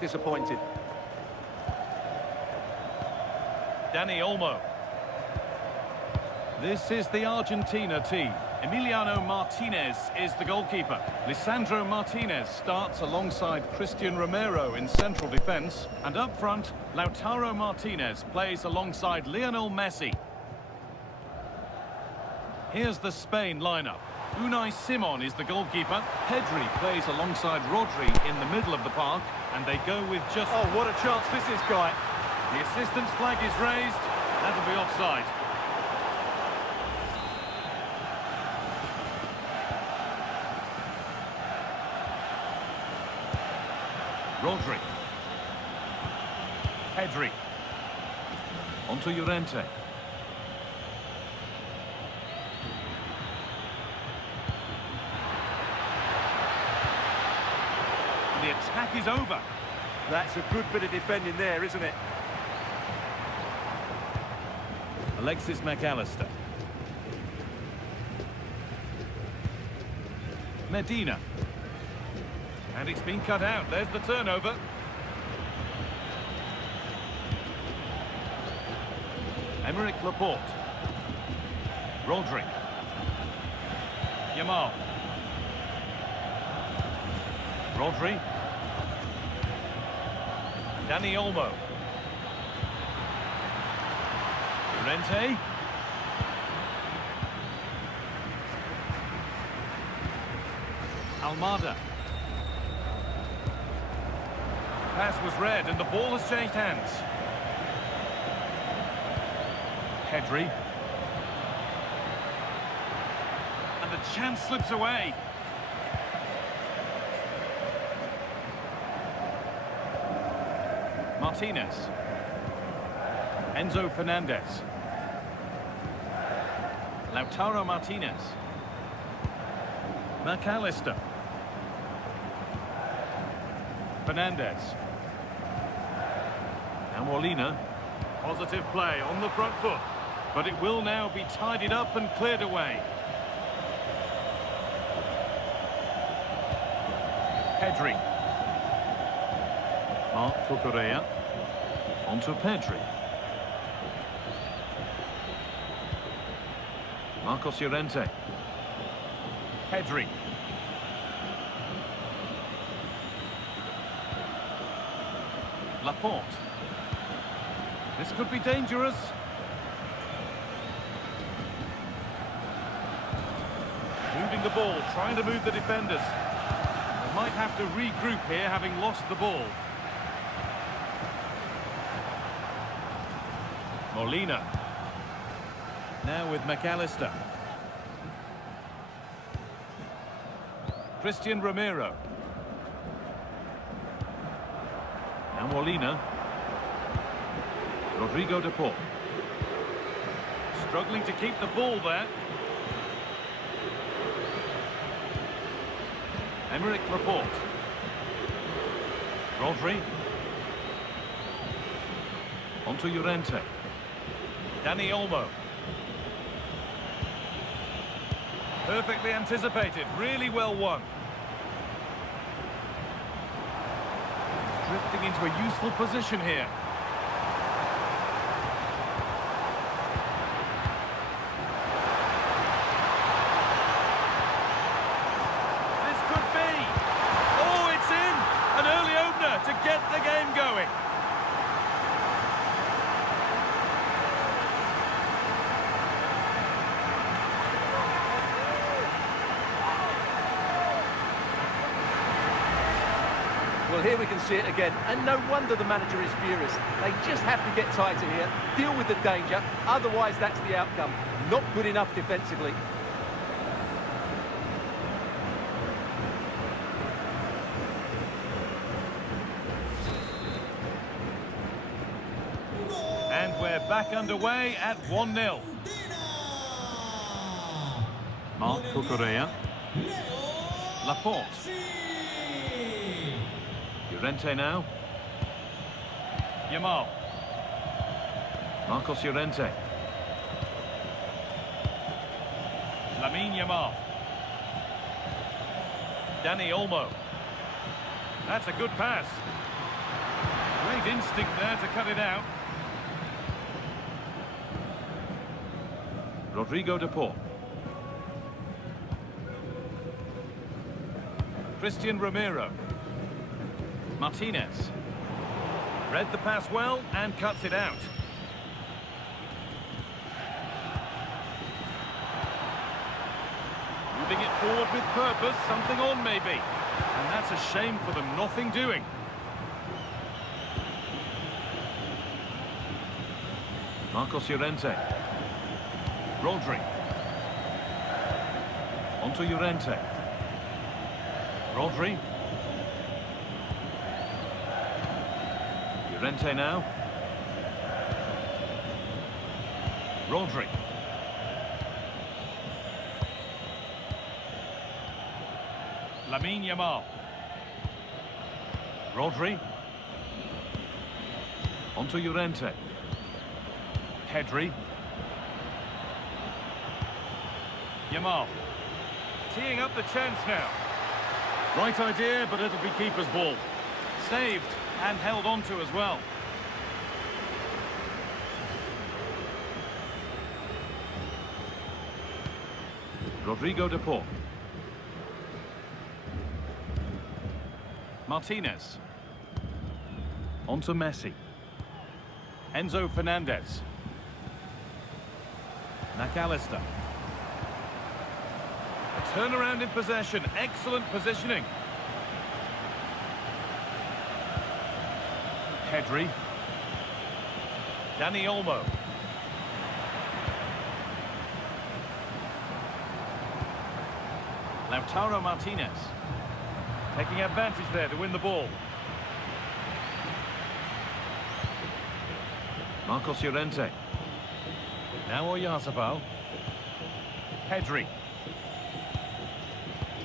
disappointed. Dani Olmo. This is the Argentina team. Emiliano Martinez is the goalkeeper. Lisandro Martinez starts alongside Christian Romero in central defence. And up front, Lautaro Martinez plays alongside Lionel Messi. Here's the Spain lineup. Unai Simon is the goalkeeper. Pedri plays alongside Rodri in the middle of the park. And they go with just... Oh, what a chance this is, Guy. The assistant's flag is raised. That'll be offside. Rodri. Pedri. Onto Llorente. The attack is over. That's a good bit of defending there, isn't it? Alexis McAllister. Medina. And it's been cut out. There's the turnover. Aymeric Laporte. Rodri. Yamal. Rodri. Dani Olmo. Llorente. Almada. Pass was read and the ball has changed hands. Pedri. And the chance slips away. Martinez. Enzo Fernandez. Lautaro Martinez. McAllister. Fernandez. Now Molina. Positive play on the front foot. But it will now be tidied up and cleared away. Pedri. Marc Cucurella. Onto Pedri. Marcos Llorente. Pedri. Laporte. This could be dangerous. Moving the ball, trying to move the defenders. They might have to regroup here, having lost the ball. Molina. Now with McAllister. Christian Romero. Now Molina. Rodrigo de Paul. Struggling to keep the ball there. Aymeric Laporte. Rodri. Onto Llorente. Dani Olmo. Perfectly anticipated, really well won. Drifting into a useful position here. This could be. Oh, it's in! An early opener to get the game going. Well, here we can see it again, and no wonder the manager is furious. They just have to get tighter here, deal with the danger, otherwise that's the outcome. Not good enough defensively. And we're back underway at 1-0. Marc Cucurella. Laporte. Llorente now. Yamal. Marcos Llorente. Lamine Yamal. Dani Olmo. That's a good pass. instinct there to cut it out. Rodrigo de Paul. Christian Romero. Martinez. Read the pass well and cuts it out. Moving it forward with purpose, something on maybe. And that's a shame for them, nothing doing. Marcos Llorente. Rodri. Onto Llorente. Rodri. Llorente now. Rodri. Lamine Yamal. Rodri. Onto Llorente. Pedri. Yamal. Teeing up the chance now. Right idea, but it'll be keeper's ball. Saved and held onto as well. Rodrigo de Paul. Martinez. Onto Messi. Enzo Fernandez. McAllister. A turnaround in possession. Excellent positioning. Pedri. Dani Olmo. Lautaro Martinez. Taking advantage there to win the ball. Marcos Llorente. Now Oyarzabal. Pedri.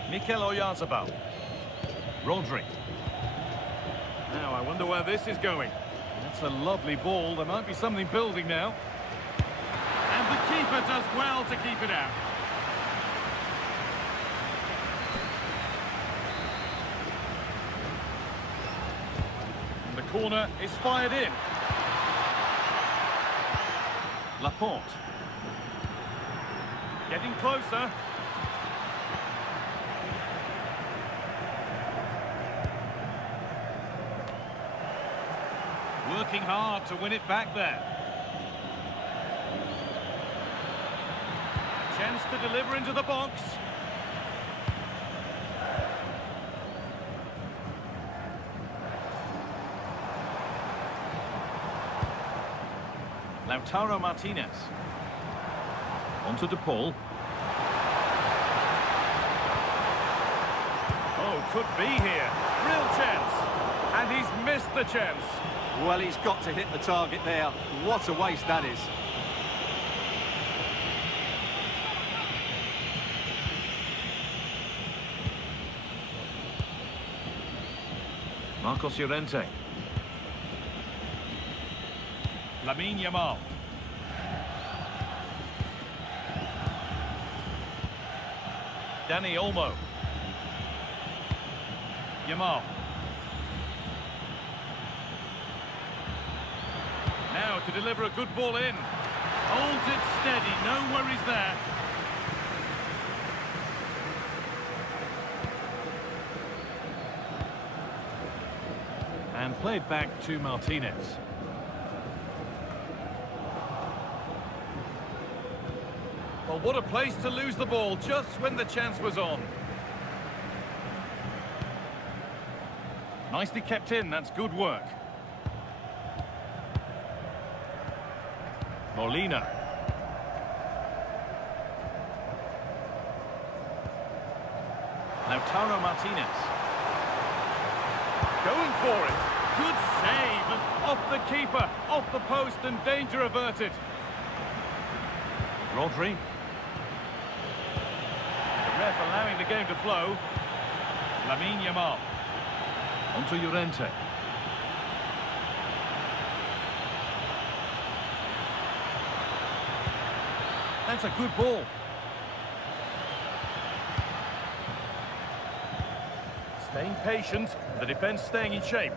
Mikel Oyarzabal. Rodri. Now I wonder where this is going. That's a lovely ball. There might be something building now. And the keeper does well to keep it out. And the corner is fired in. Laporte. Getting closer. Working hard to win it back there. A chance to deliver into the box. Lautaro Martinez. Onto De Paul. Oh, could be here. Real chance. And he's missed the chance. Well, he's got to hit the target there. What a waste that is. Marcos Llorente. Lamine Yamal. Dani Olmo. Yamal. Now to deliver a good ball in. Holds it steady, no worries there. And played back to Martinez. Well, what a place to lose the ball just when the chance was on. Nicely kept in, that's good work. Molina. Lautaro Martinez. Going for it. Good save. Off the keeper. Off the post and danger averted. Rodri. The ref allowing the game to flow. Lamine Yamal. Onto Llorente. That's a good ball. Staying patient, the defence staying in shape.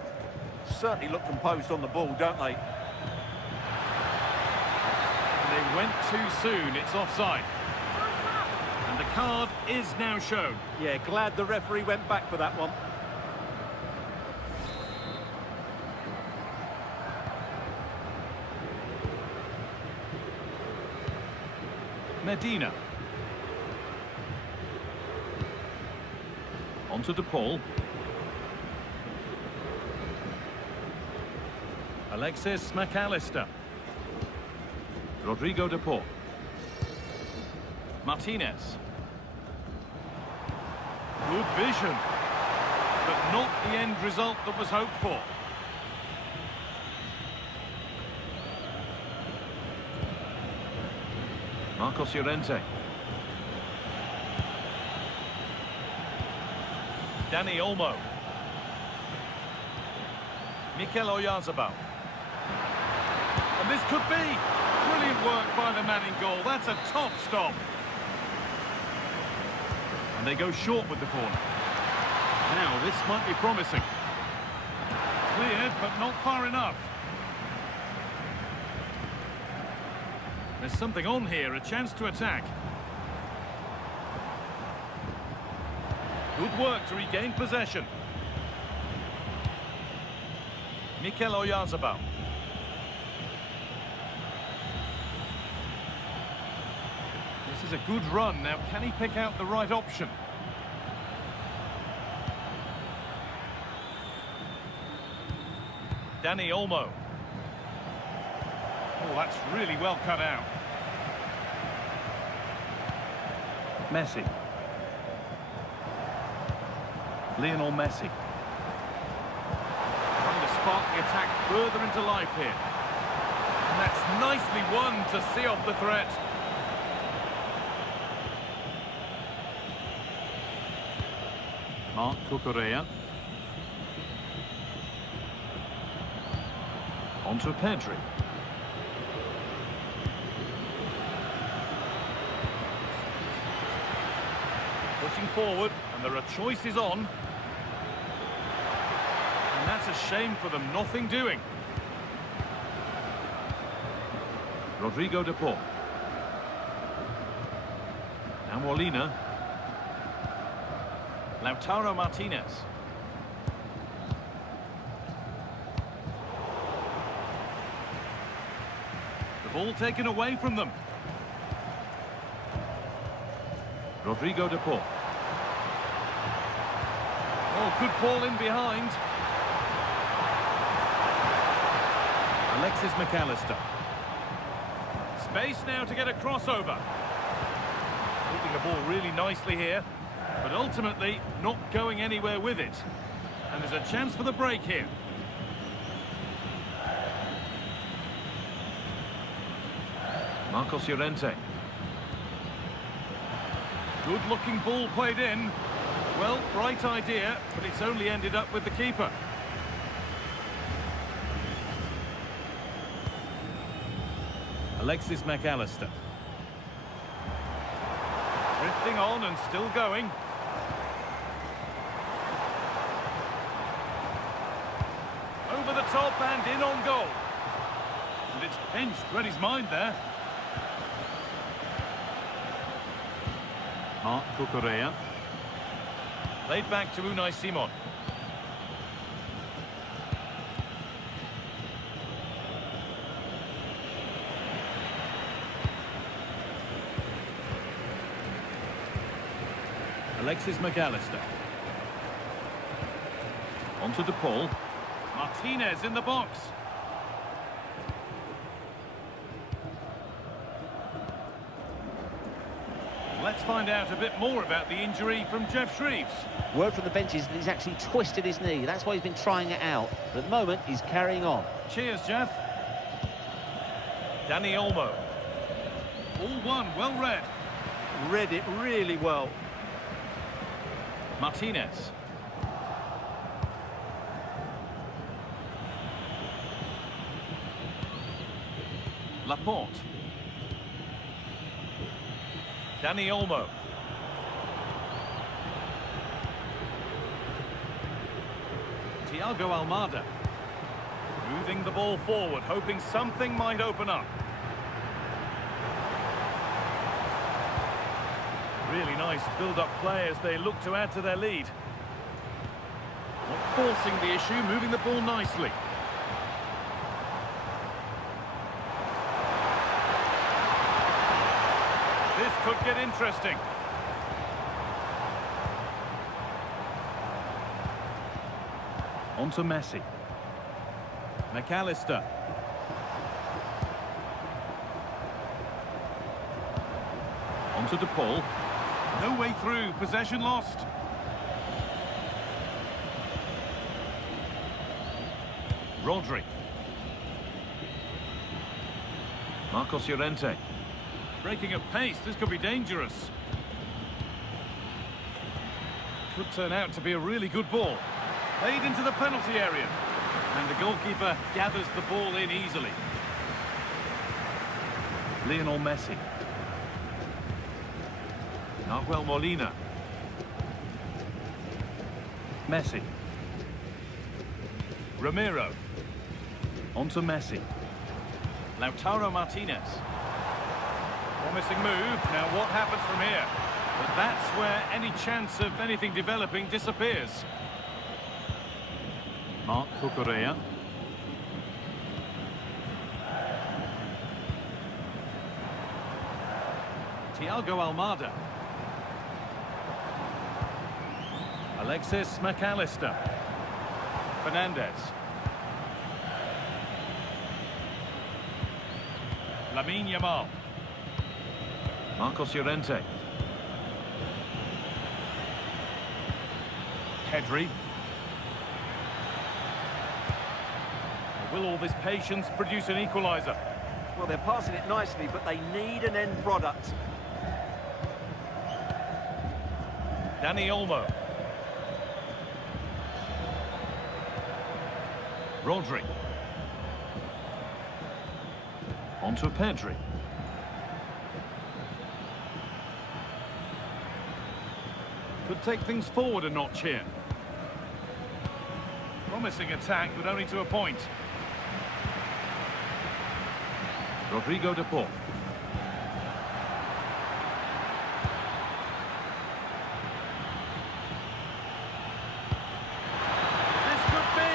certainly look composed on the ball, don't they? They went too soon, it's offside. And the card is now shown. Yeah, glad the referee went back for that one. Medina. Onto De Paul. Alexis McAllister. Rodrigo De Paul. Martinez. Good vision, but not the end result that was hoped for. Marcos Llorente. Dani Olmo. Mikel Oyarzabal. And this could be brilliant work by the man in goal. That's a top stop. And they go short with the corner. Now, this might be promising. Cleared, but not far enough. There's something on here, a chance to attack. Good work to regain possession. Mikel Oyarzabal. This is a good run. Now, can he pick out the right option? Dani Olmo. Oh, that's really well cut out. Messi. Lionel Messi. Trying to spark the attack further into life here. And that's nicely won to see off the threat. Marc Cucurella. Onto Pedri. Pushing forward, and there are choices on. And that's a shame for them, nothing doing. Rodrigo De Paul. Now Molina. Lautaro Martinez. The ball taken away from them. Rodrigo De Paul. Oh, good ball in behind. Alexis McAllister. Space now to get a crossover. Moving the ball really nicely here, but ultimately not going anywhere with it. And there's a chance for the break here. Marcos Llorente. Good-looking ball played in. Well, right idea, but it's only ended up with the keeper. Alexis McAllister. Drifting on and still going. Over the top and in on goal. And it's pinched, read his mind there. Marc Cucurella. Played back to Unai Simon. Alexis McAllister. Onto De Paul. Martinez in the box. Let's find out a bit more about the injury from Jeff Shreves. Word from the benches that he's actually twisted his knee. That's why he's been trying it out. But at the moment, he's carrying on. Cheers, Jeff. Dani Olmo. All one, well read. Read it really well. Martinez. Laporte. Dani Olmo. Thiago Almada. Moving the ball forward, hoping something might open up. Really nice build-up play as they look to add to their lead. Not forcing the issue, moving the ball nicely. This could get interesting. On to Messi. McAllister. On to DePaul. No way through, possession lost. Rodri. Marcos Llorente. Breaking at pace, this could be dangerous. Could turn out to be a really good ball. Played into the penalty area. And the goalkeeper gathers the ball in easily. Lionel Messi. Nahuel Molina. Messi. Romero. On to Messi. Lautaro Martinez. Promising move. Now what happens from here? But that's where any chance of anything developing disappears. Marc Cucurella. Thiago Almada. Alexis McAllister. Fernandez. Lamine Yamal. Marcos Llorente. Pedri. Will all this patience produce an equaliser? Well, they're passing it nicely, but they need an end product. Dani Olmo. Rodri. On to Pedri. Could take things forward a notch here. Promising attack, but only to a point. Rodrigo de Paul. This could be,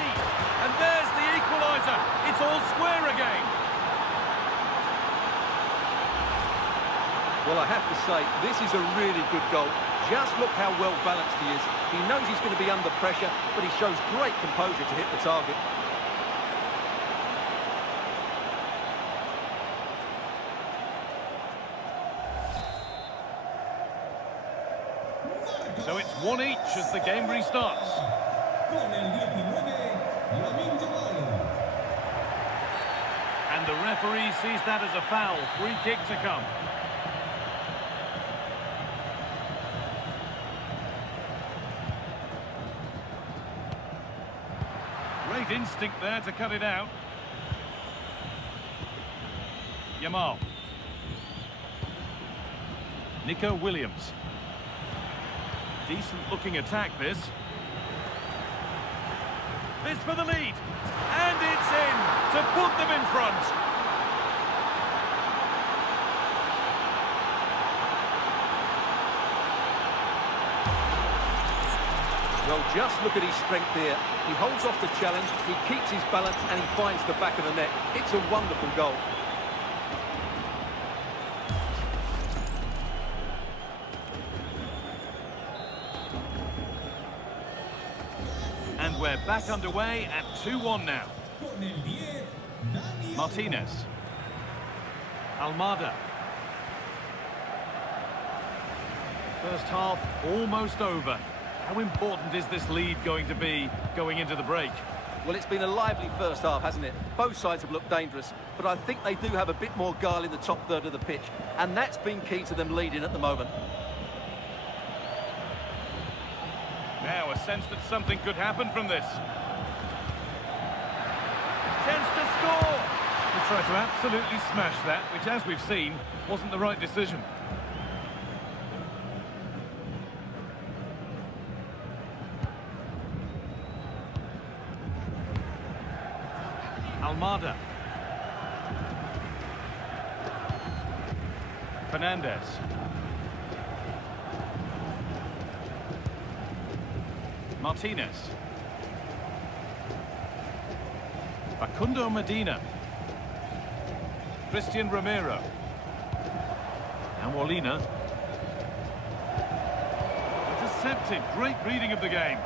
and there's the equaliser. It's all square again. Well, I have to say, this is a really good goal. Just look how well balanced he is. He knows he's going to be under pressure, but he shows great composure to hit the target. So it's 1 each as the game restarts. And the referee sees that as a foul. Free kick to come. Great instinct there to cut it out. Yamal. Nico Williams. Decent looking attack this. This for the lead. And it's in to put them in front. Well, just look at his strength here. He holds off the challenge, he keeps his balance, and he finds the back of the net. It's a wonderful goal. And we're back underway at 2-1 now. Martinez. Almada. First half almost over. How important is this lead going to be going into the break? Well, it's been a lively first half, hasn't it? Both sides have looked dangerous, but I think they do have a bit more guile in the top third of the pitch, and that's been key to them leading at the moment. Now a sense that something could happen from this. Chance to score! They tried to absolutely smash that, which, as we've seen, wasn't the right decision. Almada. Fernandez. Martinez. Facundo Medina. Christian Romero. Now Molina. Intercepted. Great reading of the game.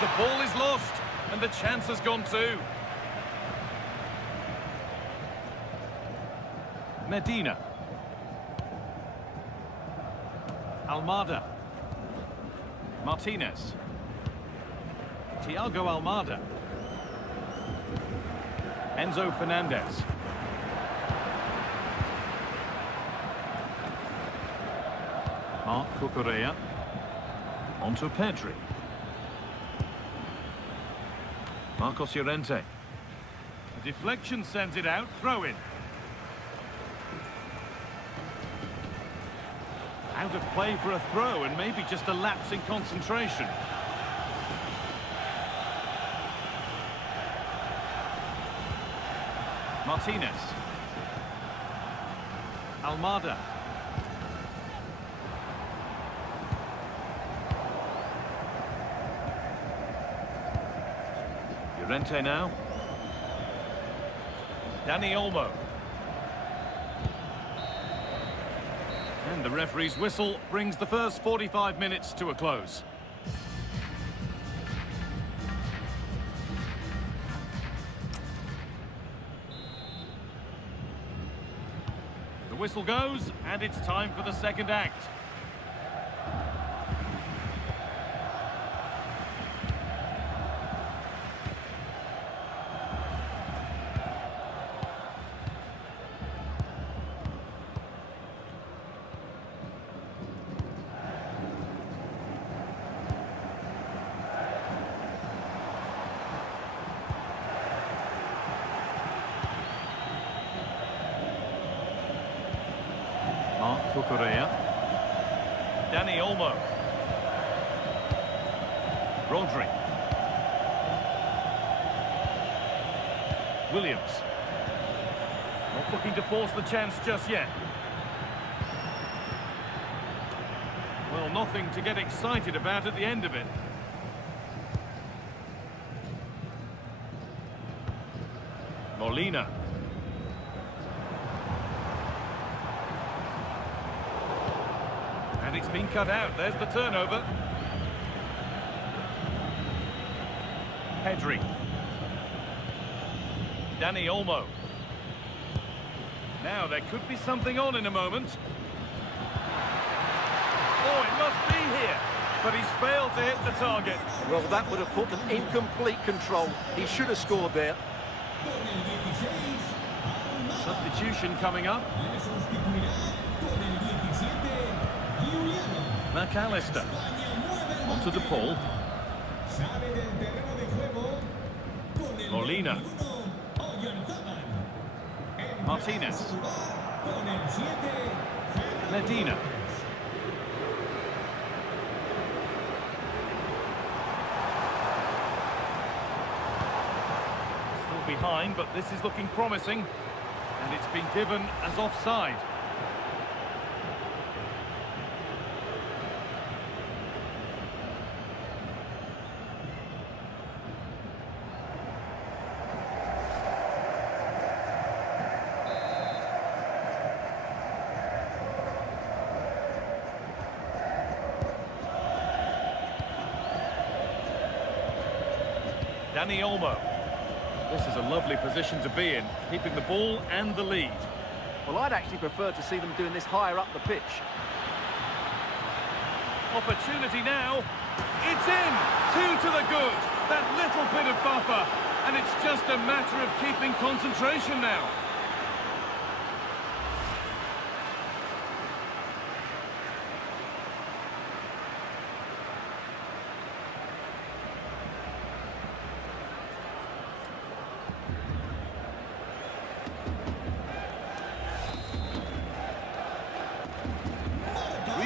The ball is lost, and the chance has gone too. Medina. Almada. Martinez. Thiago Almada. Enzo Fernandez. Marc Cucurella. On to Pedri. Marcos Llorente. A deflection sends it out, throw in. Out of play for a throw, and maybe just a lapse in concentration. Martinez. Almada. Llorente now. Dani Olmo. And the referee's whistle brings the first 45 minutes to a close. The whistle goes, and it's time for the second act. Marc Cucurella. Dani Olmo. Rodri. Williams. Not looking to force the chance just yet. Well, nothing to get excited about at the end of it. Molina. And it's been cut out. There's the turnover. Pedri. Dani Olmo. Now there could be something on in a moment. Oh, it must be here. But he's failed to hit the target. Well, that would have put them in complete control. He should have scored there. Substitution coming up. McAllister. Onto De Paul. Molina. Martinez. Medina. Still behind, but this is looking promising. And it's been given as offside. Dani Olmo. This is a lovely position to be in, keeping the ball and the lead. Well, I'd actually prefer to see them doing this higher up the pitch. Opportunity now. It's in. 2 to the good. That little bit of buffer. And it's just a matter of keeping concentration now.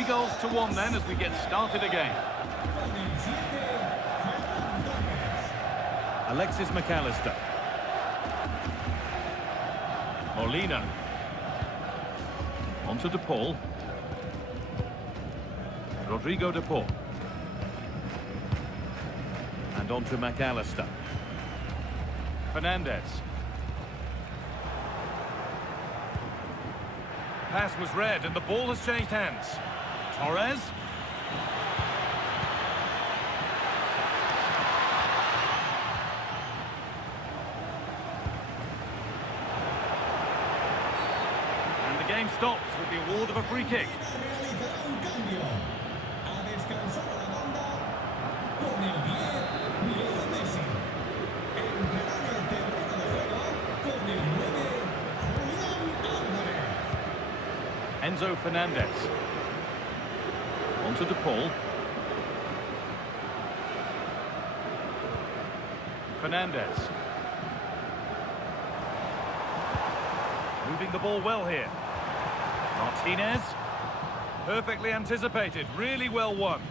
Goals to 1 then as we get started again. Alexis McAllister. Molina. On to De Paul. Rodrigo De Paul. And on to McAllister. Fernandez. Pass was read and the ball has changed hands. Torres. And the game stops with the award of a free kick. Enzo Fernandez. On to De Paul. Fernandez. Moving the ball well here. Martinez. Perfectly anticipated. Really well won.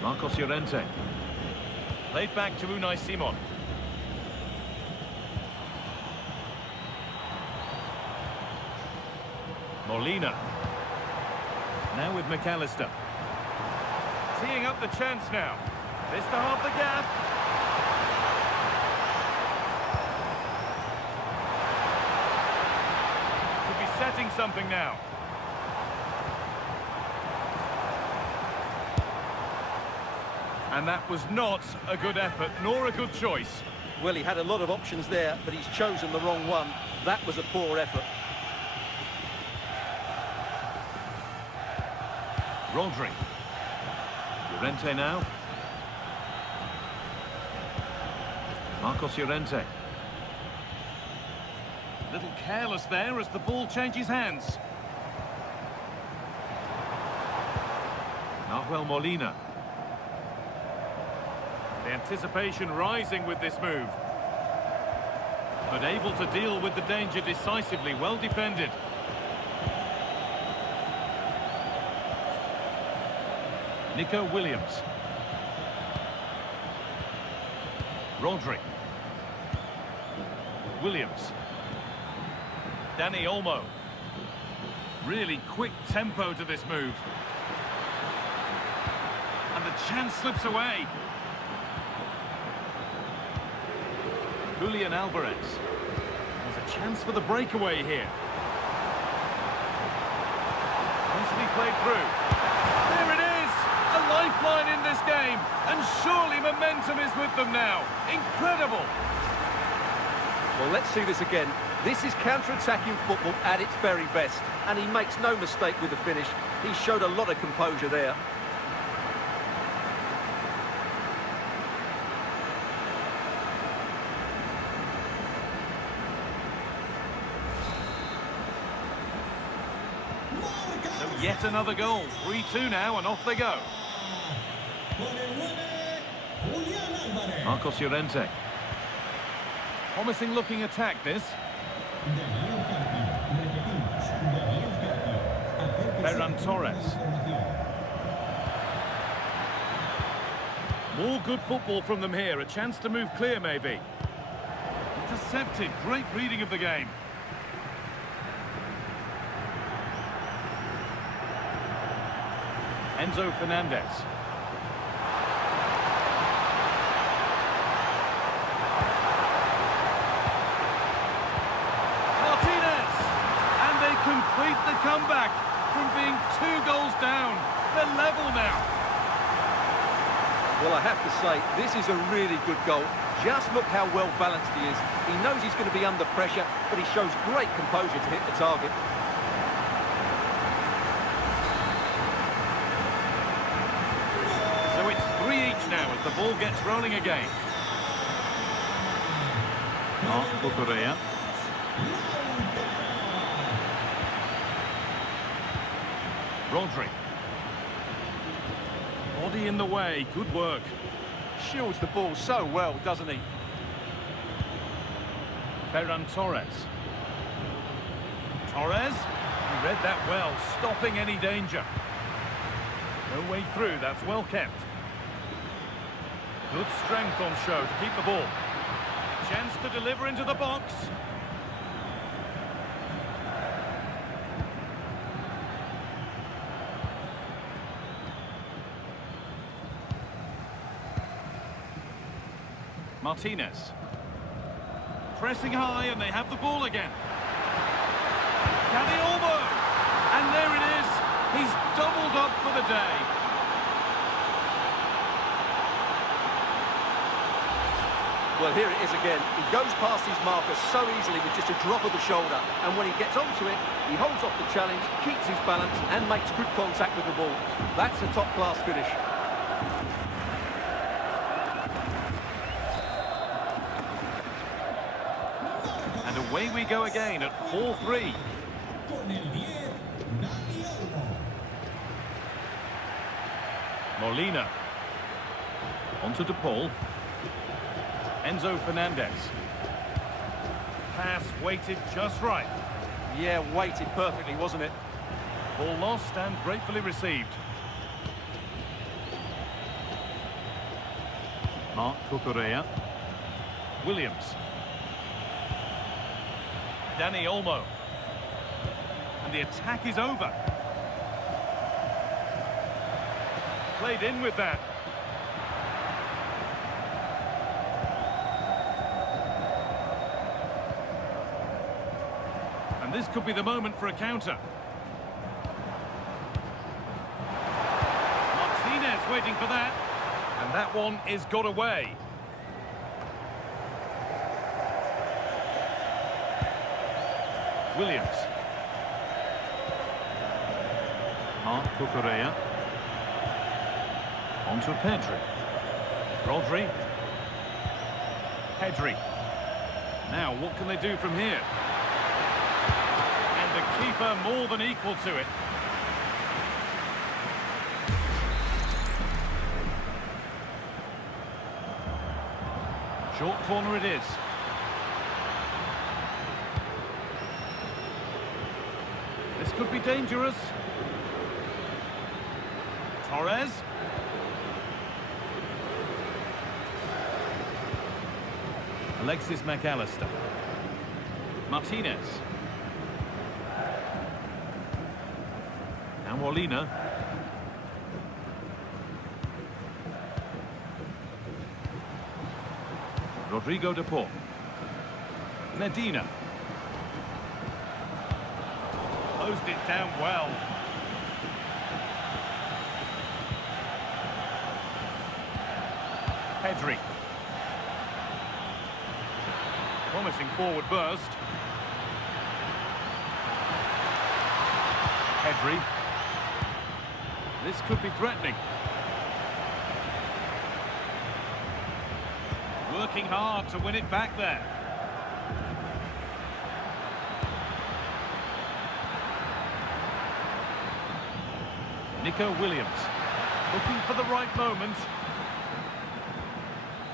Marcos Llorente. Played back to Unai Simon. Molina. Now with McAllister. Teeing up the chance now. This to half the gap. Could be setting something now. And that was not a good effort, nor a good choice. Well, he had a lot of options there, but he's chosen the wrong one. That was a poor effort. Rodri. Llorente now. Marcos Llorente. A little careless there as the ball changes hands. Nahuel Molina. The anticipation rising with this move. But able to deal with the danger decisively, well defended. Nico Williams. Rodri. Williams. Dani Olmo. Really quick tempo to this move. And the chance slips away. Julian Alvarez. There's a chance for the breakaway here. Nicely played through. There it is! A lifeline in this game. And surely momentum is with them now. Incredible! Well, let's see this again. This is counter-attacking football at its very best. And he makes no mistake with the finish. He showed a lot of composure there. Yet another goal. 3-2 now, and off they go. Marcos Llorente. Promising looking attack, this. Ferran Torres. More good football from them here. A chance to move clear, maybe. Intercepted. Great reading of the game. Enzo Fernandez. Martinez! And they complete the comeback from being 2 goals down. They're level now. Well, I have to say, this is a really good goal. Just look how well balanced he is. He knows he's going to be under pressure, but he shows great composure to hit the target. So it's 3 each now as the ball gets rolling again. Cucurella. Rodri. Body in the way, good work. Shields the ball so well, doesn't he? Ferran Torres. Torres, he read that well, stopping any danger. No way through, that's well kept. Good strength on show to keep the ball. Chance to deliver into the box. Martinez. Pressing high and they have the ball again. Dani Olmo! And there it is. He's doubled up for the day. Well, here it is again. He goes past his marker so easily with just a drop of the shoulder. And when he gets onto it, he holds off the challenge, keeps his balance and makes good contact with the ball. That's a top-class finish. And away we go again at 4-3. Molina. Onto De Paul. Enzo Fernandez. Pass weighted just right. Yeah, weighted perfectly, wasn't it? Ball lost and gratefully received. Marc Cucurella. Williams. Dani Olmo. And the attack is over. Played in with that. And this could be the moment for a counter. Martinez waiting for that. And that one is got away. Williams. Marc Cucurella. On to Pedri. Rodri. Pedri. Now, what can they do from here? And the keeper more than equal to it. Short corner it is. This could be dangerous. Torres. Alexis McAllister. Martinez. Now Molina. Rodrigo De Paul. Medina. Closed it down well. Pedri. Promising forward burst. Pedri. This could be threatening. Working hard to win it back there. Nico Williams. Looking for the right moment.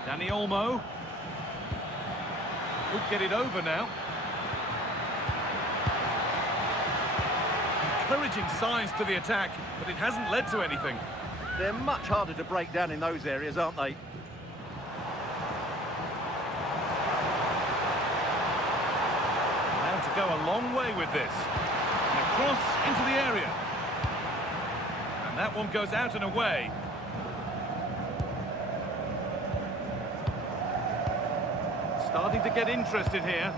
Dani Olmo. Could get it over now. Encouraging signs to the attack, but it hasn't led to anything. They're much harder to break down in those areas, aren't they? Now to go a long way with this. And across into the area. And that one goes out and away. Starting to get interested here.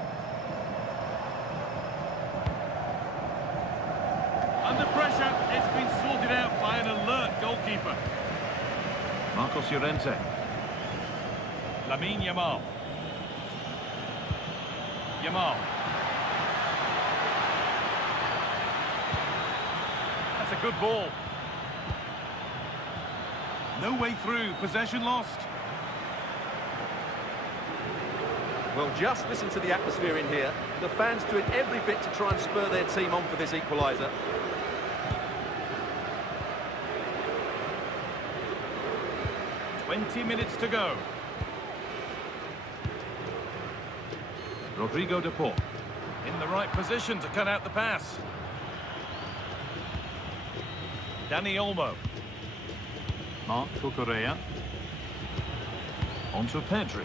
Under pressure, it's been sorted out by an alert goalkeeper. Marcos Llorente. Lamine Yamal. Yamal. That's a good ball. No way through, possession lost. Well, just listen to the atmosphere in here. The fans doing every bit to try and spur their team on for this equaliser. "20 minutes to go. Rodrigo De Paul in the right position to cut out the pass. Dani Olmo. Marc Cucurella. On to Pedri.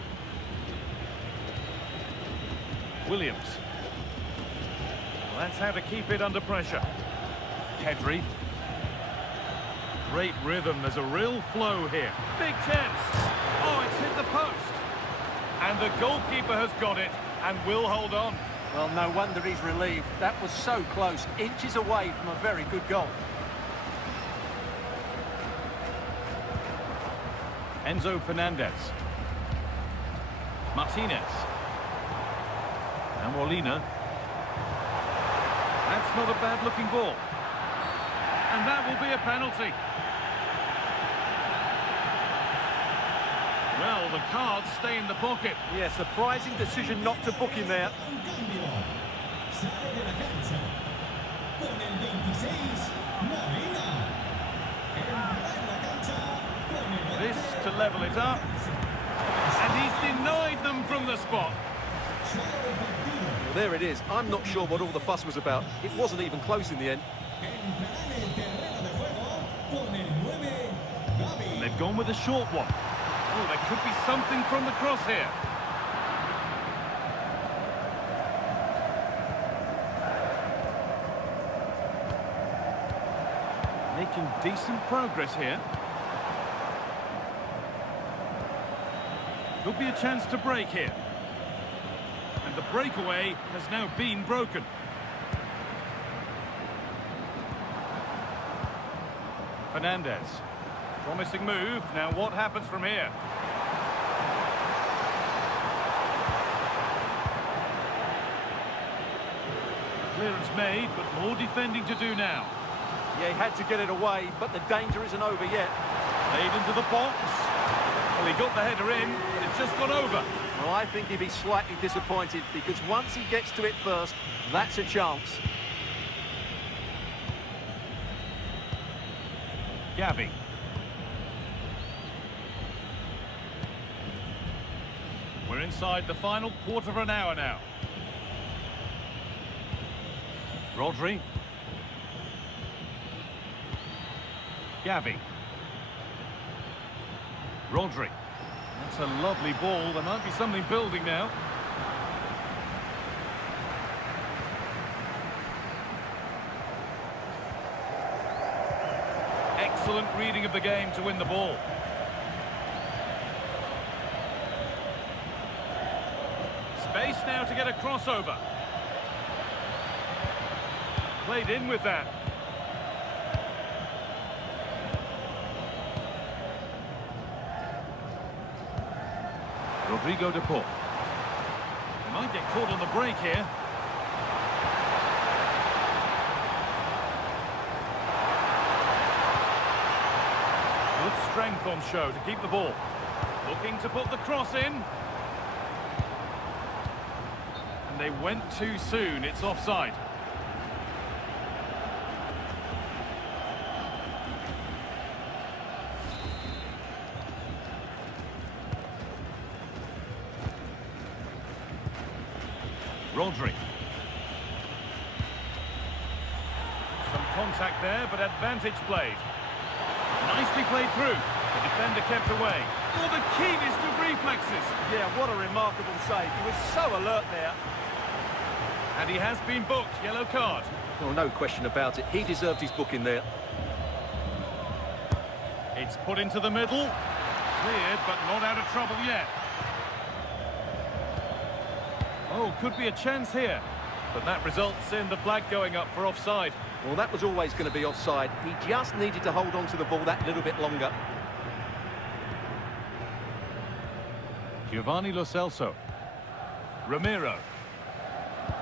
Williams. Well, that's how to keep it under pressure. Pedri. Great rhythm, there's a real flow here. Big chance. Oh, it's hit the post. And the goalkeeper has got it and will hold on. Well, no wonder he's relieved. That was so close, inches away from a very good goal. Enzo Fernandez. Martinez. Now Molina. That's not a bad-looking ball. And that will be a penalty. Well, the cards stay in the pocket. Yeah, surprising decision not to book him there. This to level it up. And he's denied them from the spot. Well, there it is. I'm not sure what all the fuss was about. It wasn't even close in the end. And they've gone with a short one. Oh, there could be something from the cross here. Making decent progress here. Could be a chance to break here. And the breakaway has now been broken. Fernandez. Promising move. Now what happens from here? Clearance made, but more defending to do now. Yeah, he had to get it away, but the danger isn't over yet. Played into the box. Well, he got the header in, but it's just gone over. Well, I think he'd be slightly disappointed, because once he gets to it first, that's a chance. Gavi. We're inside the final quarter of an hour now. Rodri. Gavi. Rodri. That's a lovely ball. There might be something building now. Excellent reading of the game to win the ball. Space now to get a crossover. Played in with that. Rodrigo de Paul. They might get caught on the break here. Good strength on show to keep the ball. Looking to put the cross in. And they went too soon. It's offside. Rodri. Some contact there, but advantage played. Nicely played through. The defender kept away. Oh, the keenest of reflexes. Yeah, what a remarkable save. He was so alert there. And he has been booked. Yellow card. Well, no question about it. He deserved his booking there. It's put into the middle. Cleared, but not out of trouble yet. Oh, could be a chance here. But that results in the flag going up for offside. Well, that was always going to be offside. He just needed to hold on to the ball that little bit longer. Giovanni Lo Celso. Ramiro.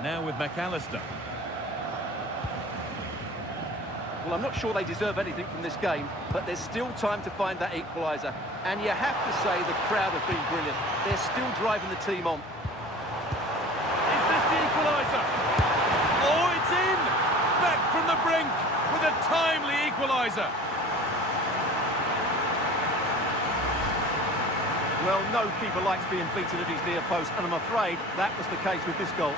Now with McAllister. Well, I'm not sure they deserve anything from this game, but there's still time to find that equaliser. And you have to say the crowd have been brilliant. They're still driving the team on. Is this the equaliser? Oh, it's in! Back from the brink with a timely equaliser. Well, no keeper likes being beaten at his near post, and I'm afraid that was the case with this goal.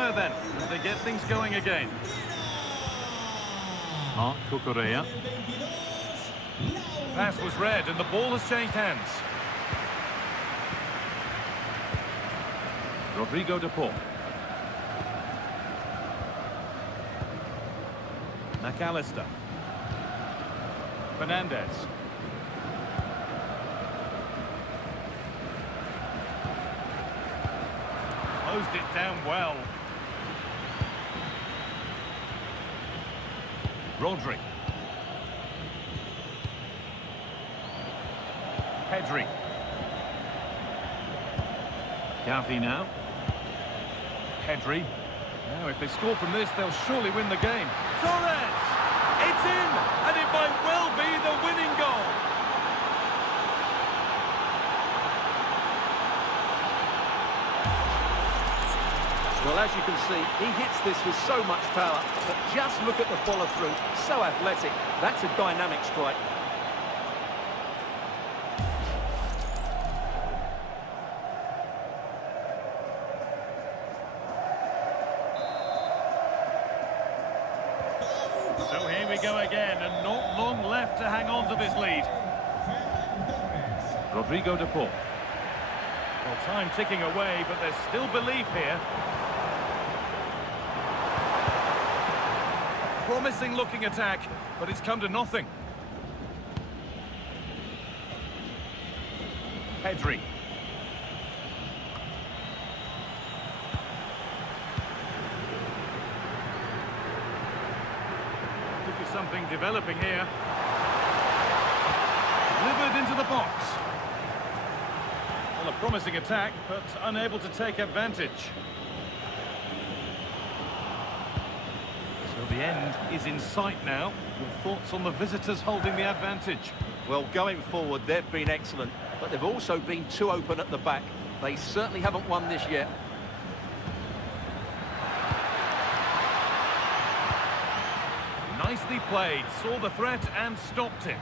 square then, as they get things going again. Marc Cucurella. Pass was read and the ball has changed hands. Rodrigo de Paul. McAllister. Fernandez. Closed it down well. Rodri. Pedri. Gavi now. Pedri. Now if they score from this, they'll surely win the game. Torres! It's in! And it might well be the winning goal! Well, as you can see, he hits this with so much power, but just look at the follow-through. So athletic. That's a dynamic strike. So here we go again, and not long left to hang on to this lead. Rodrigo de Paul. Well, time ticking away, but there's still belief here. Promising looking attack, but it's come to nothing. Pedri. Could be something developing here. Delivered into the box. Well, a promising attack, but unable to take advantage. So the end is in sight now. Your thoughts on the visitors holding the advantage? Well, going forward, they've been excellent, but they've also been too open at the back. They certainly haven't won this yet. Nicely played, saw the threat and stopped it.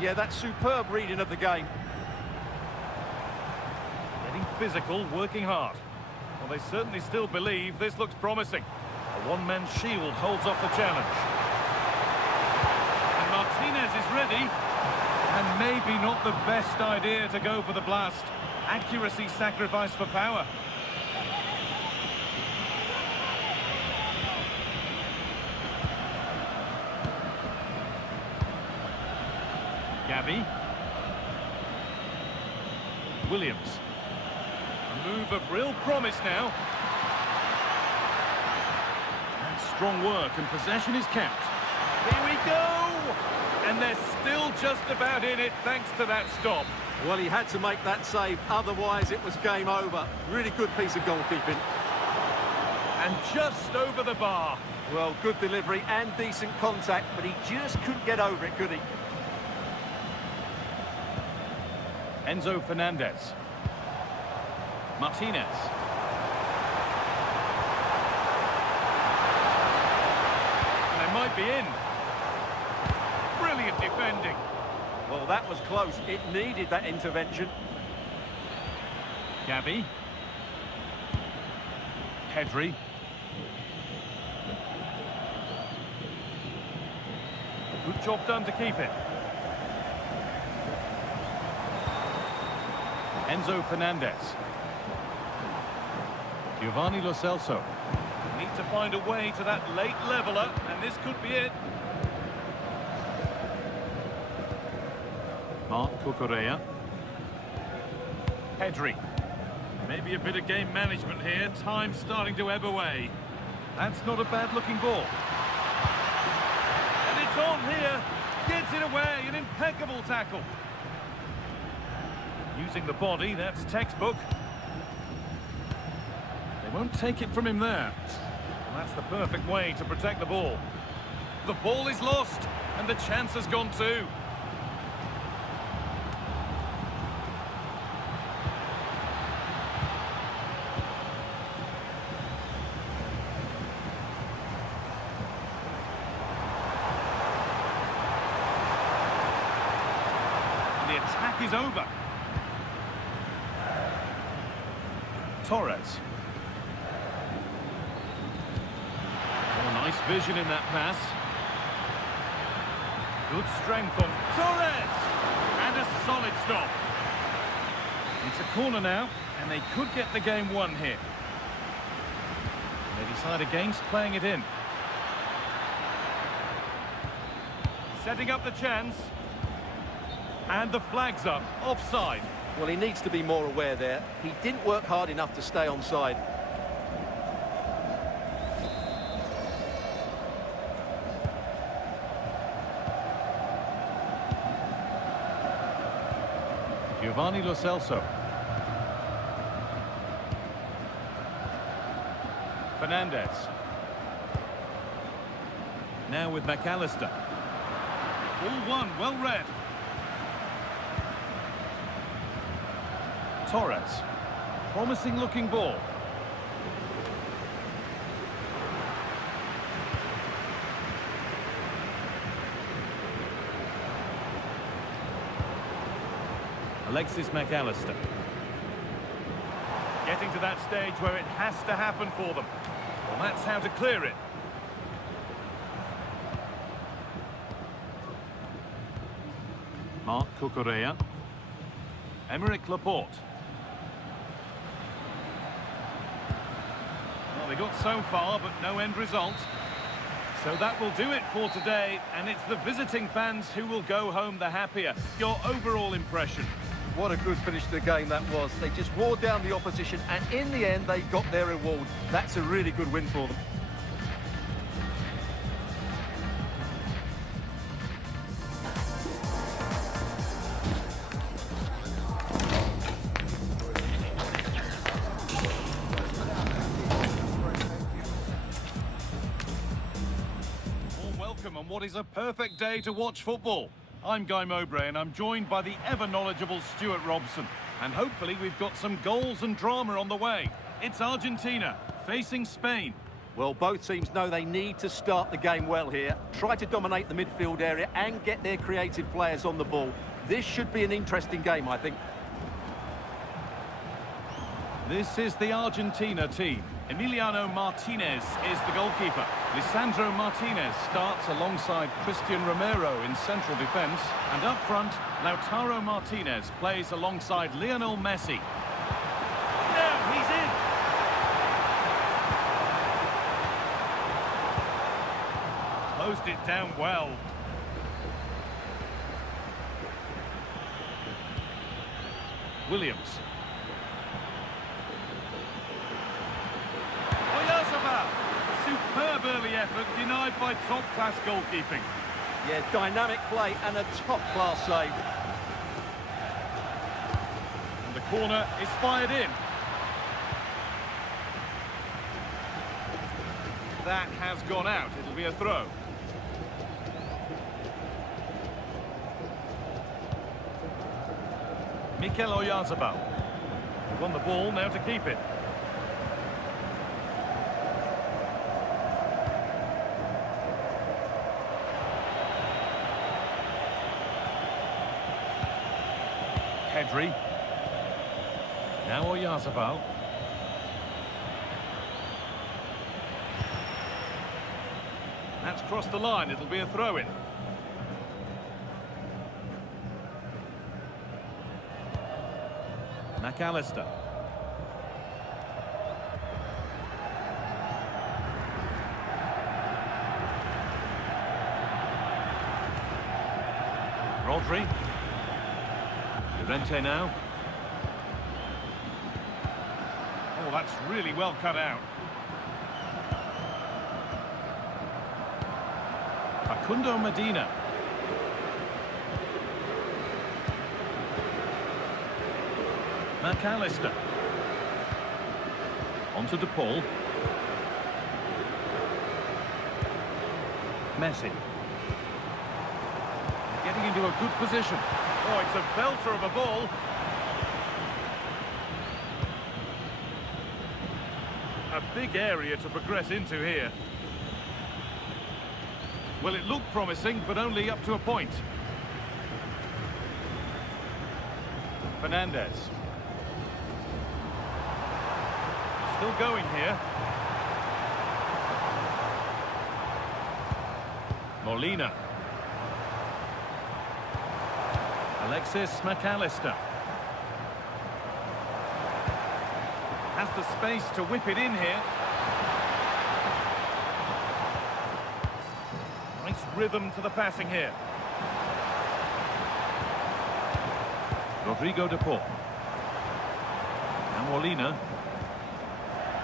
Yeah, that's superb reading of the game. Getting physical, working hard. Well, they certainly still believe this looks promising. A one-man shield holds off the challenge. And Martinez is ready. And maybe not the best idea to go for the blast. Accuracy sacrificed for power. Gavi. Williams. A move of real promise now. And strong work, and possession is kept. Here we go! And they're still just about in it thanks to that stop. Well, he had to make that save, otherwise it was game over. Really good piece of goalkeeping. And just over the bar. Well, good delivery and decent contact, but he just couldn't get over it, could he? Enzo Fernandez. Martinez. And they might be in. Brilliant defending. Well, that was close. It needed that intervention. Gavi. Pedri. Good job done to keep it. Enzo Fernandez. Giovanni Lo Celso. Need to find a way to that late leveller, and this could be it. Marc Cucurella. Pedri. Maybe a bit of game management here. Time starting to ebb away. That's not a bad-looking ball. And it's on here. Gets it away. An impeccable tackle. Using the body, that's textbook. They won't take it from him there. Well, that's the perfect way to protect the ball. The ball is lost, and the chance has gone too. And the attack is over. Torres. vision in that pass. Good strength on Torres! And a solid stop. It's a corner now, and they could get the game won here. They decide against playing it in. Setting up the chance. And the flag's up, offside. Well, he needs to be more aware there. He didn't work hard enough to stay onside. Giovanni Lo Celso. Fernandez. Now with McAllister. All one, well read. Torres. Promising looking ball. Alexis McAllister. Getting to that stage where it has to happen for them. Well, that's how to clear it. Marc Cucurella. Emerick Laporte. Well, they got so far, but no end result. So that will do it for today, and it's the visiting fans who will go home the happier. Your overall impression? What a good finish to the game that was. They just wore down the opposition, and in the end, they got their reward. That's a really good win for them. On what is a perfect day to watch football. I'm Guy Mowbray and I'm joined by the ever-knowledgeable Stuart Robson. And hopefully we've got some goals and drama on the way. It's Argentina facing Spain. Well, both teams know they need to start the game well here. Try to dominate the midfield area and get their creative players on the ball. This should be an interesting game, I think. This is the Argentina team. Emiliano Martinez is the goalkeeper. Lisandro Martinez starts alongside Christian Romero in central defence. And up front, Lautaro Martinez plays alongside Lionel Messi. Now he's in! Closed it down well. Williams. Superb early effort, denied by top-class goalkeeping. Yeah, dynamic play and a top-class save. And the corner is fired in. That has gone out. It'll be a throw. Mikel Oyarzabal. Won the ball, now to keep it. Pedri. Now Oyarzabal. That's crossed the line, it'll be a throw-in. McAllister. Rodri. Llorente now. Oh, that's really well cut out. Facundo Medina. McAllister. On to De Paul. Messi. Getting into a good position. Oh, it's a belter of a ball. A big area to progress into here. Well, it looked promising, but only up to a point. Fernandez. Still going here. Molina. Alexis McAllister. Has the space to whip it in here. Nice rhythm to the passing here. Rodrigo de Paul. Now Molina.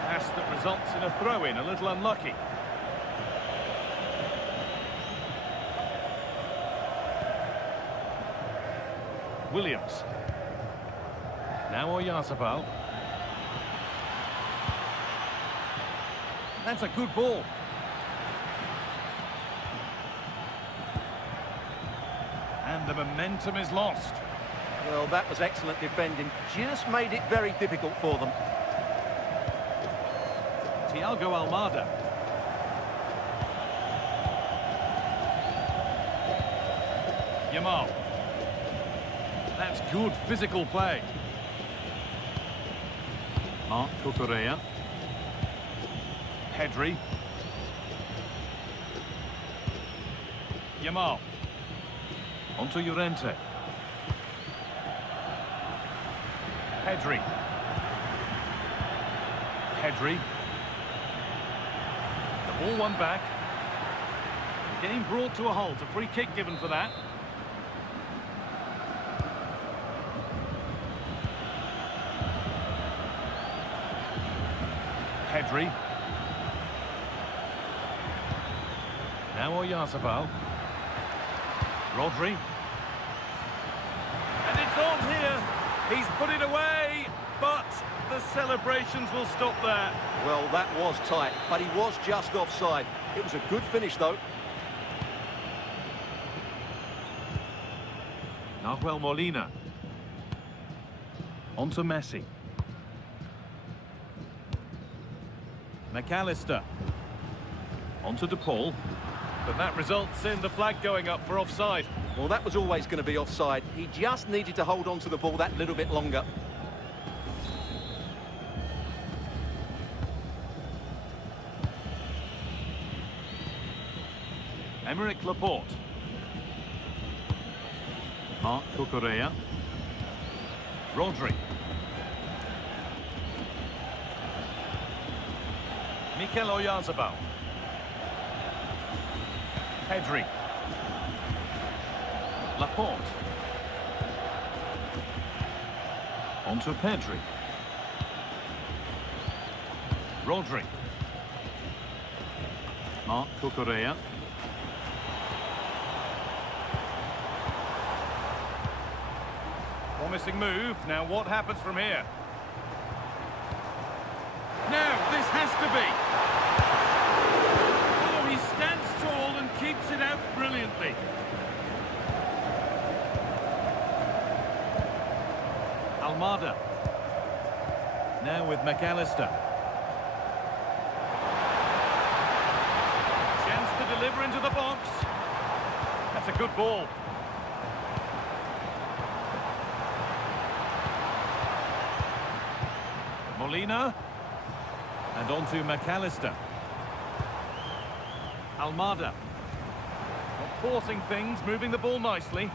Pass that results in a throw-in, a little unlucky. Williams. Now Oyarzabal. That's a good ball. And the momentum is lost. Well, that was excellent defending. Just made it very difficult for them. Thiago Almada. Yamal. That's good physical play. Marc Cucurella. Pedri. Yamal. Onto Llorente. Pedri. Pedri. The ball won back. The game brought to a halt. A free kick given for that. Pedri. Now Oyarzabal. Rodri. And it's on here. He's put it away, but the celebrations will stop there. Well, that was tight, but he was just offside. It was a good finish, though. Nahuel Molina. Onto Messi. McAllister. Onto De Paul. But that results in the flag going up for offside. Well, that was always going to be offside. He just needed to hold on to the ball that little bit longer. Aymeric Laporte. Marc Cucurella. Rodri. Mikel Oyarzabal. Pedri. Laporte. Onto Pedri. Rodri. Marc Cucurella. Promising move. Now what happens from here? Now this has to be. Oh, he stands tall and keeps it out brilliantly. Almada. Now with McAllister. Chance to deliver into the box. That's a good ball. Molina. And on to McAllister. Almada. Not forcing things, moving the ball nicely.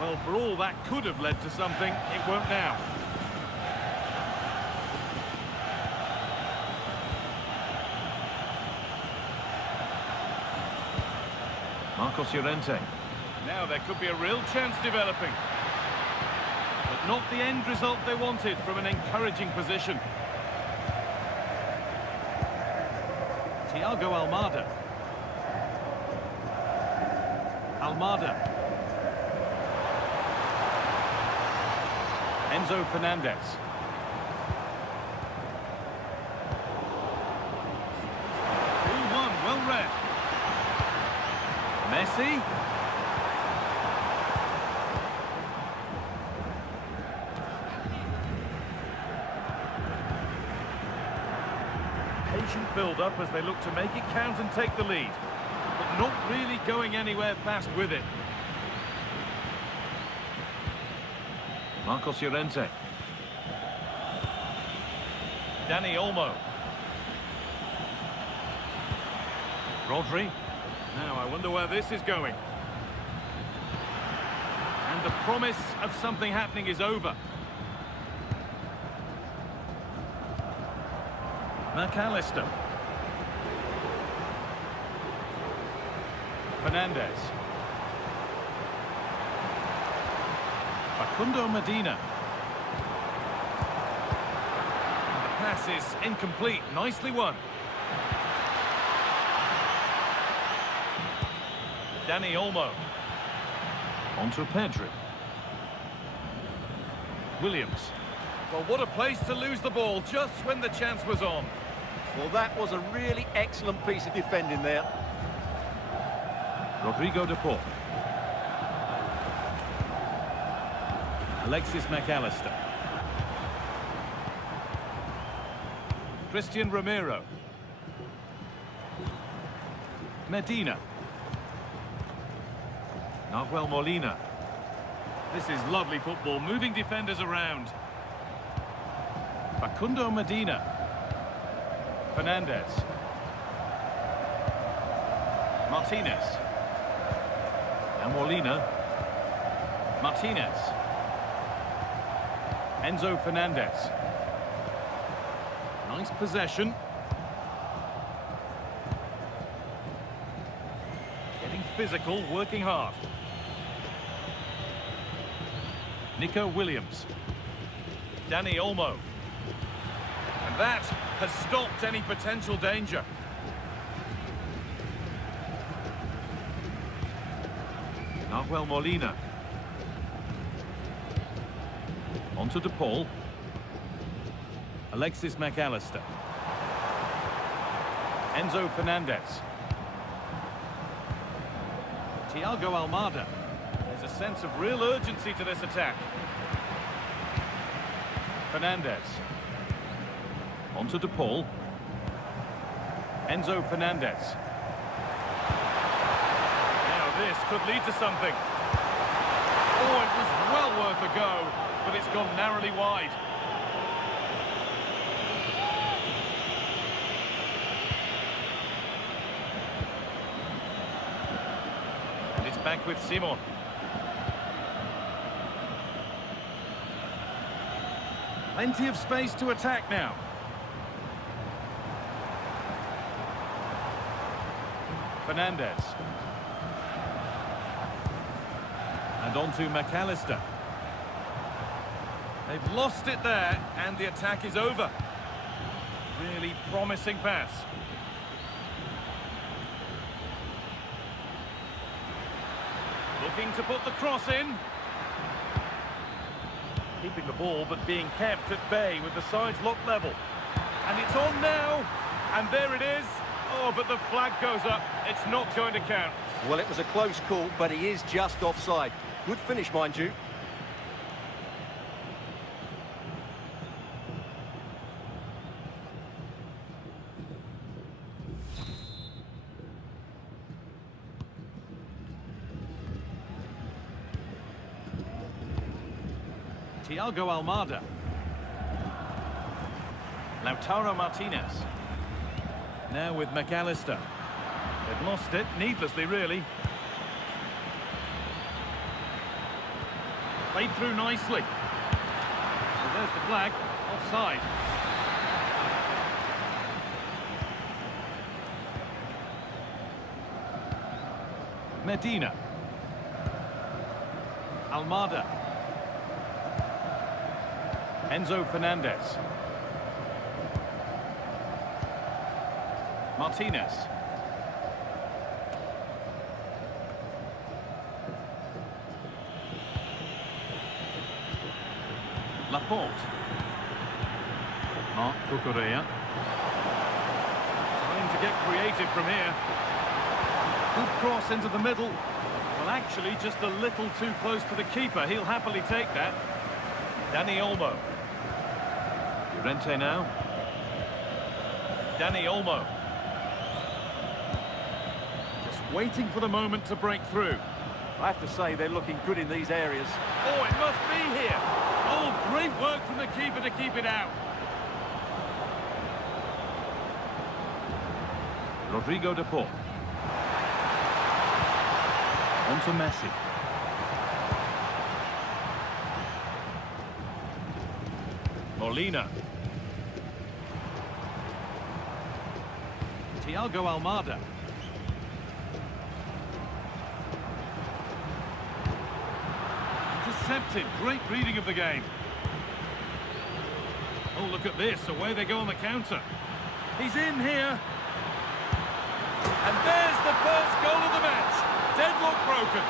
Well, for all that could have led to something, it won't now. Marcos Llorente. Now there could be a real chance developing. But not the end result they wanted from an encouraging position. Thiago Almada. Almada. Enzo Fernandez. Ball one, well read. Messi. Patient build-up as they look to make it count and take the lead, but not really going anywhere fast with it. Marcos Llorente. Dani Olmo. Rodri. Now, I wonder where this is going. And the promise of something happening is over. McAllister. Fernandez. Facundo Medina. And the pass is incomplete. Nicely won. Dani Olmo. Onto Pedri. Williams. Well, what a place to lose the ball just when the chance was on. Well, that was a really excellent piece of defending there. Rodrigo de Paul. Alexis McAllister. Christian Romero. Medina. Nahuel Molina. This is lovely football, moving defenders around. Facundo Medina. Fernandez. Martinez. And Molina. Martinez. Enzo Fernandez. Nice possession. Getting physical, working hard. Nico Williams. Dani Olmo. And that has stopped any potential danger. Nahuel Molina. Onto De Paul. Alexis McAllister. Enzo Fernandez. Thiago Almada. There's a sense of real urgency to this attack. Fernandez. Onto De Paul. Enzo Fernandez. Now this could lead to something. Oh, it was well worth a go, but it's gone narrowly wide. And it's back with Simon. Plenty of space to attack now. Fernandez. And on to McAllister. They've lost it there, and the attack is over. Really promising pass. Looking to put the cross in. Keeping the ball, but being kept at bay with the sides locked level. And it's on now, and there it is. Oh, but the flag goes up. It's not going to count. Well, it was a close call, but he is just offside. Good finish, mind you. Thiago Almada. Lautaro Martinez. Now with McAllister. They've lost it, needlessly really. Played through nicely. So there's the flag, offside. Medina. Almada. Enzo Fernandez. Martinez. Laporte. Marc Cucurella. Trying to get creative from here. Good cross into the middle. Well, actually, just a little too close to the keeper. He'll happily take that. Dani Olmo. Llorente now. Dani Olmo. Just waiting for the moment to break through. I have to say, they're looking good in these areas. Oh, it must be here. Oh, great work from the keeper to keep it out. Rodrigo de Paul. On to Messi. Molina. Thiago Almada. Intercepted. Great reading of the game. Oh, look at this. Away they go on the counter. He's in here. And there's the first goal of the match. Deadlock broken.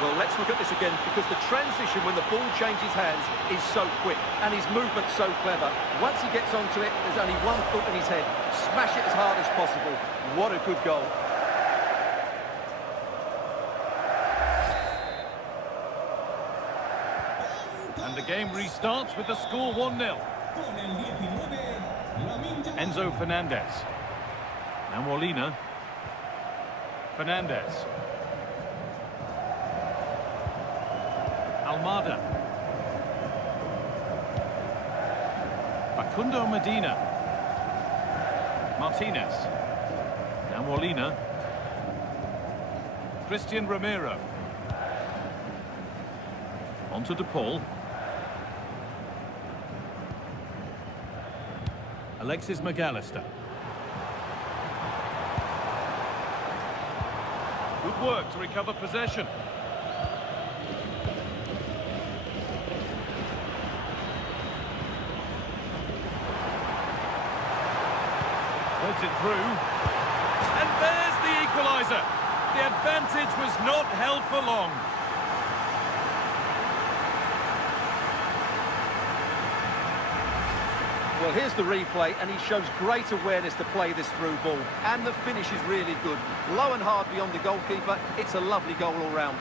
Well, let's look at this again, because the transition when the ball changes hands is so quick, and his movement's so clever. Once he gets onto it, there's only one thought in his head: smash it as hard as possible. What a good goal. And the game restarts with the score 1-0. Enzo Fernandez. Now Molina. Fernandez. Almada. Facundo Medina. Martinez. Now Molina. Christian Romero. On to De Paul. Alexis McAllister. Good work to recover possession. Puts it through. And there's the equaliser. The advantage was not held for long. Well, here's the replay, and he shows great awareness to play this through ball. And the finish is really good. Low and hard beyond the goalkeeper. It's a lovely goal all round.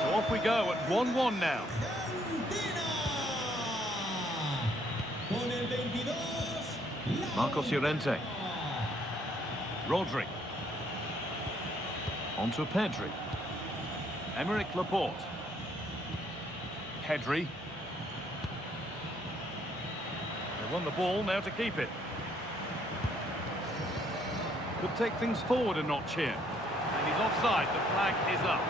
So off we go at 1-1 now. Marcos Llorente. Rodri. On to Pedri. Emerick Laporte. Pedri. They won the ball, now to keep it. Could take things forward a notch here. And he's offside, the flag is up.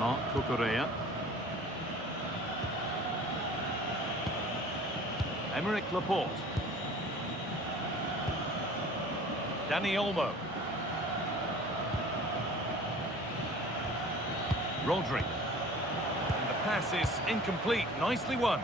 Marc Cucurella. Emerick Laporte. Dani Olmo. Rodri. And the pass is incomplete. Nicely won.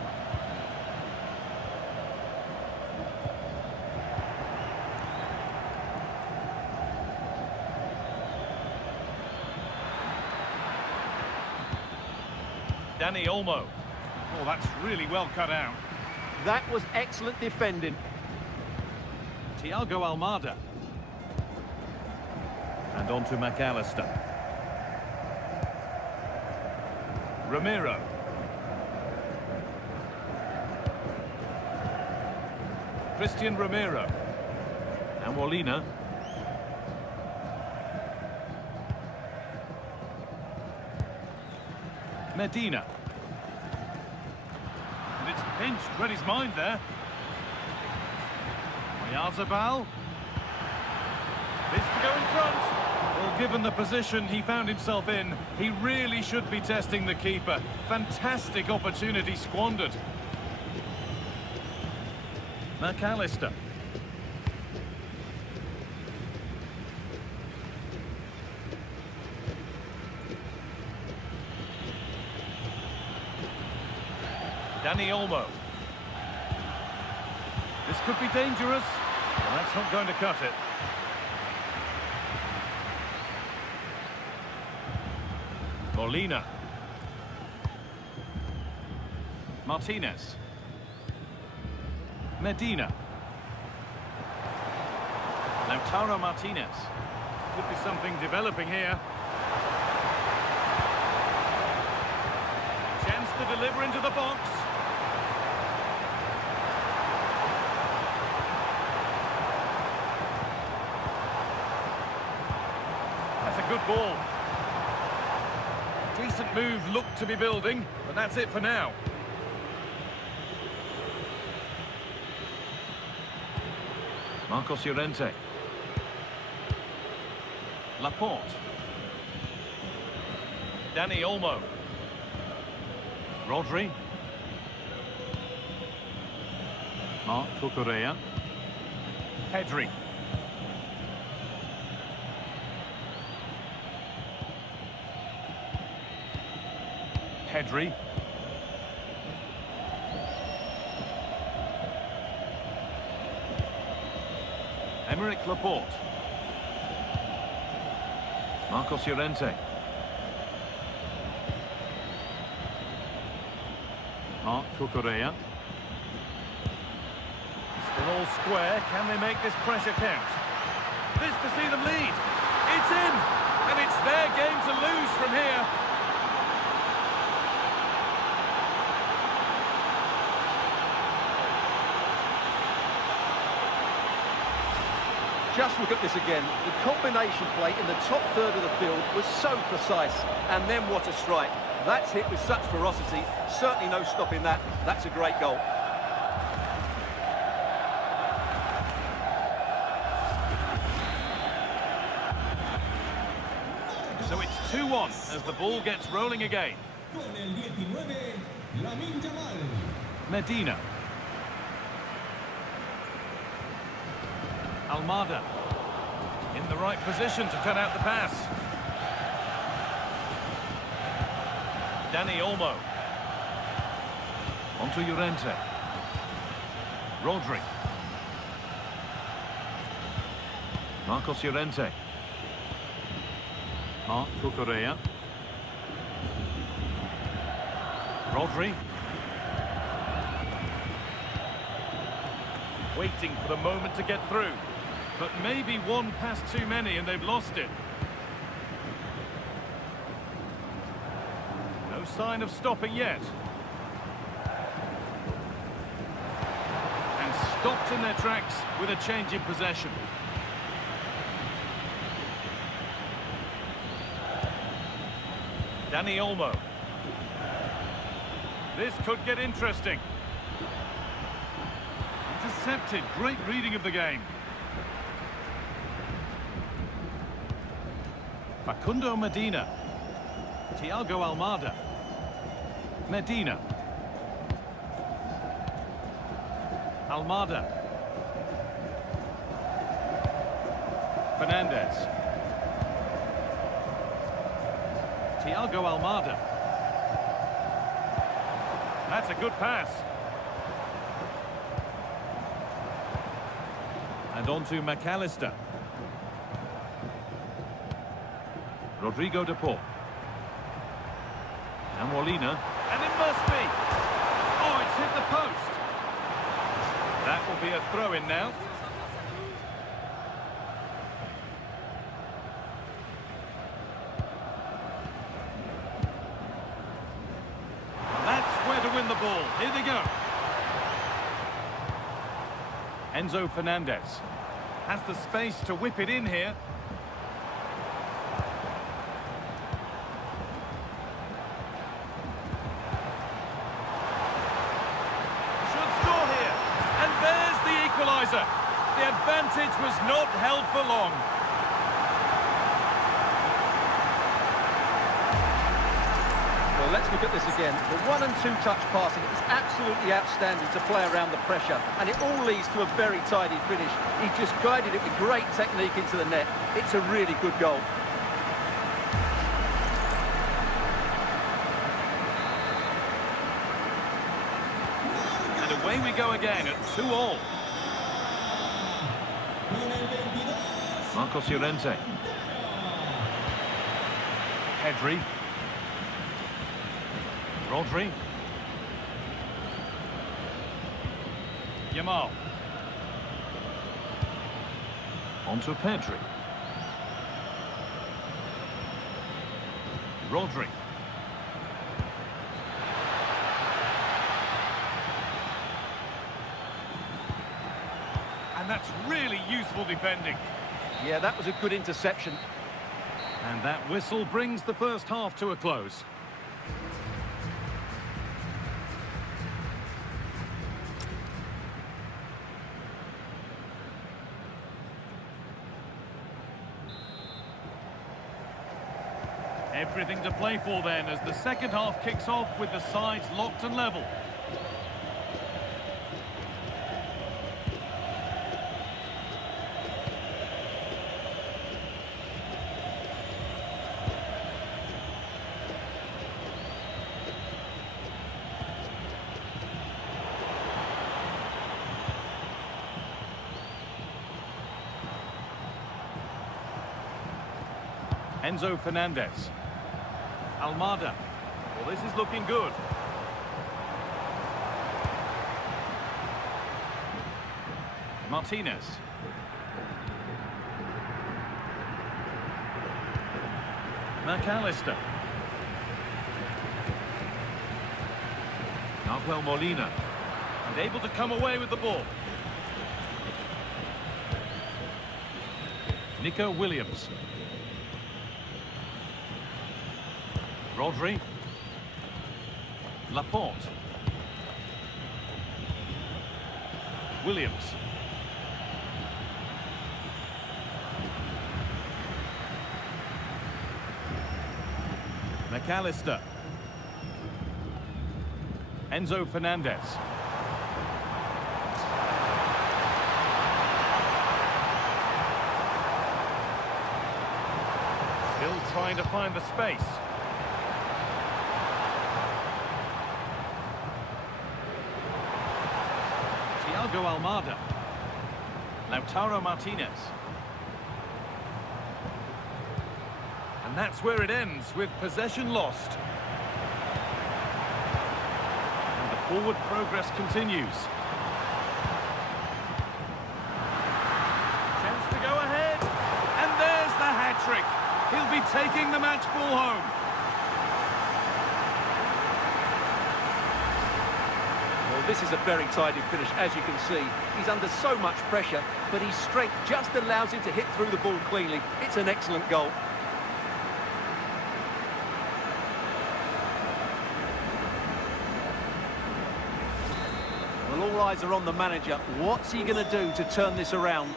Dani Olmo. Oh, that's really well cut out. That was excellent defending. Thiago Almada. And on to McAllister. Romero. Christian Romero. And Molina. Medina. And it's pinched, read his mind there. Oyarzabal. This to go in front. Well, given the position he found himself in, he really should be testing the keeper. Fantastic opportunity squandered. McAllister. Dani Olmo. This could be dangerous. Well, that's not going to cut it. Molina. Martinez. Medina. Lautaro Martinez. Could be something developing here. deliver into the box. That's a good ball. Decent move looked to be building, but that's it for now. Marcos Llorente. Laporte. Dani Olmo. Rodri. Marc Cucurella. Pedri. Pedri. Emerick Laporte. Marcos Llorente. Marc Cucurella. Still all square. Can they make this pressure count? This to see them lead. It's in! And it's their game to lose from here. Just look at this again. The combination play in the top third of the field was so precise. And then what a strike. That's hit with such ferocity. Certainly no stopping that. That's a great goal. So it's 2-1 as the ball gets rolling again. Medina. Almada. In the right position to cut out the pass. Dani Olmo. Onto Llorente. Rodri. Marcos Llorente. Marc Cucurella. Rodri. Waiting for the moment to get through. But maybe one pass too many and they've lost it. No sign of stopping yet. And stopped in their tracks with a change in possession. Dani Olmo. This could get interesting. Intercepted. Great reading of the game. Facundo Medina. Thiago Almada. Medina. Almada. Fernandez. Thiago Almada. That's a good pass. And on to McAllister. Rodrigo de Paul. And Molina. And it must be! Oh, it's hit the post! That will be a throw-in now. And that's where to win the ball. Here they go. Enzo Fernandez has the space to whip it in here. The advantage was not held for long. Well, let's look at this again. The 1- and 2-touch passing is absolutely outstanding to play around the pressure, and it all leads to a very tidy finish. He just guided it with great technique into the net. It's a really good goal. And away we go again at 2-2. Marcos Llorente. Pedri. Rodri. Yamal. Onto Pedri. Rodri. Really useful defending. Yeah, that was a good interception. And that whistle brings the first half to a close. Everything to play for then as the second half kicks off with the sides locked and level. Enzo Fernandez. Almada. Well, this is looking good. Martinez. McAllister. Nahuel Molina. And able to come away with the ball. Nico Williams. Rodri. Laporte. Williams. McAllister. Enzo Fernandez. Still trying to find the space. Thiago Almada. Lautaro Martinez. And that's where it ends, with possession lost. And the forward progress continues. Chance to go ahead. And there's the hat-trick. He'll be taking the match ball home. This is a very tidy finish, as you can see. He's under so much pressure, but his strength just allows him to hit through the ball cleanly. It's an excellent goal. Well, all eyes are on the manager. What's he going to do to turn this around?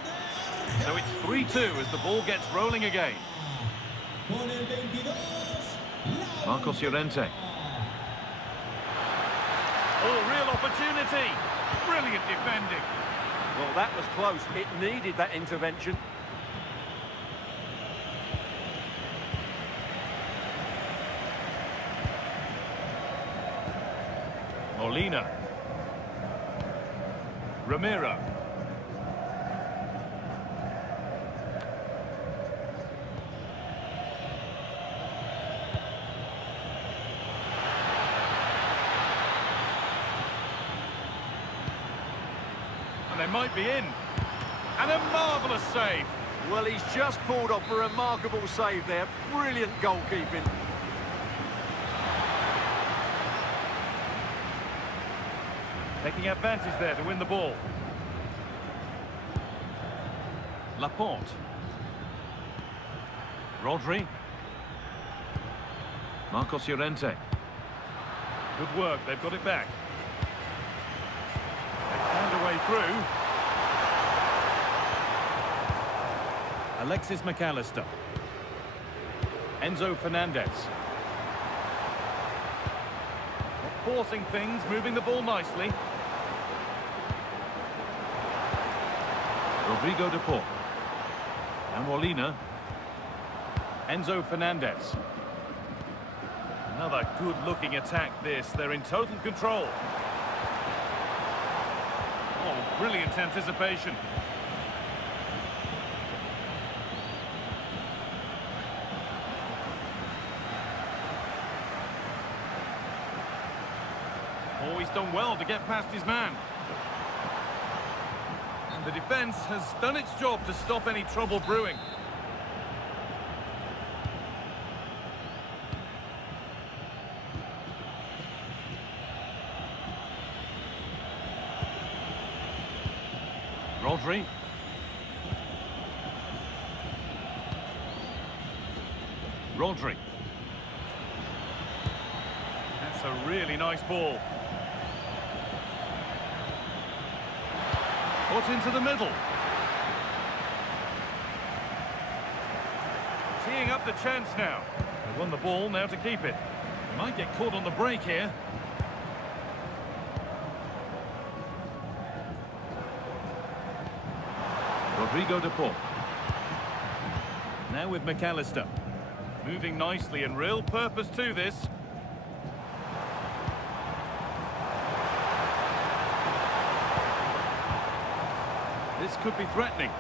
So it's 3-2 as the ball gets rolling again. Marcos Llorente. Oh, real opportunity. Brilliant defending. Well, that was close. It needed that intervention. Molina. Romero. And they might be in. And a marvellous save. Well, he's just pulled off a remarkable save there. Brilliant goalkeeping. Taking advantage there to win the ball. Laporte. Rodri. Marcos Llorente. Good work, they've got it back. They found a way through. Alexis McAllister. Enzo Fernandez. Forcing things, moving the ball nicely. Rodrigo de Paul. Now Molina. Enzo Fernandez. Another good-looking attack this. They're in total control. Oh, brilliant anticipation. Oh, he's done well to get past his man. And the defence has done its job to stop any trouble brewing. Rodri. Rodri. That's a really nice ball. Put into the middle. Teeing up the chance now. They won the ball, now to keep it. They might get caught on the break here. Rodrigo de Paul. Now with McAllister. Moving nicely and real purpose to this. This could be threatening.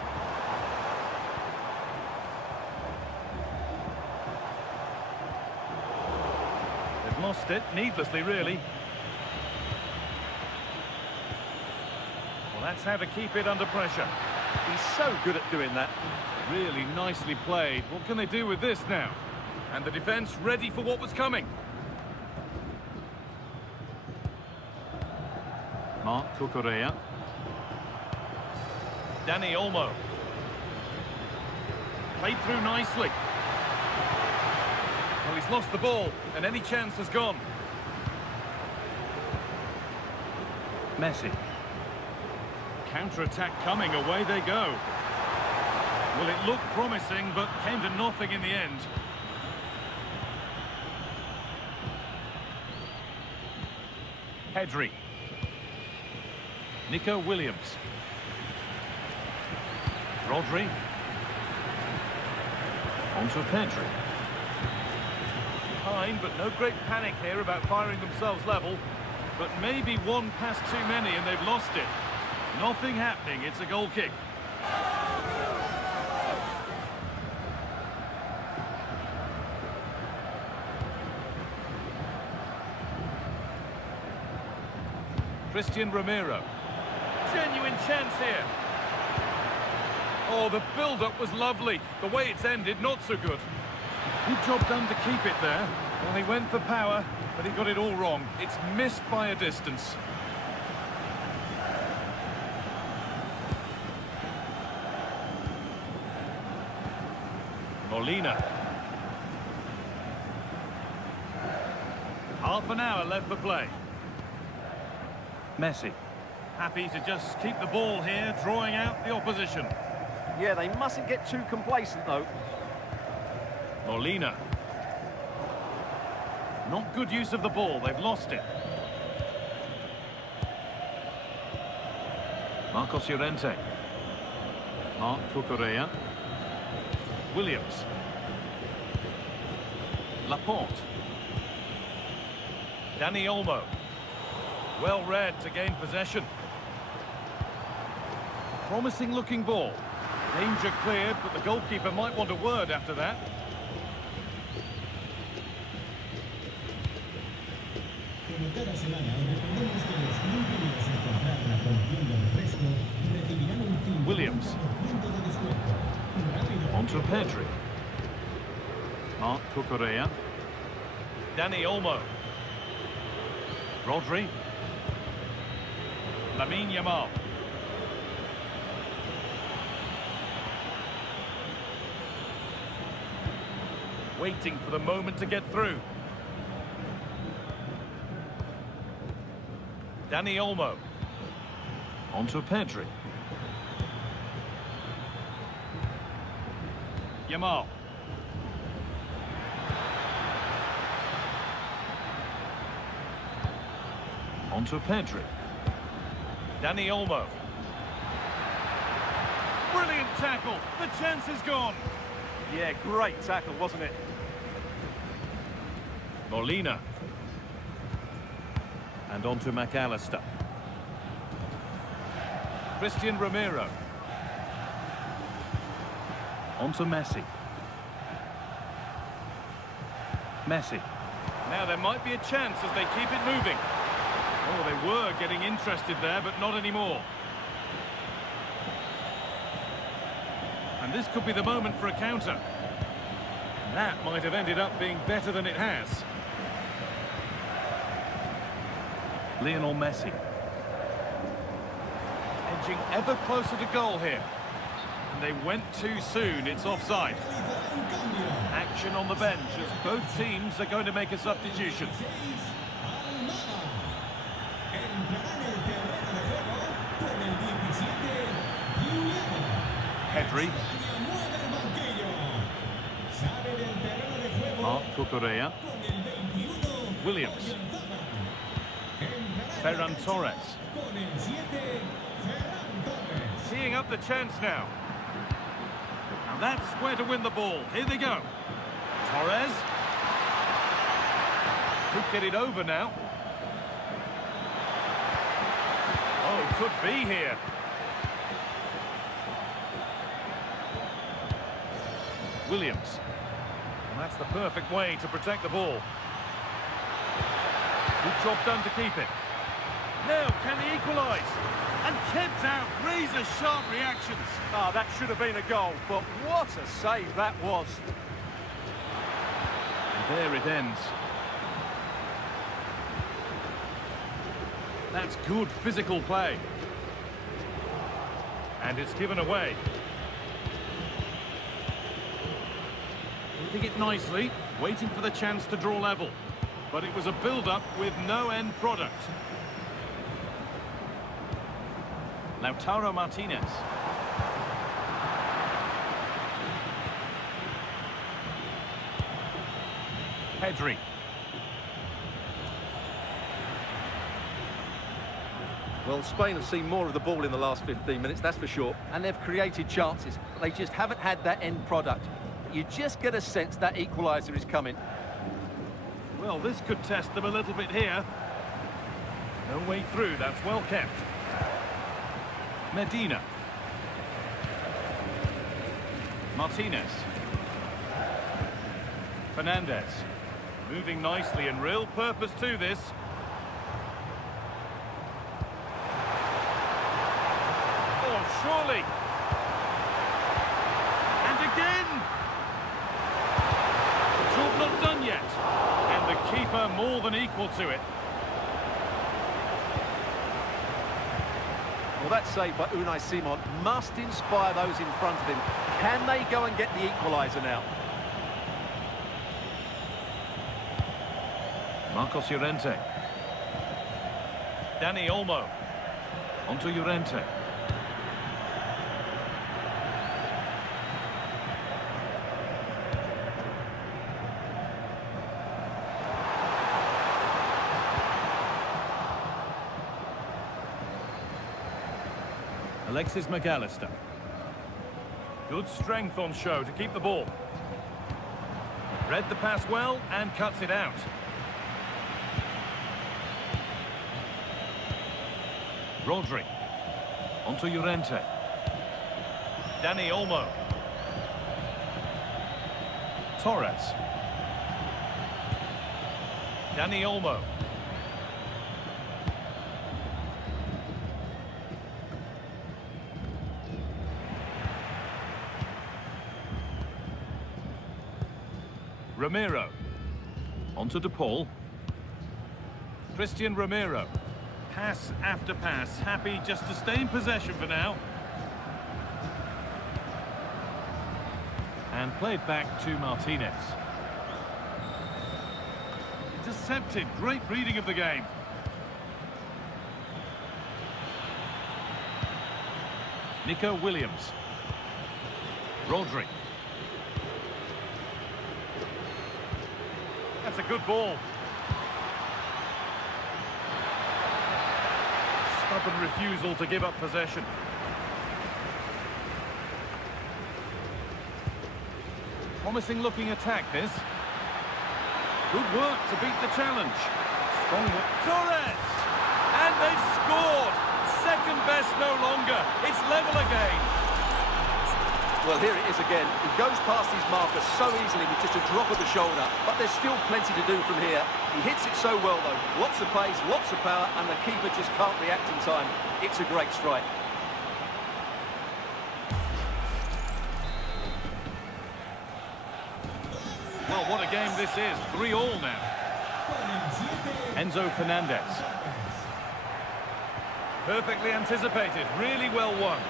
They've lost it, needlessly really. Well, that's how to keep it under pressure. He's so good at doing that. Really nicely played. What can they do with this now? And the defence ready for what was coming. Marc Cucurella. Dani Olmo. Played through nicely. Well, he's lost the ball, and any chance has gone. Messi. Counter-attack coming, away they go. Well, it looked promising, but came to nothing in the end. Pedri. Nico Williams. Rodri. Onto Pedri. Behind, but no great panic here about firing themselves level. But maybe one pass too many and they've lost it. Nothing happening, it's a goal kick. Christian Romero. Genuine chance here. Oh, the build-up was lovely. The way it's ended, not so good. Good job done to keep it there. Well, he went for power, but he got it all wrong. It's missed by a distance. Molina. Half an hour left for play. Messi. Happy to just keep the ball here, drawing out the opposition. Yeah, they mustn't get too complacent, though. Molina. Not good use of the ball, they've lost it. Marcos Llorente. Marc Cucurella. Williams. Laporte. Dani Olmo. Well read to gain possession. Promising looking ball. Danger cleared, but the goalkeeper might want a word after that. Williams. Onto Pedri. Marc Cucurella. Dani Olmo. Rodri. Lamine Yamal. Waiting for the moment to get through. Dani Olmo. Onto Pedri. Yamal. Onto Pedri. Dani Olmo. Brilliant tackle. The chance is gone. Yeah, great tackle, wasn't it? Molina. And onto McAllister. Christian Romero. Onto Messi. Messi. Now there might be a chance as they keep it moving. Oh, they were getting interested there, but not anymore. And this could be the moment for a counter. That might have ended up being better than it has. Lionel Messi. Edging ever closer to goal here. And they went too soon, it's offside. Action on the bench as both teams are going to make a substitution. Pedri. Marc Cucurella. Williams. Ferran Torres. Teeing up the chance now. And that's where to win the ball. Here they go. Torres. Could get it over now. Oh, could be here. Williams. And that's the perfect way to protect the ball. Good job done to keep it. Now, can he equalise? And kept out, razor-sharp reactions. Ah, that should have been a goal, but what a save that was. And there it ends. That's good physical play. And it's given away. Keeping it nicely, waiting for the chance to draw level. But it was a build-up with no end product. Lautaro Martinez. Pedri. Well, Spain have seen more of the ball in the last 15 minutes, that's for sure. And they've created chances. They just haven't had that end product. You just get a sense that equaliser is coming. Well, this could test them a little bit here. No way through, that's well kept. Medina. Martinez. Fernandez. Moving nicely and real purpose to this. Oh, surely. And again. The job not done yet. And the keeper more than equal to it. Well, that save by Unai Simon must inspire those in front of him. Can they go and get the equaliser now? Marcos Llorente. Dani Olmo. Onto Llorente. Alexis McAllister. Good strength on show to keep the ball. Read the pass well and cuts it out. Rodri. Onto Llorente. Dani Olmo. Torres. Dani Olmo. Romero. Onto De Paul. Christian Romero. Pass after pass, happy just to stay in possession for now. And played back to Martinez. Intercepted, great reading of the game. Nico Williams. Rodri. That's a good ball. Stubborn refusal to give up possession. Promising looking attack this. Good work to beat the challenge. Strong work. Torres! And they've scored! Second best no longer. It's level again. Well, here it is again. He goes past his marker so easily with just a drop of the shoulder, but there's still plenty to do from here. He hits it so well, though. Lots of pace, lots of power, and the keeper just can't react in time. It's a great strike. Well, what a game this is. 3-3 now. Enzo Fernandez. Perfectly anticipated. Really well won.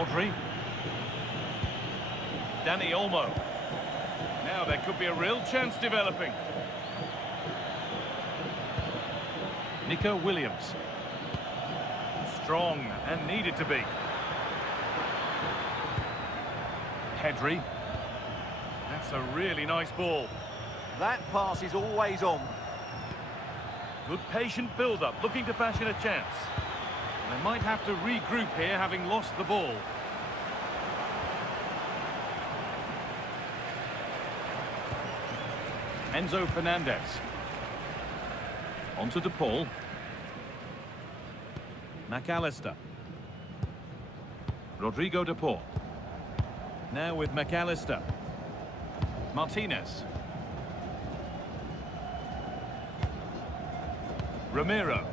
Rodri. Dani Olmo. Now there could be a real chance developing. Nico Williams. Strong and needed to be. Pedri. That's a really nice ball. That pass is always on. Good patient build-up, looking to fashion a chance. They might have to regroup here, having lost the ball. Enzo Fernandez. On to De Paul. McAllister. Rodrigo De Paul. Now with McAllister. Martinez. Romero.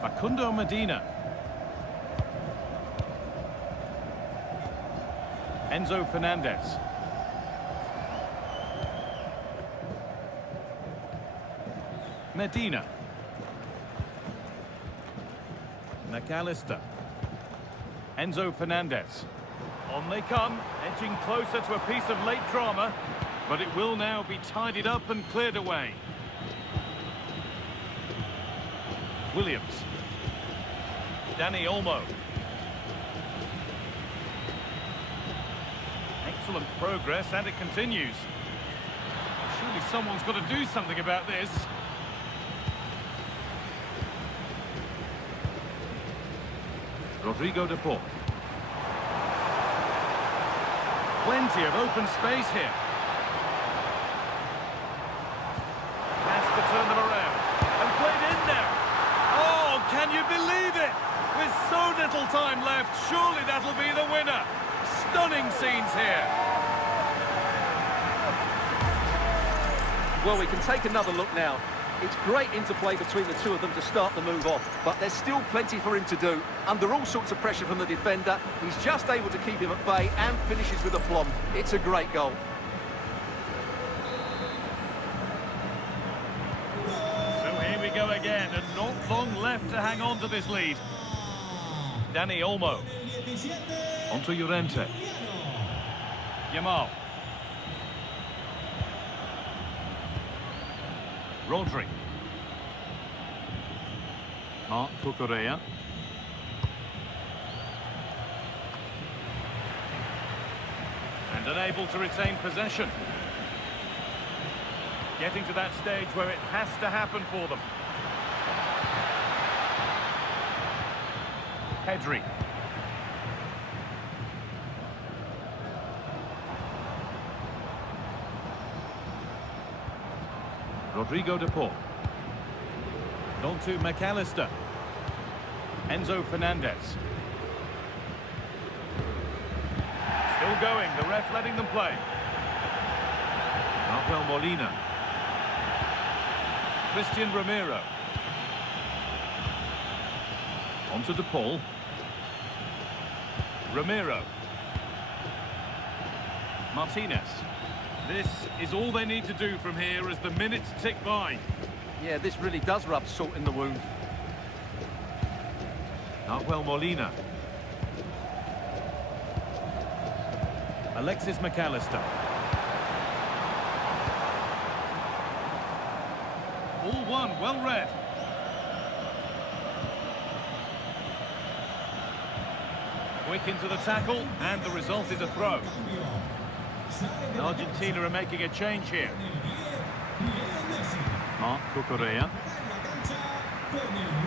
Facundo Medina. Enzo Fernandez. Medina. McAllister. Enzo Fernandez. On they come, edging closer to a piece of late drama, but it will now be tidied up and cleared away. Williams. Dani Olmo. Excellent progress, and it continues. Surely someone's got to do something about this. Rodrigo De Paul. Plenty of open space here. Has to turn them around. And played in now. Oh, can you believe it? With so little time left, surely that'll be the winner. Stunning scenes here. Well, we can take another look now. It's great interplay between the two of them to start the move off, but there's still plenty for him to do. Under all sorts of pressure from the defender, he's just able to keep him at bay and finishes with aplomb. It's a great goal. So here we go again, and not long left to hang on to this lead. Dani Olmo. Onto Llorente. Yamal. Rodri. Marc Cucurella. And unable to retain possession. Getting to that stage where it has to happen for them. Pedri. Rodrigo De Paul. On to McAllister. Enzo Fernandez. Still going, the ref letting them play. Rafael Molina. Christian Romero. On to De Paul. Romero. Martinez. This is all they need to do from here as the minutes tick by. Yeah, this really does rub salt in the wound. Rafael Molina. Alexis McAllister. All one, well read. Quick into the tackle, and the result is a throw. Argentina are making a change here. Marc Cucurella.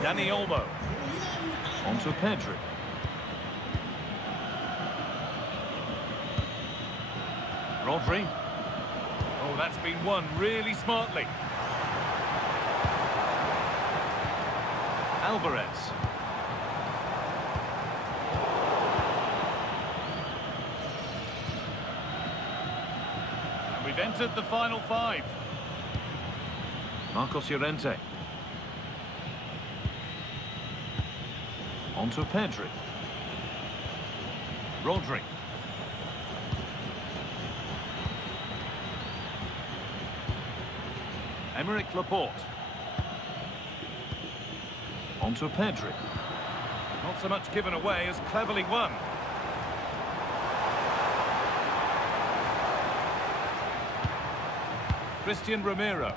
Dani Olmo. On to Pedri. Rodri. Oh, that's been won really smartly. Alvarez. And we've entered the final five. Marcos Llorente. On to Pedri. Rodri. Aymeric Laporte. On to Pedri. Not so much given away as cleverly won. Christian Romero.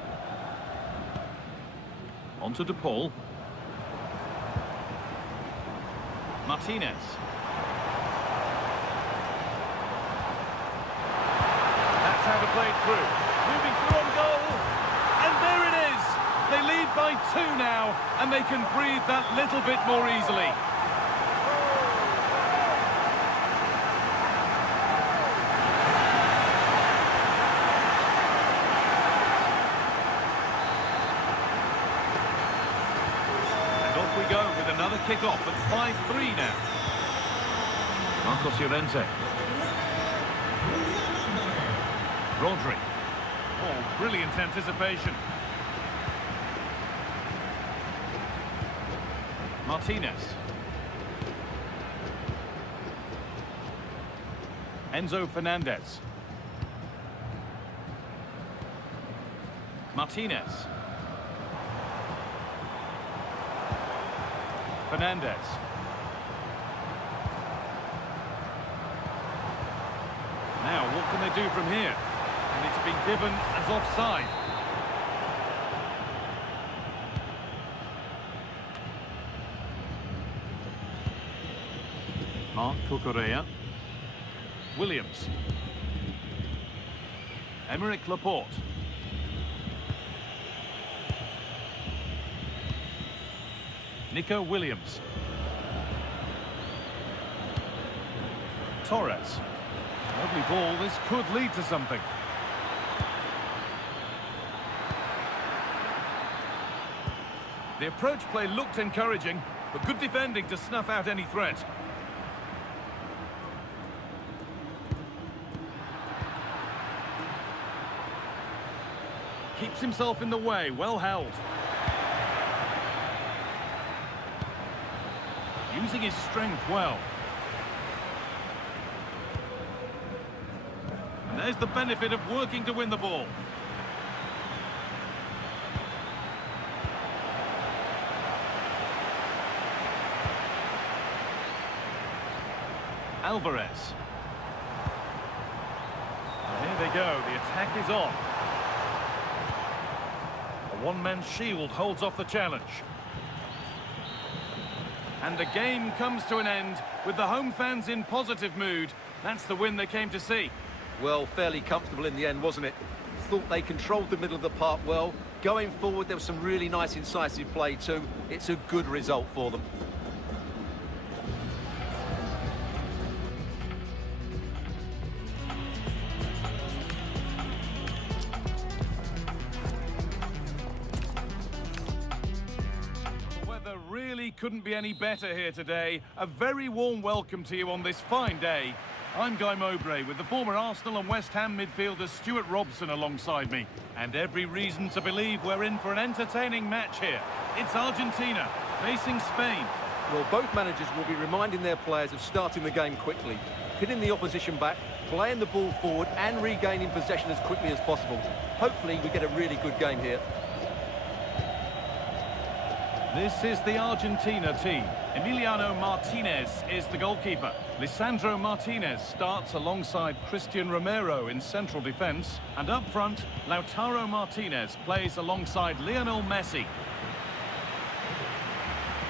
On to De Paul. Martinez. That's how to play it through. Moving through on goal. And there it is. They lead by 2 now, and they can breathe that little bit more easily. We go with another kick-off at 5-3 now. Marcos Llorente. Rodri. Oh, brilliant anticipation. Martinez. Enzo Fernandez. Martinez. Fernandez. Now, what can they do from here? And it's been given as offside. Marc Cucurella. Williams. Emerick Laporte. Nico Williams. Torres. Lovely ball, this could lead to something. The approach play looked encouraging, but good defending to snuff out any threat. Keeps himself in the way, well held. Using his strength well. And there's the benefit of working to win the ball. Alvarez. And here they go, the attack is on. A one-man shield holds off the challenge. And the game comes to an end with the home fans in positive mood. That's the win they came to see. Well, fairly comfortable in the end, wasn't it? Thought they controlled the middle of the park well. Going forward, there was some really nice incisive play too. It's a good result for them. Couldn't be any better here today. A very warm welcome to you on this fine day. I'm Guy Mowbray with the former Arsenal and West Ham midfielder Stuart Robson alongside me. And every reason to believe we're in for an entertaining match here. It's Argentina facing Spain. Well, both managers will be reminding their players of starting the game quickly, hitting the opposition back, playing the ball forward and regaining possession as quickly as possible. Hopefully we get a really good game here. This is the Argentina team. Emiliano Martinez is the goalkeeper. Lisandro Martinez starts alongside Christian Romero in central defence. And up front, Lautaro Martinez plays alongside Lionel Messi.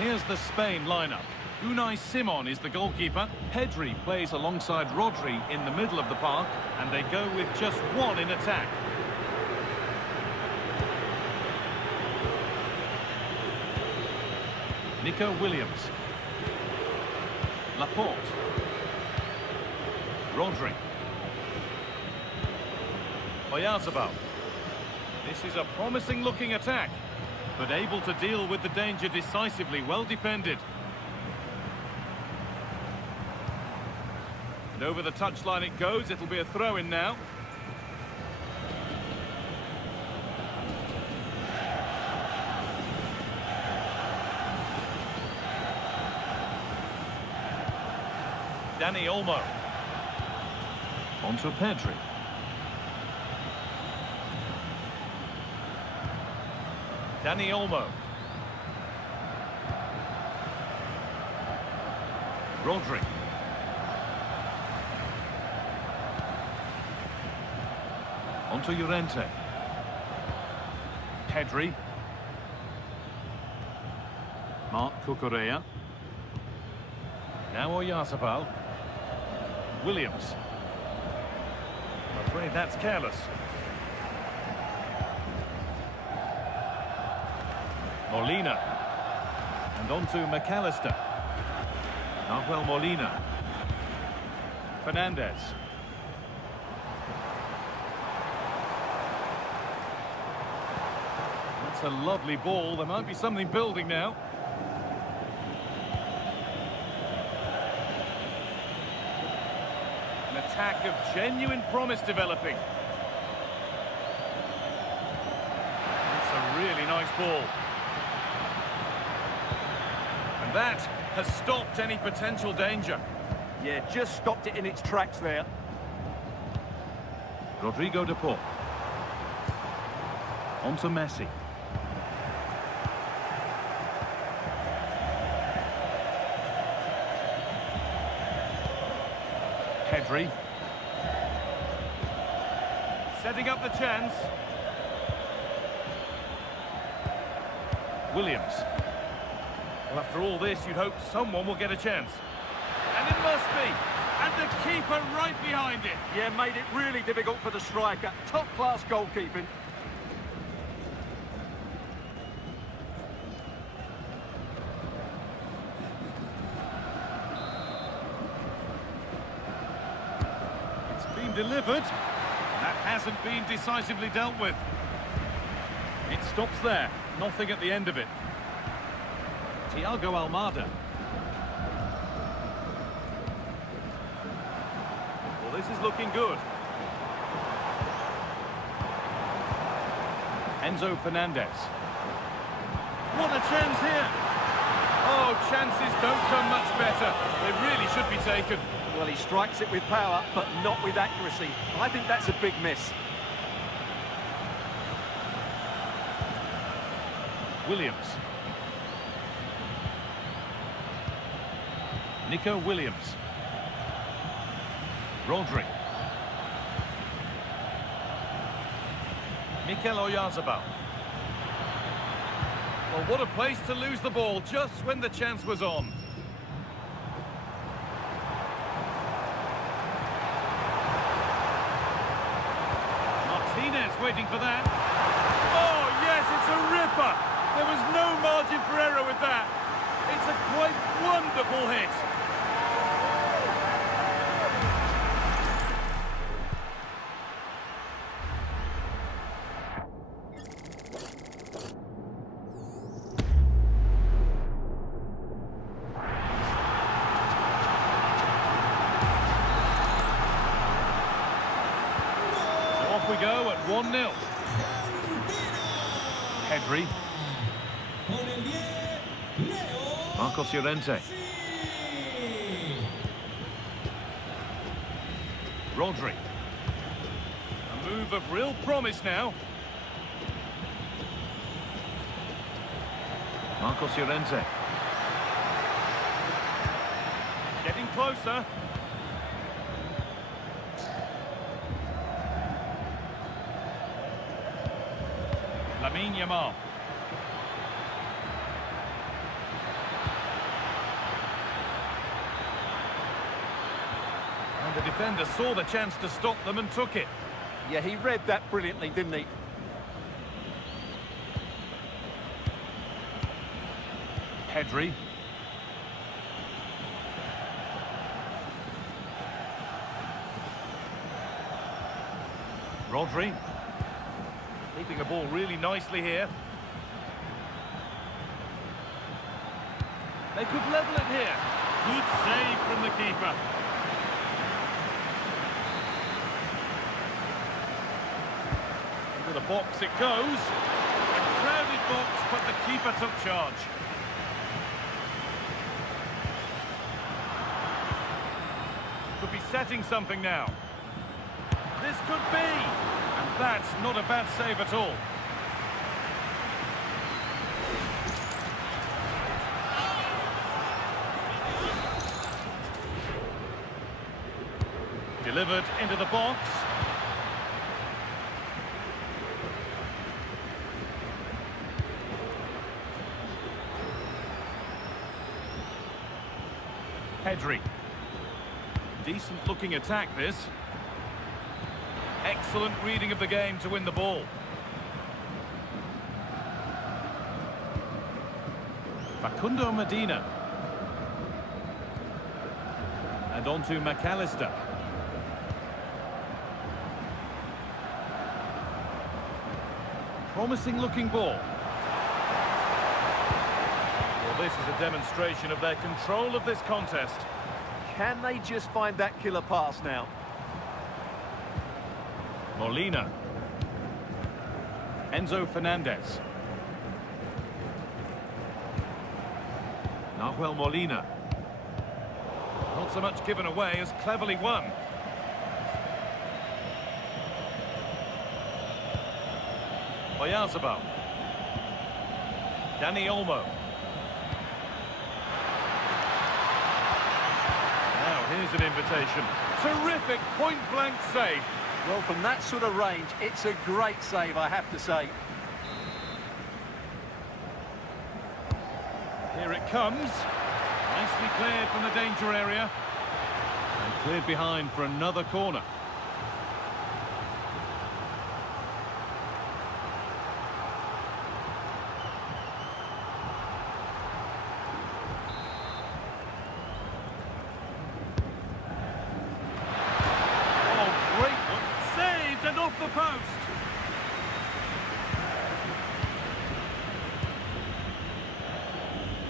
Here's the Spain lineup. Unai Simon is the goalkeeper. Pedri plays alongside Rodri in the middle of the park. And they go with just one in attack. Nico Williams. Laporte. Rodri. Oyarzabal. This is a promising looking attack, but able to deal with the danger decisively, well defended. And over the touchline it goes, it'll be a throw-in now. Dani Olmo. On to Pedri. Dani Olmo. Rodri. Onto Llorente. Pedri. Marc Cucurella. Now Oyarzabal. Williams. I'm afraid that's careless. Molina. And on to McAllister. Nahuel Molina. Fernandez. That's a lovely ball. There might be something building now. An attack of genuine promise developing. That's a really nice ball. And that has stopped any potential danger. Yeah, just stopped it in its tracks there. Rodrigo de Paul. On to Messi. Pedri. Setting up the chance. Williams. Well, after all this, you'd hope someone will get a chance. And it must be. And the keeper right behind it. Yeah, made it really difficult for the striker. Top-class goalkeeping. It's been delivered. That hasn't been decisively dealt with. It stops there. Nothing at the end of it. Thiago Almada. Well, this is looking good. Enzo Fernandez. What a chance here! Oh, chances don't come much better. They really should be taken. Well, he strikes it with power, but not with accuracy. I think that's a big miss. Williams. Nico Williams. Rodri. Mikel Oyarzabal. Well, what a place to lose the ball just when the chance was on. Martinez waiting for that. Oh, yes, it's a ripper. There was no margin for error with that. It's a quite wonderful hit. So off we go at 1-0. Pedri. Marcos Llorente. Rodri. A move of real promise now. Marcos Llorente. Getting closer. Lamine Yamal. And the defender saw the chance to stop them and took it. Yeah, he read that brilliantly, didn't he? Pedri. Rodri. Keeping the ball really nicely here. They could level it here. Good save from the keeper. Into the box it goes. A crowded box, but the keeper took charge. Could be setting something now. This could be. And that's not a bad save at all. Delivered into the box. Pedri. Decent looking attack this. Excellent reading of the game to win the ball. Facundo Medina. And on to McAllister. Promising looking ball. Well, this is a demonstration of their control of this contest. Can they just find that killer pass now? Molina. Enzo Fernandez. Nahuel Molina. Not so much given away as cleverly won. Oyarzabal. Dani Olmo. Now here's an invitation. Terrific point-blank save. Well, from that sort of range, it's a great save, I have to say. Here it comes. Nicely cleared from the danger area. And cleared behind for another corner. Oh, great one. Saved and off the post.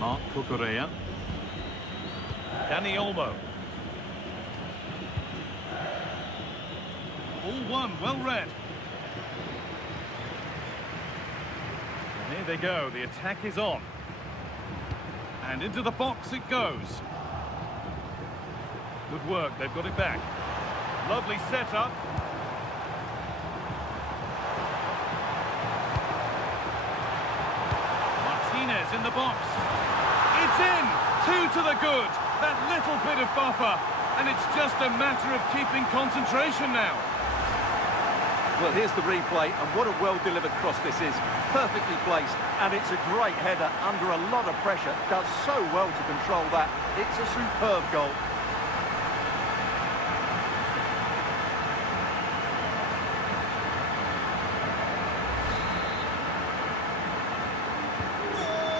Marc Cucurella. Dani Olmo. All one, well read. And here they go, the attack is on. And into the box it goes. Good work, they've got it back. Lovely setup. Martinez in the box. It's in! 2 to the good. That little bit of buffer. And it's just a matter of keeping concentration now. Well, here's the replay, and what a well-delivered cross this is. Perfectly placed, and it's a great header under a lot of pressure. Does so well to control that. It's a superb goal.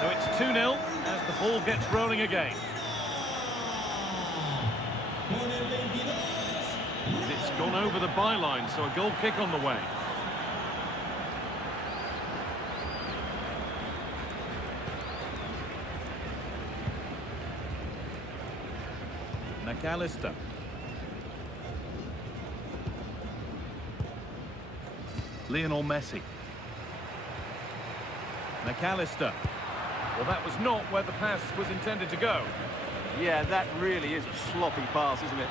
So it's 2-0 as the ball gets rolling again. It's gone over the byline, so a goal kick on the way. McAllister. Lionel Messi. McAllister. Well, that was not where the pass was intended to go. Yeah, that really is a sloppy pass, isn't it?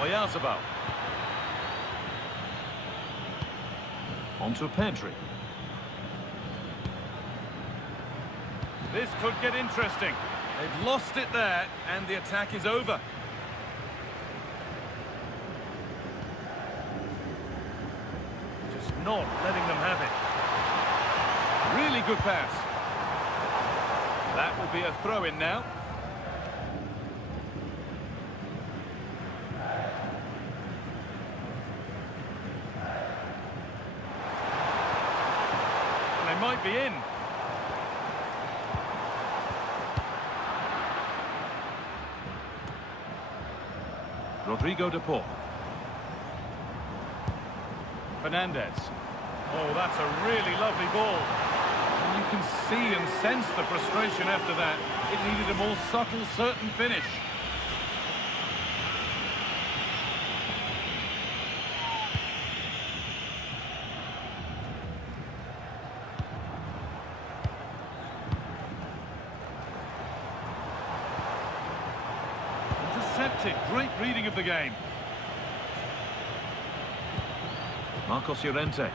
Oyarzabal. On to Pedri. This could get interesting. They've lost it there, and the attack is over. Just not letting them have it. Really good pass. That will be a throw-in now. And they might be in. Rodrigo de Paul. Fernandez. Oh, that's a really lovely ball. And you can see and sense the frustration after that. It needed a more subtle, certain finish. Intercepted. Great reading of the game. Marcos Llorente.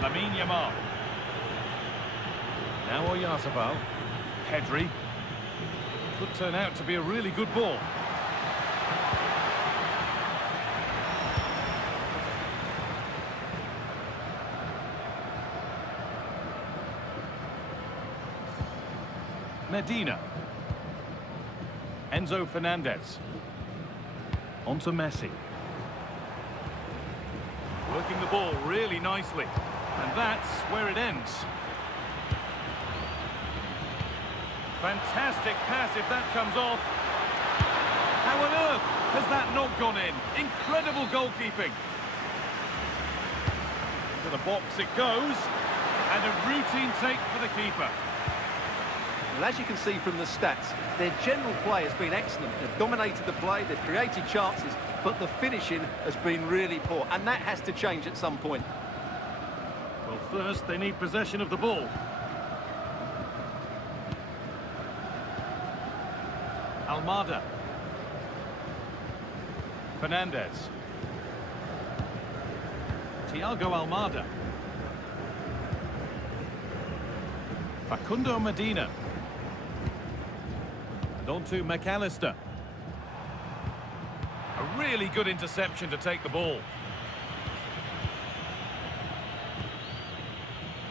Lamine Yamal. Now Oyarzabal. Pedri. Could turn out to be a really good ball. Medina. Enzo Fernandez. On to Messi. Working the ball really nicely. And that's where it ends. Fantastic pass if that comes off. How on earth has that not gone in? Incredible goalkeeping. To the box it goes. And a routine take for the keeper. Well, as you can see from the stats, their general play has been excellent. They've dominated the play, they've created chances, but the finishing has been really poor, and that has to change at some point. Well, first they need possession of the ball. Almada. Fernandez. Thiago Almada. Facundo Medina. And on to McAllister. A really good interception to take the ball.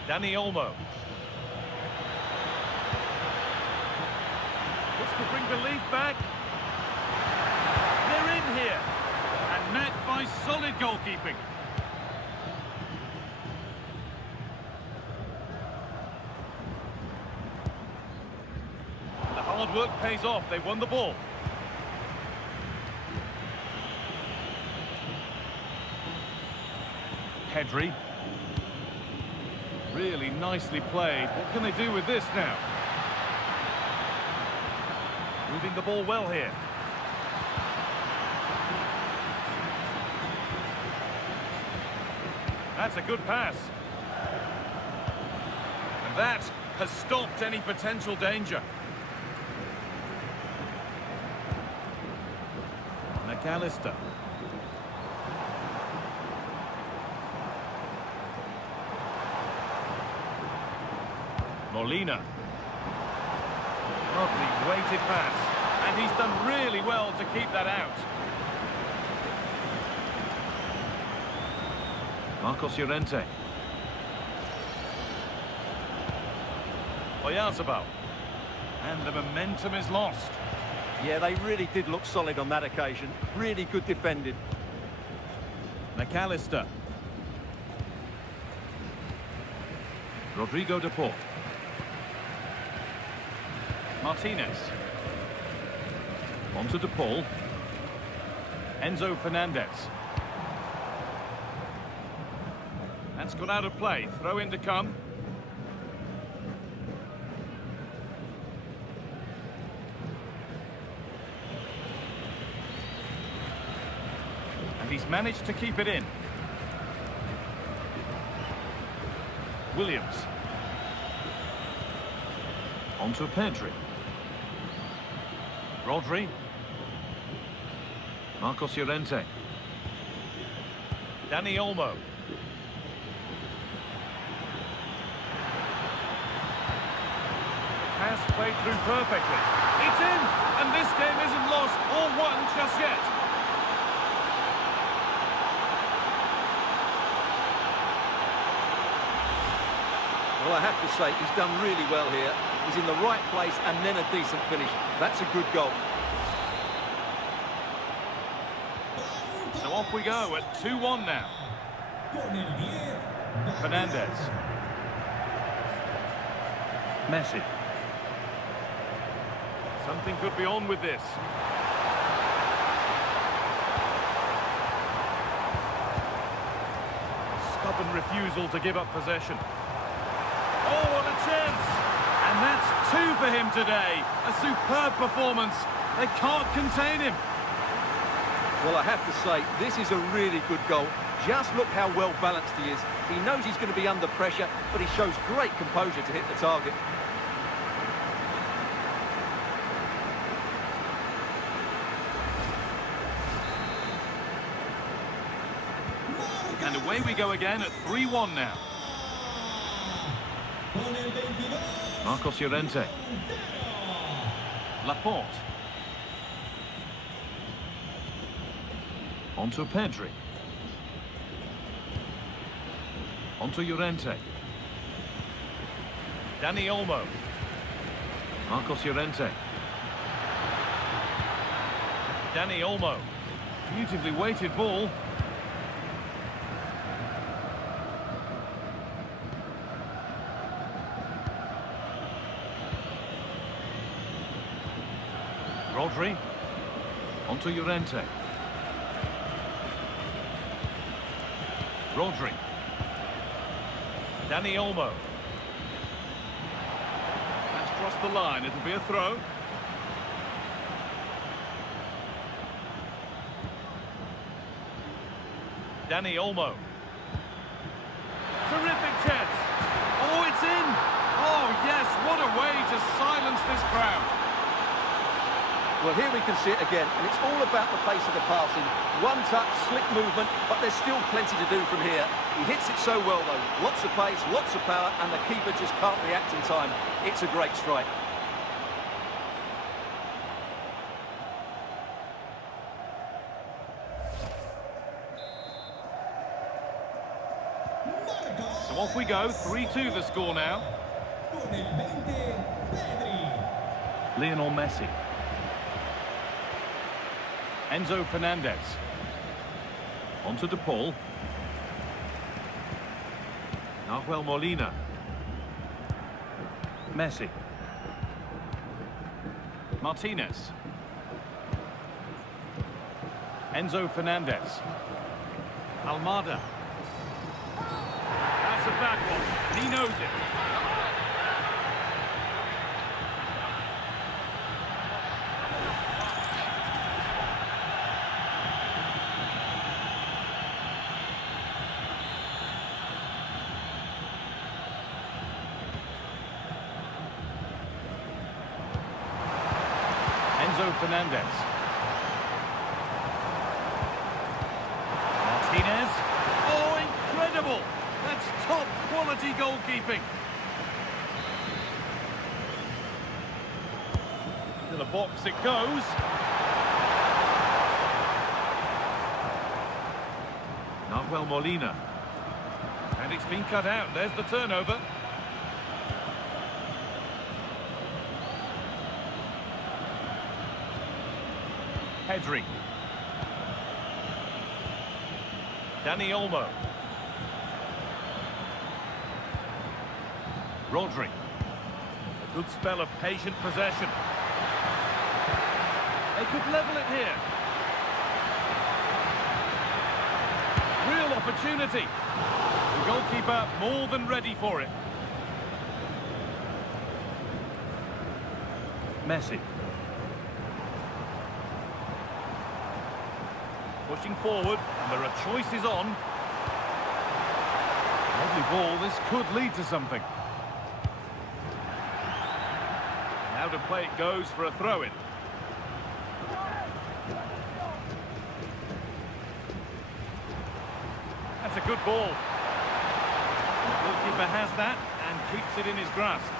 Dani Olmo. This could bring belief back. They're in here. And met by solid goalkeeping. The hard work pays off. They won the ball. Pedri. Really nicely played. What can they do with this now? Moving the ball well here. That's a good pass. And that has stopped any potential danger. McAllister. Molina. Lovely weighted pass. And he's done really well to keep that out. Marcos Llorente. Oyarzabal. And the momentum is lost. Yeah, they really did look solid on that occasion. Really good defending. McAllister. Rodrigo de Paul. Martinez. On to De Paul. Enzo Fernandez. That's gone out of play. Throw in to come. And he's managed to keep it in. Williams. On to Pedri. Rodri. Marcos Llorente. Dani Olmo. Pass played through perfectly. It's in! And this game isn't lost or won just yet. Well, I have to say, he's done really well here. He's in the right place and then a decent finish. That's a good goal. So off we go at 2-1 now. Fernandez. Messi. Something could be on with this. Stubborn refusal to give up possession. Oh, what a chance! And that's 2 for him today. A superb performance. They can't contain him. Well, I have to say, this is a really good goal. Just look how well balanced he is. He knows he's going to be under pressure, but he shows great composure to hit the target. And away we go again at 3-1 now. Marcos Llorente. Laporte. On to Pedri. On to Llorente. Dani Olmo. Marcos Llorente. Dani Olmo. Beautifully weighted ball. Rodri. Onto Llorente. Rodri. Dani Olmo. That's crossed the line. It'll be a throw. Dani Olmo. Terrific chance. Oh, it's in. Oh, yes, what a way to silence this crowd. Well, here we can see it again, and it's all about the pace of the passing. One touch, slick movement, but there's still plenty to do from here. He hits it so well, though. Lots of pace, lots of power, and the keeper just can't react in time. It's a great strike. So off we go, 3-2 the score now. Lionel Messi. Enzo Fernandez. Onto De Paul. Nahuel Molina. Messi. Martinez. Enzo Fernandez. Almada. That's a bad one. He knows it. Enzo Fernandez. Martinez. Oh, incredible! That's top quality goalkeeping. To the box it goes. Nahuel Molina. And it's been cut out. There's the turnover. Pedri. Dani Olmo. Rodri. A good spell of patient possession. They could level it here. Real opportunity. The goalkeeper more than ready for it. Messi. Pushing forward, and there are choices on. Lovely ball, this could lead to something. Now to play it goes for a throw-in. That's a good ball. The goalkeeper has that and keeps it in his grasp.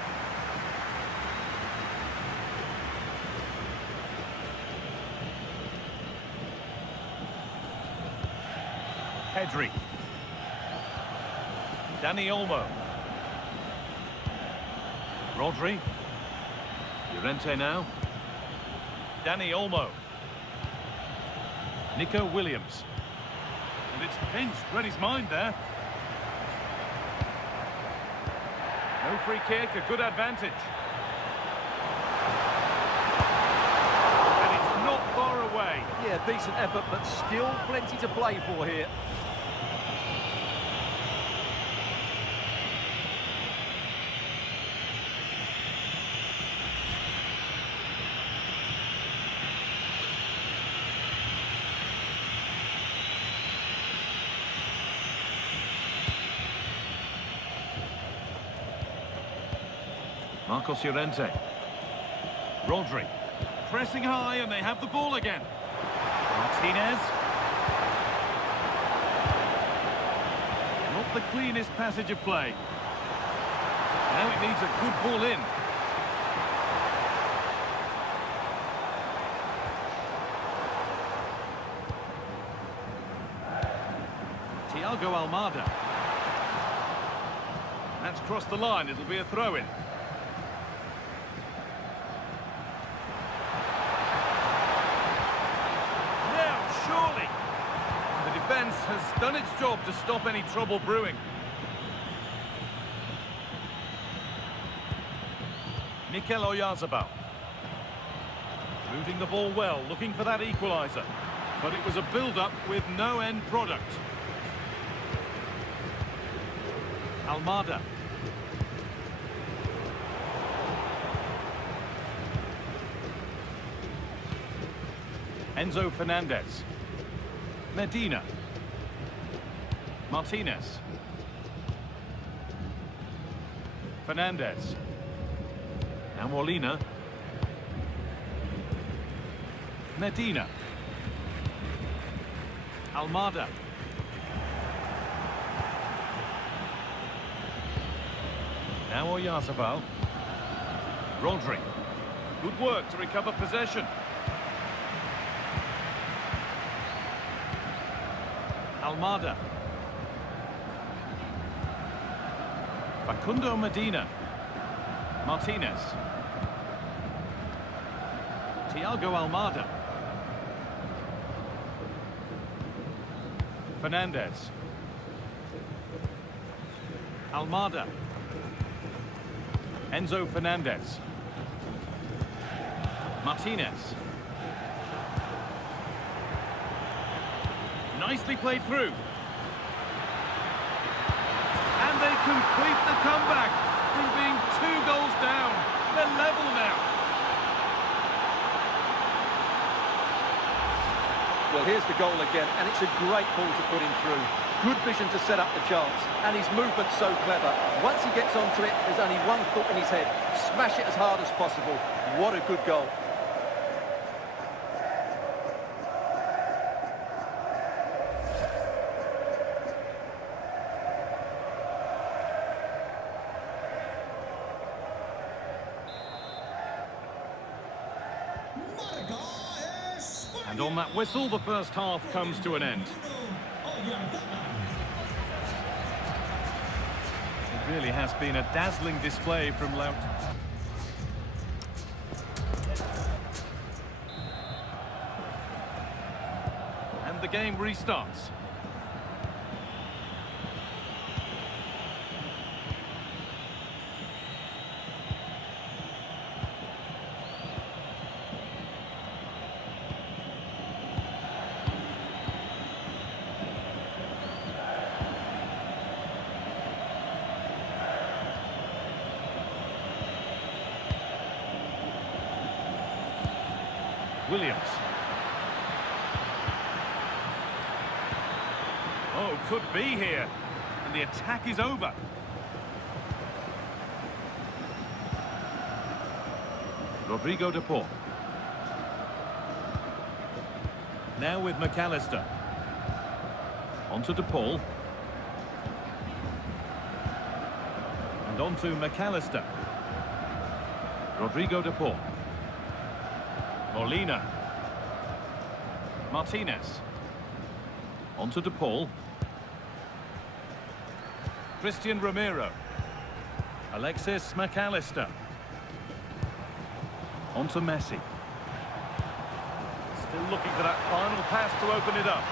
Pedri. Dani Olmo. Rodri. Llorente now. Dani Olmo. Nico Williams. And it's pinched. Read his mind there. No free kick, a good advantage. And it's not far away. Yeah, decent effort, but still plenty to play for here. Marcos Llorente. Rodri. Pressing high and they have the ball again. Martinez. Not the cleanest passage of play. Now it needs a good ball in. Thiago Almada. That's crossed the line. It'll be a throw-in. has done its job to stop any trouble brewing. Mikel Oyarzabal. Moving the ball well, looking for that equaliser. But it was a build-up with no end product. Almada. Enzo Fernandez. Medina. Martinez. Fernandez. Now Molina. Medina. Almada. Now Oyarzabal. Rodri. Good work to recover possession. Almada. Facundo Medina. Martinez. Thiago Almada. Fernandez. Almada. Enzo Fernandez. Martinez. Nicely played through. And they complete the comeback from being 2 goals down. They're level now. Well, here's the goal again, and it's a great ball to put him through. Good vision to set up the chance, and his movement's so clever. Once he gets onto it, there's only one thought in his head. Smash it as hard as possible. What a good goal. And on that whistle, the first half comes to an end. It really has been a dazzling display from Laut. And the game restarts. Williams. Oh, could be here. And the attack is over. Rodrigo de Paul. Now with McAllister. On to de Paul. And on to McAllister. Rodrigo de Paul. Molina. Martinez. On to de Paul. Christian Romero. Alexis McAllister. On to Messi. Still looking for that final pass to open it up.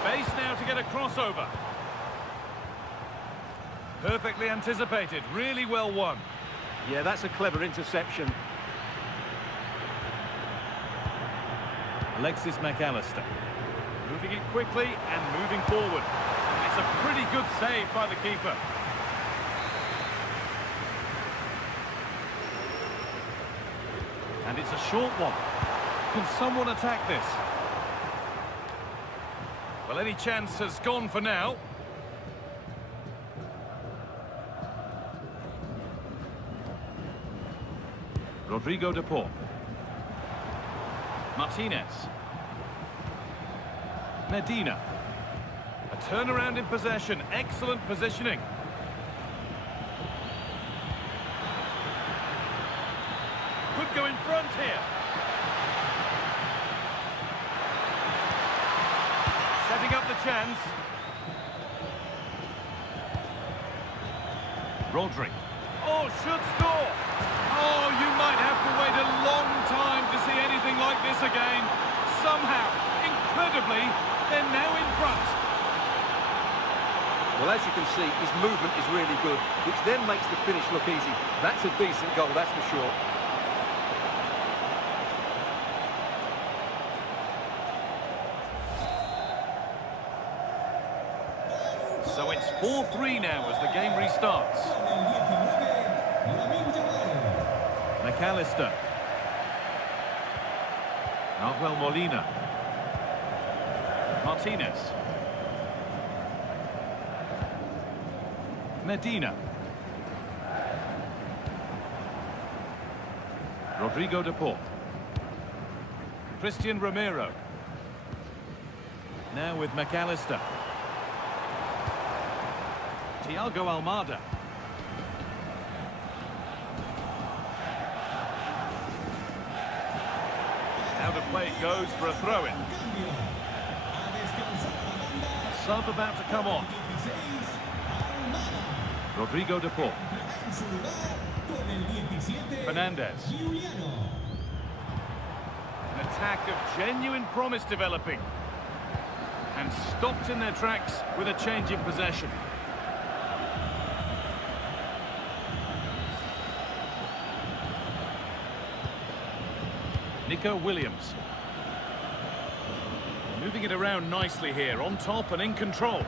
Space now to get a crossover. Perfectly anticipated, really well won. Yeah, that's a clever interception. Alexis McAllister. Moving it quickly and moving forward. It's a pretty good save by the keeper. And it's a short one. Can someone attack this? Well, any chance has gone for now. Rodrigo de Paul. Martinez. Medina. A turnaround in possession. Excellent positioning. Could go in front here. Setting up the chance. Rodri. Oh, should score. Oh, you might have to wait a long time to see anything like this again. Somehow, incredibly, they're now in front. Well, as you can see, his movement is really good, which then makes the finish look easy. That's a decent goal, that's for sure. So it's 4-3 now as the game restarts. McAllister. Nahuel Molina. Martinez. Medina. Rodrigo de Paul. Christian Romero. Now with McAllister. Thiago Almada. Out of play it goes for a throw-in. Sub about to come on. Rodrigo de Paul. Fernandez. An attack of genuine promise developing. And stopped in their tracks with a change in possession. Nico Williams. Moving it around nicely here, on top and in control.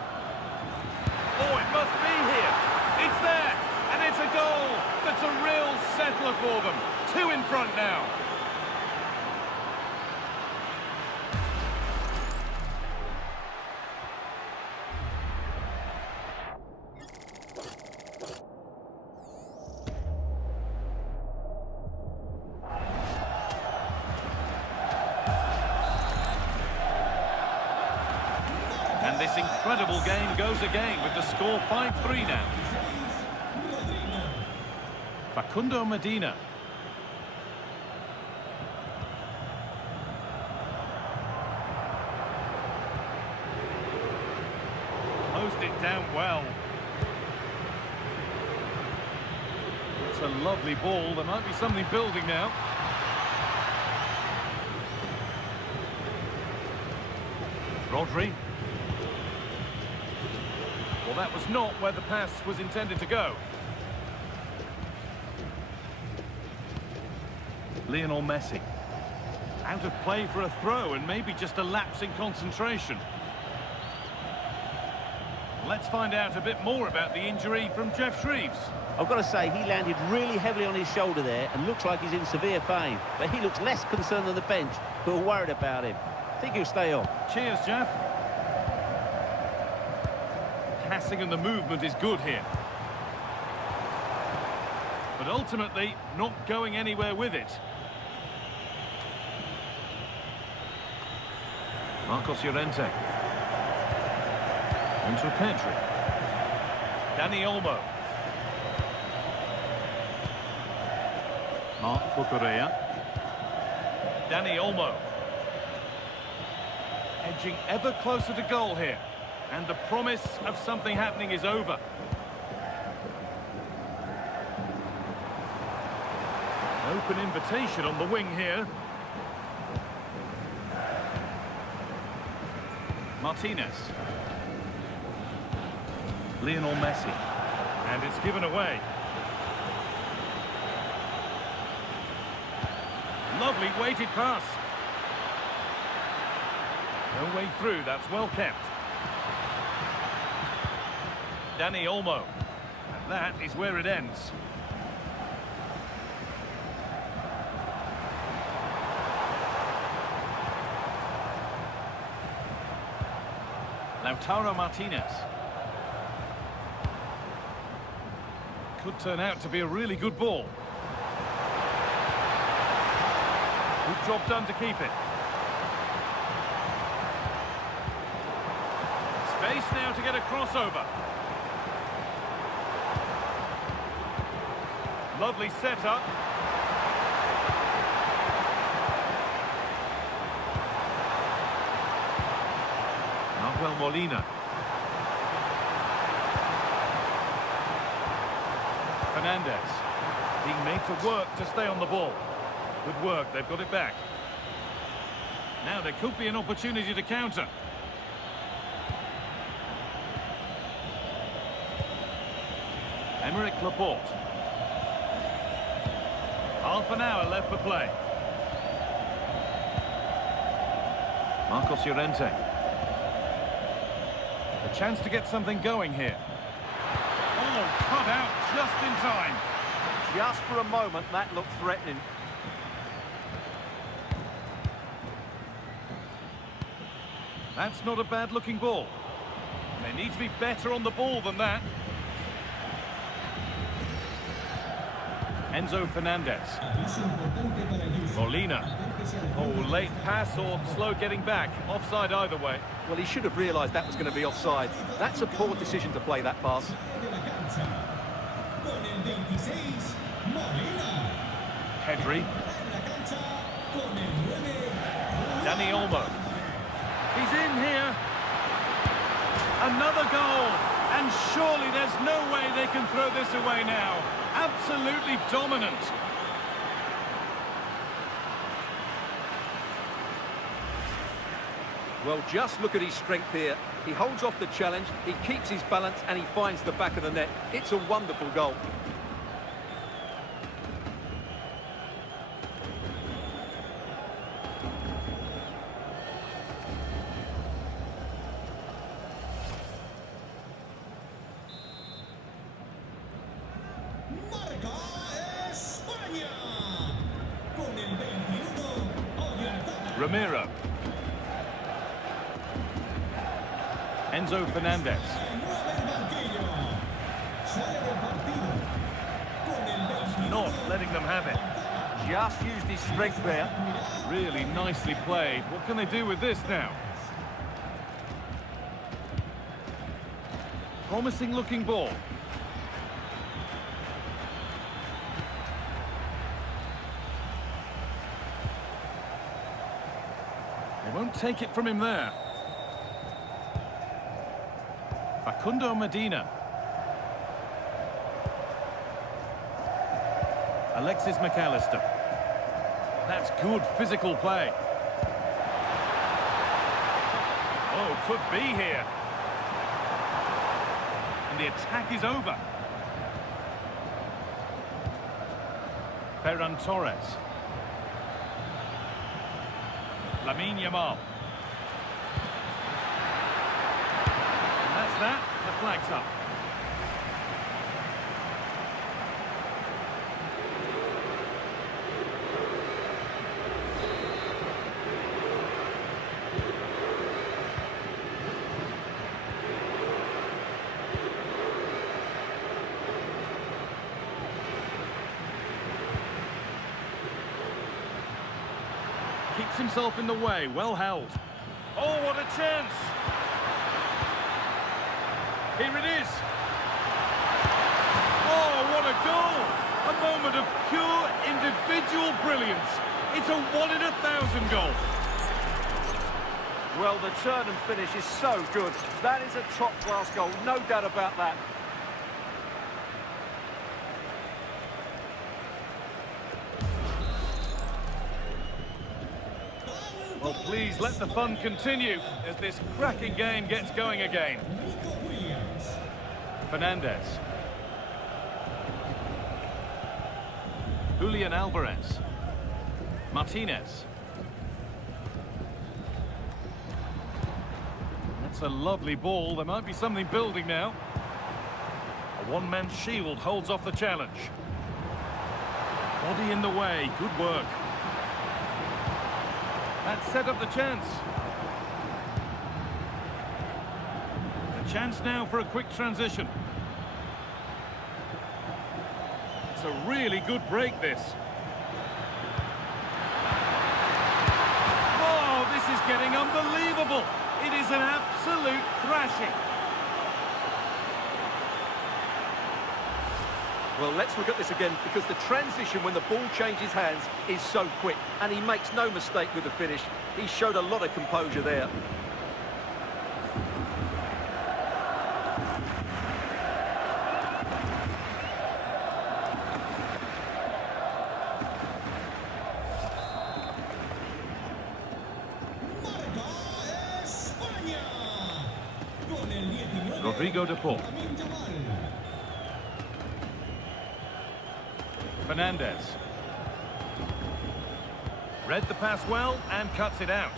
Oh, it must be here. It's there, and it's a goal. That's a real settler for them. 2 in front now. And this incredible game goes again with the score 5-3 now. Facundo Medina. Closed it down well. It's a lovely ball. There might be something building now. Rodri. Well, that was not where the pass was intended to go. Lionel Messi. Out of play for a throw and maybe just a lapse in concentration. Let's find out a bit more about the injury from Jeff Shreves. I've got to say, he landed really heavily on his shoulder there and looks like he's in severe pain. But he looks less concerned than the bench, who are worried about him. I think he'll stay on. Cheers, Jeff. Passing and the movement is good here. But ultimately, not going anywhere with it. Marcos Llorente. Onto Pedri. Dani Olmo. Marc Cucurella. Dani Olmo. Edging ever closer to goal here. And the promise of something happening is over. Open invitation on the wing here. Martinez. Lionel Messi. And it's given away. Lovely weighted pass. No way through, that's well kept. Dani Olmo. And that is where it ends. Lautaro Martinez. Could turn out to be a really good ball. Good job done to keep it. Space now to get a crossover. Lovely setup. Nahuel Molina. Fernandez. Being made to work to stay on the ball. Good work, they've got it back. Now there could be an opportunity to counter. Emerick Laporte. Half an hour left for play. Marcos Llorente. A chance to get something going here. Oh, cut out just in time. Just for a moment, that looked threatening. That's not a bad-looking ball. They need to be better on the ball than that. Enzo Fernandez. Molina. Oh, late pass or slow getting back. Offside either way. Well, he should have realised that was going to be offside. That's a poor decision to play that pass. Pedri. Dani Olmo. He's in here. Another goal. And surely there's no way they can throw this away now. Absolutely dominant. Well, just look at his strength here. He holds off the challenge, he keeps his balance, and he finds the back of the net. It's a wonderful goal. Ramiro. Enzo Fernandez. Not letting them have it. Just used his strength there. Really nicely played. What can they do with this now? Promising looking ball. They won't take it from him there. Facundo Medina. Alexis McAllister. That's good physical play. Oh, could be here. And the attack is over. Ferran Torres. Lamine Yamal. And that's that. The flag's up. Keeps himself in the way, well held. Oh, what a chance! Here it is! Oh, what a goal! A moment of pure individual brilliance. It's a 1 in 1,000 goal. Well, the turn and finish is so good. That is a top-class goal, no doubt about that. Well, please let the fun continue as this cracking game gets going again. Fernandez. Julian Alvarez. Martinez. That's a lovely ball. There might be something building now. A one-man shield holds off the challenge. Body in the way. Good work. That set up the chance. A chance now for a quick transition. It's a really good break, this. Oh, this is getting unbelievable. It is an absolute thrashing. Well, let's look at this again, because the transition when the ball changes hands is so quick, and he makes no mistake with the finish. He showed a lot of composure there. Rodrigo de Paul. Fernandez. Read the pass well and cuts it out.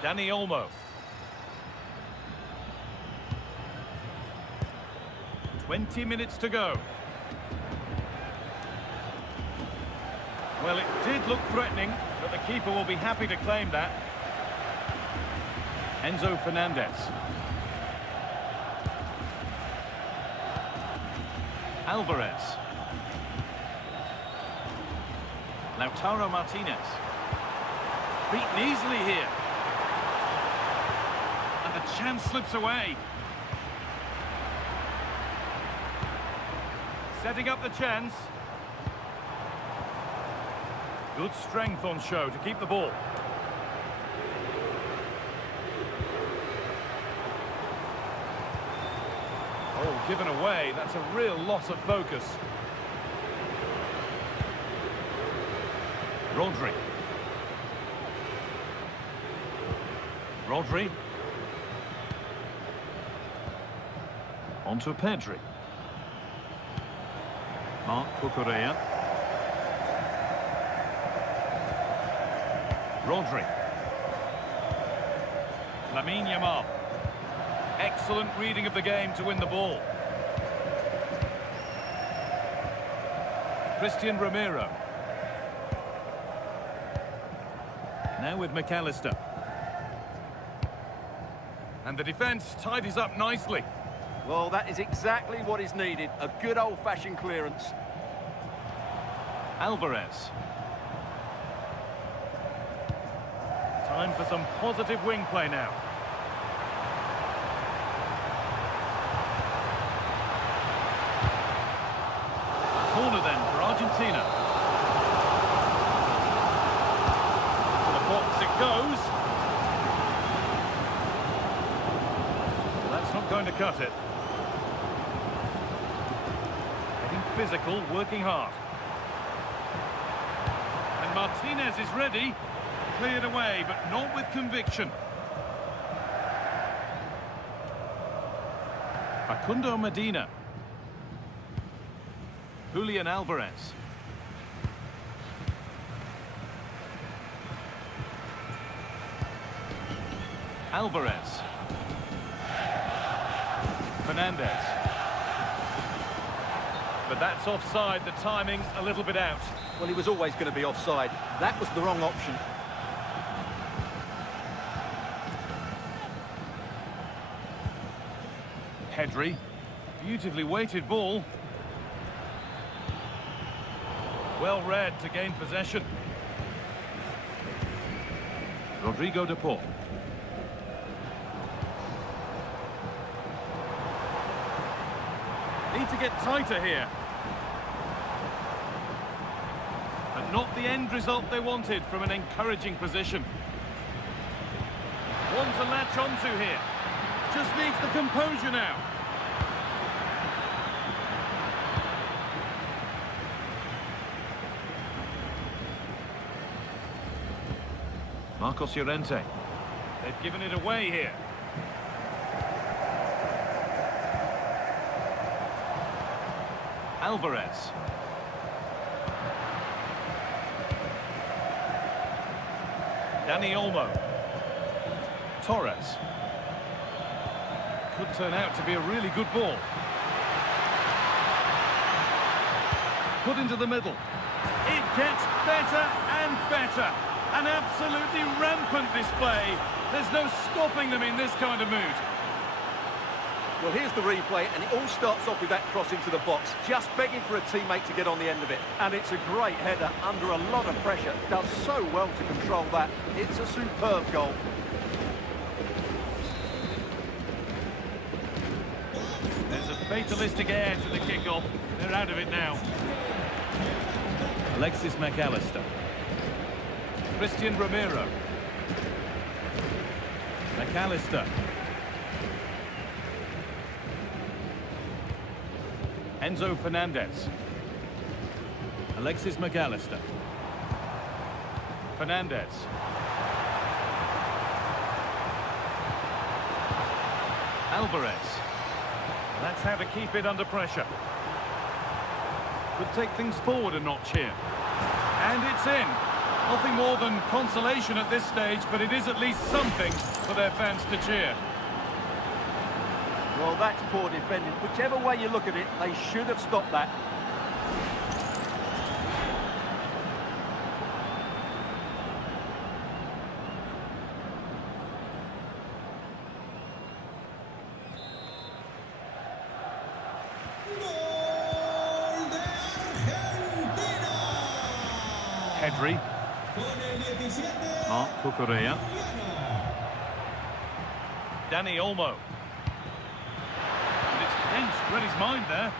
Dani Olmo. 20 minutes to go. Well, it did look threatening, but the keeper will be happy to claim that. Enzo Fernandez. Alvarez. Lautaro Martinez. Beaten easily here. And the chance slips away. Setting up the chance. Good strength on show to keep the ball. Oh, given away. That's a real loss of focus. Rodri. Rodri. On to Pedri. Marc Cucurella. Rodri. Lamine Yamal. Excellent reading of the game to win the ball. Christian Romero. Now with McAllister. And the defence tidies up nicely. Well, that is exactly what is needed. A good old-fashioned clearance. Alvarez. Time for some positive wing play now. Corner then for Argentina. To the box it goes. Well, that's not going to cut it. Getting physical, working hard. And Martinez is ready. Cleared away, but not with conviction. Facundo Medina. Julian Alvarez. Alvarez. Fernandez. But that's offside, the timing a little bit out. Well, he was always going to be offside. That was the wrong option. Pedri. Beautifully weighted ball. Well read to gain possession. Rodrigo de Paul. Need to get tighter here. But not the end result they wanted from an encouraging position. One to latch onto here. Just needs the composure now. Marcos Llorente. They've given it away here. Alvarez. Dani Olmo. Torres. Could turn out to be a really good ball. Put into the middle. It gets better and better. An absolutely rampant display. There's no stopping them in this kind of mood. Well, here's the replay, and it all starts off with that cross into the box, just begging for a teammate to get on the end of it. And it's a great header under a lot of pressure. Does so well to control that. It's a superb goal. There's a fatalistic air to the kickoff. They're out of it now. Alexis McAllister. Christian Romero. McAllister. Enzo Fernandez. Alexis McAllister. Fernandez. Alvarez. That's how to keep it under pressure. Could take things forward a notch here. And it's in. Nothing more than consolation at this stage, but it is at least something for their fans to cheer. Well, that's poor defending. Whichever way you look at it, they should have stopped that. Pedri. Marc Cucurella. Dani Olmo. And it's pinched, read his mind there.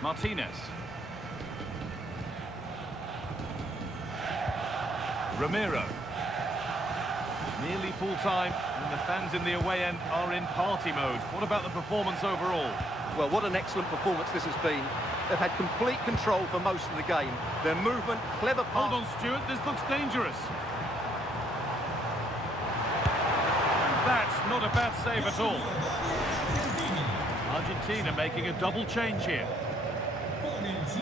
Martinez. Romero. Nearly full time, and the fans in the away end are in party mode. What about the performance overall? Well, what an excellent performance this has been. They've had complete control for most of the game. Their movement, clever pass. Hold on, Stuart, this looks dangerous. And that's not a bad save at all. Argentina making a double change here. It's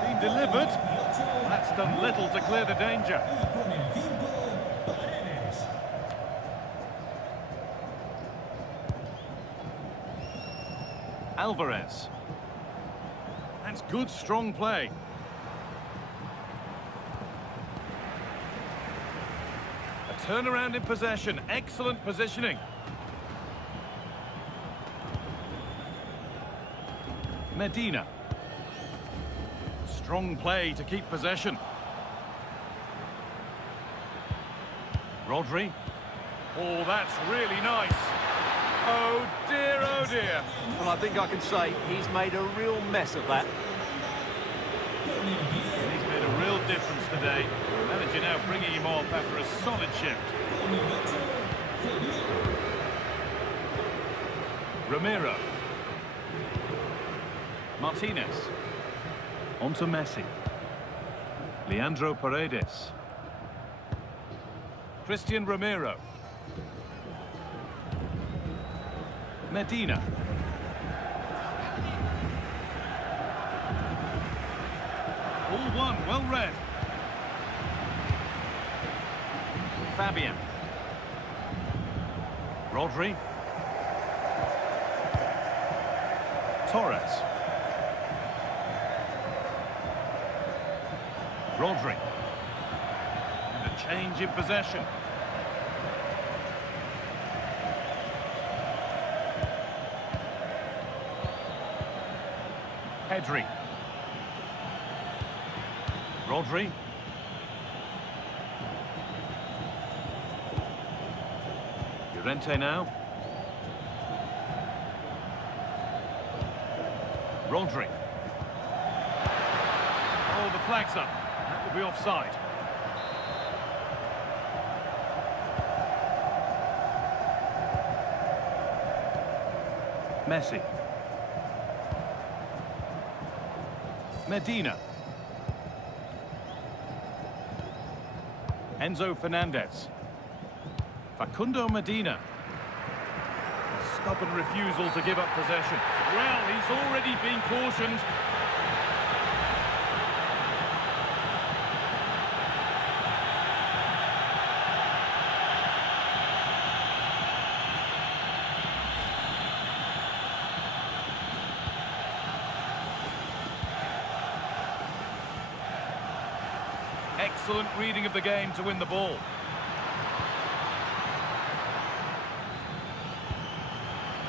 been delivered. That's done little to clear the danger. Alvarez. That's good, strong play. A turnaround in possession. Excellent positioning. Medina. Strong play to keep possession. Rodri. Oh, that's really nice. Oh dear, oh dear. Well, I think I can say he's made a real mess of that. He's made a real difference today. Manager now bringing him off after a solid shift. Romero. Martinez. On to Messi. Leandro Paredes. Christian Romero. Medina. All one, well read. Fabian. Rodri. Torres. Rodri. And a change in possession. Pedri. Rodri. Llorente now. Rodri. Oh, the flag's up. That will be offside. Messi. Medina. Enzo Fernandez. Facundo Medina. A stubborn refusal to give up possession. Well, he's already been cautioned. Excellent reading of the game to win the ball.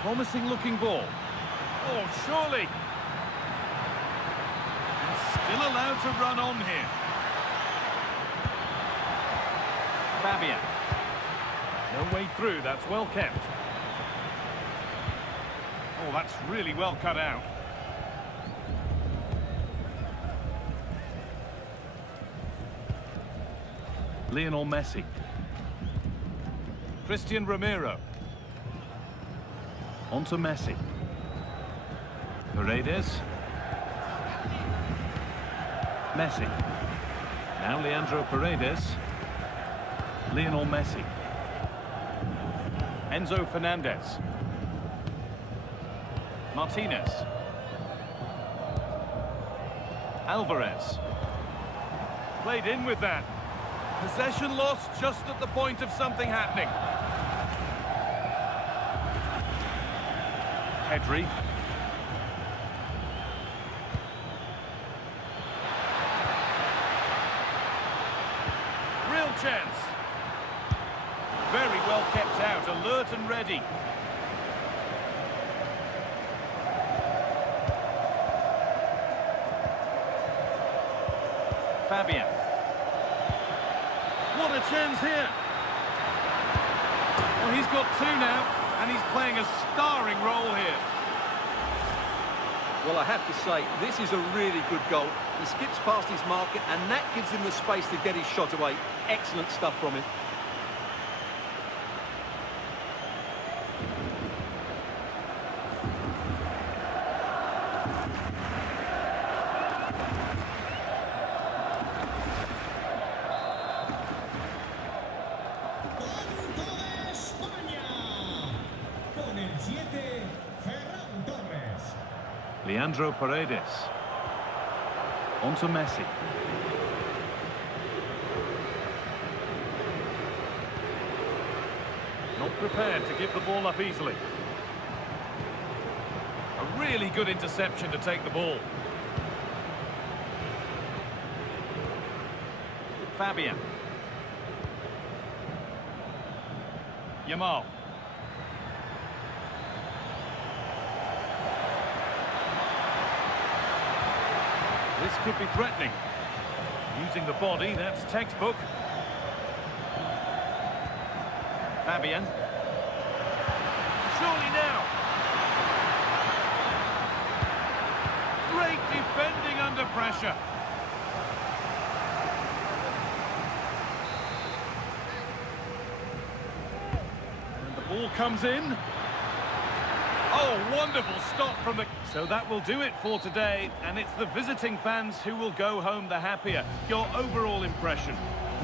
Promising looking ball. Oh, surely. And still allowed to run on here. Fabian. No way through, that's well kept. Oh, that's really well cut out. Lionel Messi. Christian Romero. On to Messi. Paredes. Messi. Now Leandro Paredes. Lionel Messi. Enzo Fernandez. Martinez. Alvarez. Played in with that. Possession lost just at the point of something happening. Pedri. Real chance. Very well kept out, alert and ready. Fabian. What a chance here. Well, he's got two now, and he's playing a starring role here. Well, I have to say, this is a really good goal. He skips past his marker, and that gives him the space to get his shot away. Excellent stuff from him. Leandro Paredes. On to Messi. Not prepared to give the ball up easily. A really good interception to take the ball. Fabian. Yamal. This could be threatening. Using the body, that's textbook. Fabian. Surely now. Great defending under pressure. And the ball comes in. Oh, wonderful stop from the... So that will do it for today, and it's the visiting fans who will go home the happier. Your overall impression?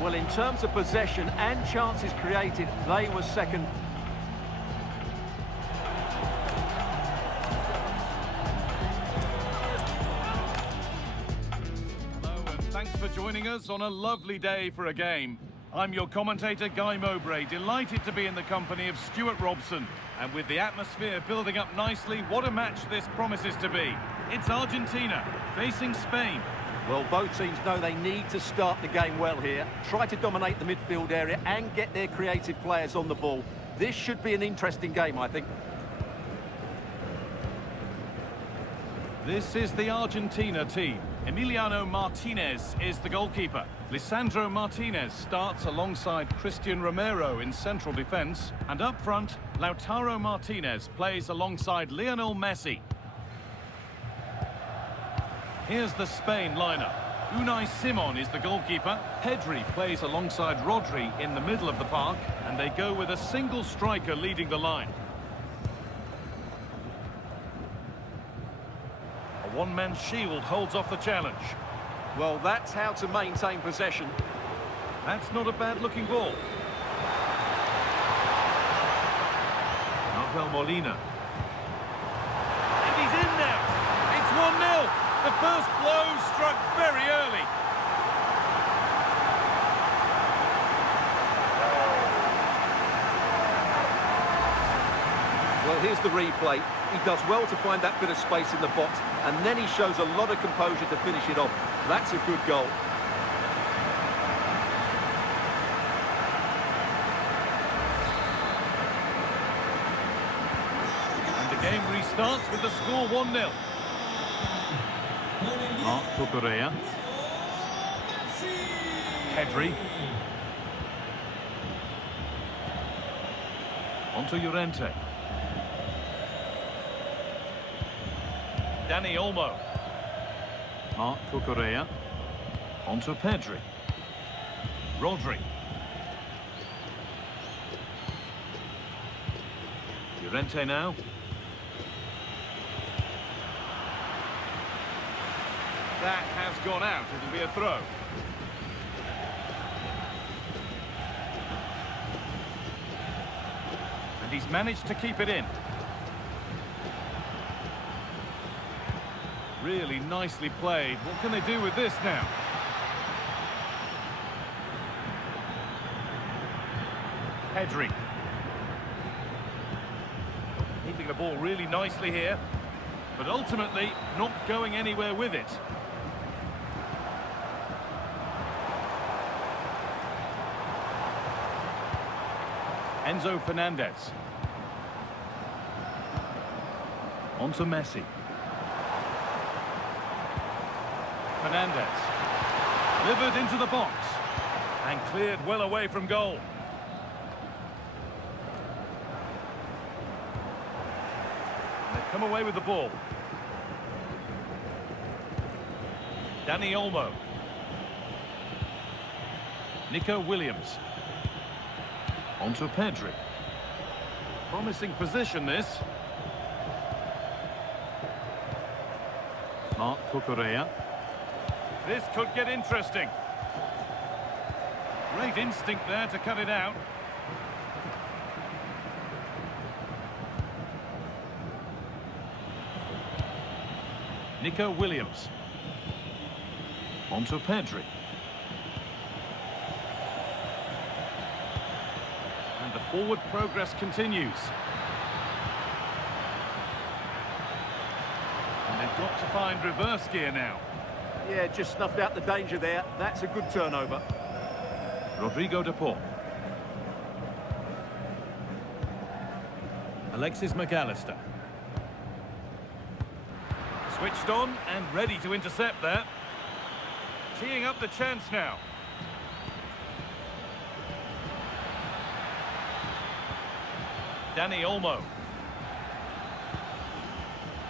Well, in terms of possession and chances created, they were second. Hello, and thanks for joining us on a lovely day for a game. I'm your commentator, Guy Mowbray, delighted to be in the company of Stuart Robson. And with the atmosphere building up nicely, what a match this promises to be. It's Argentina facing Spain. Well, both teams know they need to start the game well here. Try to dominate the midfield area and get their creative players on the ball. This should be an interesting game, I think. This is the Argentina team. Emiliano Martinez is the goalkeeper. Lisandro Martinez starts alongside Christian Romero in central defence. And up front, Lautaro Martinez plays alongside Lionel Messi. Here's the Spain lineup. Unai Simon is the goalkeeper. Pedri plays alongside Rodri in the middle of the park. And they go with a single striker leading the line. A one-man shield holds off the challenge. Well, that's how to maintain possession. That's not a bad-looking ball. Angel Molina. And he's in now. It's 1-0. The first blow struck very early. Well, here's the replay. He does well to find that bit of space in the box, and then he shows a lot of composure to finish it off. That's a good goal. And the game restarts with the score 1-0. Marc Cucurella. Pedri. Onto Llorente. Dani Olmo. Marc Cucurella. Onto Pedri. Rodri. Llorente now. That has gone out. It'll be a throw. And he's managed to keep it in. Really nicely played. What can they do with this now? Pedri. Keeping the ball really nicely here, but ultimately not going anywhere with it. Enzo Fernandez. On to Messi. Fernandez. Delivered into the box. And cleared well away from goal. They've come away with the ball. Dani Olmo. Nico Williams. On to Pedri. Promising position, this. Marc Cucurella. This could get interesting. Great instinct there to cut it out. Nico Williams. On to Pedri. And the forward progress continues. And they've got to find reverse gear now. Yeah, just snuffed out the danger there. That's a good turnover. Rodrigo de Paul. Alexis McAllister. Switched on and ready to intercept there. Teeing up the chance now. Dani Olmo.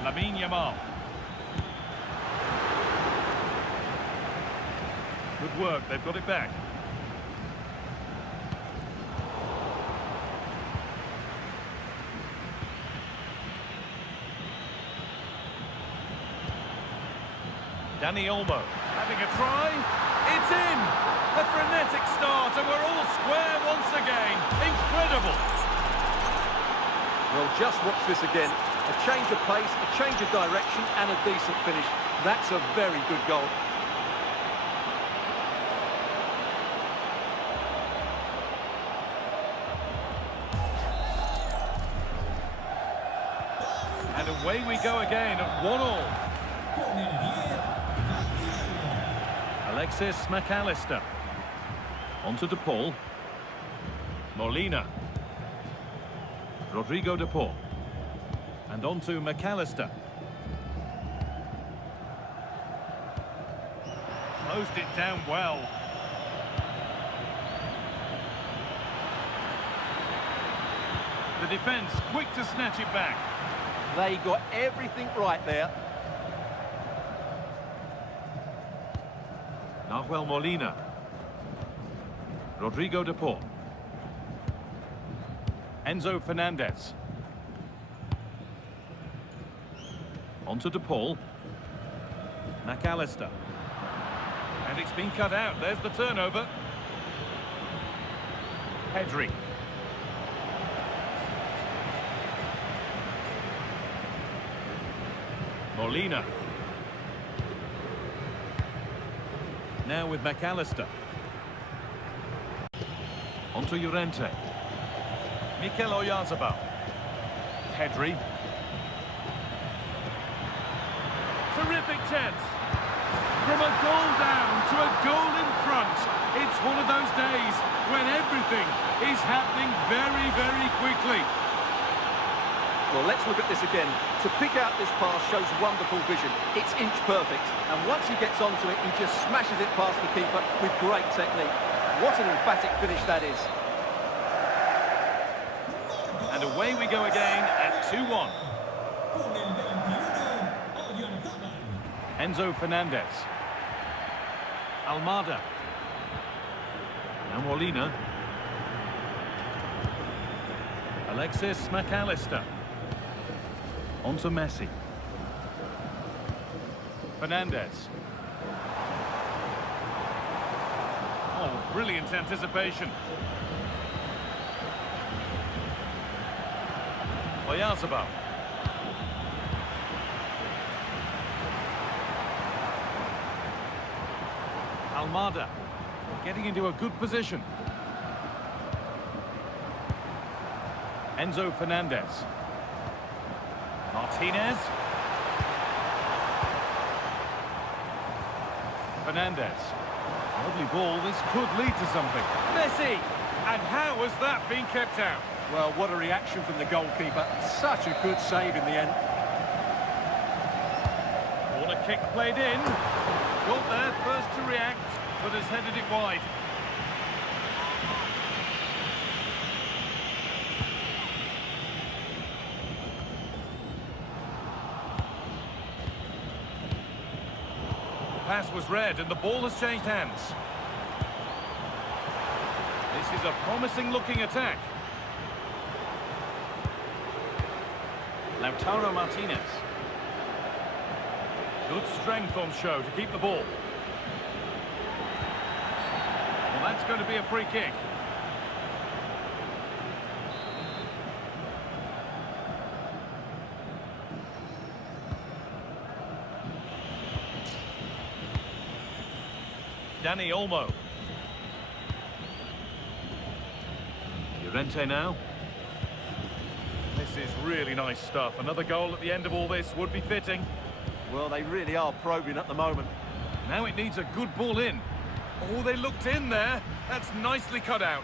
Lamine Yamal. Good work, they've got it back. Dani Olmo having a try. It's in! A frenetic start and we're all square once again. Incredible! Well, just watch this again. A change of pace, a change of direction and a decent finish. That's a very good goal. And away we go again at 1-1. Alexis McAllister. On to De Paul. Molina. Rodrigo de Paul. And on to McAllister. Closed it down well. The defence quick to snatch it back. They got everything right there. Nahuel Molina. Rodrigo de Paul. Enzo Fernandez. On to De Paul. McAllister. And it's been cut out. There's the turnover. Pedri. Molina. Now with McAllister. On to Llorente. Mikel Oyarzabal. Pedri. Terrific chance. From a goal down to a goal in front. It's one of those days when everything is happening very, very quickly. Well, let's look at this again. To pick out this pass shows wonderful vision. It's inch perfect. And once he gets onto it, he just smashes it past the keeper with great technique. What an emphatic finish that is. And away we go again at 2-1. Enzo Fernandez. Almada. Now Molina. Alexis McAllister. On to Messi. Fernandez. Brilliant anticipation. Oyarzabal. Almada. Getting into a good position. Enzo Fernandez. Martinez. Fernandez. Lovely ball. This could lead to something. Messi! And how has that been kept out? Well, what a reaction from the goalkeeper. Such a good save in the end. Corner kick played in. Got there first to react, but has headed it wide. The pass was read and the ball has changed hands. This is a promising looking attack. Lautaro Martinez. Good strength on show to keep the ball. Well, that's going to be a free kick. Dani Olmo. Llorente now. This is really nice stuff. Another goal at the end of all this would be fitting. Well, they really are probing at the moment. Now it needs a good ball in. Oh, they looked in there. That's nicely cut out.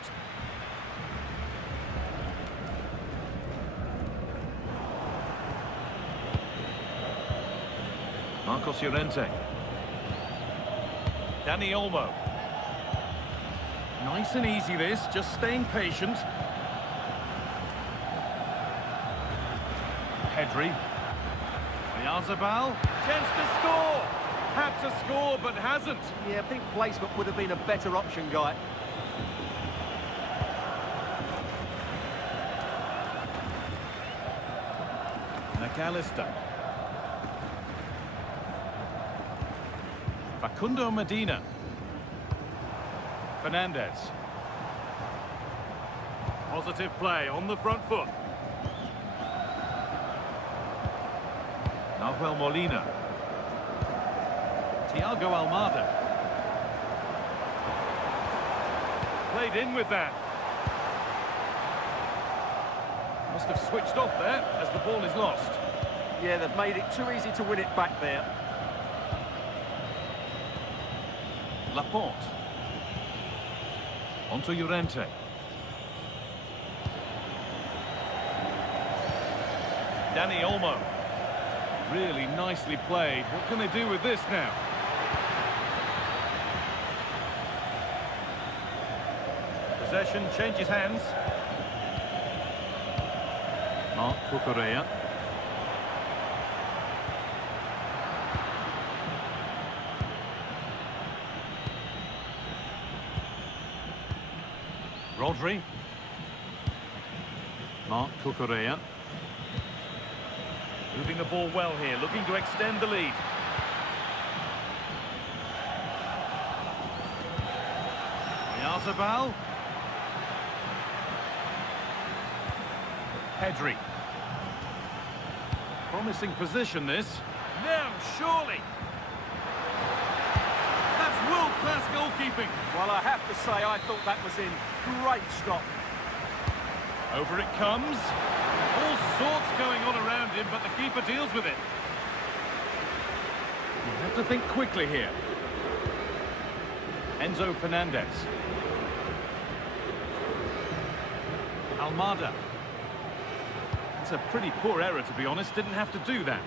Marcos Llorente. Dani Olmo. Nice and easy this, just staying patient. Pedri. Oyarzabal. Chance to score. Had to score, but hasn't. Yeah, I think placement would have been a better option, Guy. McAllister. Facundo Medina. Fernandez. Positive play on the front foot. Nahuel Molina. Thiago Almada. Played in with that. Must have switched off there as the ball is lost. Yeah, they've made it too easy to win it back there. Laporte. Onto Llorente. Dani Olmo. Really nicely played. What can they do with this now? Possession changes hands. Marc Cucurella. Rodri. Marc Cucurella. Moving the ball well here, looking to extend the lead. Oyarzabal. Pedri. Promising position this. Now, surely. That's world-class goalkeeping. Well, I have to say, I thought that was in. Great stop. Over it comes. All sorts going on around him, but the keeper deals with it. You have to think quickly here. Enzo Fernandez. Almada. It's a pretty poor error, to be honest. Didn't have to do that.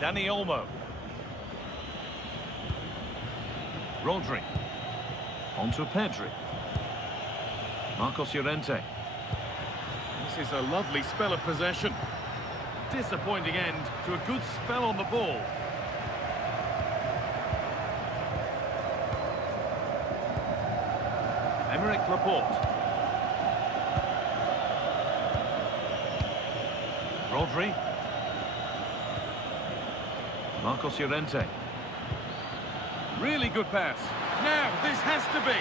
Dani Olmo. Rodri. Onto Pedri. Marcos Llorente. This is a lovely spell of possession. Disappointing end to a good spell on the ball. Aymeric Laporte. Rodri. Marcos Llorente. Really good pass. Now, this has to be.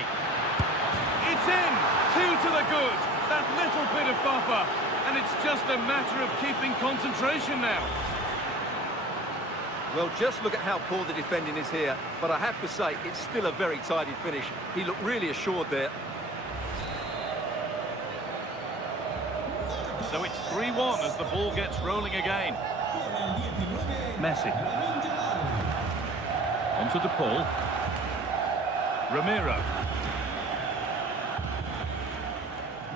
It's in! 2 to the good. That little bit of buffer. And it's just a matter of keeping concentration now. Well, just look at how poor the defending is here. But I have to say, it's still a very tidy finish. He looked really assured there. So it's 3-1 as the ball gets rolling again. Messi. Onto De Paul. Romero.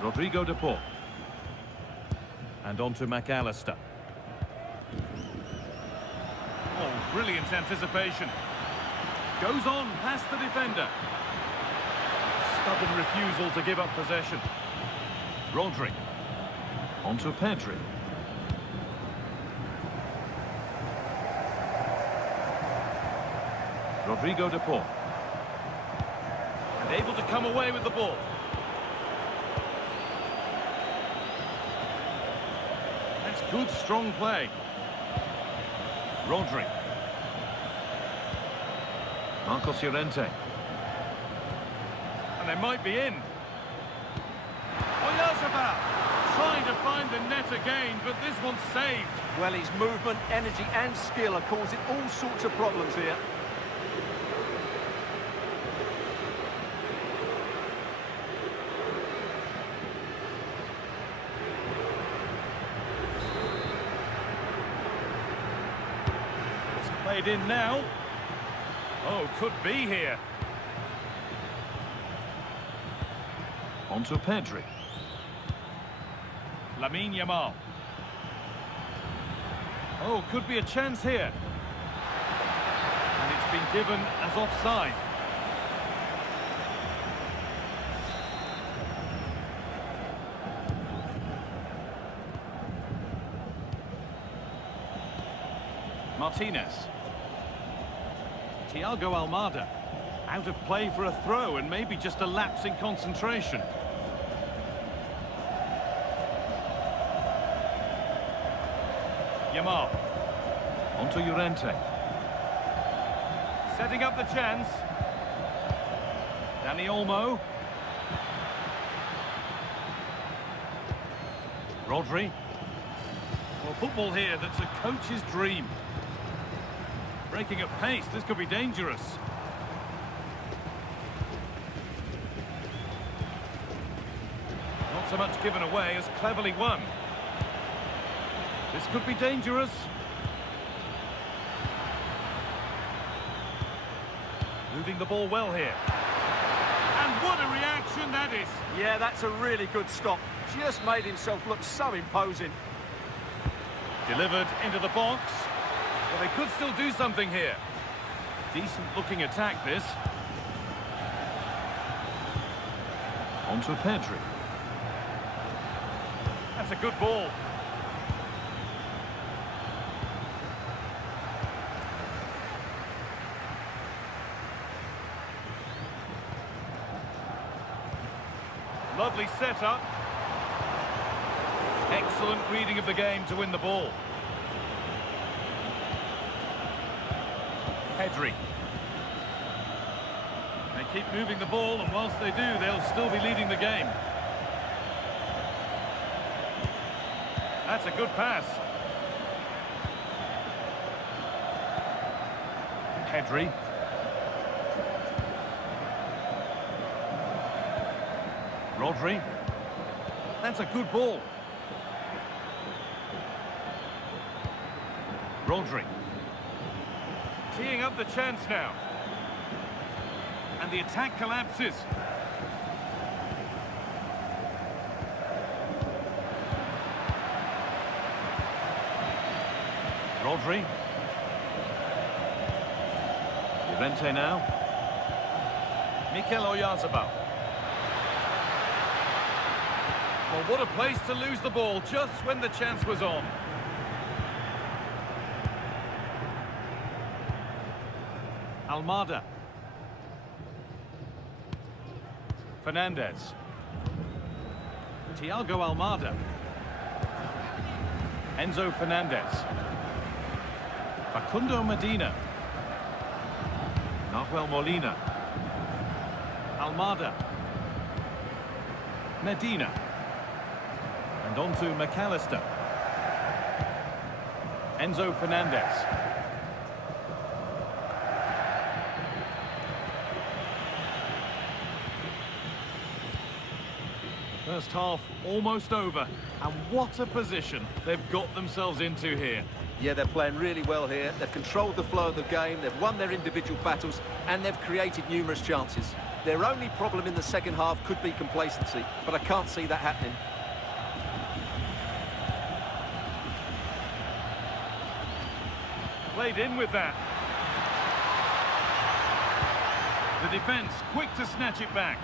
Rodrigo De Paul. And on to McAllister. Oh, brilliant anticipation. Goes on past the defender. Stubborn refusal to give up possession. Rodri. On to Pedri. Rodrigo De Paul. And able to come away with the ball. Good, strong play. Rodri. Marcos Llorente. And they might be in. Oyarzabal trying to find the net again, but this one's saved. Well, his movement, energy and skill are causing all sorts of problems here. Played in now. Oh, could be here. On to Pedri. Lamine Yamal. Oh, could be a chance here. And it's been given as offside. Martinez. Thiago Almada. Out of play for a throw and maybe just a lapse in concentration. Yamal. Onto Llorente. Setting up the chance. Dani Olmo. Rodri. Well, football here that's a coach's dream. Breaking at pace, this could be dangerous. Not so much given away as cleverly won. This could be dangerous. Moving the ball well here. And what a reaction that is. Yeah, that's a really good stop. Just made himself look so imposing. Delivered into the box. Well, they could still do something here. Decent-looking attack, this. On to Pedri. That's a good ball. Lovely setup. Excellent reading of the game to win the ball. Pedri. They keep moving the ball, and whilst they do, they'll still be leading the game. That's a good pass. Pedri. Rodri. That's a good ball. Rodri. Teeing up the chance now. And the attack collapses. Rodri. Llorente now. Mikel Oyarzabal. Well, what a place to lose the ball just when the chance was on. Almada. Fernandez. Thiago Almada. Enzo Fernandez. Facundo Medina. Molina. Almada. Medina. And on to McAllister. Enzo Fernandez. First half almost over, and what a position they've got themselves into here. Yeah, they're playing really well here. They've controlled the flow of the game, they've won their individual battles, and they've created numerous chances. Their only problem in the second half could be complacency, but I can't see that happening. Played in with that. The defence quick to snatch it back.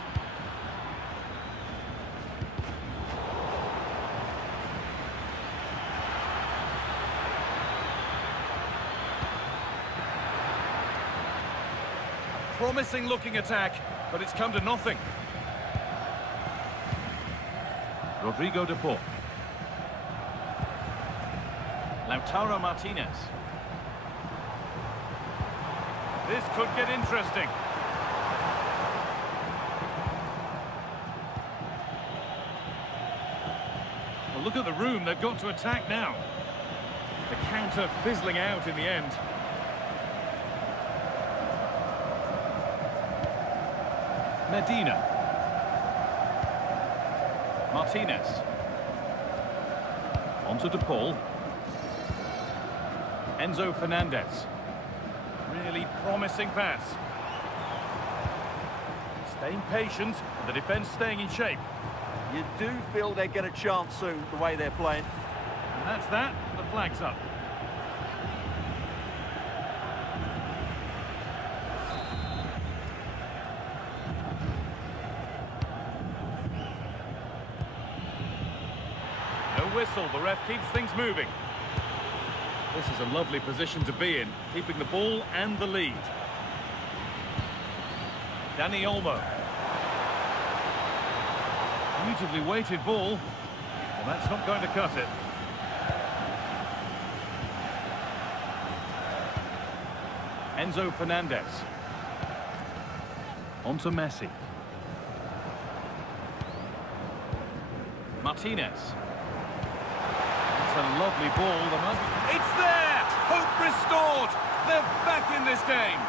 Promising looking attack, but it's come to nothing. Rodrigo de Paul. Lautaro Martinez. This could get interesting. Well, look at the room they've got to attack now. The counter fizzling out in the end. Medina. Martinez. On to De Paul. Enzo Fernandez. Really promising pass. Staying patient, and the defence staying in shape. You do feel they get a chance soon, the way they're playing. And that's that, the flag's up. No whistle, the ref keeps things moving. This is a lovely position to be in, keeping the ball and the lead. Dani Olmo. Beautifully weighted ball. Well, that's not going to cut it. Enzo Fernandez. On to Messi. Martinez. It's a lovely ball. It's there! Hope restored! They're back in this game!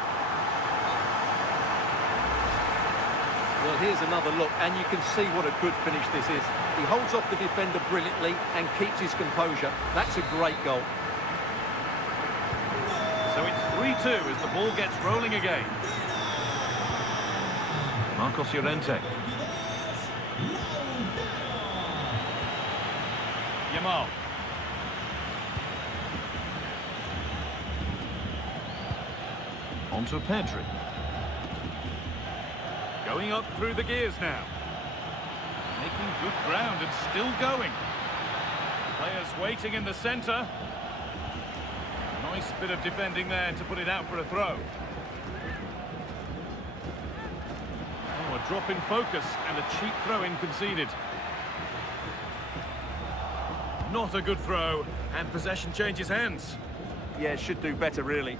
Well, here's another look, and you can see what a good finish this is. He holds off the defender brilliantly and keeps his composure. That's a great goal. So it's 3-2 as the ball gets rolling again. Marcos Llorente. Yamal. On to Pedri. Going up through the gears now. Making good ground and still going. Players waiting in the centre. Nice bit of defending there to put it out for a throw. Oh, a drop in focus and a cheap throw-in conceded. Not a good throw, and possession changes hands. Yeah, should do better, really.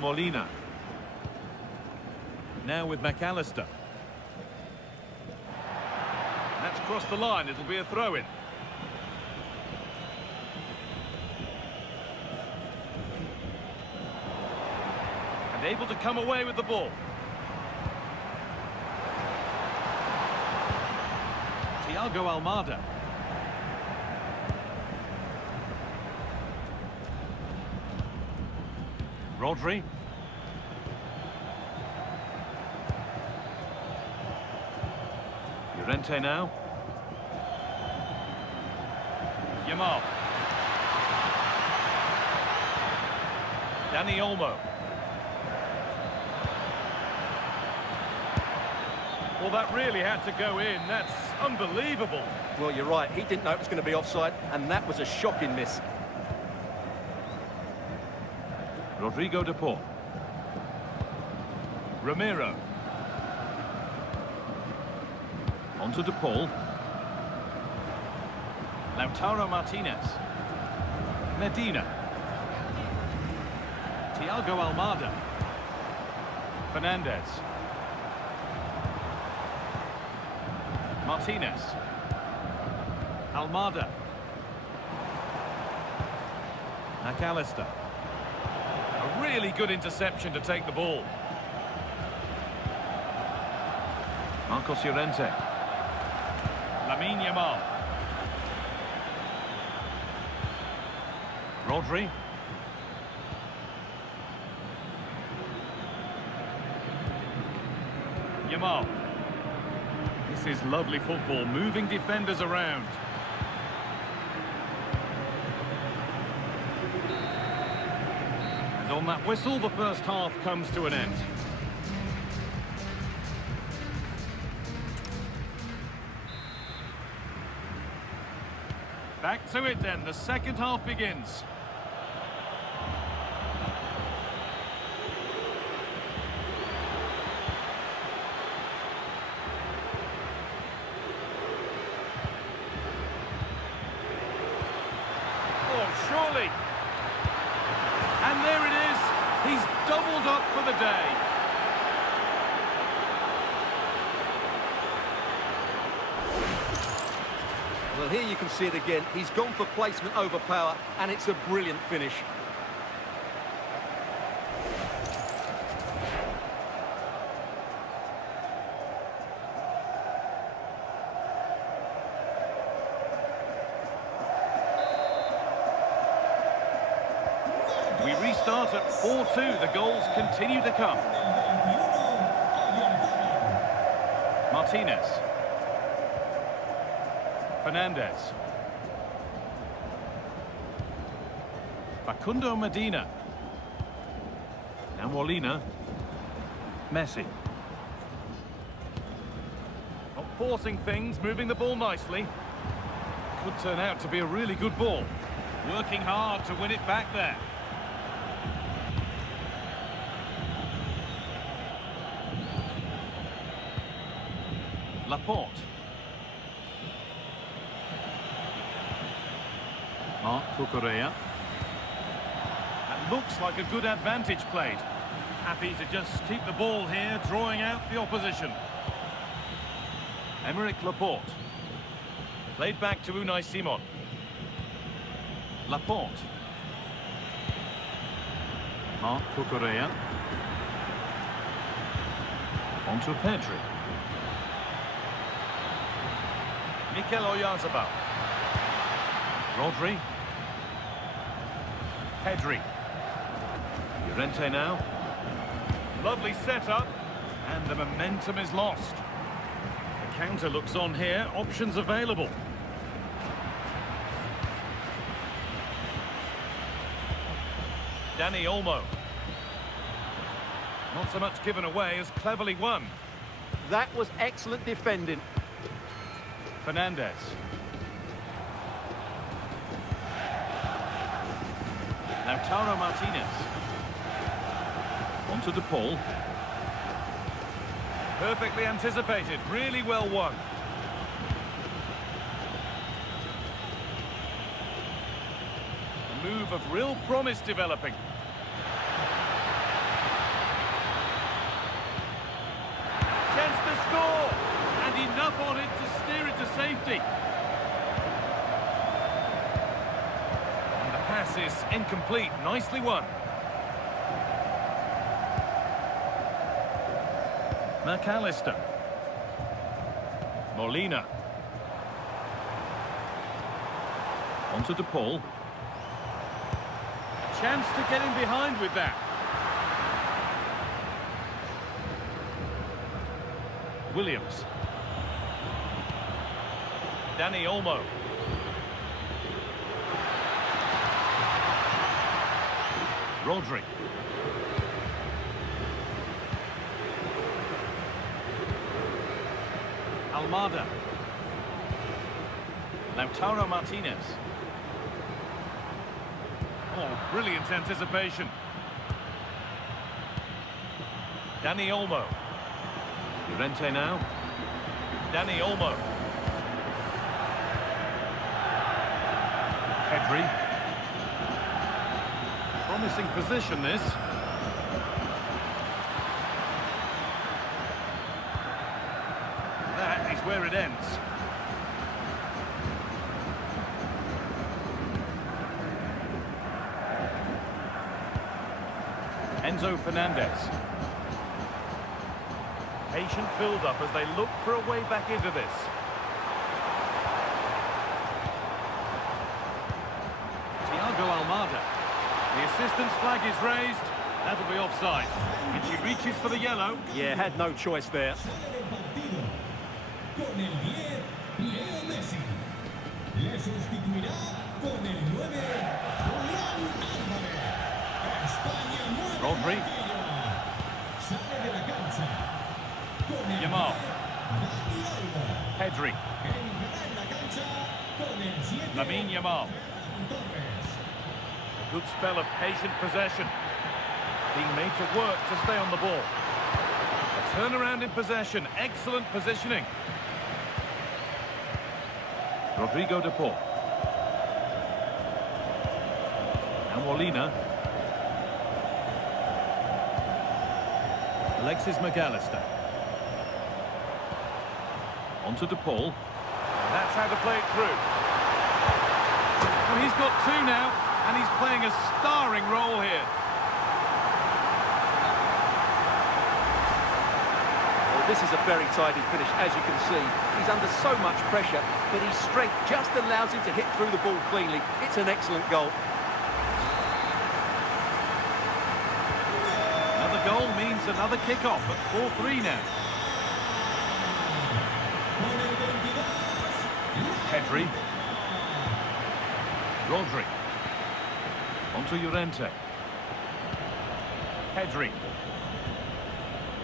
Molina. Now with McAllister. That's crossed the line, it'll be a throw-in. And able to come away with the ball. Thiago Almada. Rodri. Llorente now. Yamal. Dani Olmo. Well, that really had to go in. That's unbelievable. Well, you're right. He didn't know it was going to be offside, and that was a shocking miss. Rodrigo de Paul. Onto De Paul. Lautaro Martinez. Medina. Thiago Almada. Fernandez. Martinez. Almada. McAllister. A really good interception to take the ball. Marcos Llorente. Lamine Yamal. Rodri. Yamal. This is lovely football, moving defenders around. And on that whistle, the first half comes to an end. Back to it then, the second half begins. Surely. And there it is. He's doubled up for the day. Well, here you can see it again. He's gone for placement over power, and it's a brilliant finish. We restart at 4-2. The goals continue to come. Martinez. Fernandez. Facundo Medina. Now Molina. Messi. Not forcing things, moving the ball nicely. Could turn out to be a really good ball. Working hard to win it back there. Laporte. Marc Cucurella. That looks like a good advantage played. Happy to just keep the ball here, drawing out the opposition. Aymeric Laporte. Played back to Unai Simon. Laporte. Marc Cucurella. Onto Pedri. Mikel Oyarzabal. Rodri. Pedri. Llorente now. Lovely setup, and the momentum is lost. The counter looks on here, options available. Dani Olmo. Not so much given away as cleverly won. That was excellent defending. Fernandez. Lautaro Martinez. Onto De Paul. Perfectly anticipated, really well won. A move of real promise developing. Chance to score! And enough on it to steer it to safety. And the pass is incomplete, nicely won. McAllister. Molina. Onto De Paul. Chance to get in behind with that. Williams. Dani Olmo. Rodri. Almada. Lautaro Martinez. Oh, brilliant anticipation. Dani Olmo. Llorente now. Dani Olmo. Pedri. Promising position, this. That is where it ends. Enzo Fernandez. Patient build-up as they look for a way back into this. Thiago Almada. The assistant's flag is raised. That'll be offside. And she reaches for the yellow. Yeah, had no choice there. Con el 10, Leo Messi. Le sustituirá con el 9, Julián Álvarez. España mueve Rodri. el banquillo. Sale de la cancha. Con el Yamal. 10, Dani Olmo. Pedri. Entrará en la cancha con el 7, Lamine Yamal. Ferran Torres. A good spell of patient possession. Being made to work to stay on the ball. A turnaround in possession. Excellent positioning. Rodrigo de Paul. Now Molina. Alexis McAllister. Onto de Paul. That's how to play it through. Well, he's got two now, and he's playing a starring role here. This is a very tidy finish, as you can see. He's under so much pressure, but his strength just allows him to hit through the ball cleanly. It's an excellent goal. Another goal means another kick-off at 4-3 now. Pedri. Rodri. Onto Llorente. Pedri.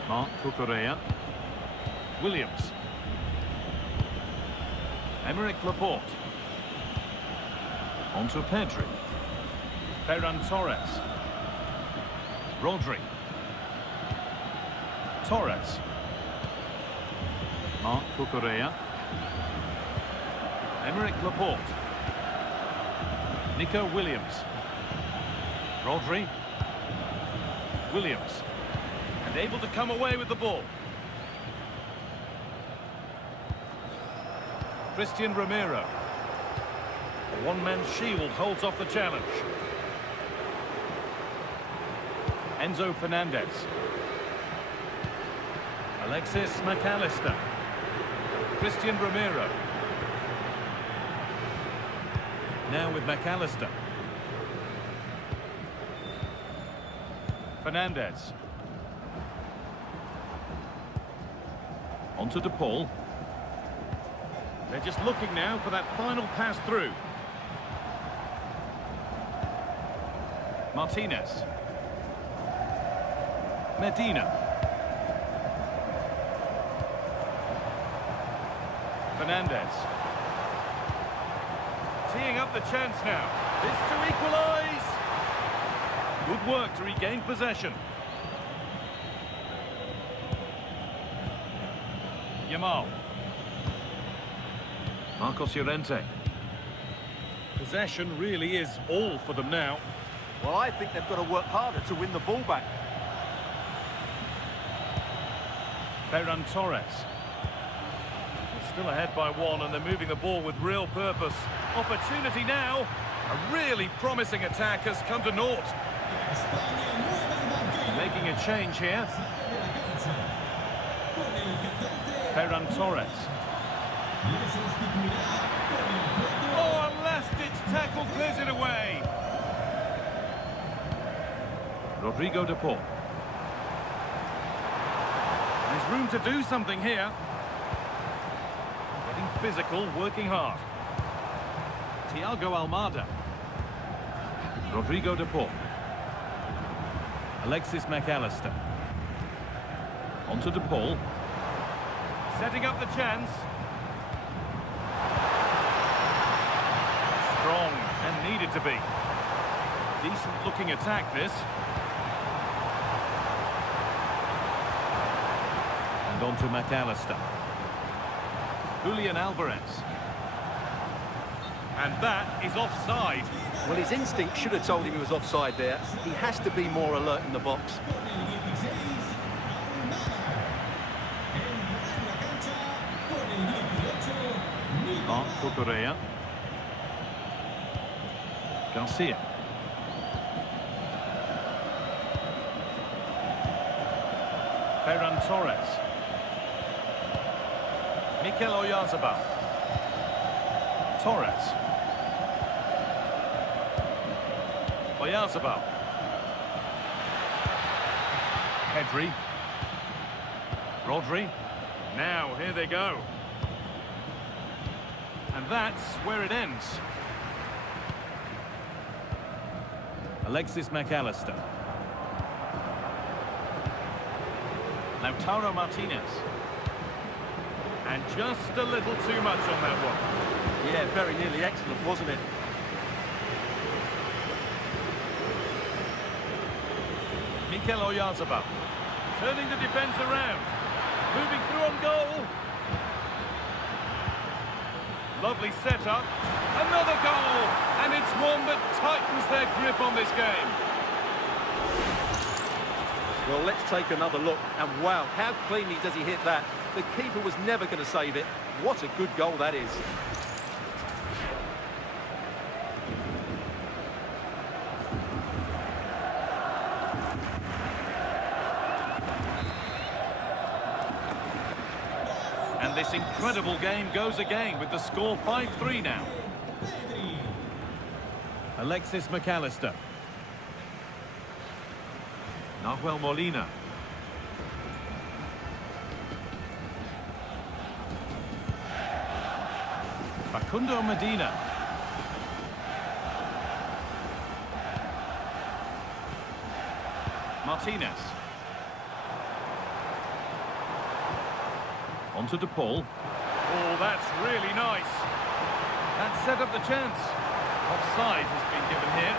Marc Cucurella. Williams. Emerick Laporte. Onto Pedri. Ferran Torres. Rodri. Torres. Marc Cucurella. Emerick Laporte. Nico Williams. Rodri. Williams. And able to come away with the ball. Christian Romero. A one-man shield holds off the challenge. Enzo Fernandez. Alexis McAllister. Christian Romero. Now with McAllister. Fernandez. Onto de Paul. They're just looking now for that final pass through. Martinez. Medina. Fernandez. Teeing up the chance now. This to equalise. Good work to regain possession. Yamal. Marcos Llorente. Possession really is all for them now. Well, I think they've got to work harder to win the ball back. Ferran Torres. They're still ahead by one, and they're moving the ball with real purpose. Opportunity now. A really promising attack has come to naught. Making a change here. Ferran Torres. Oh, a last-ditch tackle clears it away. Rodrigo de Paul. There's room to do something here. Getting physical, working hard. Thiago Almada. Rodrigo de Paul. Alexis McAllister. Onto de Paul. Setting up the chance. Strong and needed to be. Decent looking attack, this. And on to McAllister. Julian Alvarez. And that is offside. Well, his instinct should have told him he was offside there. He has to be more alert in the box. Con el 16, Cucurella. Garcia. Ferran Torres. Mikel Oyarzabal. Torres. Oyarzabal. Pedri. Rodri. Now, here they go. And that's where it ends. Alexis McAllister. Lautaro Martinez. And just a little too much on that one. Yeah, very nearly excellent, wasn't it? Mikel Oyarzabal. Turning the defence around. Moving through on goal. Lovely setup. Another goal. And it's one that tightens their grip on this game. Well, let's take another look. And wow, how cleanly does he hit that? The keeper was never going to save it. What a good goal that is. And this incredible game goes again with the score 5-3 now. Alexis McAllister. Nahuel Molina. Facundo Medina. Martinez. Onto De Paul. Oh, that's really nice. That set up the chance. Offside has been given here.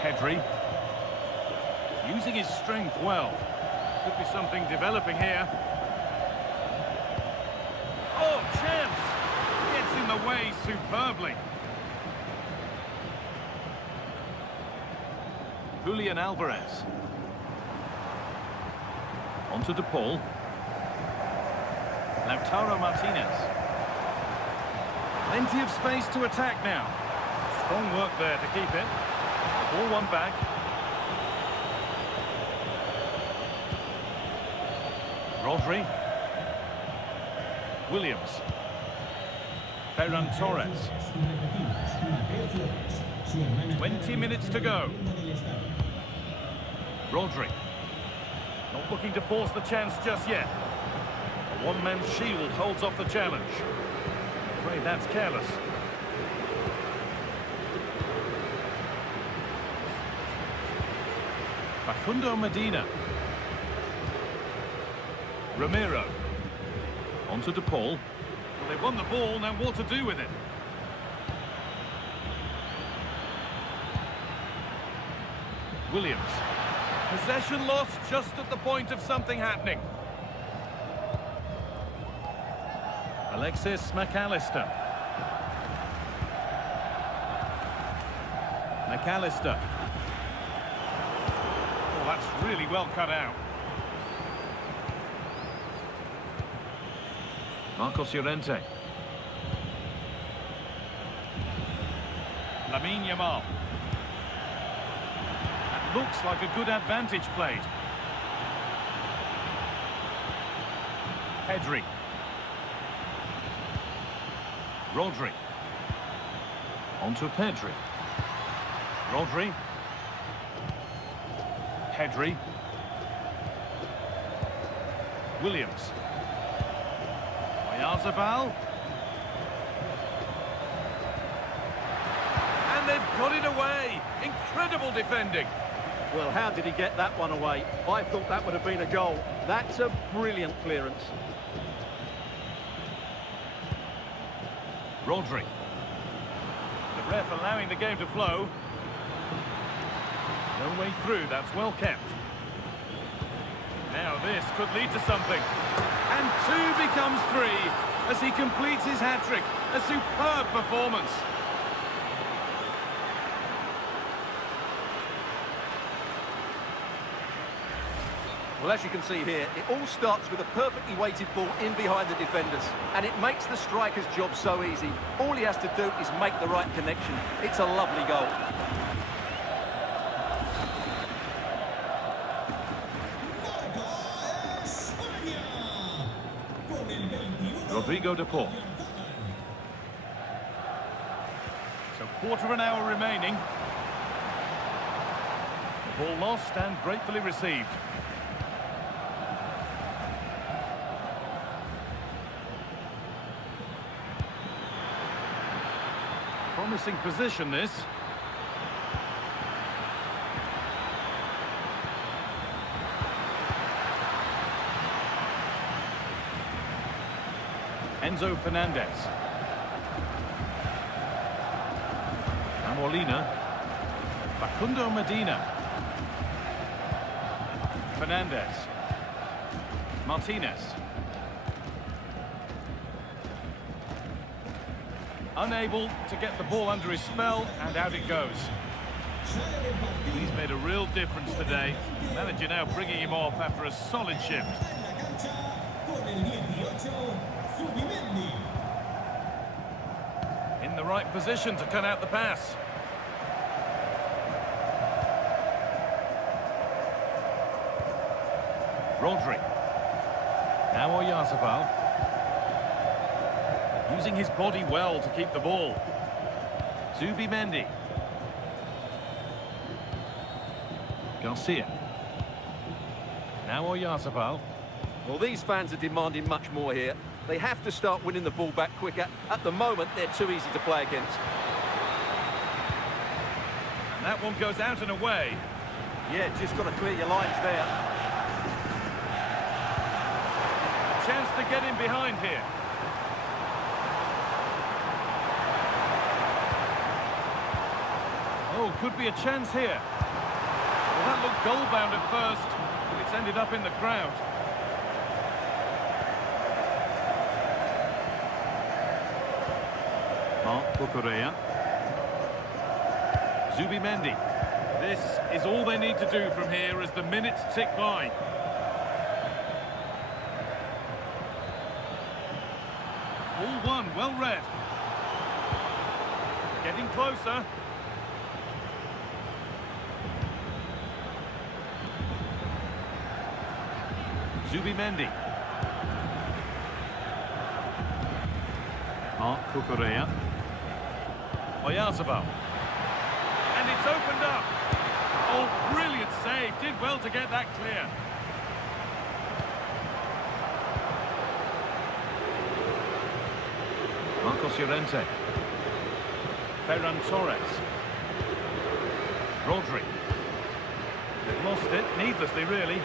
Pedri. Using his strength well. Could be something developing here. Oh, chance! Gets in the way superbly. Julian Alvarez. Onto De Paul. Lautaro Martinez. Plenty of space to attack now. Strong work there to keep it. Ball one back. Rodri. Williams. Ferran Torres. 20 minutes to go. Rodri. Not looking to force the chance just yet. A one-man shield holds off the challenge. Afraid that's careless. Facundo Medina. Ramiro. Onto De Paul. Well, they won the ball, now what to do with it? Williams. Possession lost just at the point of something happening. Alexis McAllister. McAllister. Oh, that's really well cut out. Marcos Llorente. Lamine Yamal. That looks like a good advantage played. Pedri. Rodri. Onto Pedri. Rodri. Pedri. Williams. Oyarzabal. And they've got it away. Incredible defending. Well, how did he get that one away? I thought that would have been a goal. That's a brilliant clearance. Rodri. The ref allowing the game to flow. No way through, that's well kept. Now this could lead to something. And 2 becomes 3 as he completes his hat-trick. A superb performance. Well, as you can see here, it all starts with a perfectly weighted ball in behind the defenders, and it makes the striker's job so easy. All he has to do is make the right connection. It's a lovely goal. Marca España. Con el 21. Rodrigo de Paul. So quarter of an hour remaining. The ball lost and gratefully received. Promising position, this. Enzo Fernandez. Molina. Facundo Medina. Fernandez. Martinez. Unable to get the ball under his spell, and out it goes. He's made a real difference today. Manager now bringing him off after a solid shift. In the right position to cut out the pass. Rodri. Now Oyarzabal. Using his body well to keep the ball. Zubimendi. Garcia. Now Oyarzabal. Well, these fans are demanding much more here. They have to start winning the ball back quicker. At the moment, they're too easy to play against. And that one goes out and away. Yeah, just got to clear your lines there. A chance to get in behind here. Oh, could be a chance here. Well, that looked goal-bound at first, but it's ended up in the crowd. Cucurella. Zubimendi. This is all they need to do from here as the minutes tick by. All one, well read. Getting closer. Zubimendi. Cucurella. Oyarzabal. And it's opened up. Oh, brilliant save. Did well to get that clear. Marcos Llorente. Ferran Torres. Rodri. They've lost it, needlessly really.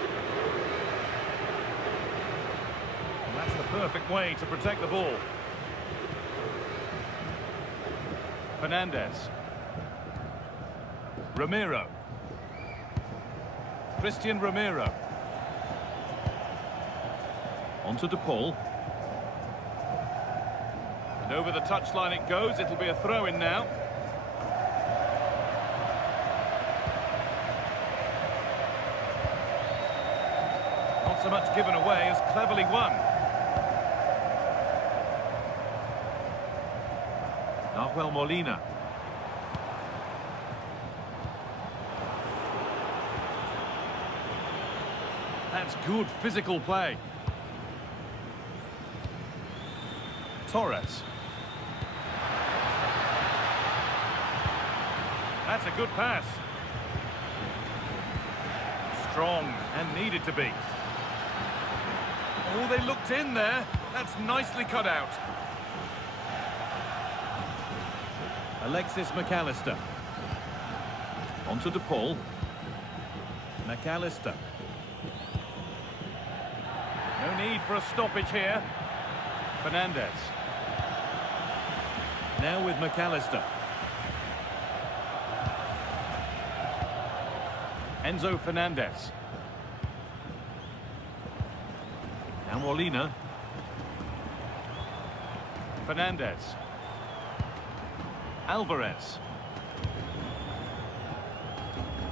And that's the perfect way to protect the ball. Fernandez. Romero. Christian Romero. Onto De Paul. And over the touchline it goes. It'll be a throw-in now. Not so much given away as cleverly won. Nahuel Molina. That's good physical play. Torres. That's a good pass. Strong and needed to be. Oh, they looked in there. That's nicely cut out. Alexis McAllister. Onto De Paul. McAllister. No need for a stoppage here. Fernandez. Now with McAllister. Enzo Fernandez. Now Molina. Fernandez. Alvarez.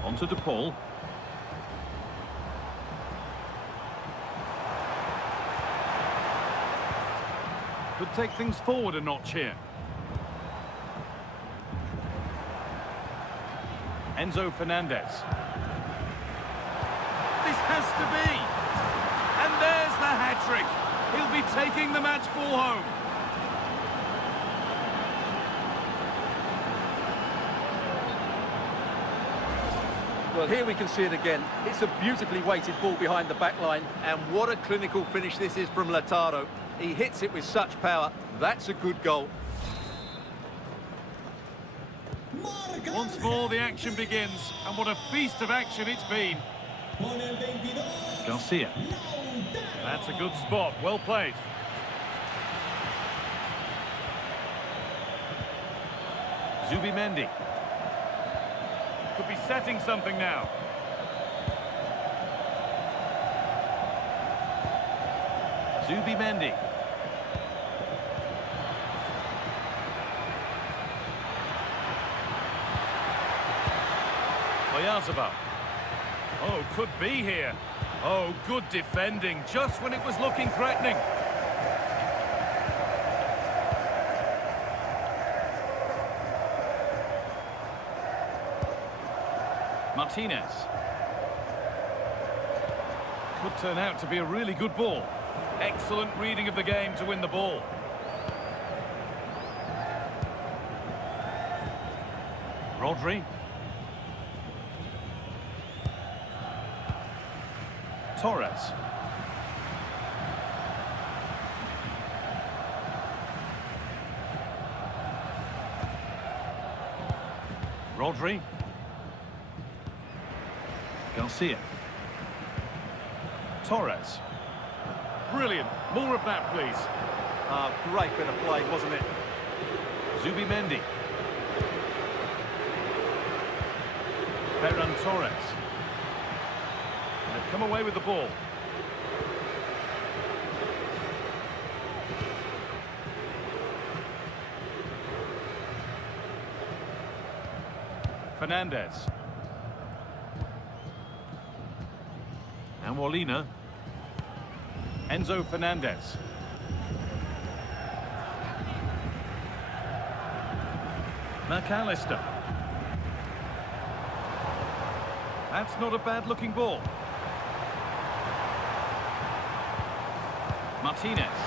On to De Paul. Could take things forward a notch here. Enzo Fernandez. This has to be. And there's the hat-trick. He'll be taking the match ball home. Well, here we can see it again. It's a beautifully weighted ball behind the back line, and what a clinical finish this is from Lautaro. He hits it with such power. That's a good goal. Once more the action begins, and what a feast of action it's been. Garcia. That's a good spot, well played. Zubimendi. Could be setting something now. Zubimendi. Oyarzabal. Oh, could be here. Oh, good defending, just when it was looking threatening. Martinez. Could turn out to be a really good ball. Excellent reading of the game to win the ball. Rodri. Torres. Rodri. Garcia. Torres. Brilliant. More of that, please. Great bit of play, wasn't it? Zubimendi. Ferran Torres. They've come away with the ball. Fernandez. And Molina. Enzo Fernandez. McAllister. That's not a bad-looking ball. Martinez.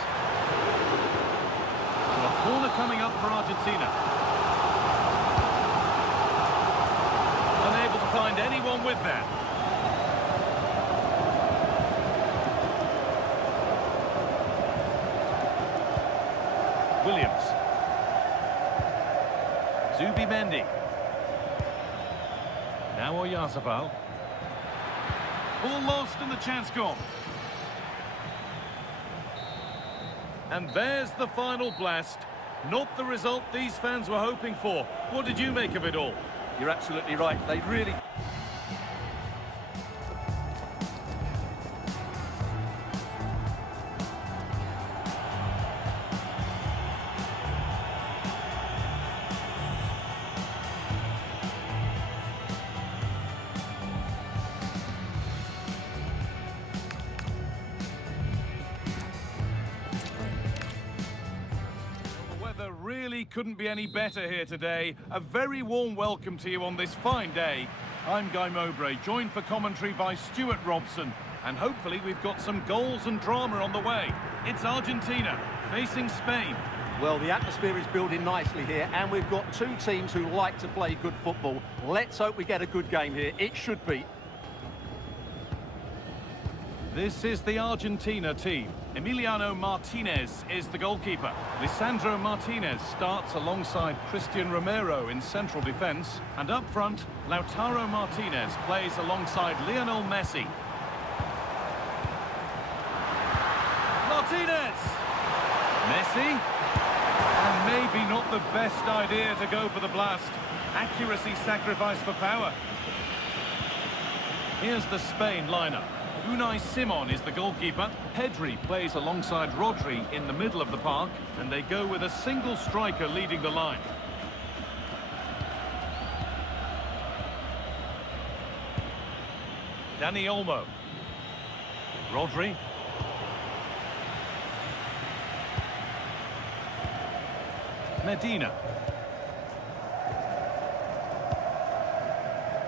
So a corner coming up for Argentina. Unable to find anyone with that. Williams. Zubimendi. Now Oyarzabal. Ball lost and the chance gone. And there's the final blast. Not the result these fans were hoping for. What did you make of it all? You're absolutely right. They really... Really couldn't be any better here today. A very warm welcome to you on this fine day. I'm Guy Mowbray, joined for commentary by Stuart Robson, and hopefully we've got some goals and drama on the way. It's Argentina facing Spain. Well, the atmosphere is building nicely here, and we've got two teams who like to play good football. Let's hope we get a good game here. It should be. This is the Argentina team. Emiliano Martinez is the goalkeeper. Lisandro Martinez starts alongside Christian Romero in central defence. And up front, Lautaro Martinez plays alongside Lionel Messi. Martinez! Messi? And maybe not the best idea to go for the blast. Accuracy sacrificed for power. Here's the Spain lineup. Unai Simon is the goalkeeper. Pedri plays alongside Rodri in the middle of the park, and they go with a single striker leading the line. Dani Olmo. Rodri. Medina.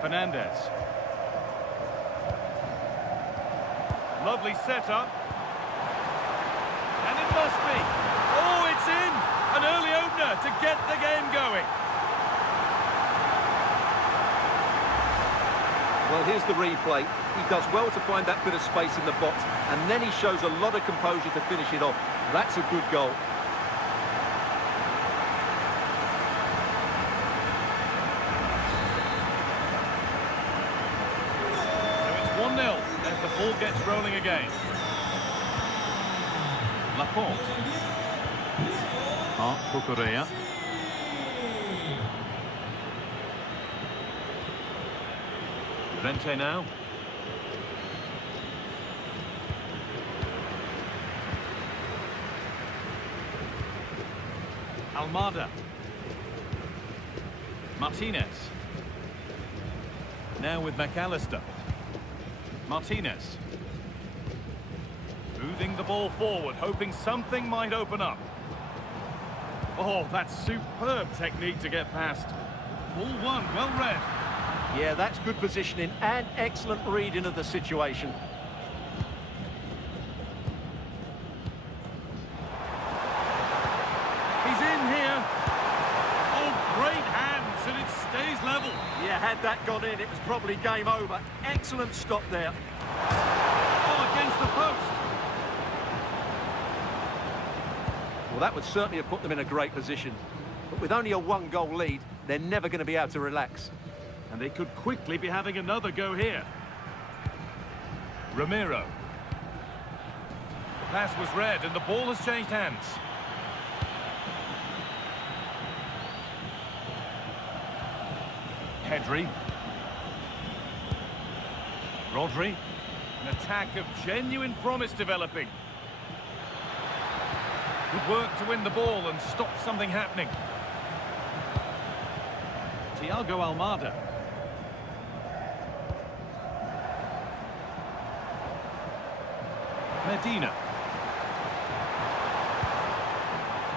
Fernandez. Lovely setup. And it must be. Oh, it's in! An early opener to get the game going. Well, here's the replay. He does well to find that bit of space in the box, and then he shows a lot of composure to finish it off. That's a good goal. So it's 1-0 as the ball gets rolling again. Laporte. Cucurella. Rente now. Almada. Martinez. Now with McAllister. Martinez. Moving the ball forward, hoping something might open up. Oh, that's superb technique to get past. Ball one, well read. Yeah, that's good positioning and excellent reading of the situation. He's in here. Oh, great hands, and it stays level. Yeah, had that gone in, it was probably game over. Excellent stop there. Oh, against the post. Well, that would certainly have put them in a great position. But with only a one-goal lead, they're never going to be able to relax. And they could quickly be having another go here. Ramiro. The pass was read and the ball has changed hands. Pedri. Rodri. An attack of genuine promise developing. Good work to win the ball and stop something happening. Thiago Almada. Medina.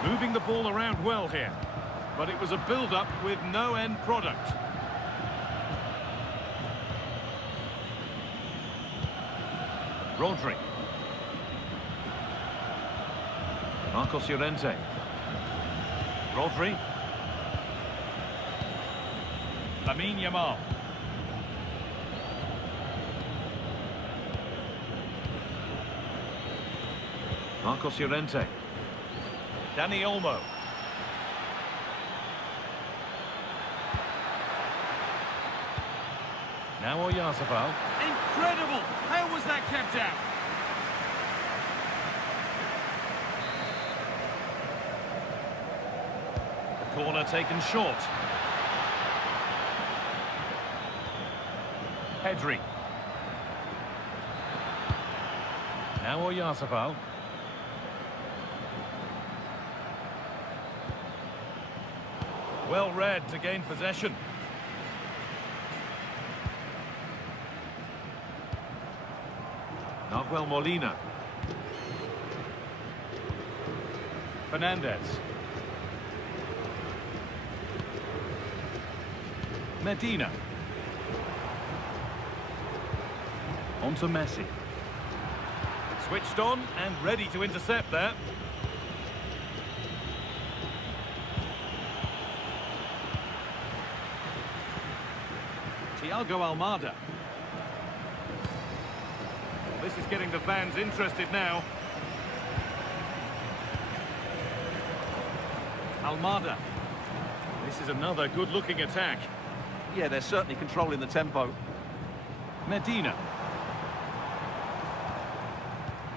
Moving the ball around well here. But it was a build-up with no end product. Rodri. Marcos Llorente. Rodri. Lamine Yamal. Marcos Llorente. Dani Olmo. Now Oyarzabal. Incredible! How was that kept out? The corner taken short. Pedri. Now Oyarzabal. Well read to gain possession. Nahuel Molina. Fernandez. Medina. On to Messi. Switched on and ready to intercept there. Thiago Almada. This is getting the fans interested now. Almada. This is another good-looking attack. Yeah, they're certainly controlling the tempo. Medina.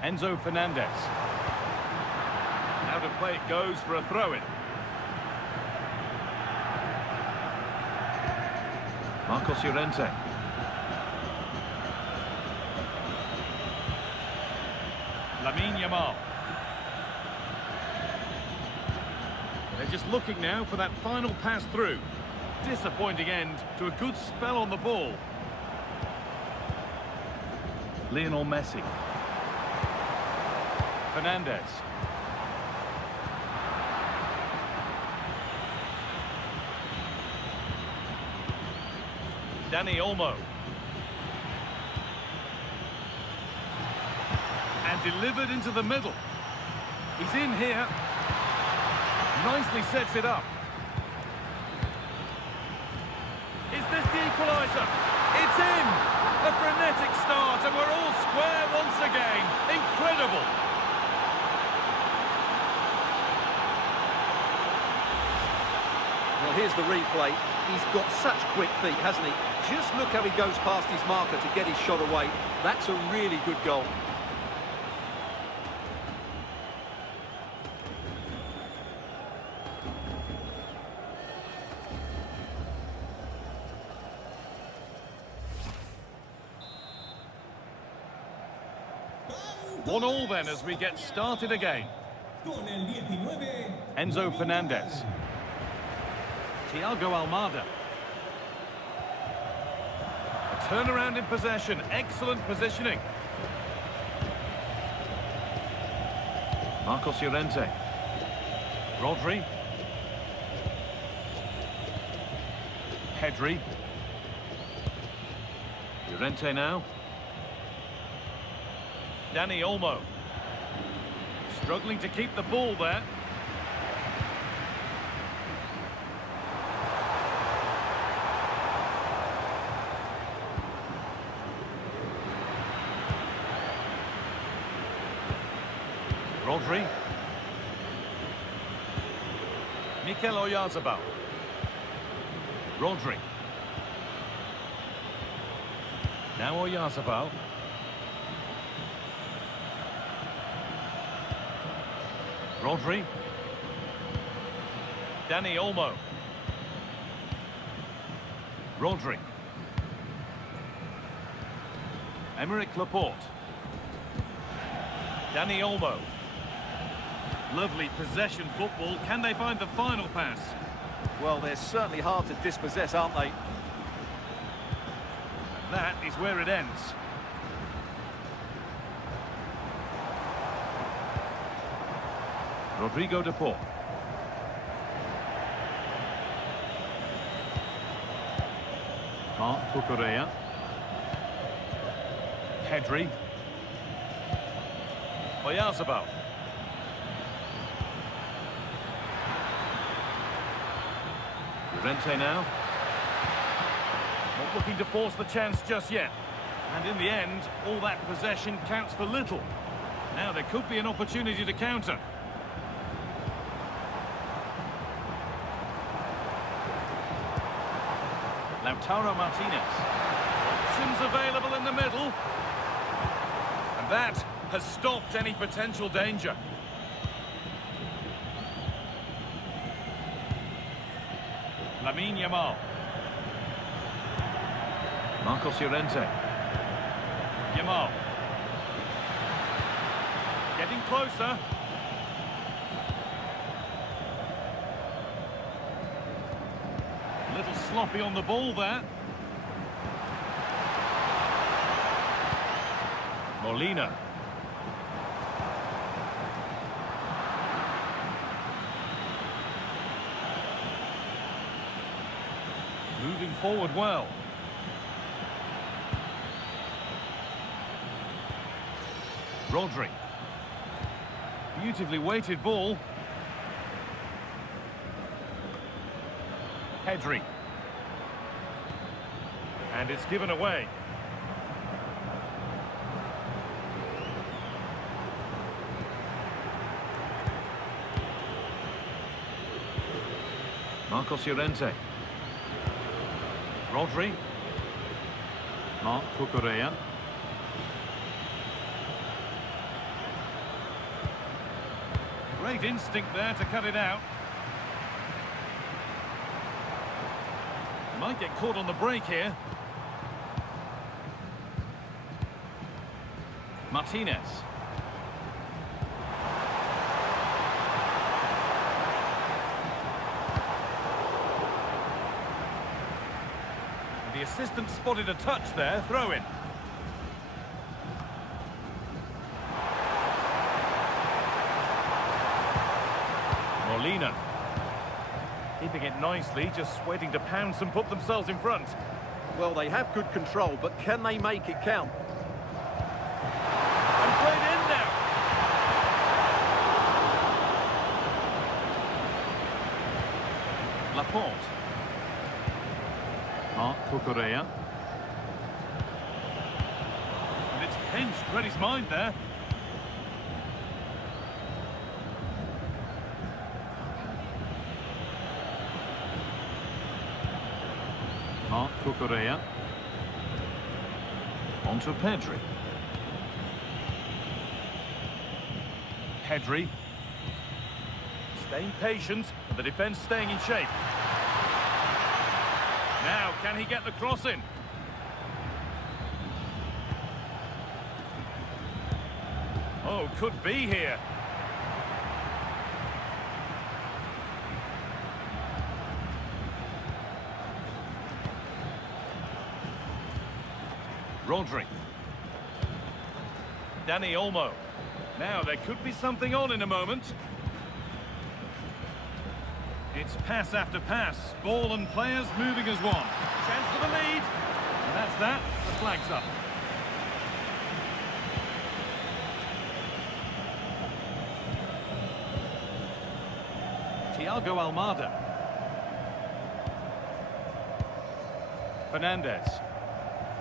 Enzo Fernandez. Out of play it goes for a throw-in. Marcos Llorente. Lamine Yamal. They're just looking now for that final pass through. Disappointing end to a good spell on the ball. Lionel Messi. Fernandez. Dani Olmo. And delivered into the middle. He's in here. Nicely sets it up. Is this the equaliser? It's in! A frenetic start, and we're all square once again. Incredible! Well, here's the replay. He's got such quick feet, hasn't he? Just look how he goes past his marker to get his shot away. That's a really good goal. One all then as we get started again. Con el 19. Enzo Fernandez. Thiago Almada. A turnaround in possession. Excellent positioning. Marcos Llorente. Rodri. Pedri. Llorente now. Dani Olmo. Struggling to keep the ball there. Rodri. Mikel Oyarzabal. Rodri. Now Oyarzabal. Rodri. Dani Olmo. Rodri. Emerick Laporte. Dani Olmo. Lovely possession football. Can they find the final pass? Well, they're certainly hard to dispossess, aren't they? And that is where it ends. Rodrigo de Paul. Marc Cucurella. Pedri. Oyarzabal. Llorente now. Not looking to force the chance just yet. And in the end, all that possession counts for little. Now there could be an opportunity to counter. Lautaro Martinez. Options available in the middle. And that has stopped any potential danger. Lamine Yamal. Marcos Llorente. Yamal. Getting closer. A little sloppy on the ball there. Molina. Moving forward well. Rodri. Beautifully weighted ball. Pedri. And it's given away. Marcos Llorente. Rodri. Marc Cucurella. Great instinct there to cut it out. Might get caught on the break here. Martinez. The assistant spotted a touch there, throw in. Molina. Keeping it nicely, just waiting to pounce and put themselves in front. Well, they have good control, but can they make it count? And played in now. Laporte. Marc Cucurella. And it's pinched, read his mind there. Marc Cucurella. On to Pedri. Pedri. Staying patient, and the defence staying in shape. Now, can he get the cross in? Oh, could be here. Rodri. Dani Olmo. Now, there could be something on in a moment. It's pass after pass. Ball and players moving as one. Chance for the lead. And that's that. The flag's up. Thiago Almada. Fernandez.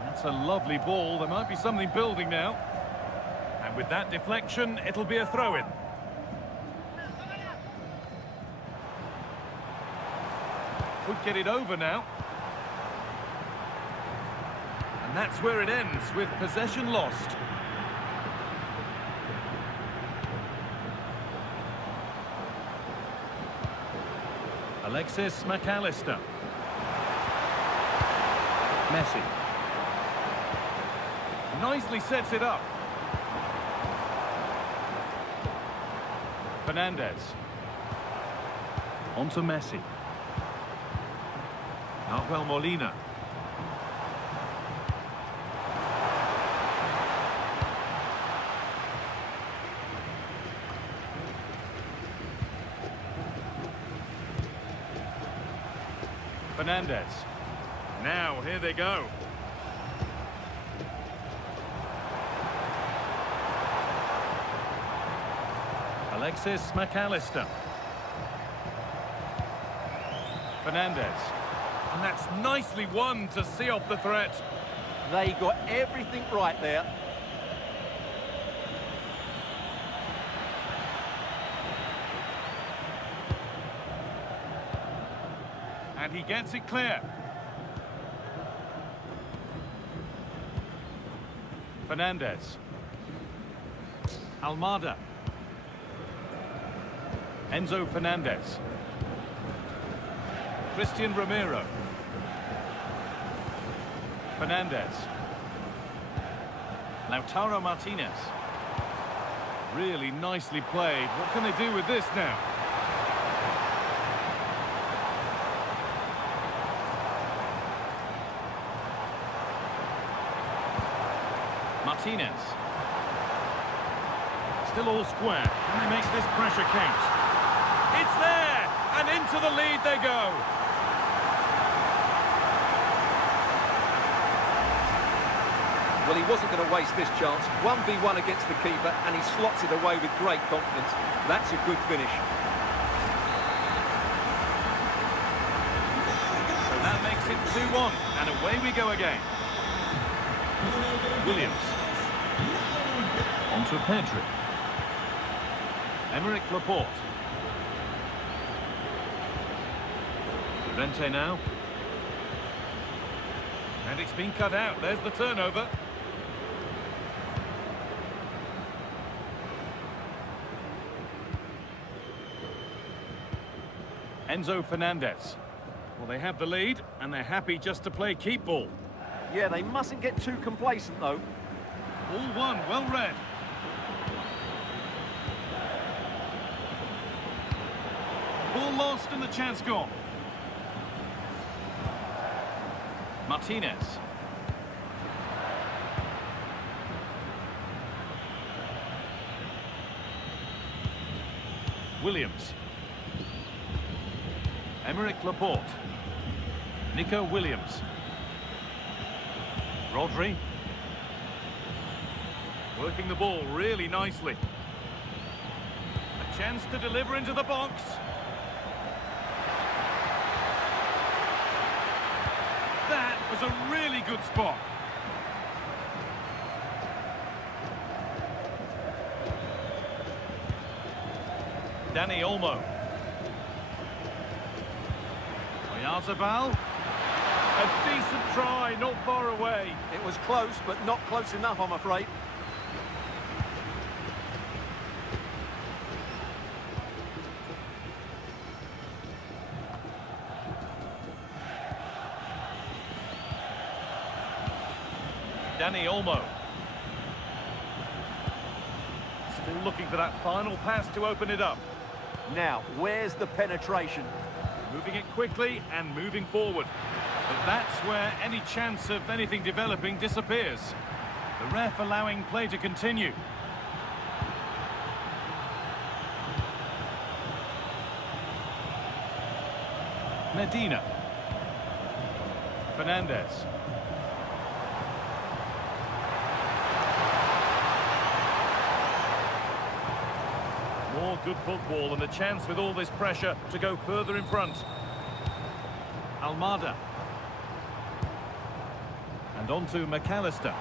That's a lovely ball. There might be something building now. And with that deflection, it'll be a throw-in. Could get it over now. And that's where it ends, with possession lost. Alexis McAllister. Messi. Nicely sets it up. Fernandez. On to Messi. Nahuel Molina. Fernandez. Now, here they go. Alexis McAllister. Fernandez. And that's nicely won to see off the threat. They got everything right there. And he gets it clear. Fernandez. Almada. Enzo Fernandez. Christian Romero. Fernandez. Lautaro Martinez. Really nicely played. What can they do with this now? Martinez. Still all square. Can they make this pressure count? It's there! And into the lead they go. Well, he wasn't going to waste this chance. 1v1 against the keeper, and he slots it away with great confidence. That's a good finish. So that makes it 2-1, and away we go again. Williams. On to Pedri. Emerick Laporte. Vente now. And it's been cut out. There's the turnover. Enzo Fernandez. Well, they have the lead, and they're happy just to play keep ball. Yeah, they mustn't get too complacent, though. All one, well read. Ball lost and the chance gone. Martinez. Williams. Emerick Laporte. Nico Williams. Rodri. Working the ball really nicely. A chance to deliver into the box. That was a really good spot. Dani Olmo. Oyarzabal. A decent try, not far away. It was close, but not close enough, I'm afraid. Dani Olmo. Still looking for that final pass to open it up. Now, where's the penetration? Moving it quickly and moving forward. But that's where any chance of anything developing disappears. The ref allowing play to continue. Medina. Fernandez. More good football and a chance with all this pressure to go further in front. Almada. And on to McAllister.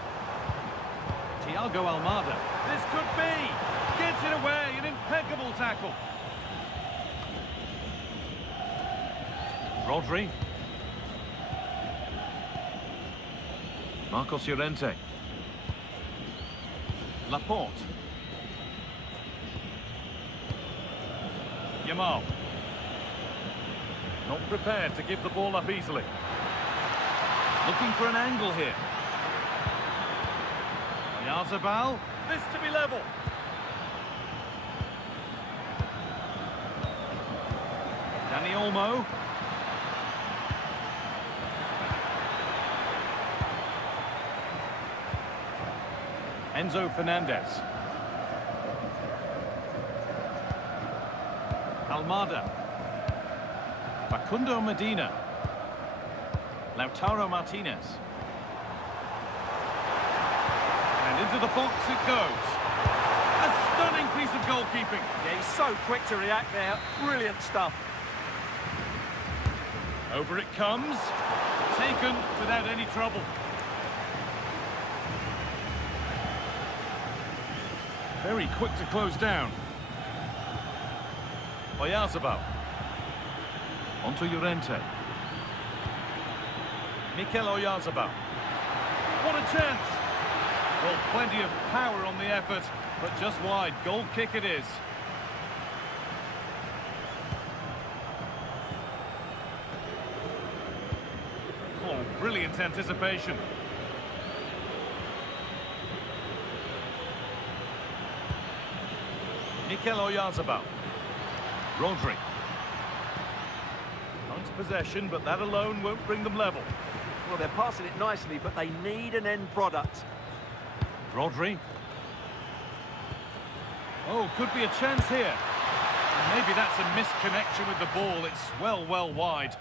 Thiago Almada. This could be. Gets it away. An impeccable tackle. Rodri. Marcos Llorente. Laporte. Yamal. Not prepared to give the ball up easily. Looking for an angle here. Oyarzabal. This to be level. Dani Olmo. Enzo Fernandez. Almada. Facundo Medina. Lautaro Martinez. And into the box it goes. A stunning piece of goalkeeping. Yeah, he's so quick to react there. Brilliant stuff. Over it comes. Taken without any trouble. Very quick to close down. Oyarzabal. Onto Llorente. Mikel Oyarzabal. What a chance! Well, plenty of power on the effort, but just wide. Goal kick it is. Oh, brilliant anticipation. Mikel Oyarzabal. Rodri. Nice possession, but that alone won't bring them level. Well, they're passing it nicely, but they need an end product. Rodri. Oh, could be a chance here. Maybe that's a misconnection with the ball. It's well wide.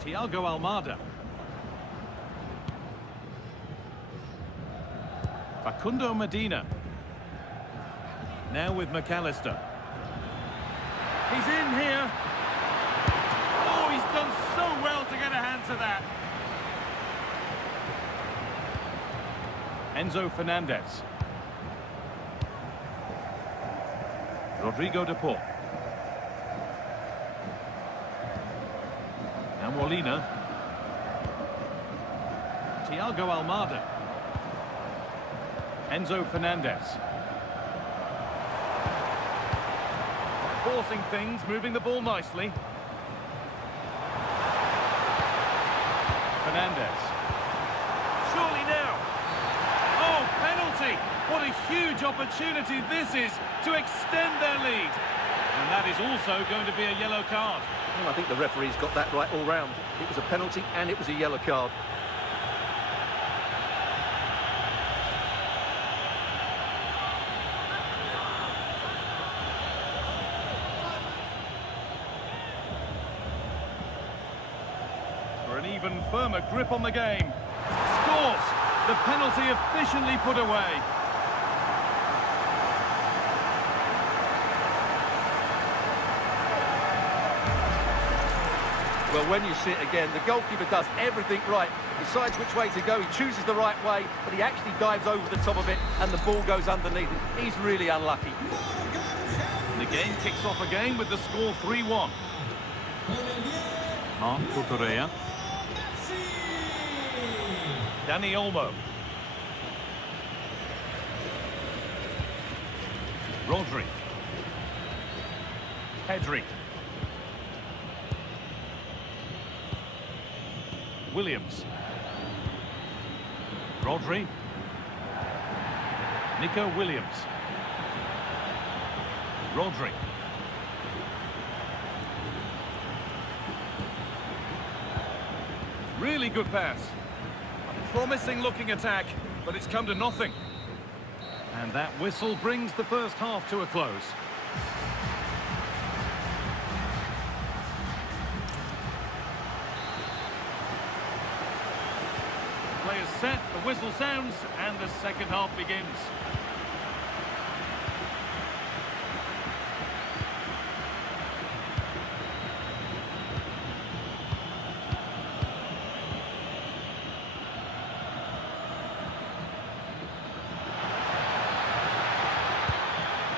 Thiago Almada. Facundo Medina. Now with McAllister. He's in here. Oh, he's done so well to get a hand to that. Enzo Fernandez. Rodrigo de Paul. Now Molina. Thiago Almada. Enzo Fernandez. Forcing things, moving the ball nicely. Fernandez. Surely now. Oh, penalty. What a huge opportunity this is to extend their lead. And that is also going to be a yellow card. Well, I think the referee's got that right all round. It was a penalty and it was a yellow card. For an even firmer grip on the game. Scores! The penalty efficiently put away. Well, when you see it again, the goalkeeper does everything right. Decides which way to go, he chooses the right way, but he actually dives over the top of it and the ball goes underneath him. He's really unlucky. The game kicks off again with the score 3-1. Marc Cucurella. Dani Olmo. Rodri. Pedri. Williams. Rodri. Nico Williams. Rodri. Really good pass. A promising looking attack, but it's come to nothing. And that whistle brings the first half to a close. Players set, the whistle sounds, and the second half begins.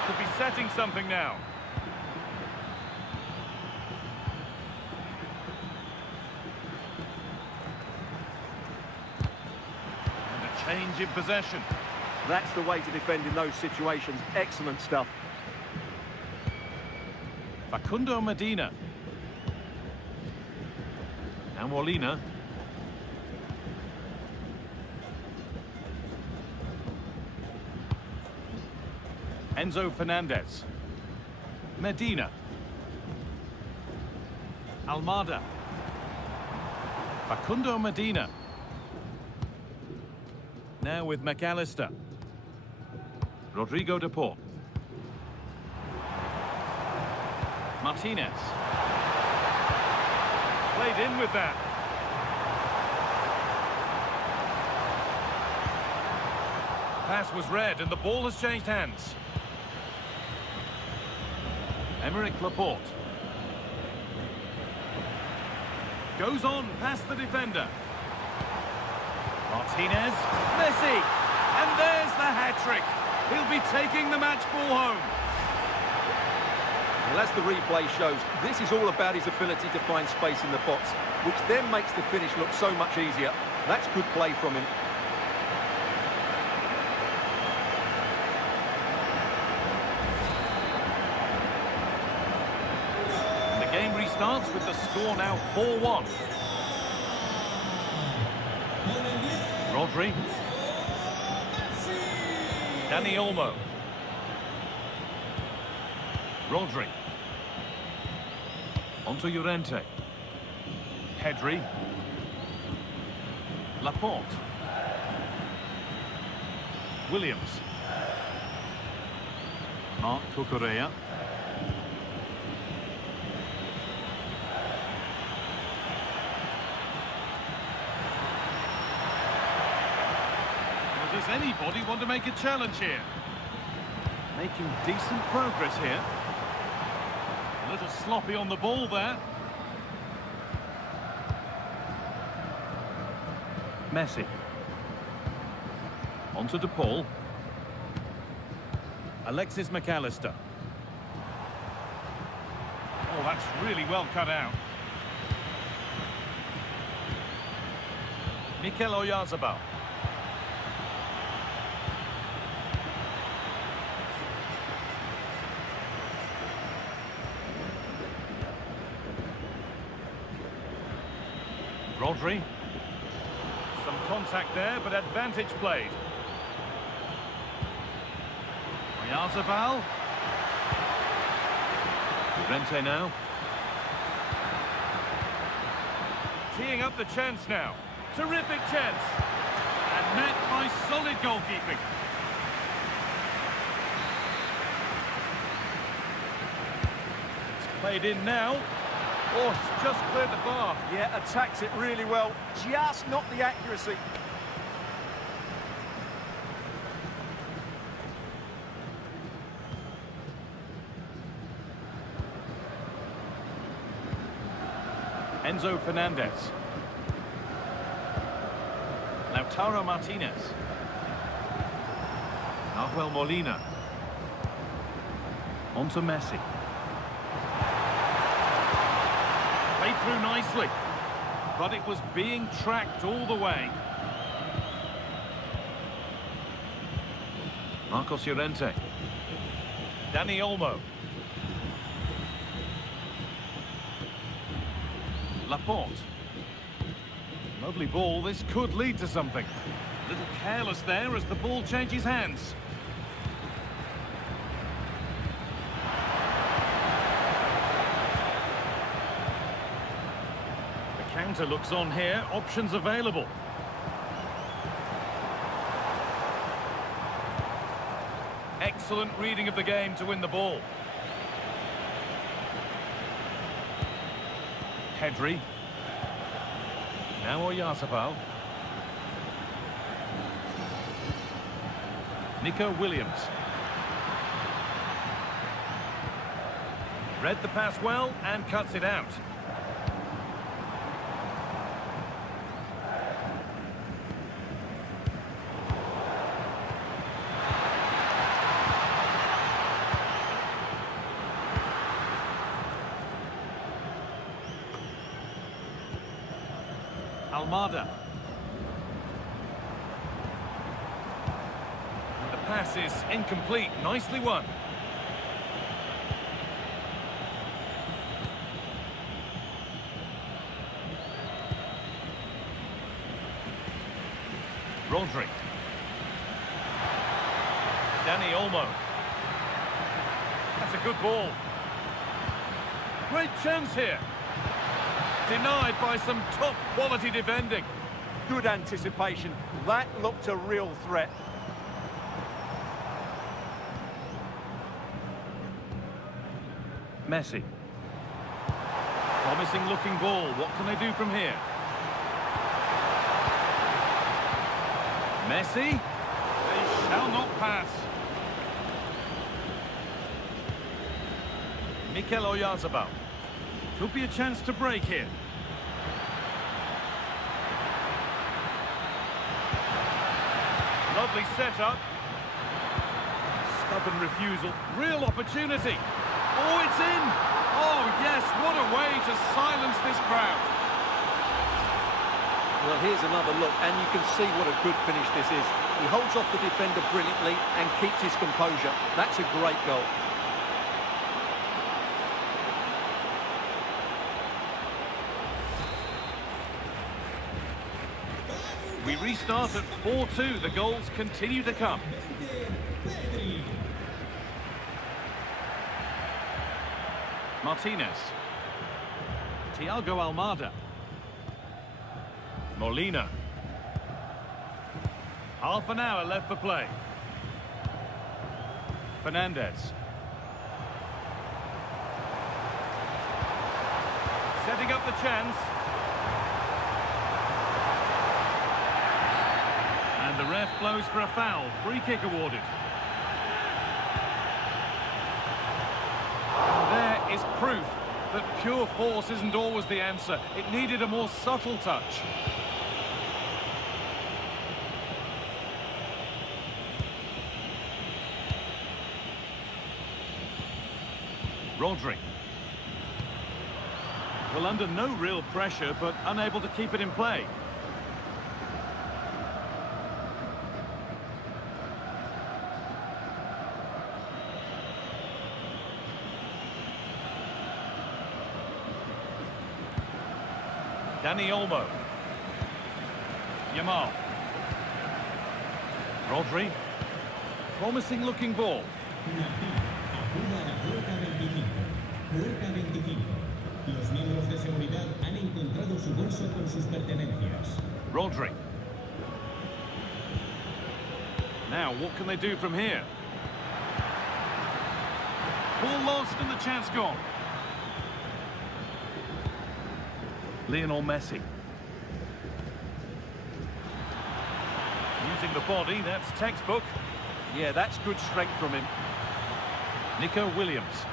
Could be setting something now. Change in possession. That's the way to defend in those situations. Excellent stuff. Facundo Medina. And Molina. Enzo Fernandez. Medina. Almada. Facundo Medina. Now with McAllister. Rodrigo de Paul. Martinez. Played in with that. Pass was read and the ball has changed hands. Aymeric Laporte. Goes on past the defender. Martinez, Messi, and there's the hat-trick. He'll be taking the match ball home. Well, as the replay shows, this is all about his ability to find space in the box, which then makes the finish look so much easier. That's good play from him. And the game restarts with the score now 4-1. Rodri. Dani Olmo. Rodri. Onto Llorente. Pedri. Laporte. Williams. Marc Cucurella. Does anybody want to make a challenge here? Making decent progress here. A little sloppy on the ball there. Messi. Onto De Paul. Alexis McAllister. Oh, that's really well cut out. Mikel Oyarzabal. Rodri. Some contact there, but advantage played. Oyarzabal. Rente now. Teeing up the chance now. Terrific chance. And met by solid goalkeeping. It's played in now. Oh, it's just cleared the bar. Yeah, attacks it really well. Just not the accuracy. Enzo Fernandez. Lautaro Martinez. Nahuel Molina. On to Messi. Played through nicely, but it was being tracked all the way. Marcos Llorente. Dani Olmo. Laporte. Lovely ball, this could lead to something. A little careless there as the ball changes hands. The counter looks on here, options available. Excellent reading of the game to win the ball. Pedri. Now Oyarzabal. Nico Williams. Read the pass well and cuts it out. Almada. The pass is incomplete. Nicely won. Rodri. Dani Olmo. That's a good ball. Great chance here. Denied by some top-quality defending. Good anticipation. That looked a real threat. Messi. Promising looking ball. What can they do from here? Messi. They shall not pass. Mikel Oyarzabal. Could be a chance to break here. Lovely setup. Stubborn refusal. Real opportunity. Oh, it's in. Oh, yes, what a way to silence this crowd. Well, here's another look, and you can see what a good finish this is. He holds off the defender brilliantly and keeps his composure. That's a great goal. We restart at 4-2. The goals continue to come. Martinez. Thiago Almada. Molina. Half an hour left for play. Fernandez. Setting up the chance. And the ref blows for a foul. Free kick awarded. And there is proof that pure force isn't always the answer. It needed a more subtle touch. Rodri. Well, under no real pressure, but unable to keep it in play. Dani Olmo. Yamal. Rodri. Promising looking ball. Martín, acuda a la puerta 25. Puerta 25. Los miembros de seguridad han encontrado su bolso con sus pertenencias. Rodri. Now, what can they do from here? Ball lost and the chance gone. Lionel Messi. Using the body, that's textbook. Yeah, that's good strength from him. Nico Williams.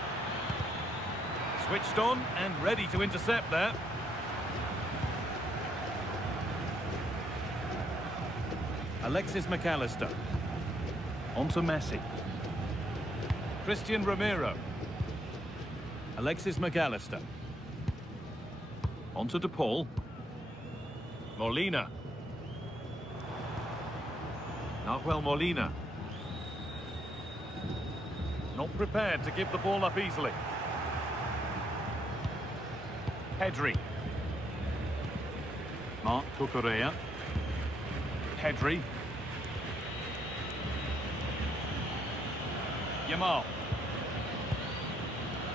Switched on and ready to intercept there. Alexis McAllister. On to Messi. Christian Romero. Alexis McAllister. On to De Paul. Molina. Nahuel Molina. Not prepared to give the ball up easily. Pedri. Marc Cucurella. Pedri. Yamal.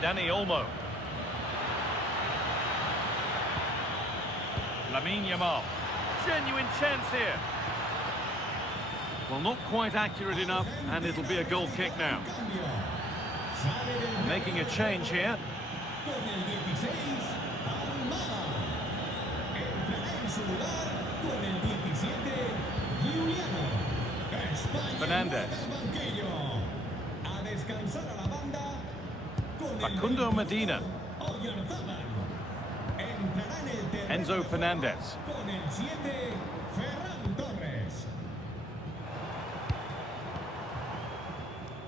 Dani Olmo. Lamine Yamal. Genuine chance here. Well, not quite accurate enough, and it'll be a goal kick now. Making a change here. Con el 16, Almada. Entrará en su lugar con el 17, Giuliano. España Fernandes. vuelve al banquillo. A descansar a la banda con el Facundo 21, Medina. Oyarzábal. Entrará en el terreno Enzo de juego Fernandez. con el 7, Ferran Torres.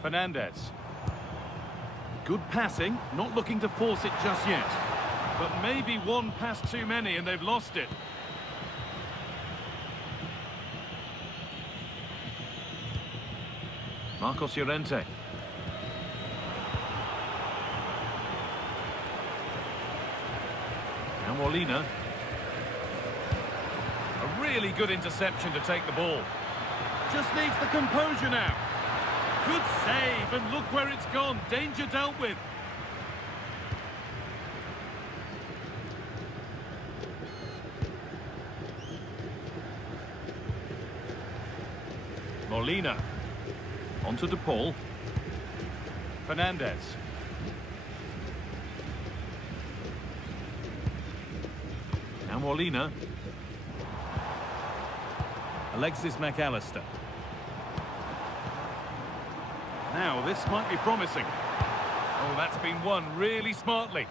Fernandez. Good passing, not looking to force it just yet. But maybe one pass too many and they've lost it. Marcos Llorente. Now Molina. A really good interception to take the ball. Just needs the composure now. Good save, and look where it's gone. Danger dealt with. Molina. On to De Paul. Fernandez. Now Molina. Alexis McAllister. Now, this might be promising. Oh, that's been won really smartly.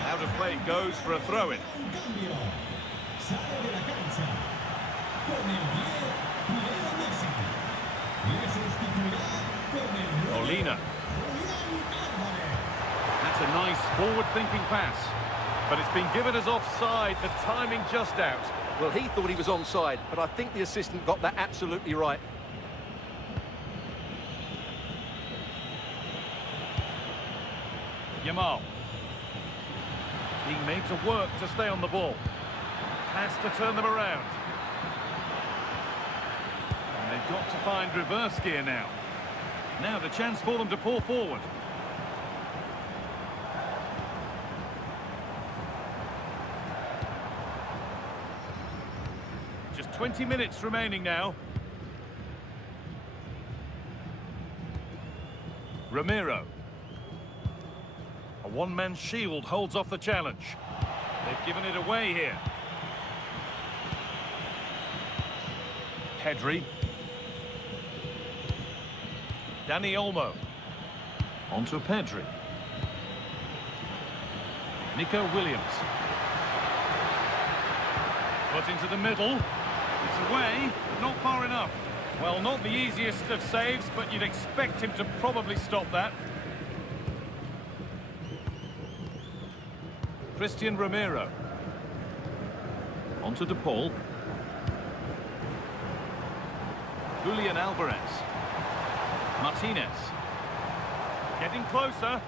Out of play goes for a throw-in. Un cambio. Sale de la cancha. Con el 10, Lionel Messi. Le sustituirá con el 9, Molina. Julián Álvarez. That's a nice forward-thinking pass. But it's been given as offside, the timing just out. Well, he thought he was onside, but I think the assistant got that absolutely right. Yamal. Being made to work to stay on the ball. Has to turn them around. And they've got to find reverse gear now. Now the chance for them to pull forward. Just 20 minutes remaining now. Romero. A one-man shield holds off the challenge. They've given it away here. Pedri. Dani Olmo. On to Pedri. Nico Williams. Put into the middle. It's away, but not far enough. Well, not the easiest of saves, but you'd expect him to probably stop that. Christian Romero. On to De Paul. Julian Alvarez. Martinez. Getting closer.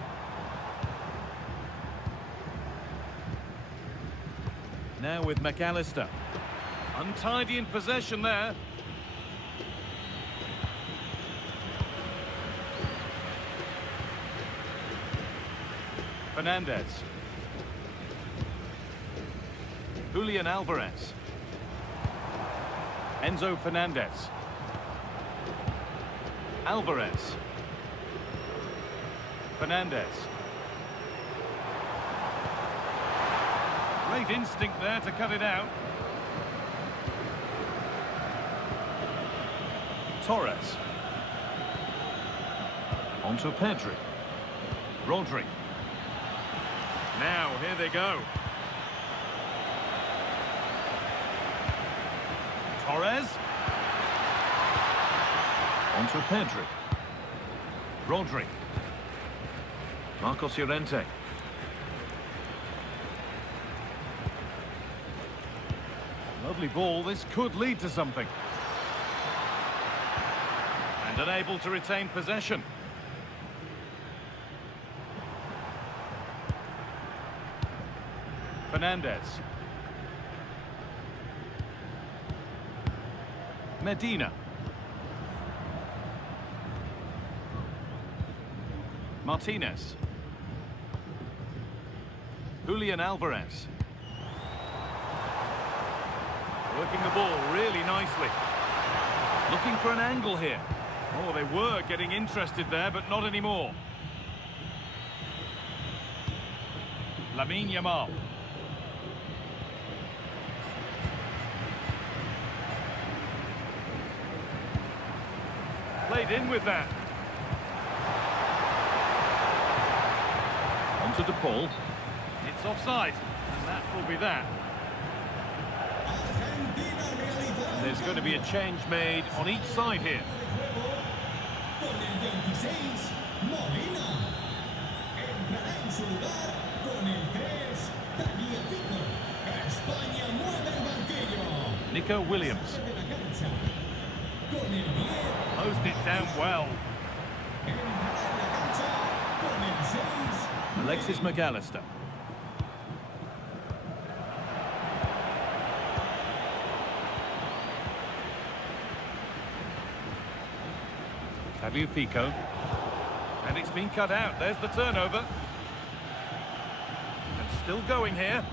Now with McAllister. Untidy in possession there. Fernandez. Julian Alvarez. Enzo Fernandez. Alvarez. Fernandez. Great instinct there to cut it out. Torres. On to Pedri. Rodri. Now, here they go. Torres. On to Pedri. Rodri. Marcos Llorente. Lovely ball. This could lead to something. And unable to retain possession. Fernandez. Medina. Martinez. Julian Alvarez. Working the ball really nicely. Looking for an angle here. Oh, they were getting interested there, but not anymore. Lamine Yamal. Played in with that. On to De Paul. It's offside, and that will be that. And there's going to be a change made on each side here. Nico Williams. Closed it down well. Alexis McAllister. Pico. And it's been cut out. There's the turnover. And still going here.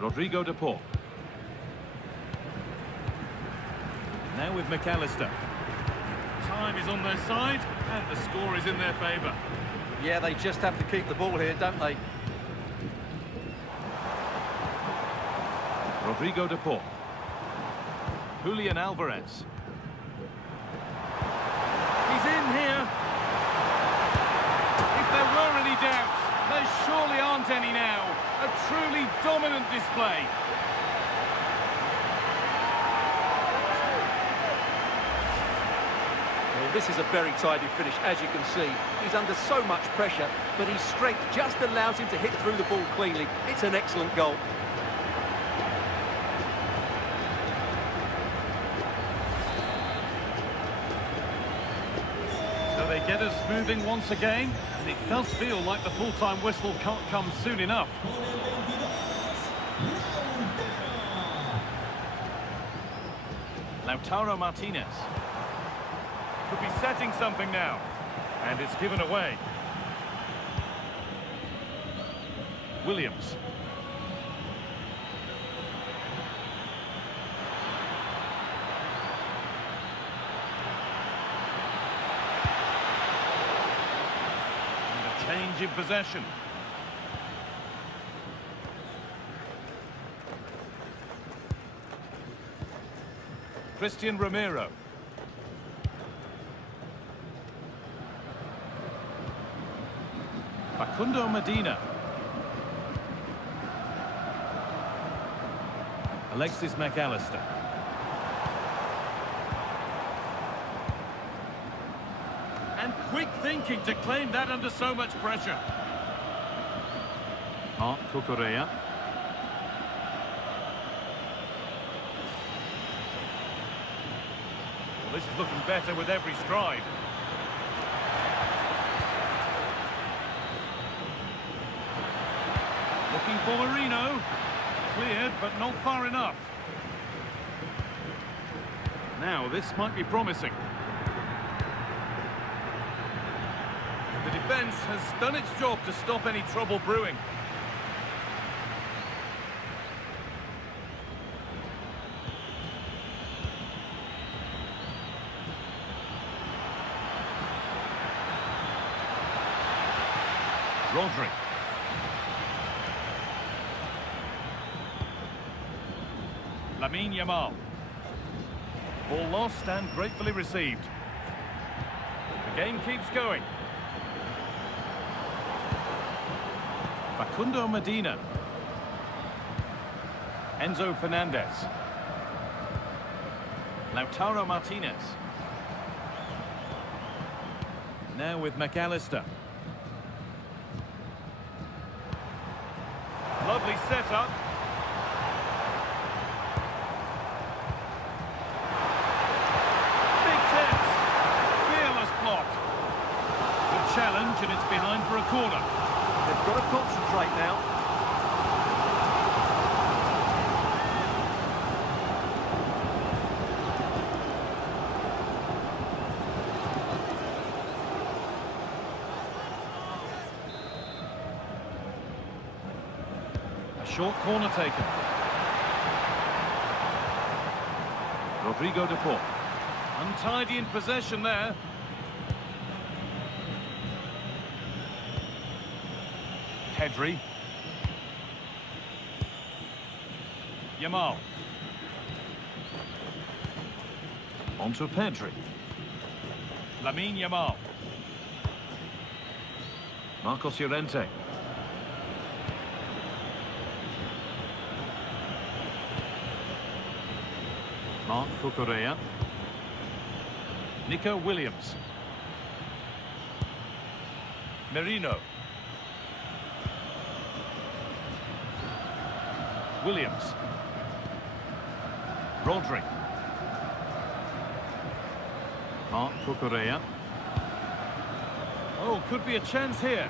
Rodrigo De Paul. Now with McAllister. Time is on their side, and the score is in their favour. Yeah, they just have to keep the ball here, don't they? Rodrigo De Paul. Julian Alvarez. He's in here. If there were any doubts, there surely aren't any now. A truly dominant display. Well, this is a very tidy finish, as you can see. He's under so much pressure, but his strength just allows him to hit through the ball cleanly. It's an excellent goal. So they get us moving once again, and it does feel like the full-time whistle can't come soon enough. Lautaro Martinez. Could be setting something now. And it's given away. Williams. And a change in possession. Christian Romero. Facundo Medina. Alexis McAllister. And quick thinking to claim that under so much pressure. Marc Cucurella. This is looking better with every stride. Looking for Marino. Cleared, but not far enough. Now, this might be promising. The defence has done its job to stop any trouble brewing. Rodri. Lamine Yamal. Ball lost and gratefully received. The game keeps going. Facundo Medina. Enzo Fernandez. Lautaro Martinez. Now with McAllister. Lovely setup. Big chance. Fearless block. Good challenge, and it's behind for a corner. They've got to concentrate now. Short corner taken. Rodrigo de Paul. Untidy in possession there. Pedri. Yamal. Onto Pedri. Lamine Yamal. Marcos Llorente. Marc Cucurella. Nico Williams. Merino. Williams. Rodri. Marc Cucurella. Oh, could be a chance here.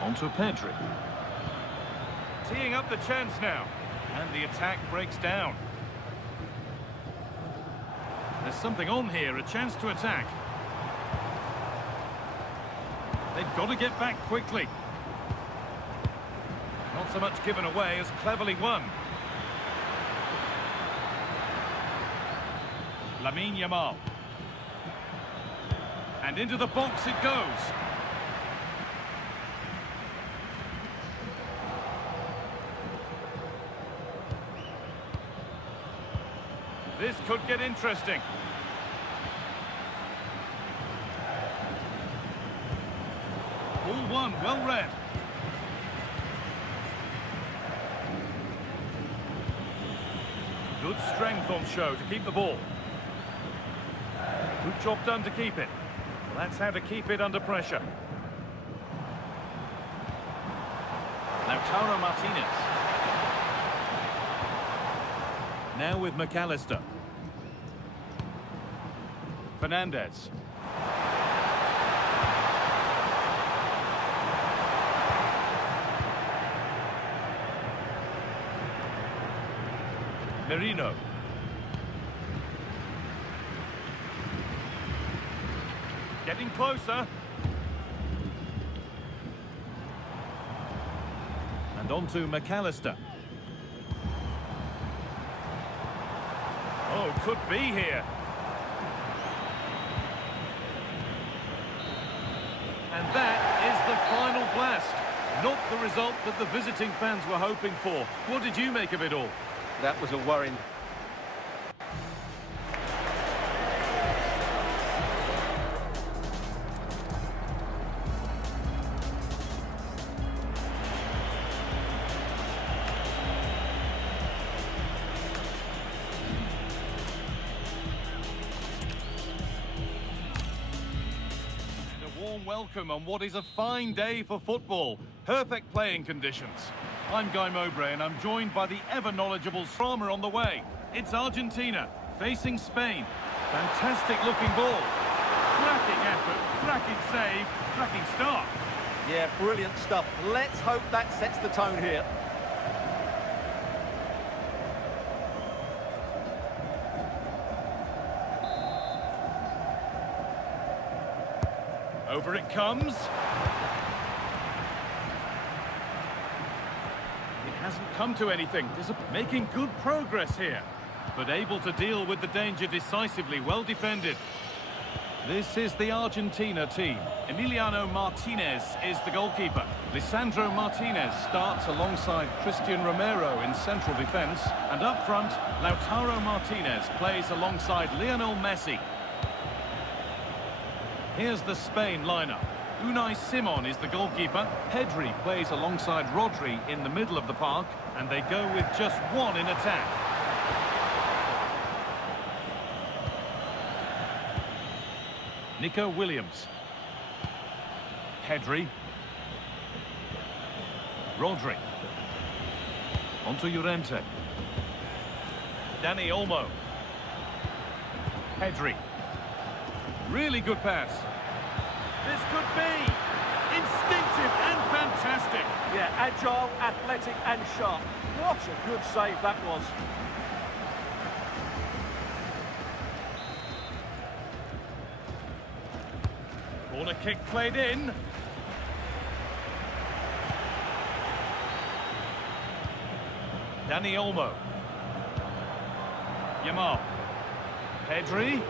Onto Pedri. Teeing up the chance now, and the attack breaks down. There's something on here, a chance to attack. They've got to get back quickly. Not so much given away as cleverly won. Lamine Yamal. And into the box it goes. This could get interesting. Ball one, well read. Good strength on show to keep the ball. Good job done to keep it. Well, that's how to keep it under pressure. Lautaro Martinez. Now with McAllister. Fernandez. Merino. Getting closer. And on to McAllister. Oh, could be here. And that is the final blast. Not the result that the visiting fans were hoping for. What did you make of it all? That was a worrying. Welcome on what is a fine day for football. Perfect playing conditions. I'm Guy Mowbray and I'm joined by the ever knowledgeable Strama on the way. It's Argentina facing Spain. Fantastic looking ball. Cracking effort, cracking save, cracking start. Yeah, brilliant stuff. Let's hope that sets the tone here. Over it comes. It hasn't come to anything. Making good progress here, but able to deal with the danger decisively. Well defended. This is the Argentina team. Emiliano Martinez is the goalkeeper. Lisandro Martinez starts alongside Christian Romero in central defence. And up front, Lautaro Martinez plays alongside Lionel Messi. Here's the Spain lineup. Unai Simon is the goalkeeper. Pedri plays alongside Rodri in the middle of the park. And they go with just one in attack. Nico Williams. Pedri. Rodri. Onto Llorente. Dani Olmo. Pedri. Really good pass. This could be instinctive and fantastic. Yeah, agile, athletic and sharp. What a good save that was. Corner kick played in. Dani Olmo. Yamal. Pedri.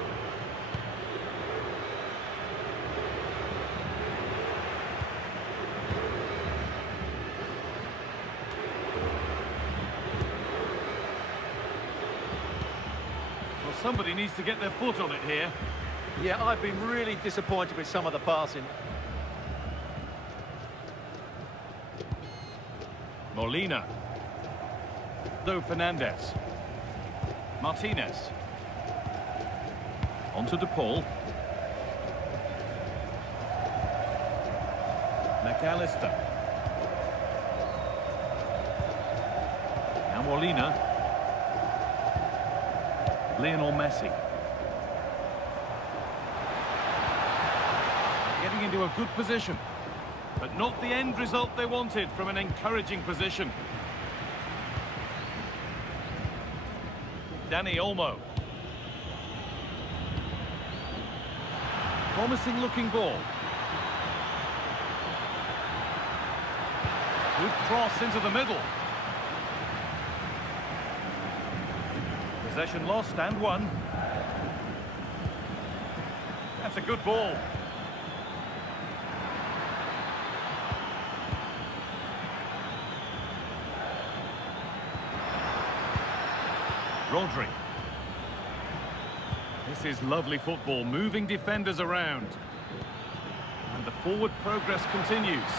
Well, somebody needs to get their foot on it here. Yeah, I've been really disappointed with some of the passing. Molina. Fernandez. Martinez. Onto De Paul. McAllister. Now Molina. Lionel Messi. Getting into a good position, but not the end result they wanted from an encouraging position. Dani Olmo. Promising looking ball. Good cross into the middle. Possession lost and won. That's a good ball. Rodri. This is lovely football, moving defenders around. And the forward progress continues.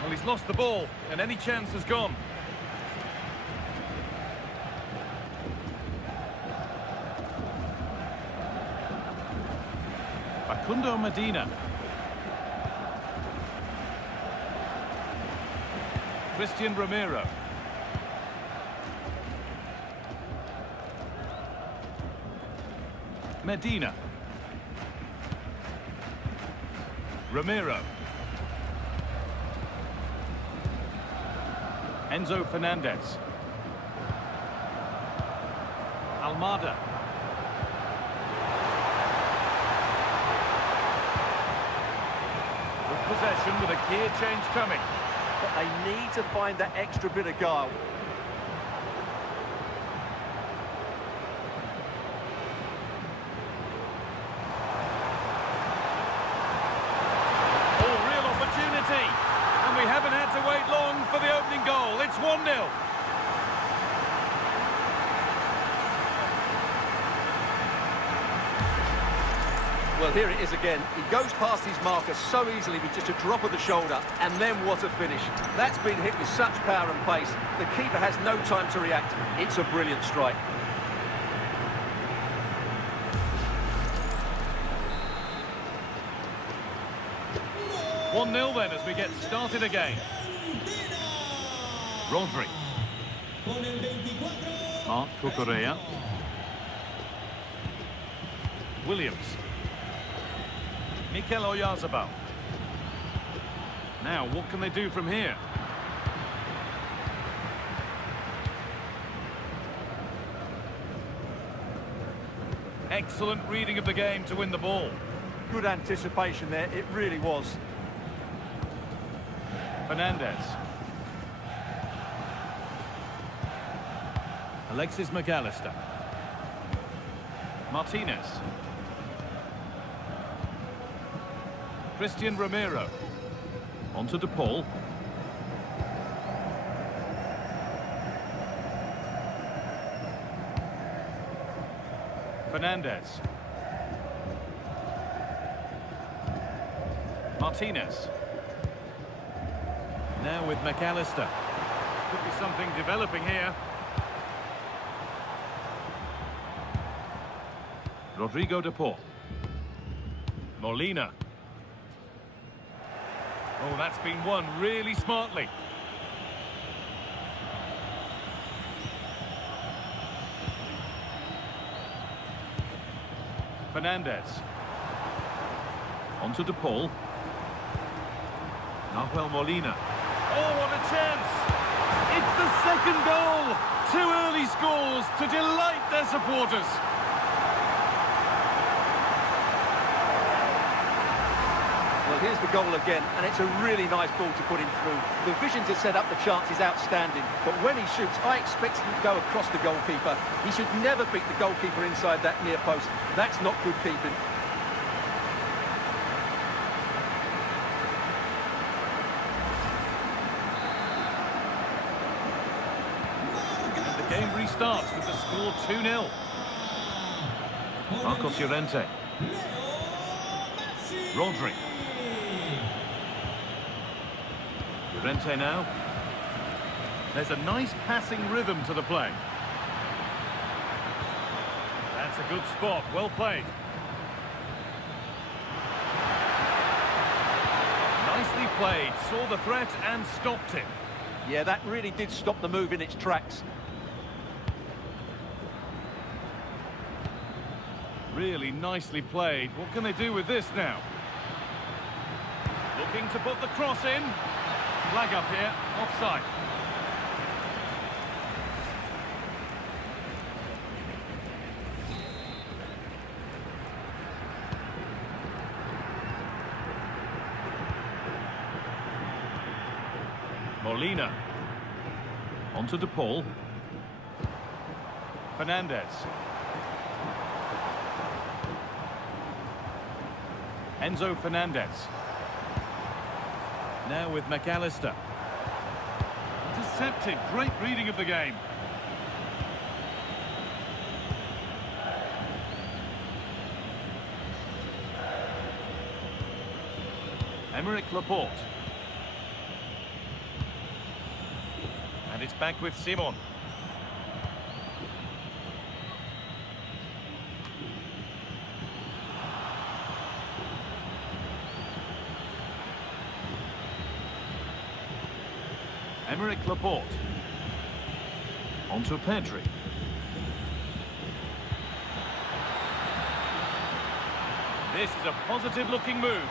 Well, he's lost the ball, and any chance has gone. Facundo Medina. Christian Romero. Medina. Romero. Enzo Fernandez. Almada. Good possession with a gear change coming. But they need to find that extra bit of guile. And we haven't had to wait long for the opening goal. It's 1-0. Well, here it is again. He goes past his marker so easily with just a drop of the shoulder, and then what a finish. That's been hit with such power and pace. The keeper has no time to react. It's a brilliant strike. ¡Gol! 1-0 then as we get started again. Rodri. Con el 24, Mark Cucurella. Williams. Mikel Oyarzabal. Now, what can they do from here? Excellent reading of the game to win the ball. Good anticipation there, it really was. Fernandez. Alexis McAllister. Martinez. Christian Romero. On to De Paul. Fernandez. Martinez. Now with McAllister. Could be something developing here. Rodrigo De Paul. Molina. Oh, that's been won really smartly. Fernandez. On to De Paul. Nahuel Molina. Oh, what a chance! It's the second goal! 2 early scores to delight their supporters. Well, here's the goal again, and it's a really nice ball to put him through. The vision to set up the chance is outstanding, but when he shoots, I expect him to go across the goalkeeper. He should never beat the goalkeeper inside that near post. That's not good keeping. And the game restarts with the score 2-0. Marcos Llorente. Rodri. Llorente now. There's a nice passing rhythm to the play. That's a good spot, well played. Nicely played, saw the threat and stopped it. Yeah, that really did stop the move in its tracks. Really nicely played. What can they do with this now? Looking to put the cross in. Flag up here, offside. Molina. On to De Paul. Fernandez. Enzo Fernandez. Now with McAllister. Intercepted, great reading of the game. Emerick Laporte. And it's back with Simon. Emerick Laporte. On to Pedri. This is a positive-looking move.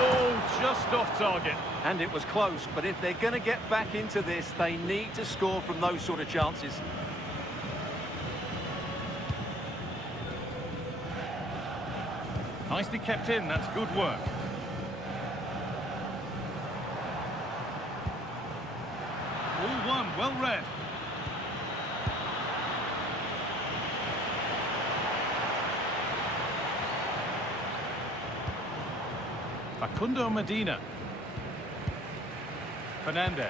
Oh, just off target. And it was close, but if they're going to get back into this, they need to score from those sort of chances. Nicely kept in, that's good work. All one, well read. Facundo Medina. Fernandez.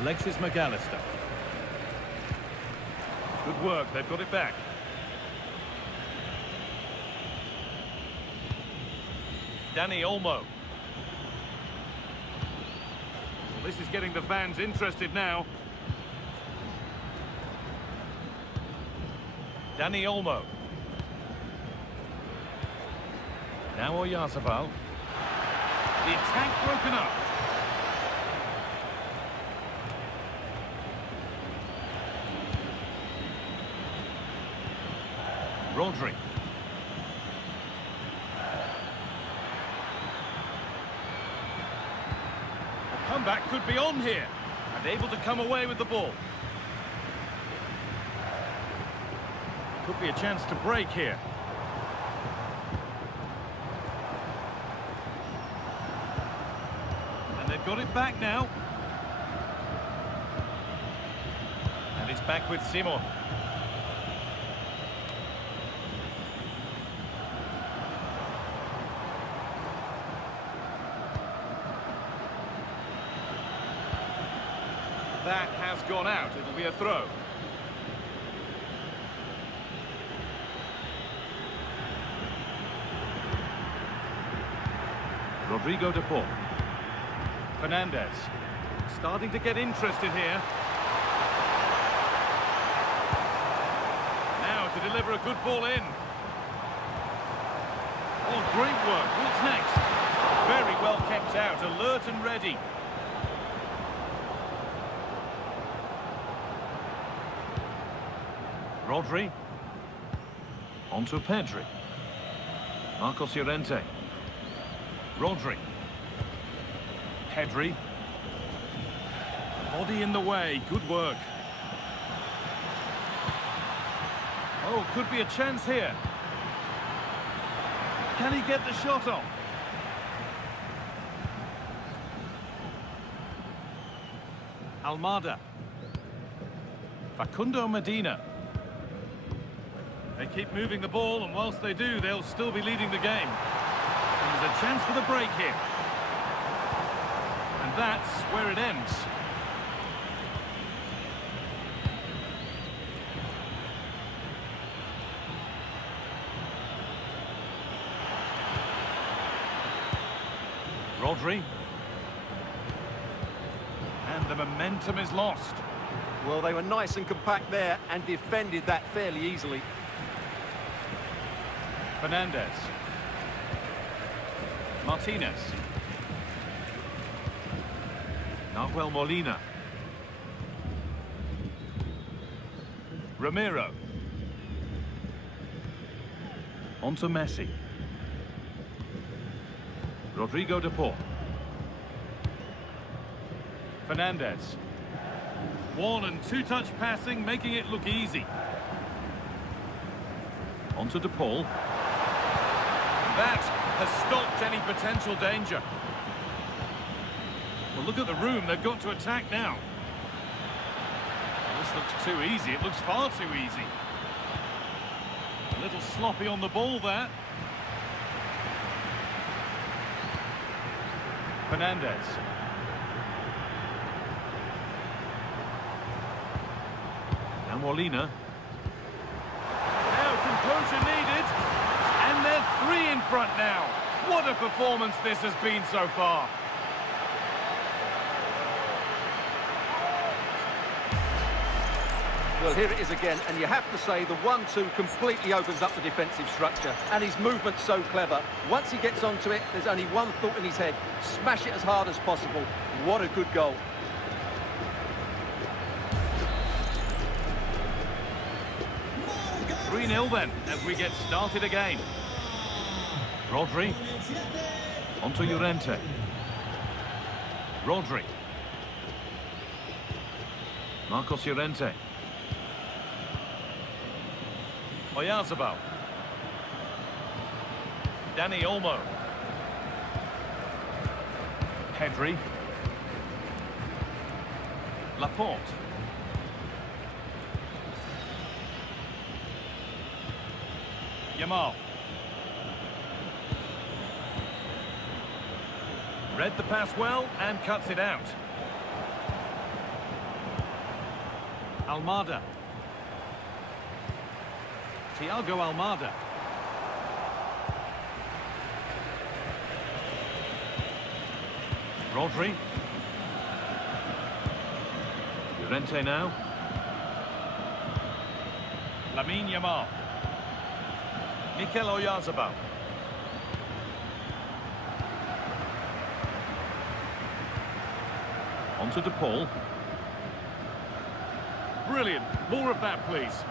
Alexis McAllister. Good work, they've got it back. Dani Olmo. Well, this is getting the fans interested now. Dani Olmo. Now Oyarzabal. The attack broken up. Rodri. The comeback could be on here, and able to come away with the ball. Could be a chance to break here. And they've got it back now. And it's back with Simon. That has gone out. It'll be a throw. Rodrigo de Paul. Fernandez. Starting to get interested here. Now to deliver a good ball in. Oh, great work. What's next? Very well kept out. Alert and ready. Rodri. On to Pedri. Marcos Llorente. Rodri. Pedri. Body in the way. Good work. Oh, could be a chance here. Can he get the shot off? Almada. Facundo Medina. They keep moving the ball, and whilst they do, they'll still be leading the game. And there's a chance for the break here. And that's where it ends. Rodri. And the momentum is lost. Well, they were nice and compact there and defended that fairly easily. Fernandez. Martinez. Nahuel Molina. Romero. On to Messi. Rodrigo de Paul. Fernandez. One and two-touch passing, making it look easy. On to de Paul. That has stopped any potential danger. Well, look at the room. They've got to attack now. This looks too easy. It looks far too easy. A little sloppy on the ball there. Fernandez. And Molina. Now composure needed. And they're three in front now. What a performance this has been so far. Well, here it is again, and you have to say the 1-2 completely opens up the defensive structure, and his movement's so clever. Once he gets onto it, there's only one thought in his head: smash it as hard as possible. What a good goal. Marca 3-0 then, as we get started again. Rodri. Onto Llorente. Rodri. Marcos Llorente. Oyarzabal. Dani Olmo. Pedri. Laporte. Yamal. Read the pass well and cuts it out. Almada. Thiago Almada. Rodri. Llorente now. Lamine Yamal. Mikel Oyarzabal. On to De Paul. Brilliant. More of that, please.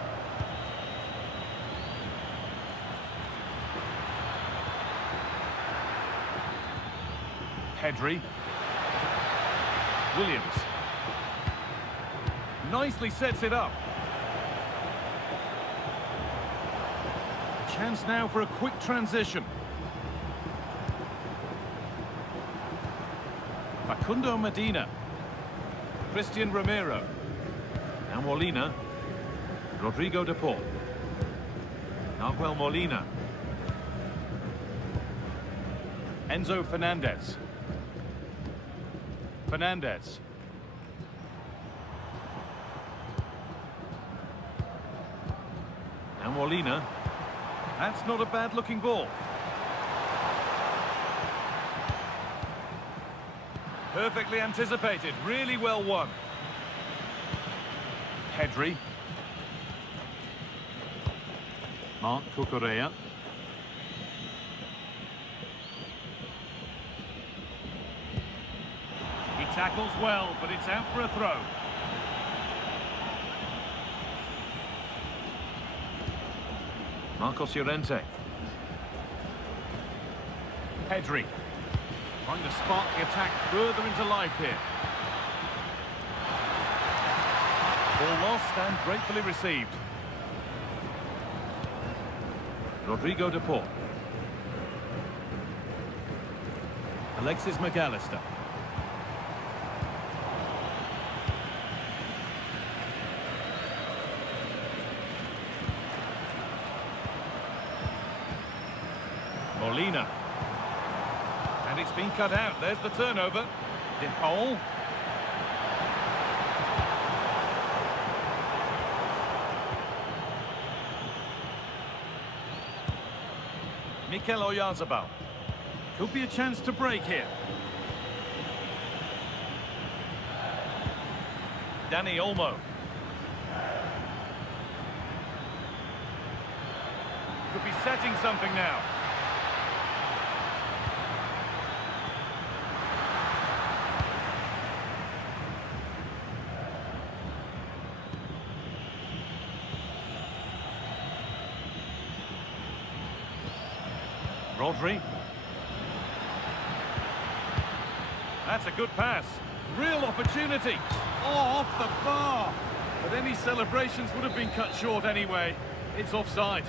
Pedri. Williams. Nicely sets it up. A chance now for a quick transition. Facundo Medina. Christian Romero. Now Molina. Rodrigo De Paul. Nahuel Molina. Enzo Fernandez. Fernandez. Now Molina. That's not a bad-looking ball. Perfectly anticipated. Really well won. Pedri. Marc Cucurella. He tackles well, but it's out for a throw. Marcos Llorente. Pedri. Trying to spark the attack further into life here. Ball lost and gratefully received. Rodrigo De Paul. Alexis McAllister. Molina. And it's been cut out. There's the turnover. De Paul. Mikel Oyarzabal. Could be a chance to break here. Dani Olmo. Could be setting something now. Rodri. That's a good pass. Real opportunity. Oh, off the bar. But any celebrations would have been cut short anyway. It's offside.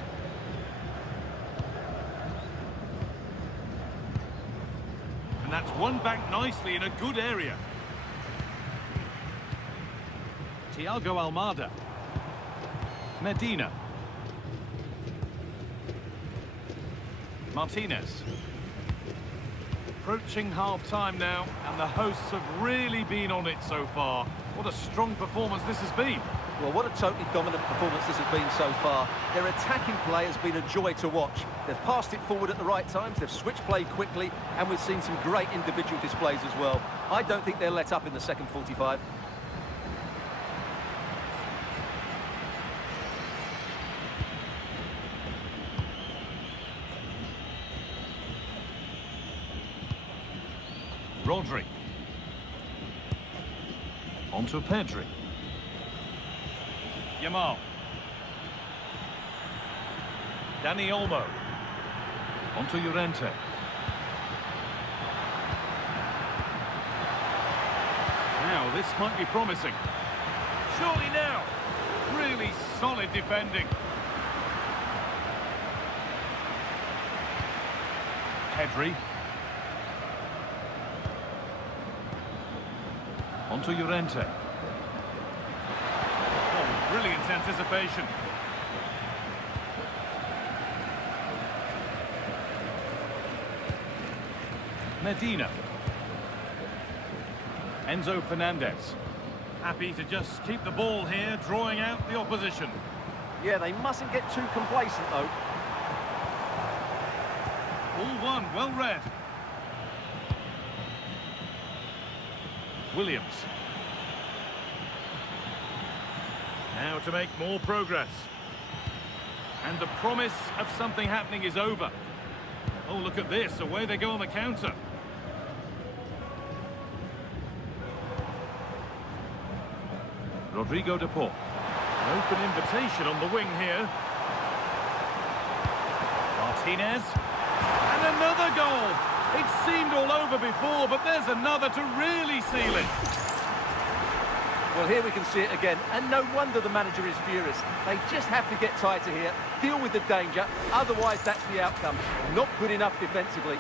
And that's won back nicely in a good area. Thiago Almada. Medina. Martinez. Approaching half-time now, and the hosts have really been on it so far. What a strong performance this has been. Well, what a totally dominant performance this has been so far. Their attacking play has been a joy to watch. They've passed it forward at the right times, they've switched play quickly, and we've seen some great individual displays as well. I don't think they'll let up in the second 45. Rodri. On to Pedri. Yamal. Dani Olmo. On to Llorente. Now, this might be promising. Surely now. Really solid defending. Pedri. On to Llorente. Oh, brilliant anticipation. Medina. Enzo Fernandez. Happy to just keep the ball here, drawing out the opposition. Yeah, they mustn't get too complacent, though. All one, well read. Williams. Now to make more progress. And the promise of something happening is over. Oh, look at this. Away they go on the counter. Rodrigo de Paul. An open invitation on the wing here. Martinez. And another goal. It seemed all over before, but there's another to really seal it. Well, here we can see it again, and no wonder the manager is furious. They just have to get tighter here, deal with the danger, otherwise that's the outcome. Not good enough defensively.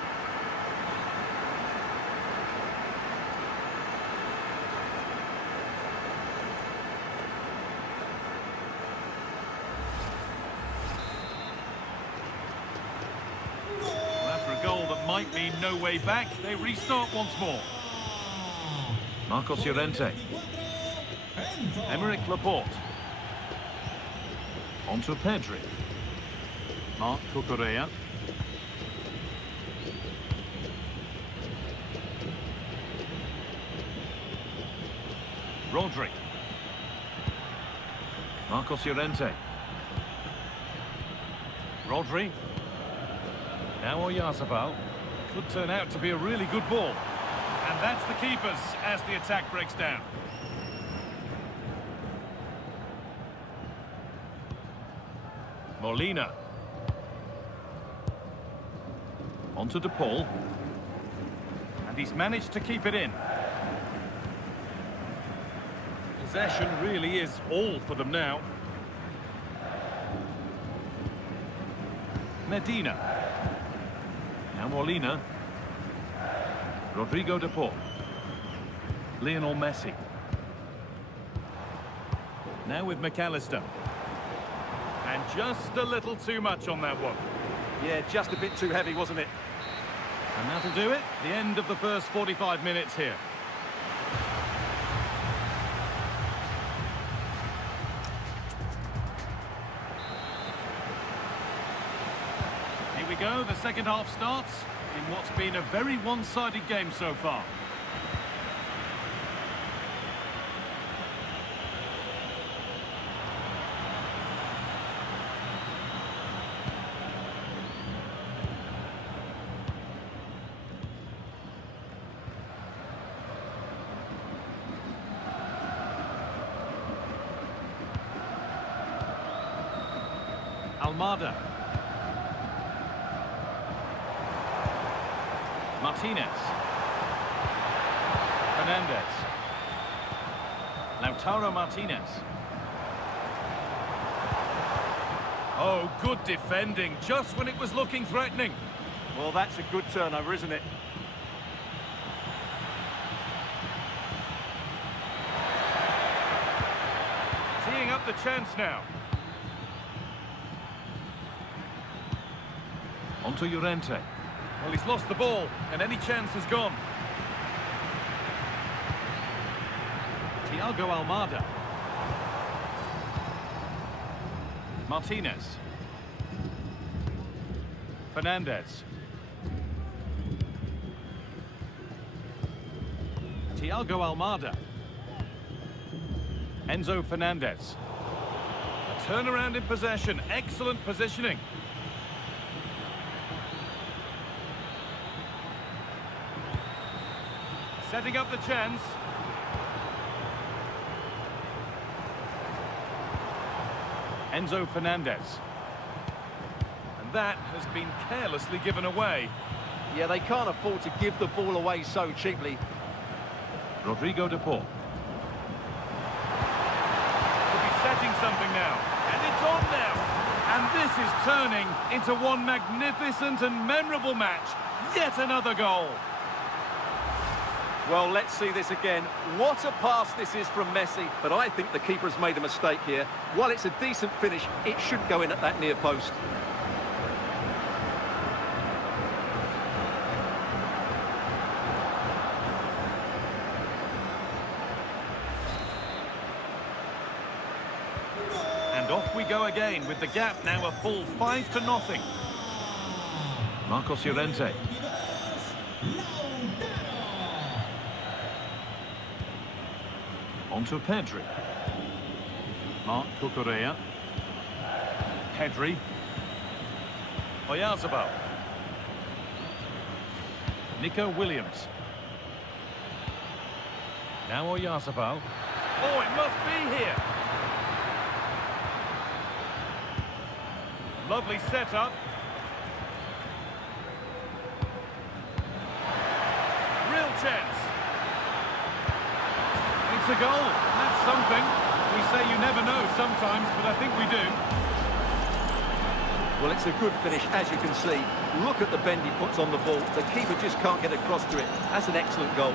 After a goal that might mean no way back, they restart once more. Marcos Llorente. Emerick Laporte. On to Pedri. Marc Cucurella. Rodri. Marcos Llorente. Rodri. Now Oyarzabal. Could turn out to be a really good ball. And that's the keepers as the attack breaks down. Molina. On to De Paul. And he's managed to keep it in. Possession really is all for them now. Medina. Now Molina. Rodrigo de Paul. Lionel Messi. Now with McAllister. And just a little too much on that one. Yeah, just a bit too heavy, wasn't it? And that'll do it. The end of the first 45 minutes here. Here we go, the second half starts in what's been a very one-sided game so far. Almada. Martinez. Fernandez. Lautaro Martinez. Oh, good defending, just when it was looking threatening. Well, that's a good turnover, isn't it? Teeing up the chance now. On to Llorente. Well, he's lost the ball, and any chance has gone. Thiago Almada. Martinez. Fernandez. Thiago Almada. Enzo Fernandez. A turnaround in possession. Excellent positioning. Setting up the chance. Enzo Fernandez. And that has been carelessly given away. Yeah, they can't afford to give the ball away so cheaply. Rodrigo de Paul. Could be setting something now. And it's on now. And this is turning into one magnificent and memorable match. Yet another goal. Well, let's see this again. What a pass this is from Messi, but I think the keeper's made a mistake here. While it's a decent finish, it should go in at that near post. And off we go again with the gap now a full 5-0. Marcos Llorente. On to Pedri. Marc Cucurella. Pedri. Oyarzabal. Nico Williams. Now Oyarzabal. Oh, it must be here. Lovely setup. Real chance. It's a goal. That's something. We say you never know sometimes, but I think we do. Well, it's a good finish, as you can see. Look at the bend he puts on the ball. The keeper just can't get across to it. That's an excellent goal.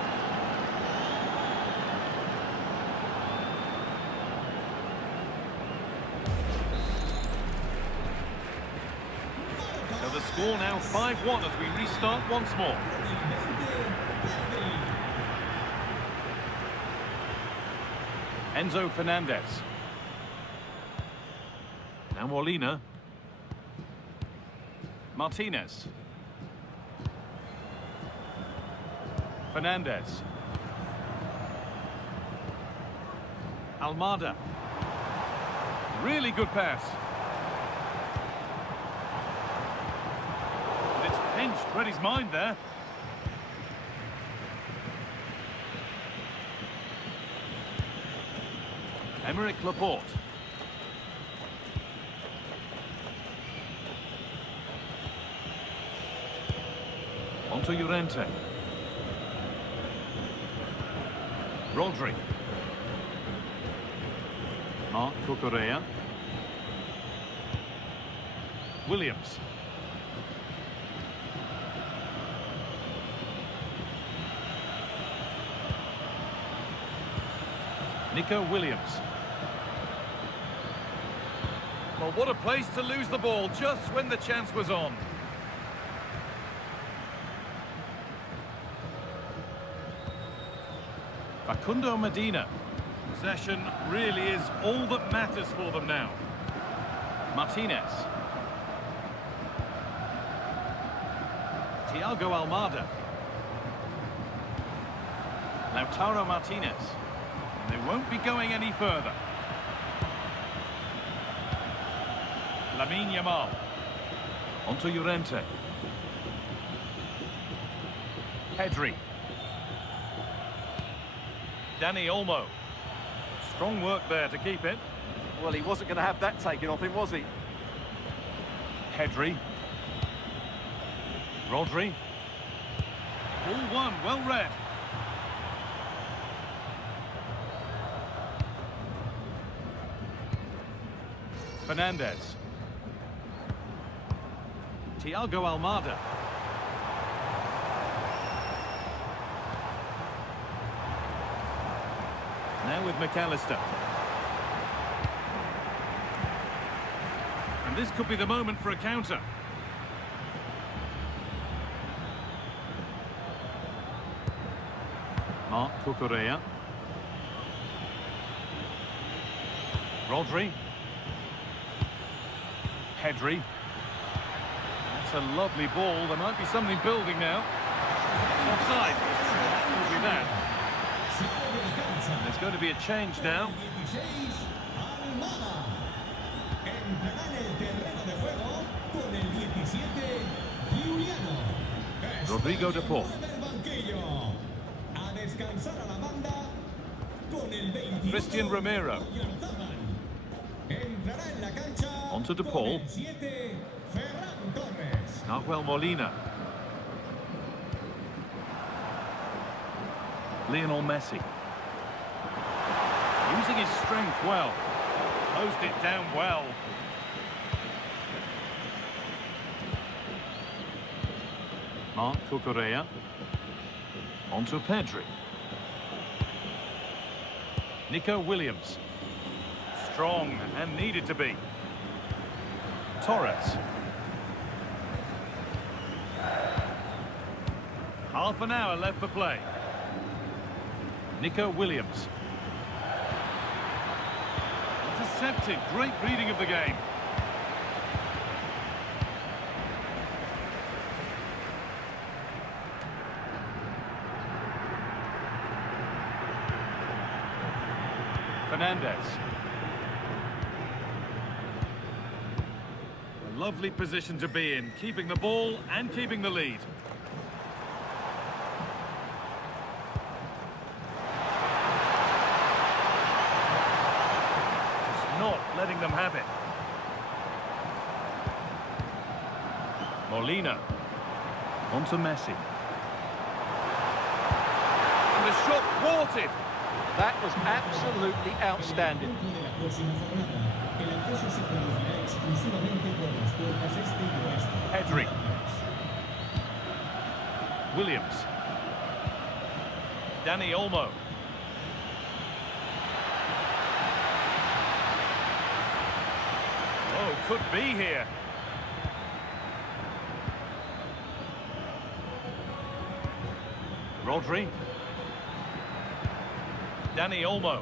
So the score now 5-1 as we restart once more. Enzo Fernandez. Now Molina. Martinez. Fernandez. Almada. Really good pass. But it's pinched. Read his mind there. Emerick Laporte. Onto Llorente. Rodri. Marc Cucurella. Williams. Nico Williams. Well, what a place to lose the ball just when the chance was on. Facundo Medina. Possession really is all that matters for them now. Martinez. Thiago Almada. Lautaro Martinez. And they won't be going any further. Lamine Yamal. Onto Llorente. Pedri. Dani Olmo. Strong work there to keep it. Well, he wasn't going to have that taken off him, was he? Pedri. Rodri. Ball one, well read. Fernandez. Thiago Almada. Now with McAllister. And this could be the moment for a counter. Marc Cucurella. Rodri. Pedri. That's a lovely ball. There might be something building now. It's offside. Will be that. There's going to be a change now. Rodrigo de Paul. Christian Romero. Onto de Paul. Nahuel Molina. Lionel Messi. Using his strength well. Closed it down well. Marc Cucurella. Onto Pedri. Nico Williams. Strong and needed to be. Torres. Half an hour left for play. Nico Williams. Intercepted. Great reading of the game. Fernandez. A lovely position to be in, keeping the ball and keeping the lead. not letting them have it. Molina. On to Messi. And the shot thwarted. That was absolutely outstanding. De la próxima jornada, el acceso se producirá exclusivamente por las puertas este y oeste. Pedri. Williams. Dani Olmo. Oh, could be here. Rodri. Dani Olmo.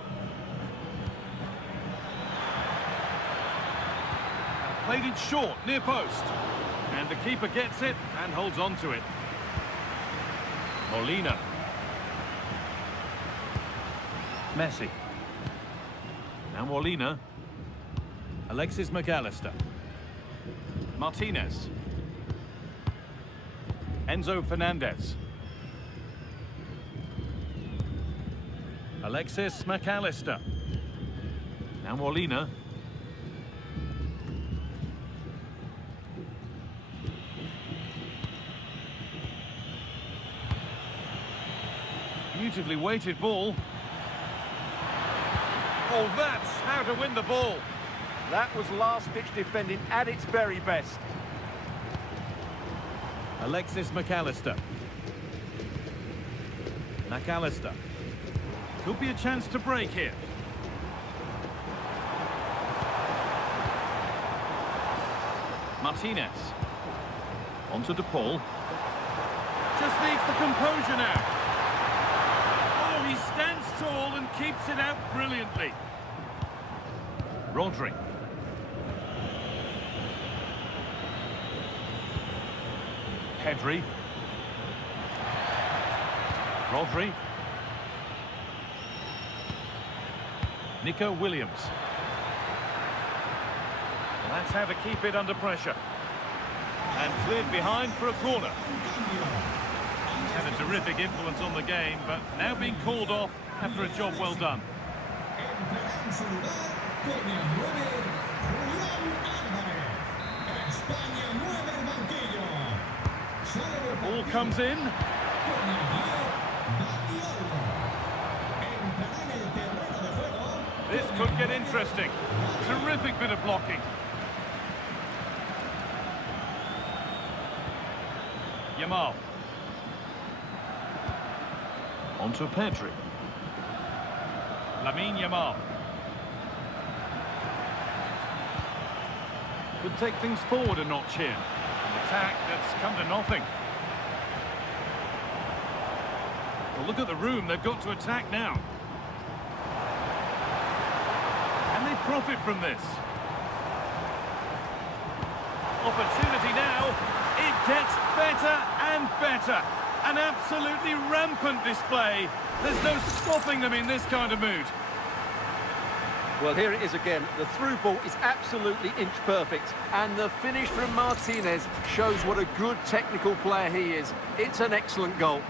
And played it short, near post. And the keeper gets it and holds on to it. Molina. Messi. Now Molina. Alexis McAllister. Martinez. Enzo Fernandez. Alexis McAllister. Now Molina. Beautifully weighted ball. Oh, that's how to win the ball. That was last-ditch defending at its very best. Alexis McAllister. McAllister. Could be a chance to break here. Martinez. On to De Paul. Just needs the composure now. Oh, he stands tall and keeps it out brilliantly. Rodri. Pedri. Rodri. Nico Williams. And that's how to keep it under pressure. And cleared behind for a corner. He's had a terrific influence on the game, but now being called off after a job well done. Entrará en su lugar con el 9, Julián Álvarez. España mueve el banquillo. Sale del Ball partido comes in. con el 10, Dani Olmo. Entrará en el terreno de juego. This could get interesting. Terrific bit of blocking. Yamal. On to Pedri. Lamine Yamal. Could take things forward a notch here. An attack that's come to nothing. Well, look at the room they've got to attack now. Can they profit from this? Opportunity now. It gets better and better. An absolutely rampant display. There's no stopping them in this kind of mood. Well, here it is again. The through ball is absolutely inch perfect. And the finish from Martinez shows what a good technical player he is. It's an excellent goal.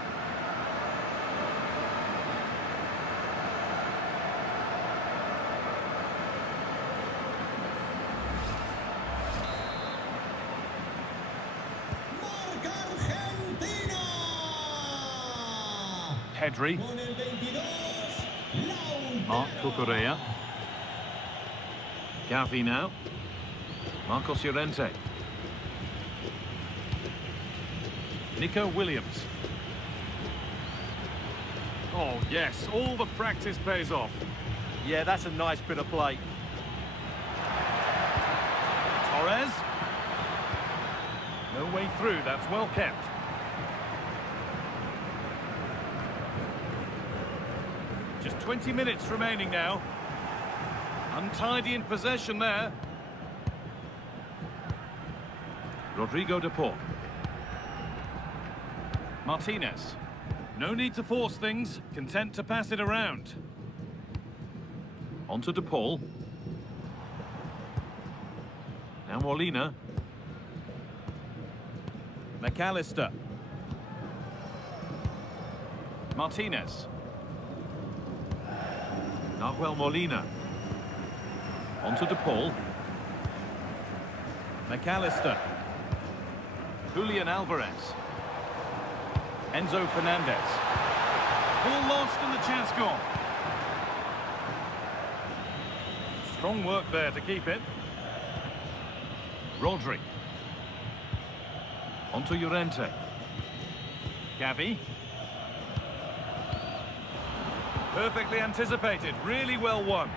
Marca Argentina. Pedri. Con el 22, Lautaro. Marc Cucurella. Gavi now. Marcos Llorente. Nico Williams. Oh, yes, all the practice pays off. Yeah, that's a nice bit of play. Torres. No way through, that's well kept. Just 20 minutes remaining now. Untidy in possession there. Rodrigo De Paul. Martinez. No need to force things, content to pass it around. On to De Paul. Now Molina. McAllister. Martinez. Nahuel Molina. Onto De Paul. McAllister. Julian Alvarez. Enzo Fernandez. Ball lost and the chance gone. Strong work there to keep it. Rodri. Onto Llorente. Gavi. Perfectly anticipated, really well won.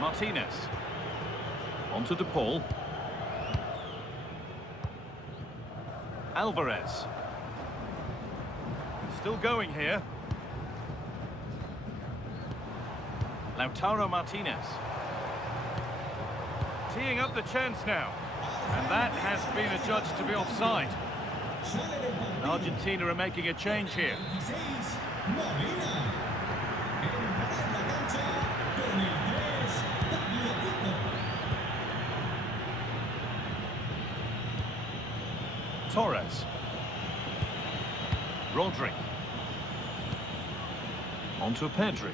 Martinez. Onto De Paul. Alvarez. Still going here. Lautaro Martinez. Teeing up the chance now. And that has been adjudged to be offside. And Argentina are making a change here. Torres. Rodri. Onto Pedri.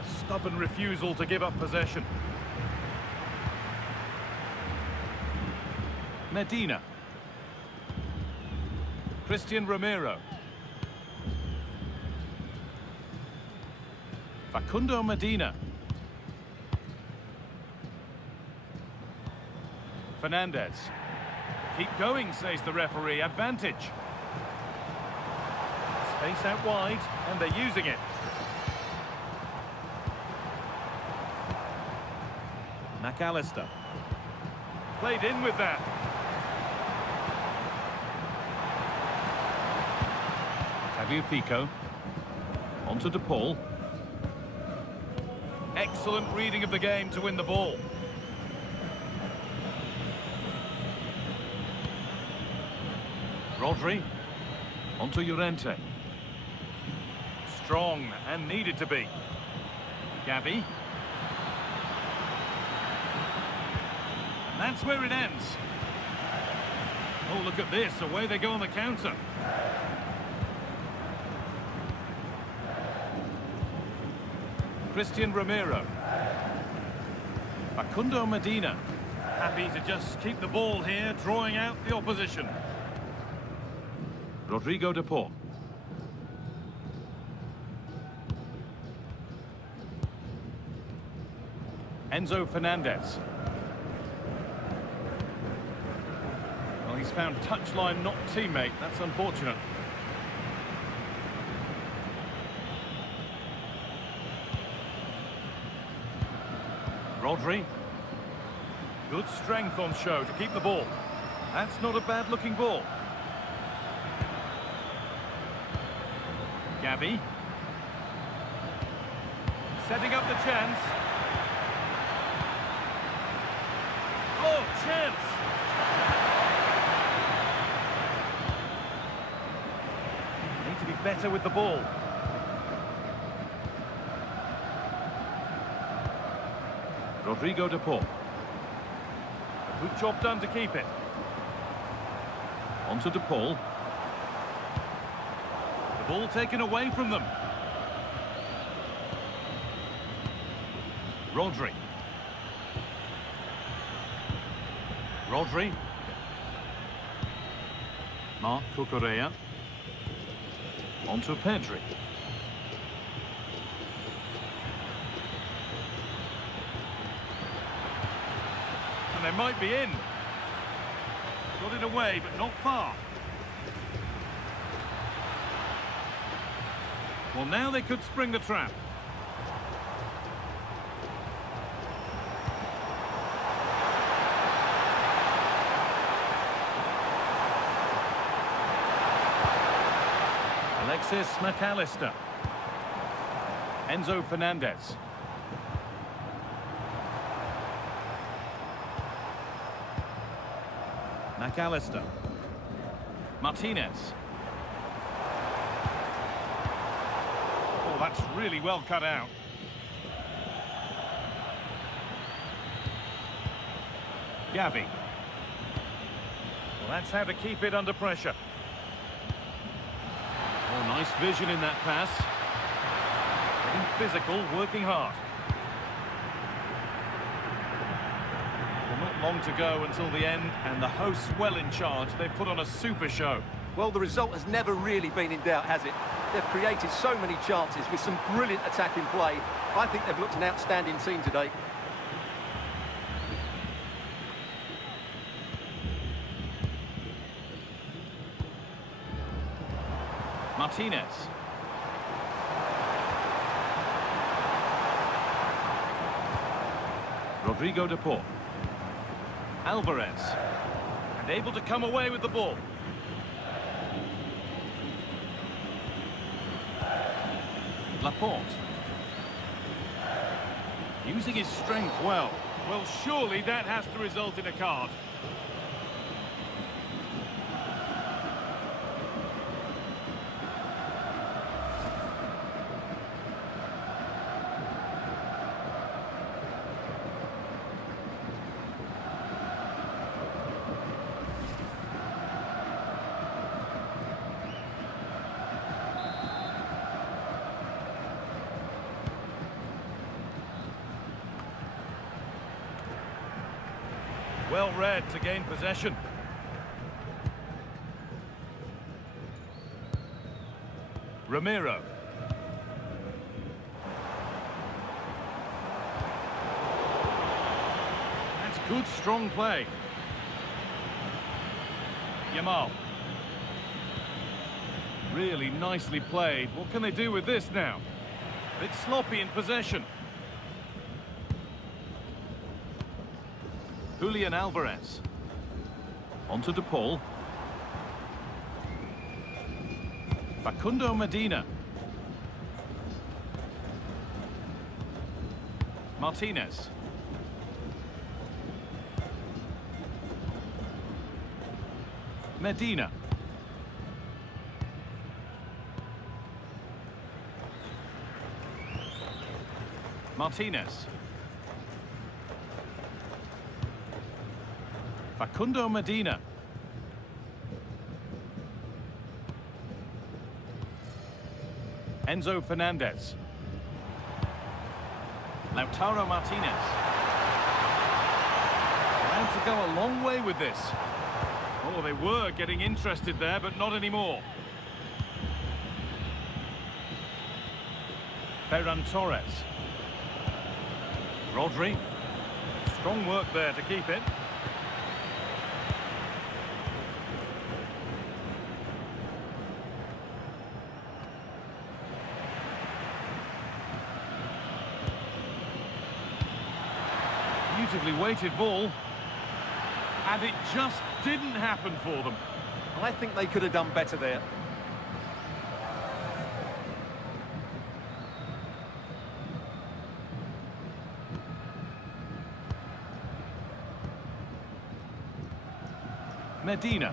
A stubborn refusal to give up possession. Medina. Christian Romero. Facundo Medina. Fernandez. Keep going, says the referee. Advantage. Space out wide, and they're using it. McAllister. Played in with that. Pico. Onto De Paul. Excellent reading of the game to win the ball. Rodri. Onto Llorente. Strong and needed to be. Gavi. And that's where it ends. Oh, look at this. Away they go on the counter. Christian Romero. Facundo Medina. Happy to just keep the ball here, drawing out the opposition. Rodrigo De Paul. Enzo Fernandez. Well, he's found touchline, not teammate. That's unfortunate. Rodri. Good strength on show to keep the ball. That's not a bad-looking ball. Gavi. Setting up the chance. Oh, chance! Need to be better with the ball. Rodrigo De Paul. A good job done to keep it. Onto De Paul. The ball taken away from them. Rodri. Rodri. Marc Cucurella. Onto Pedri. And they might be in. Got it away, but not far. Well, now they could spring the trap. Alexis McAllister. Enzo Fernandez. McAllister. Martinez. Oh, that's really well cut out. Gavi. Well, that's how to keep it under pressure. Oh, Oh, nice vision in that pass. Getting physical, working hard. Well, not long to go until the end, and the hosts well in charge. They've put on a super show. Well, the result has never really been in doubt, has it? They've created so many chances with some brilliant attacking play. I think they've looked an outstanding team today. Martinez. Rodrigo de Paul. Alvarez. And able to come away with the ball. Laporte. Using his strength well. Well, surely that has to result in a card. Well read to gain possession. Romero. That's good, strong play. Yamal. Really nicely played. What can they do with this now? A bit sloppy in possession. Julian Alvarez. Onto De Paul. Facundo Medina. Martinez. Medina. Martinez. Facundo Medina. Enzo Fernandez. Lautaro Martinez. Trying to go a long way with this. Oh, they were getting interested there, but not anymore. Ferran Torres. Rodri. Strong work there to keep it. Beautifully weighted ball, and it just didn't happen for them. I think they could have done better there. Medina.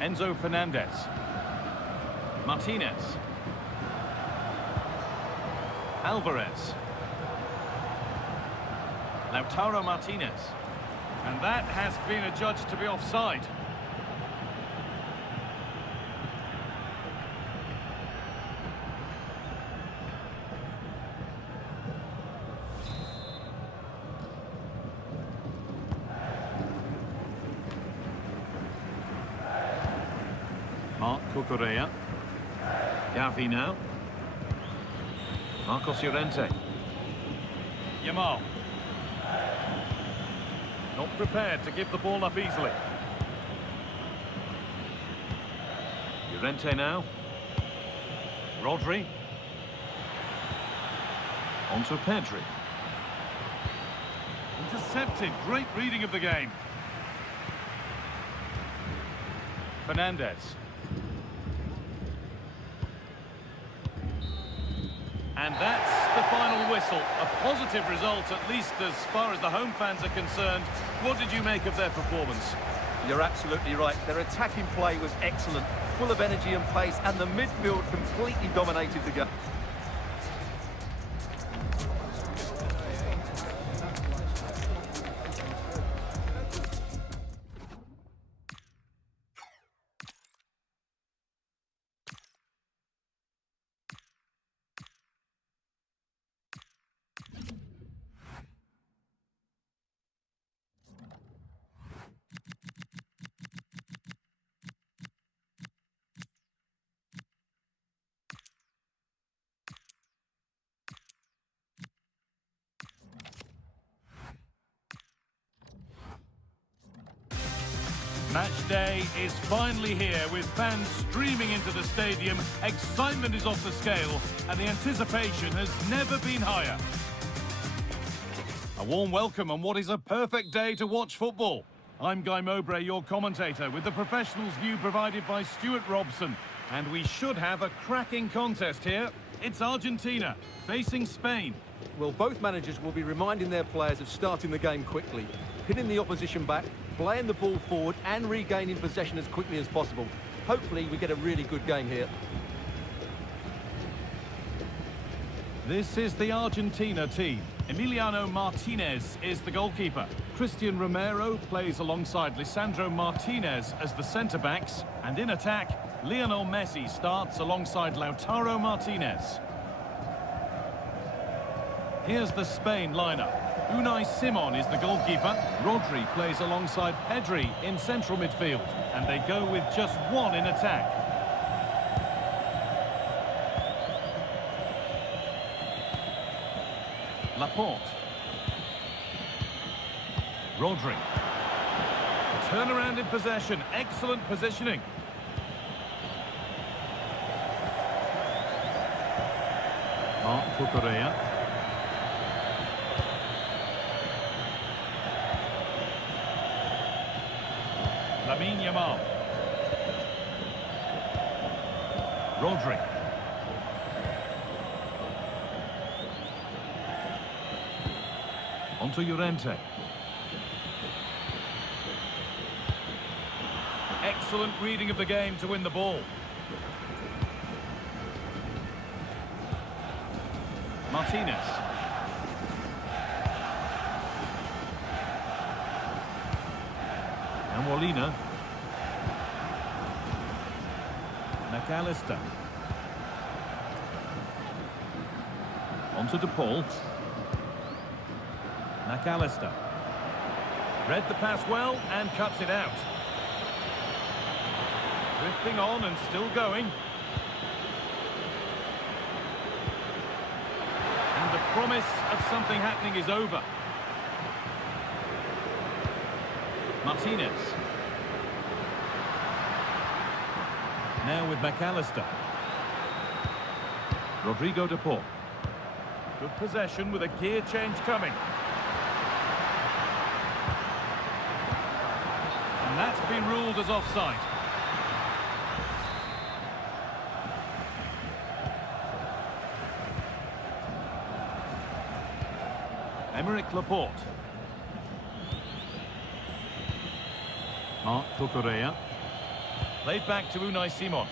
Enzo Fernandez. Martinez. Alvarez. Lautaro Martinez. And that has been adjudged to be offside. Marc Cucurella. Gavi now. Marcos Llorente. Yamal. Not prepared to give the ball up easily. Llorente now. Rodri. Onto Pedri. Intercepted. Great reading of the game. Fernandez. And that's the final whistle. A positive result, at least as far as the home fans are concerned. What did you make of their performance? You're absolutely right. Their attacking play was excellent, full of energy and pace, and the midfield completely dominated the game. Match day is finally here with fans streaming into the stadium. Excitement is off the scale and the anticipation has never been higher. A warm welcome on what is a perfect day to watch football. I'm Guy Mowbray, your commentator, with the professionals' view provided by Stuart Robson. And we should have a cracking contest here. It's Argentina facing Spain. Well, both managers will be reminding their players of starting the game quickly, pinning the opposition back, playing the ball forward and regaining possession as quickly as possible. Hopefully we get a really good game here. This is the Argentina team. Emiliano Martinez is the goalkeeper. Christian Romero plays alongside Lisandro Martinez as the centre-backs. And in attack, Lionel Messi starts alongside Lautaro Martinez. Here's the Spain lineup. Unai Simon is the goalkeeper. Rodri plays alongside Pedri in central midfield. And they go with just one in attack. Laporte. Rodri. Turnaround in possession. Excellent positioning. Cucurella. Lamine Yamal. Rodri. Onto Llorente. Excellent reading of the game to win the ball. Martinez. And Molina. McAllister. Onto DePaul. McAllister. Read the pass well and cuts it out. Drifting on and still going. And the promise of something happening is over. Martinez. Now with McAllister. Rodrigo de Paul. Good possession with a gear change coming. And that's been ruled as offside. Aymeric Laporte. Cucurella. Played back to Unai Simon.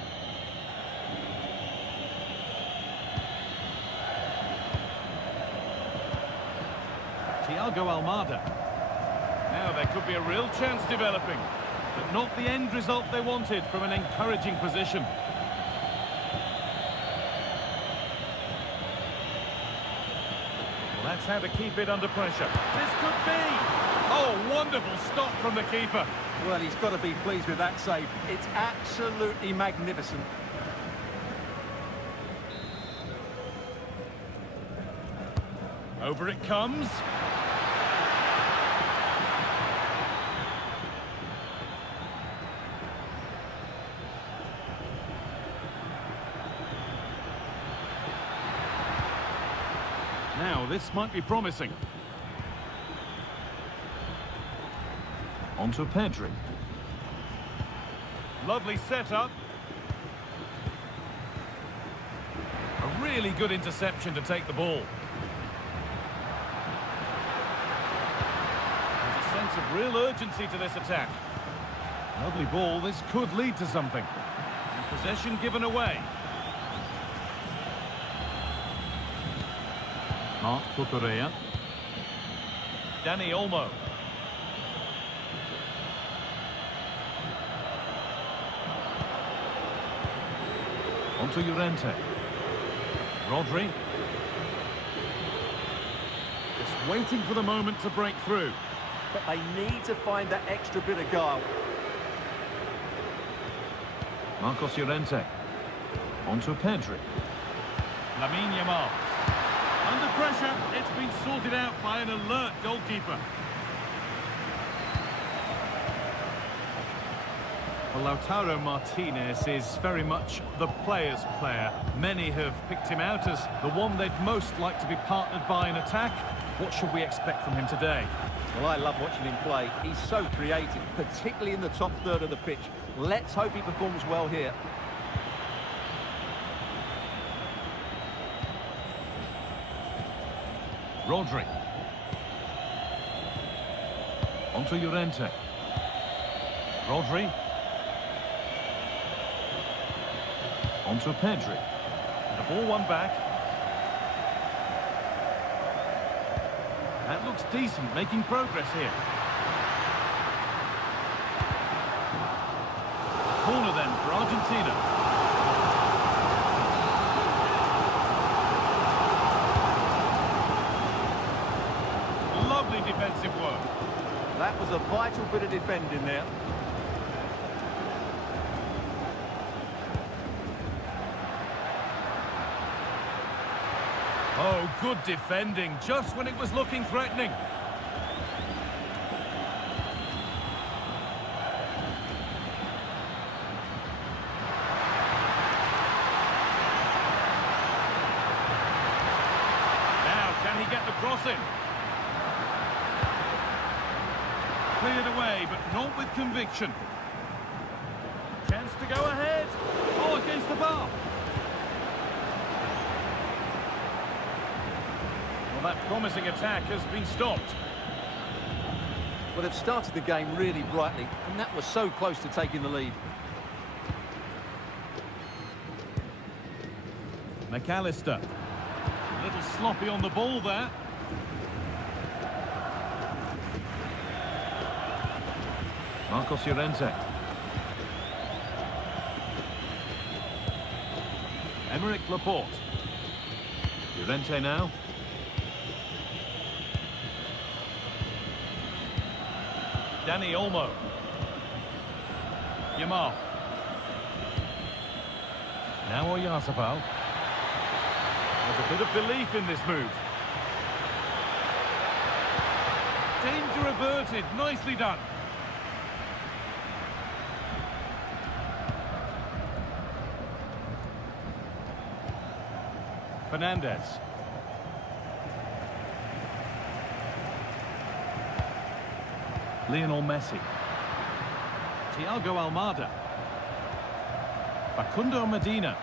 Thiago Almada. Now there could be a real chance developing, but not the end result they wanted from an encouraging position. Well, that's how to keep it under pressure. This could be! Oh, wonderful stop from the keeper. Well, he's got to be pleased with that save. It's absolutely magnificent. Over it comes. Now, this might be promising. Onto Pedri. Lovely setup. A really good interception to take the ball. There's a sense of real urgency to this attack. Lovely ball. This could lead to something. And possession given away. Cucurella. Dani Olmo. Onto Llorente. Rodri. Just waiting for the moment to break through. But they need to find that extra bit of guile. Marcos Llorente. Onto Pedri. Lamine Yamal. Under pressure, it's been sorted out by an alert goalkeeper. Well, Lautaro Martinez is very much the player's player. Many have picked him out as the one they'd most like to be partnered by in attack. What should we expect from him today? Well, I love watching him play. He's so creative, particularly in the top third of the pitch. Let's hope he performs well here. Rodri. Onto Llorente. Rodri. Onto Pedri. The ball won back. That looks decent, making progress here. Corner then for Argentina. Lovely defensive work. That was a vital bit of defending there. Oh, good defending, just when it was looking threatening. Now, can he get the cross in? Cleared away, but not with conviction. Chance to go ahead. Oh, against the bar. Well, that promising attack has been stopped. Well, they've started the game really brightly, and that was so close to taking the lead. McAllister. A little sloppy on the ball there. Marcos Llorente. Emerick Laporte. Llorente now. Dani Olmo. Yamal. Now Oyarzabal. There's a bit of belief in this move. Danger averted. Nicely done. Fernandez. Lionel Messi. Thiago Almada. Facundo Medina.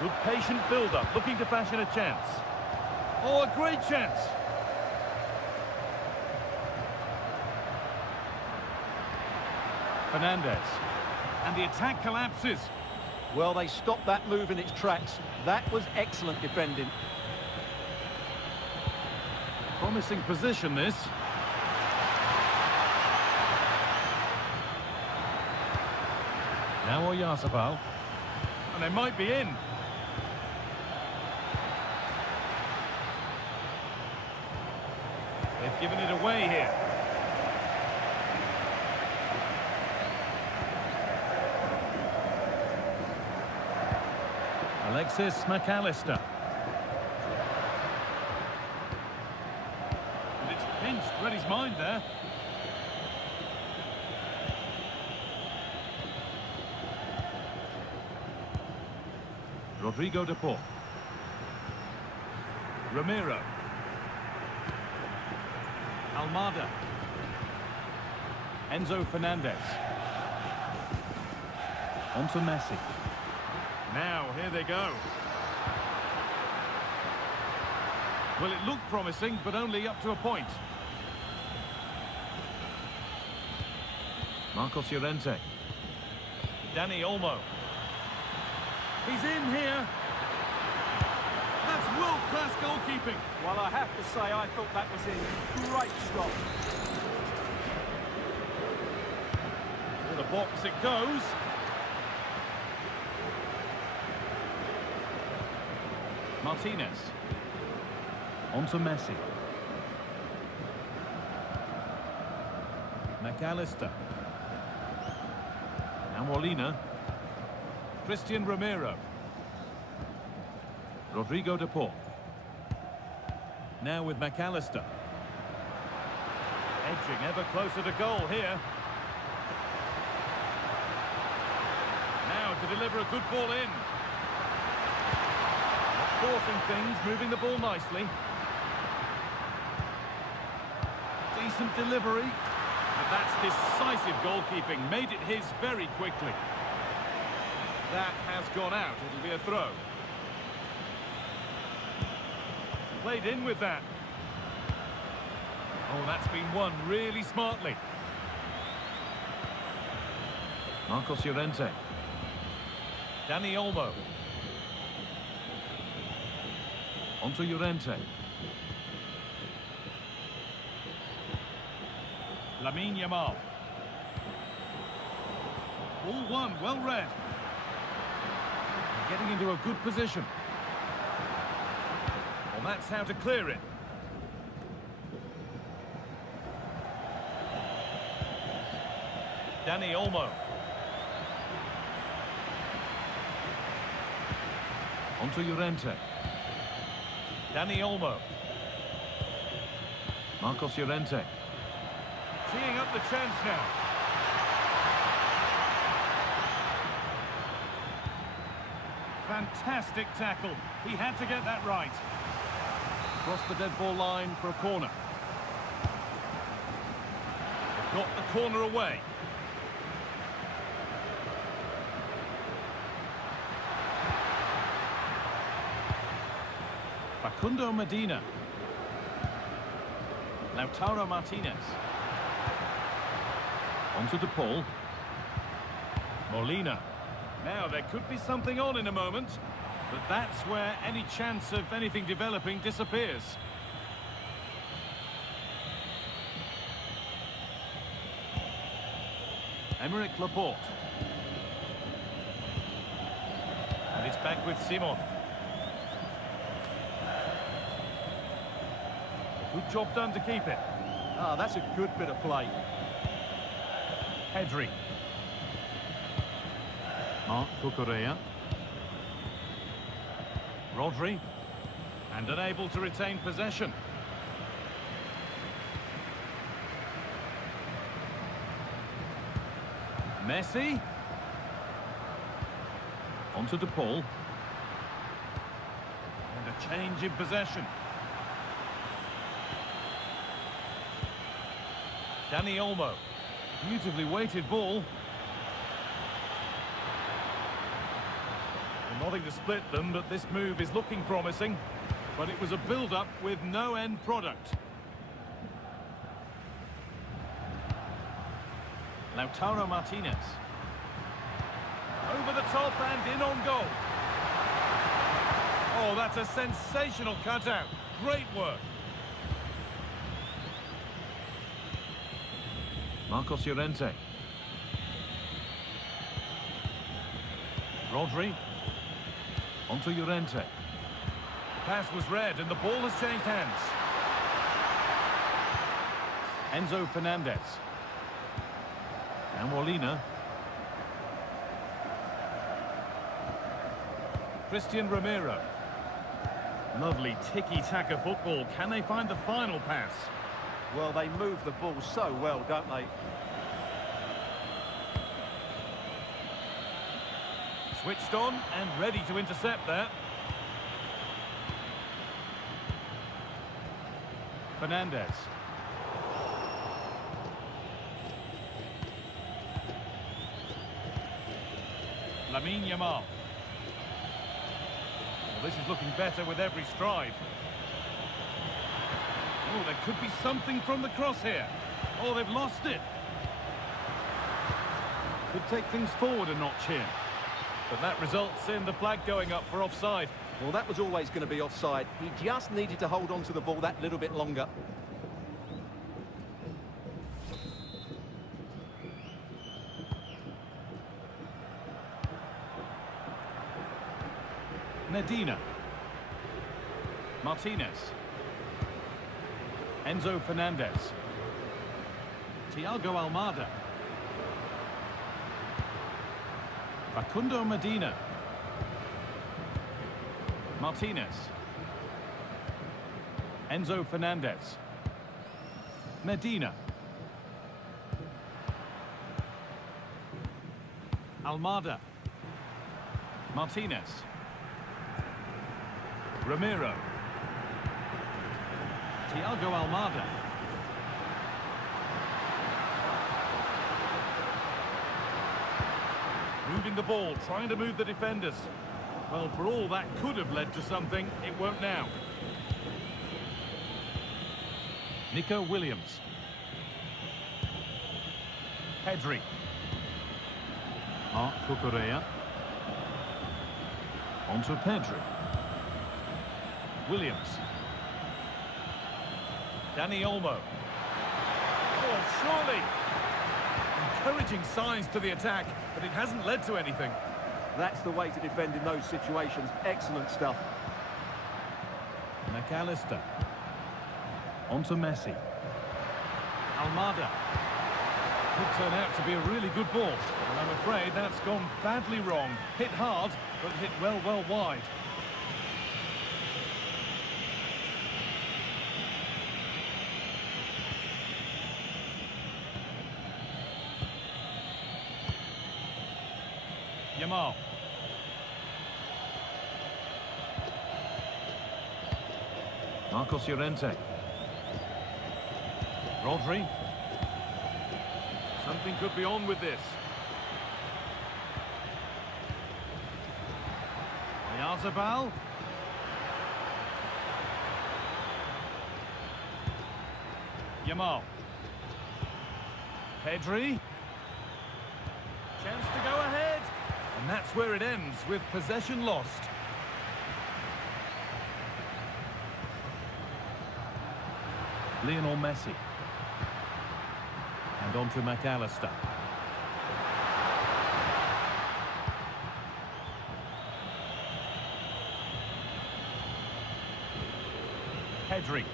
Good patient build-up, looking to fashion a chance. Oh, a great chance. Fernandez. And the attack collapses. Well, they stopped that move in its tracks. That was excellent defending. Promising position, this. Now Oyarzabal. And they might be in. They've given it away here. Alexis McAllister. And it's pinched, read his mind there. Rodrigo de Paul. Romero. Almada. Enzo Fernandez. On to Messi. Now, here they go. Well, it looked promising, but only up to a point. Marcos Llorente. Dani Olmo. He's in here. That's world-class goalkeeping. Well, I have to say, I thought that was in. Great stop. To the box it goes. Martinez. On to Messi. McAllister. Now Molina. Christian Romero. Rodrigo de Paul. Now with McAllister. Edging ever closer to goal here. to deliver a good ball in. Not forcing things, moving the ball nicely. Decent delivery. And that's decisive goalkeeping. Made it his very quickly. That has gone out. It'll be a throw. Played in with that. Oh, that's been won really smartly. Marcos Llorente. Dani Olmo. Onto Llorente. Lamine Yamal. Ball one, well read. Getting into a good position. Well, that's how to clear it. Dani Olmo. Onto Llorente. Dani Olmo. Marcos Llorente. Teeing up the chance now. Fantastic tackle. He had to get that right. Cross the dead ball line for a corner. Got the corner away. Facundo Medina. Lautaro Martinez. Onto De Paul. Molina. Now, there could be something on in a moment, but that's where any chance of anything developing disappears. Aymeric Laporte. And it's back with Simon. Good job done to keep it. Ah, that's a good bit of play. Pedri. Marc Cucurella. Rodri. And unable to retain possession. Messi. Onto De Paul. And a change in possession. Dani Olmo. Beautifully weighted ball. Well, nothing to split them, but this move is looking promising. But it was a build-up with no end product. Lautaro Martinez. Over the top and in on goal. Oh, that's a sensational cutout. Great work. Marcos Llorente. Rodri. Onto Llorente. Pass was read and the ball has changed hands. Enzo Fernandez. And Molina. Christian Romero. Lovely tiki-taka football. Can they find the final pass? Well, they move the ball so well, don't they? Switched on and ready to intercept that. Fernandez. Lamine Yamal. Well, this is looking better with every stride. Oh, there could be something from the cross here. Oh, they've lost it. Could take things forward a notch here. But that results in the flag going up for offside. Well, that was always going to be offside. He just needed to hold on to the ball that little bit longer. Medina. Martinez. Enzo Fernandez. Thiago Almada. Facundo Medina. Martinez. Enzo Fernandez. Medina. Almada. Martinez. Ramiro. Thiago Almada. Moving the ball, trying to move the defenders. Well, for all that could have led to something, it won't now. Nico Williams. Pedri. Marc Cucurella. On to Pedri. Williams. Dani Olmo. Oh, surely! Encouraging signs to the attack, but it hasn't led to anything. That's the way to defend in those situations. Excellent stuff. McAllister. On to Messi. Almada. Could turn out to be a really good ball. And I'm afraid that's gone badly wrong. Hit hard, but hit well wide. Yamal. Marcos Llorente. Rodri. Something could be on with this. Oyarzabal. Yamal. Pedri. Chance to go ahead. And that's where it ends, with possession lost. Lionel Messi. And on to McAllister. Pedri.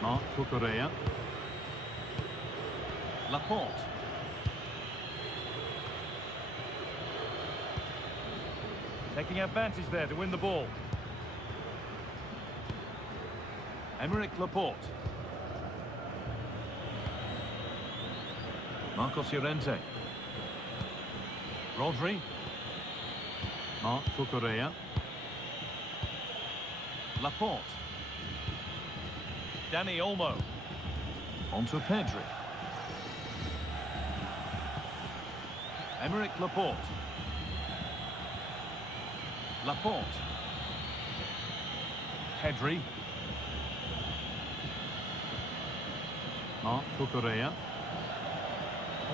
Marc Cucurella. Laporte. Taking advantage there to win the ball. Aymeric Laporte. Marcos Llorente. Rodri. Marc Cucurella. Laporte. Dani Olmo. On to Pedri. Aymeric Laporte. Laporte. Pedri. Marc Cucurella.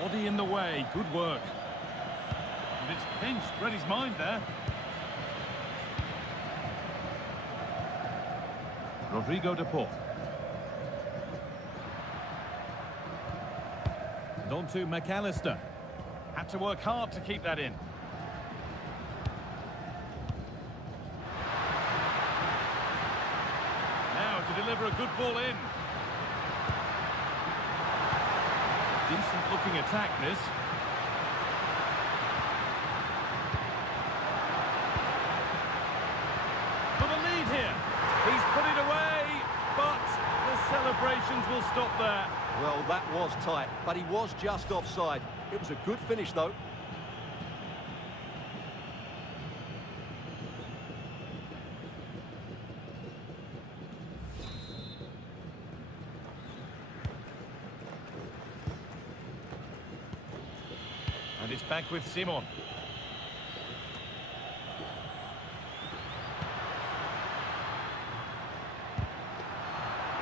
Body in the way, good work. And it's pinched, read his mind there. Rodrigo de Paul. And on to McAllister. Had to work hard to keep that in. Now to deliver a good ball in. Decent looking attack, this. For the lead here. He's put it away, but the celebrations will stop there. Well, that was tight, but he was just offside. It was a good finish, though. And it's back with Simon.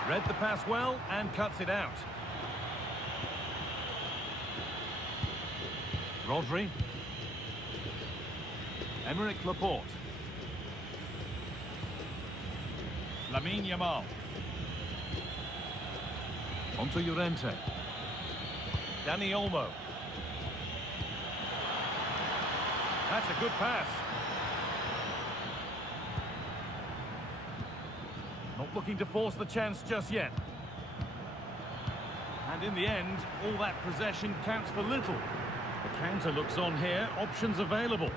Read the pass well and cuts it out. Rodri. Aymeric Laporte. Lamine Yamal. On to Llorente. Dani Olmo. That's a good pass. Not looking to force the chance just yet. And in the end, all that possession counts for little. The counter looks on here, options available.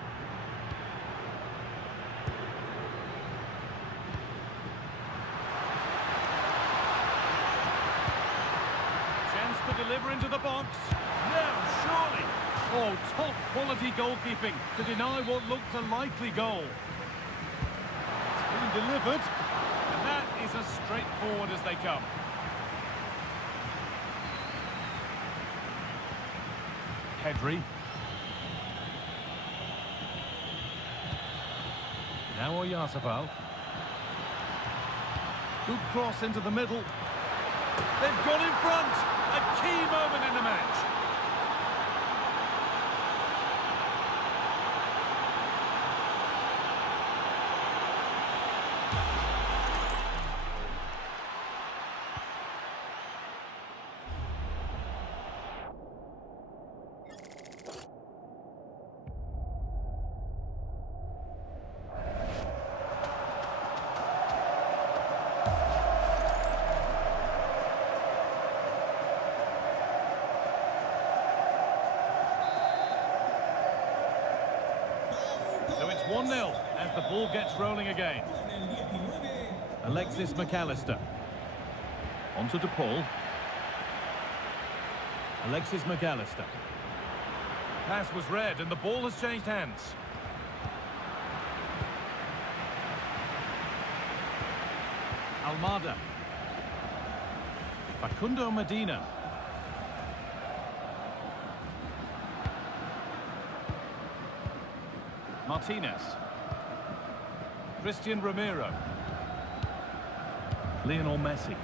Chance to deliver into the box. No, surely. Oh, top quality goalkeeping to deny what looked a likely goal. It's been delivered, and that is as straightforward as they come. Pedri. Now Oyarzabal. Good cross into the middle. They've gone in front. A key moment in the match. So it's 1-0 as the ball gets rolling again. Alexis McAllister. Onto De Paul. Alexis McAllister. Pass was read and the ball has changed hands. Almada. Facundo Medina. Martinez. Christian Romero. Lionel Messi.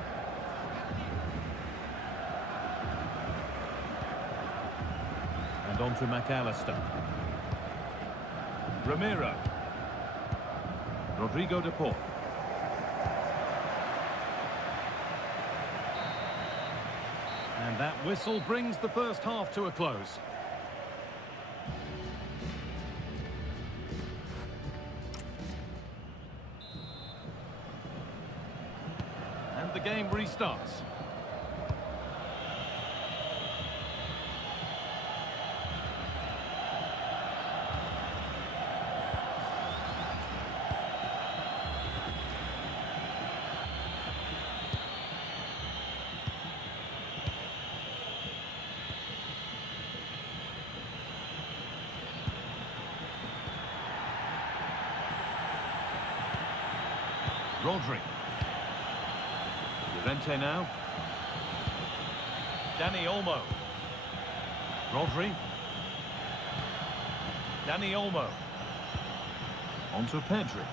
And on to McAllister. Romero. Rodrigo De Paul. And that whistle brings the first half to a close. And the game restarts. Rodri. Llorente now. Dani Olmo. Rodri. Dani Olmo. Onto Pedri.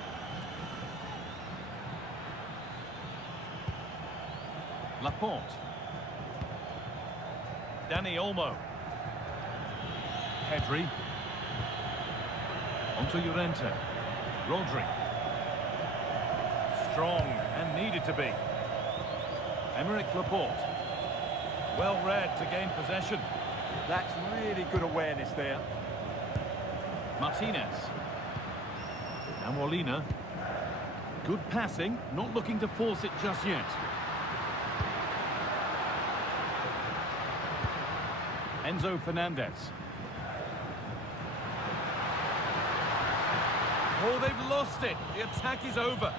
Laporte. Dani Olmo. Pedri. Onto Llorente. Rodri. Strong and needed to be. Aymeric Laporte. Well read to gain possession. That's really good awareness there. Martinez. Now Molina. Good passing, not looking to force it just yet. Enzo Fernandez. Oh, they've lost it. The attack is over.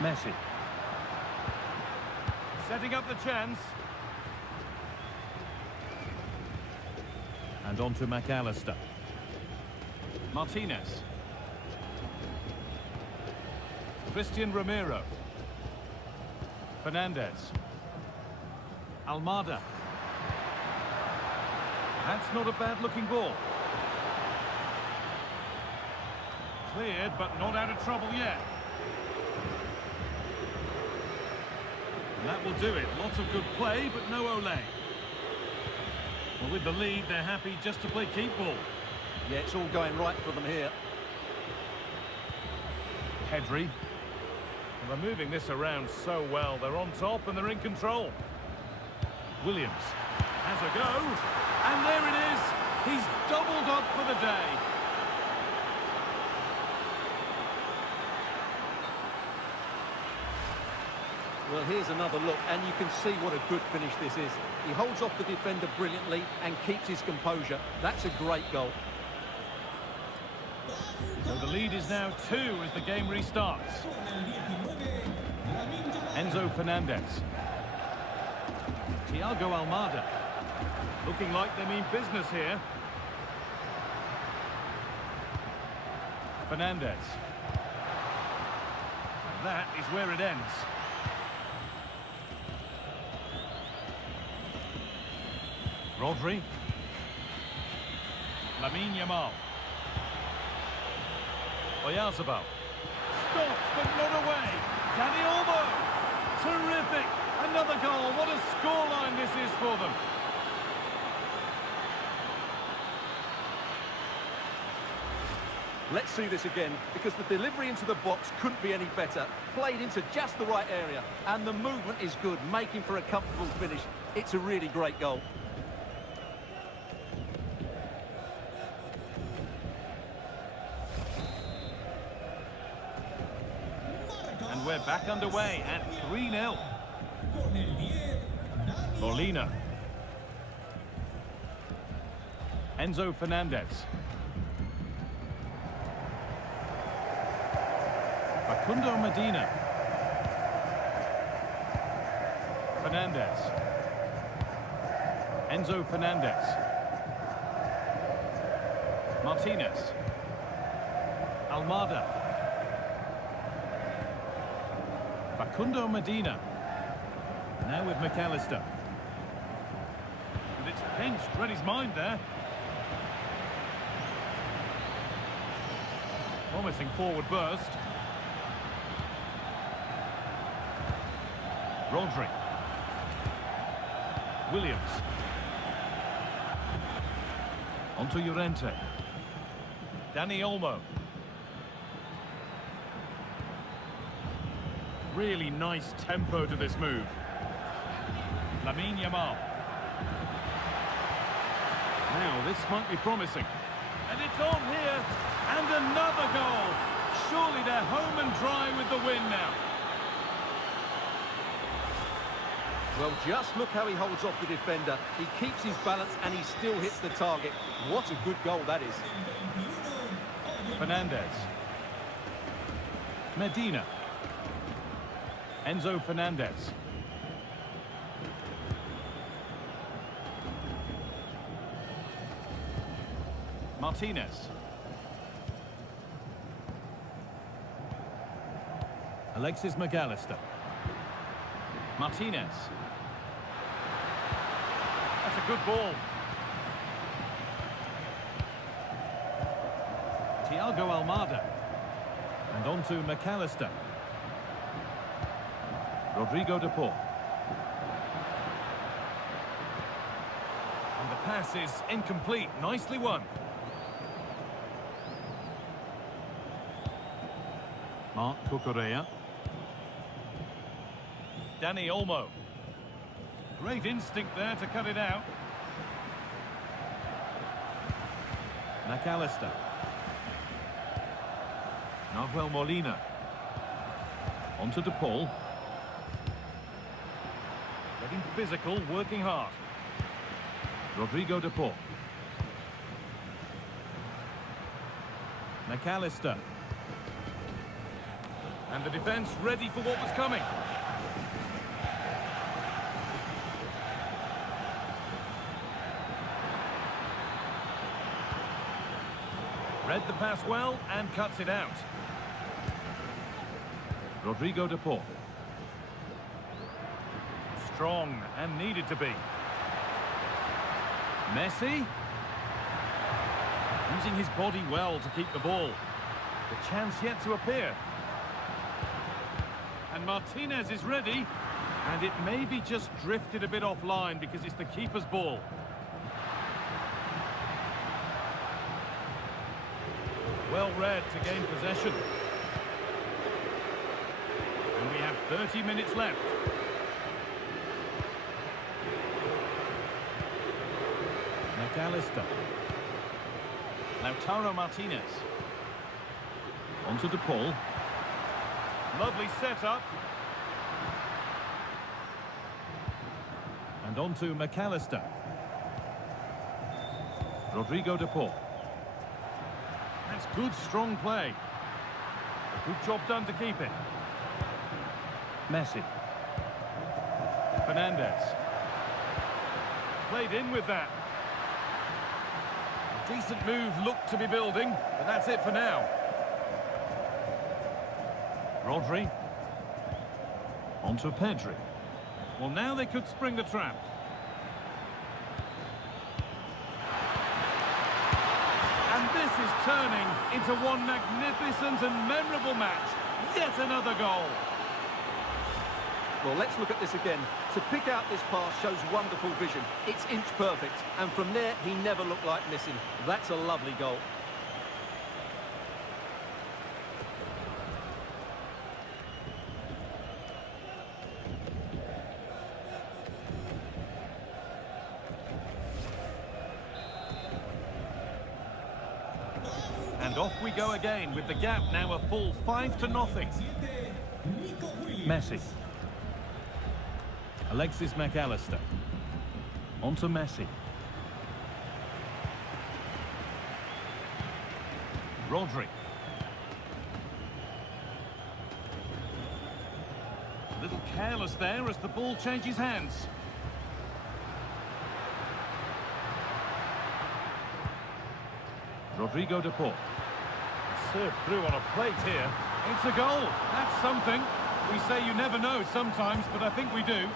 Messi. Setting up the chance. And on to McAllister. Martinez. Christian Romero. Fernandez. Almada. That's not a bad-looking ball. Cleared, but not out of trouble yet. And that will do it. Lots of good play, but no Olé. Well, with the lead, they're happy just to play keep ball. Yeah, it's all going right for them here. Pedri. Well, they're moving this around so well. They're on top and they're in control. Williams has a go. And there it is. He's doubled up for the day. Well, here's another look, and you can see what a good finish this is. He holds off the defender brilliantly and keeps his composure. That's a great goal. So the lead is now 2 as the game restarts. Enzo Fernandez. Thiago Almada. Looking like they mean business here. Fernandez. And that is where it ends. Rodri. Lamine Yamal. Oyarzabal. Stopped, but not away. Dani Olmo. Terrific. Another goal. What a scoreline this is for them. Let's see this again, because the delivery into the box couldn't be any better. Played into just the right area, and the movement is good, making for a comfortable finish. It's a really great goal. And we're back underway at 3-0. Molina. Enzo Fernandez. Facundo Medina. Fernandez. Enzo Fernandez. Martinez. Almada. Facundo Medina. Now with McAllister. And it's pinched, read his mind there. Promising forward burst. Rodri. Williams. Onto Llorente. Dani Olmo. Really nice tempo to this move. Lamine Yamal. Now, this might be promising. And it's on here. And another goal. Surely they're home and dry with the win now. Well, just look how he holds off the defender. He keeps his balance and he still hits the target. What a good goal that is. Fernandez. Medina. Enzo Fernandez. Martinez. Alexis McAllister. Martinez. That's a good ball. Thiago Almada. And on to McAllister. Rodrigo de Paul. And the pass is incomplete. Nicely won. Marc Cucurella. Dani Olmo. Great instinct there to cut it out. McAllister. Nahuel Molina. Onto De Paul. Getting physical, working hard. Rodrigo de Paul. McAllister. And the defence ready for what was coming. Read the pass well and cuts it out. Rodrigo de Paul. Strong and needed to be. Messi. Using his body well to keep the ball. The chance yet to appear. And Martinez is ready. And it may be just drifted a bit offline because it's the keeper's ball. Well read to gain possession. And we have 30 minutes left. McAllister. Lautaro Martinez. Onto De Paul. Lovely setup. And onto McAllister. Rodrigo de Paul. And That's good, strong play. A good job done to keep it. Messi. Fernandez. Played in with that. A decent move looked to be building, but that's it for now. Rodri. Onto Pedri. Well, now they could spring the trap. And this is turning into one magnificent and memorable match. Yet another goal. Well, let's look at this again. To pick out this pass shows wonderful vision. It's inch perfect. And from there, he never looked like missing. That's a lovely goal. And off we go again with the gap now a full 5-0. Messi. Alexis McAllister. Onto Messi. Rodri. A little careless there as the ball changes hands. Rodrigo de Paul. Served through on a plate here. It's a goal. That's something. We say you never know sometimes, but I think we do.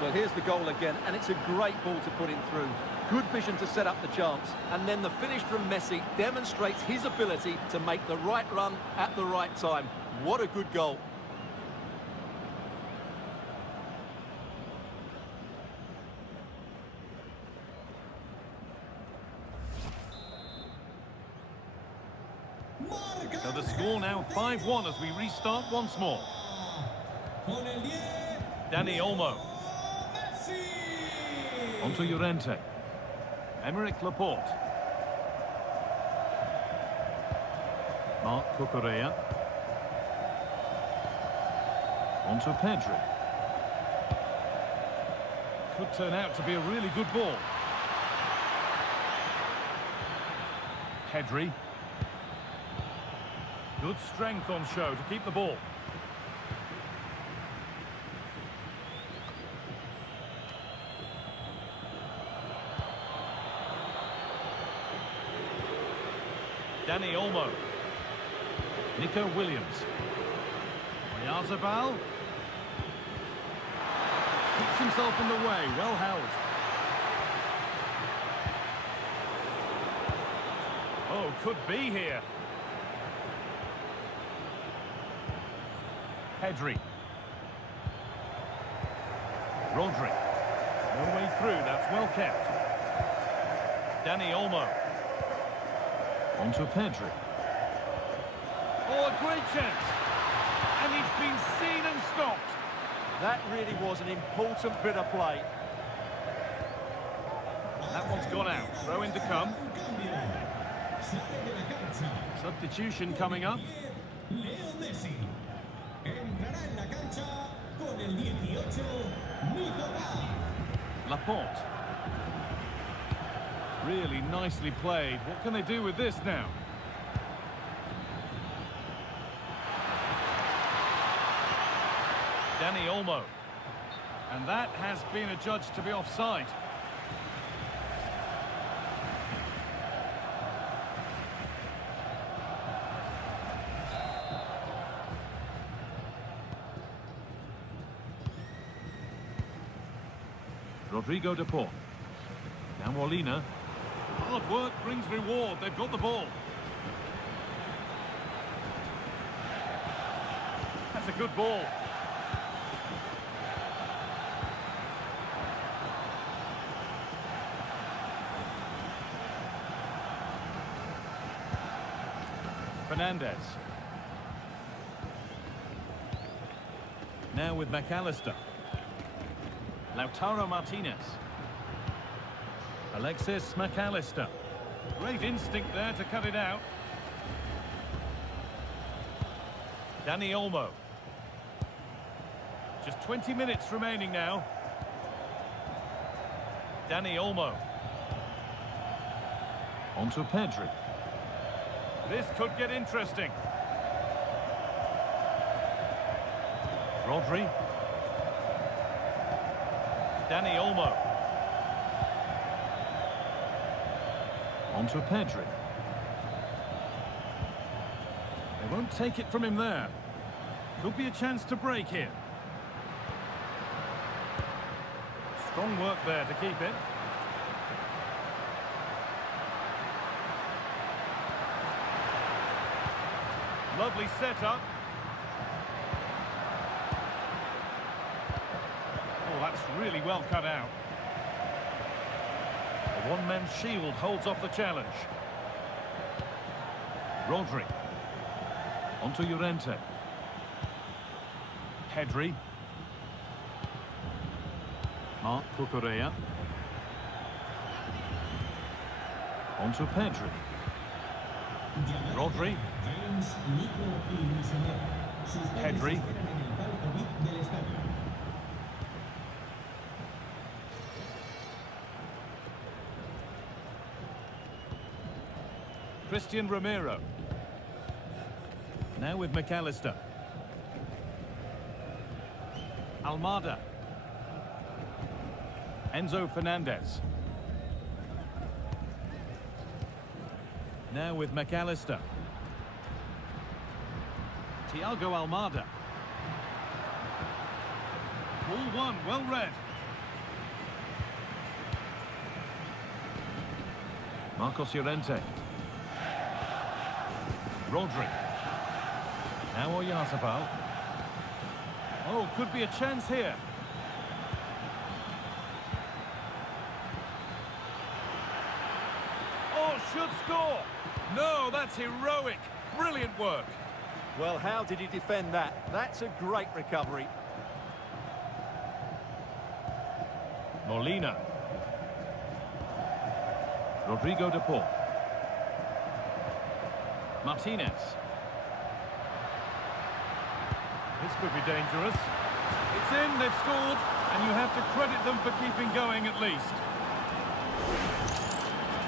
Well, here's the goal again, and it's a great ball to put him through. Good vision to set up the chance. And then the finish from Messi demonstrates his ability to make the right run at the right time. What a good goal. So the score now 5-1 as we restart once more. Dani Olmo. Onto Llorente. Emerick Laporte. Marc Cucurella. Onto Pedri. Could turn out to be a really good ball. Pedri. Good strength on show to keep the ball. Dani Olmo. Nico Williams. Oyarzabal. Keeps himself in the way, well held. Oh, could be here. Pedri. Rodri. No way through, that's well kept. Dani Olmo. Onto Pedri. Oh, a great chance. And it's been seen and stopped. That really was an important bit of play. That one's gone out. Throw in to come. Substitution coming up. Laporte. Really nicely played. What can they do with this now? Dani Olmo. And that has been adjudged to be offside. Rodrigo de Paul. Now Molina. Hard work brings reward. They've got the ball. That's a good ball. Fernandez. Now with McAllister. Lautaro Martinez. Alexis McAllister. Great instinct there to cut it out. Dani Olmo. Just 20 minutes remaining now. Dani Olmo. Onto Pedri. This could get interesting. Rodri. Dani Olmo. On to Pedri. They won't take it from him there. Could be a chance to break here. Strong work there to keep it. Lovely setup. Oh, that's really well cut out. A one-man shield holds off the challenge. Rodri. Onto Llorente. Pedri. Marc Cucurella. Onto Pedri. Rodri. Pedri. Christian Romero. Now with McAllister. Almada. Enzo Fernandez. Now with McAllister. Thiago Almada. Ball one, well read. Marcos Llorente. Rodri. Now Oyarzabal. Oh, could be a chance here. Oh, should score. No, that's heroic. Brilliant work. Well, how did he defend that? That's a great recovery. Molina. Rodrigo de Paul. Martinez. This could be dangerous. It's in, they've scored, and you have to credit them for keeping going at least.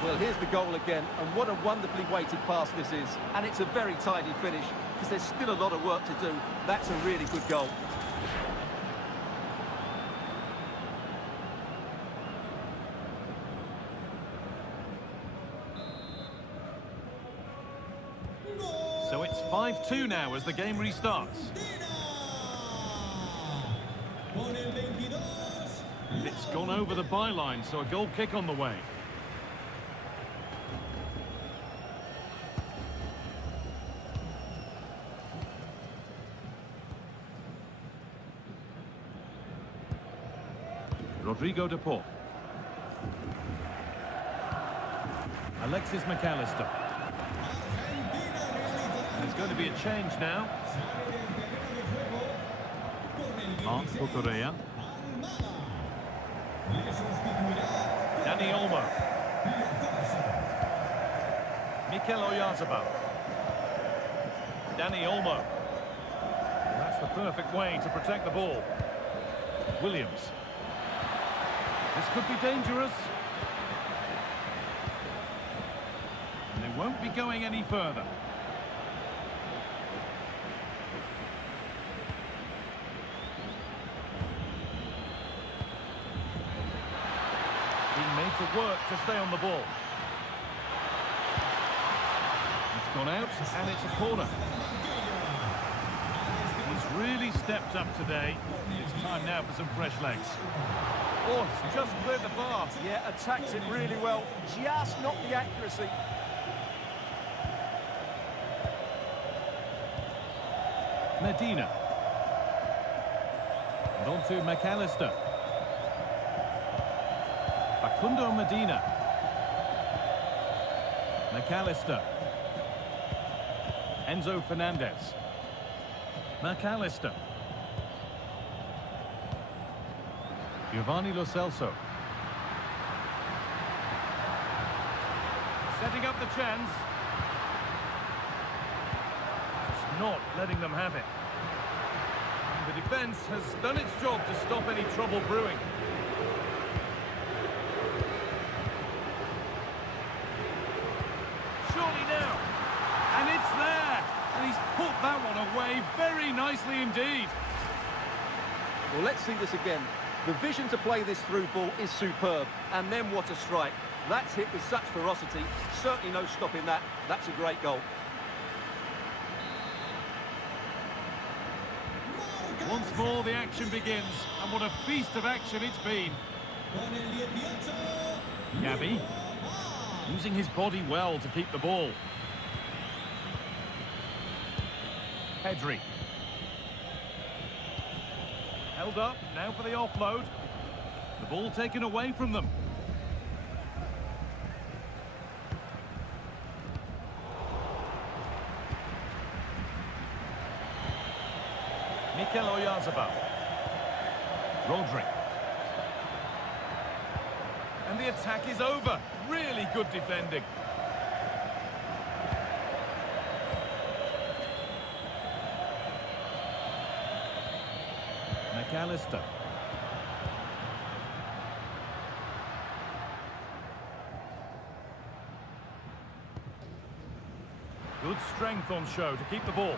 Well, here's the goal again, and what a wonderfully weighted pass this is. And it's a very tidy finish, because there's still a lot of work to do. That's a really good goal. So it's 5-2 now as the game restarts. It's gone over the byline, so a goal kick on the way. Rodrigo de Paul. Alexis McAllister. There's going to be a change now. Marc Cucurella. Dani Olmo. Mikel Oyarzabal. Dani Olmo. That's the perfect way to protect the ball. Williams. This could be dangerous. And they won't be going any further. Being made to work to stay on the ball. It's gone out, and it's a corner. He's really stepped up today. It's time now for some fresh legs. Oh, it's just cleared the bar. Yeah, attacks it really well. Just not the accuracy. Medina. And on to McAllister. Facundo Medina. McAllister. Enzo Fernandez. McAllister. Giovanni Lo Celso. Setting up the chance. Just not letting them have it. And the defence has done its job to stop any trouble brewing. Surely now. nicely indeed. Well, let's see this again. The vision to play this through ball is superb. And then what a strike. That's hit with such ferocity. Certainly no stopping that. That's a great goal. Once more the action begins, and what a feast of action it's been. Con el 18, Gavi, using his body well to keep the ball. Pedri. Held up, now for the offload. The ball taken away from them. Mikel Oyarzabal. Rodri. And the attack is over. Really good defending. McAllister. Good strength on show to keep the ball.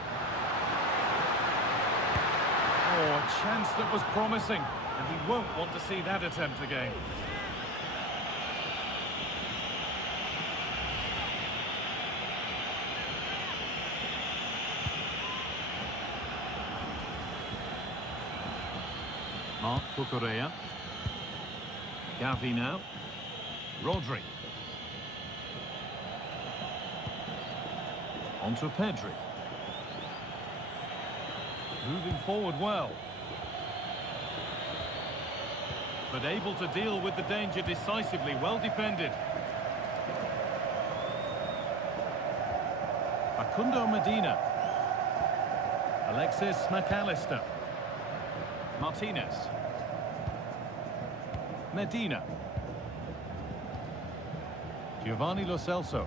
Oh, a chance that was promising, and he won't want to see that attempt again. Marc Cucurella. Gavi now. Rodri. On to Pedri. Moving forward well. But able to deal with the danger decisively, well defended. Facundo Medina. Alexis McAllister. Martinez. Medina. Giovanni Lo Celso.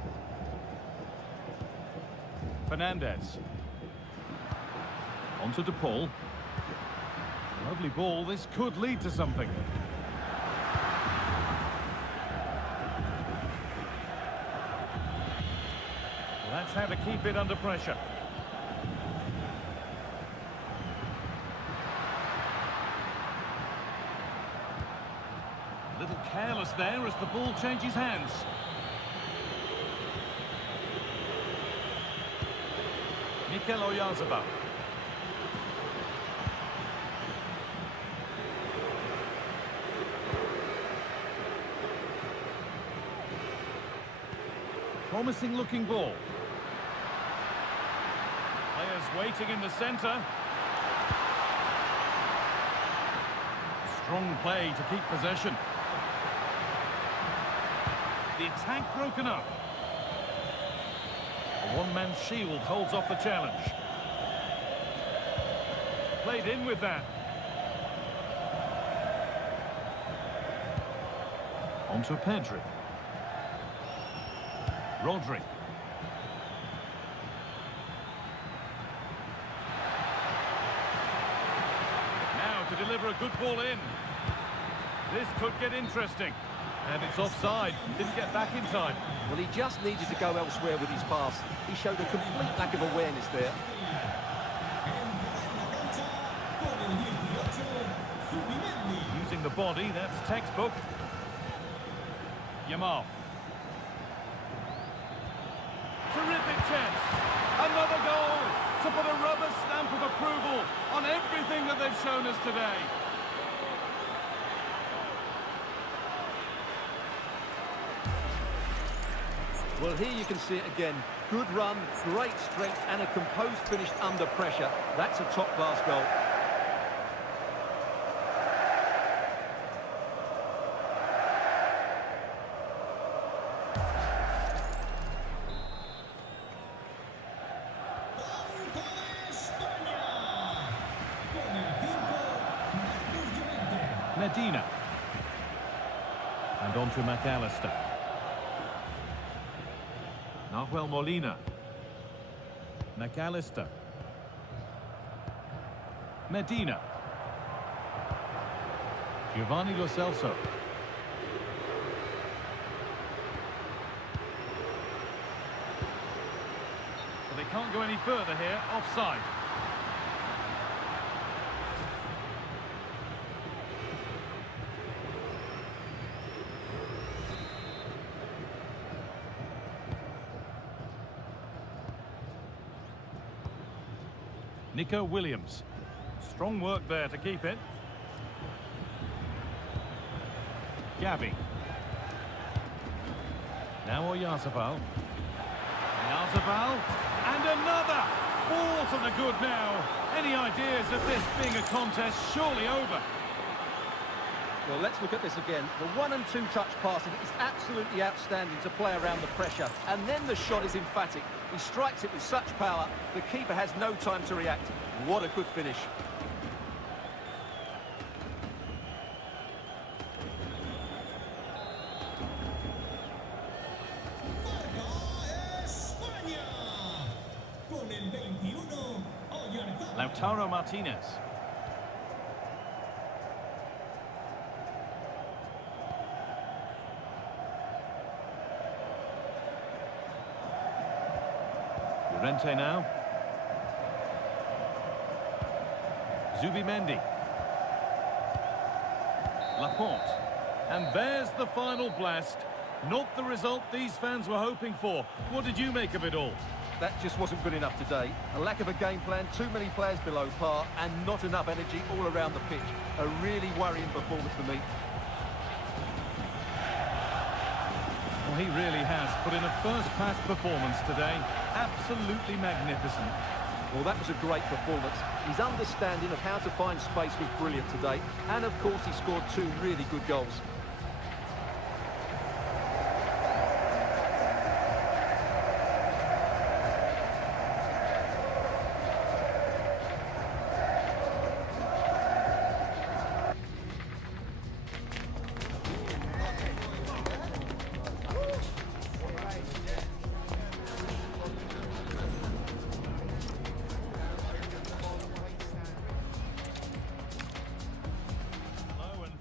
Fernandez. On to De Paul. Lovely ball, this could lead to something. That's how to keep it under pressure. A little careless there as the ball changes hands. Mikel Oyarzabal. Promising looking ball. Players waiting in the centre. Strong play to keep possession. The attack broken up. A one-man shield holds off the challenge. Played in with that. On to Pedri. Rodri. Now to deliver a good ball in. This could get interesting. And it's offside. Didn't get back in time. Well, he just needed to go elsewhere with his pass. He showed a complete lack of awareness there. Using the body, that's textbook. Yamal. Terrific chance. Another goal to put a rubber stamp of approval on everything that they've shown us today. Well, here you can see it again. Good run, great strength, and a composed finish under pressure. That's a top-class goal. Medina. And on to McAllister. Nahuel Molina. McAllister. Medina. Giovanni Lo Celso. But they can't go any further here. Offside. Nico Williams. Strong work there to keep it. Gavi. Now Oyarzabal. Oyarzabal. And another! 4 to the good now. Any ideas of this being a contest surely over? Well, let's look at this again. The 1 and 2 touch passing is absolutely outstanding to play around the pressure. And then the shot is emphatic. He strikes it with such power, the keeper has no time to react. What a good finish. Marca España. Con el 21, Oyarzabal. Lautaro Martinez. Llorente now. Zubimendi. Laporte. And there's the final blast. Not the result these fans were hoping for. What did you make of it all? That just wasn't good enough today. A lack of a game plan, too many players below par, and not enough energy all around the pitch. A really worrying performance for me. Well, he really has put in a first-class performance today. Absolutely magnificent. Well, that was a great performance. His understanding of how to find space was brilliant today. And, of course, he scored 2 really good goals.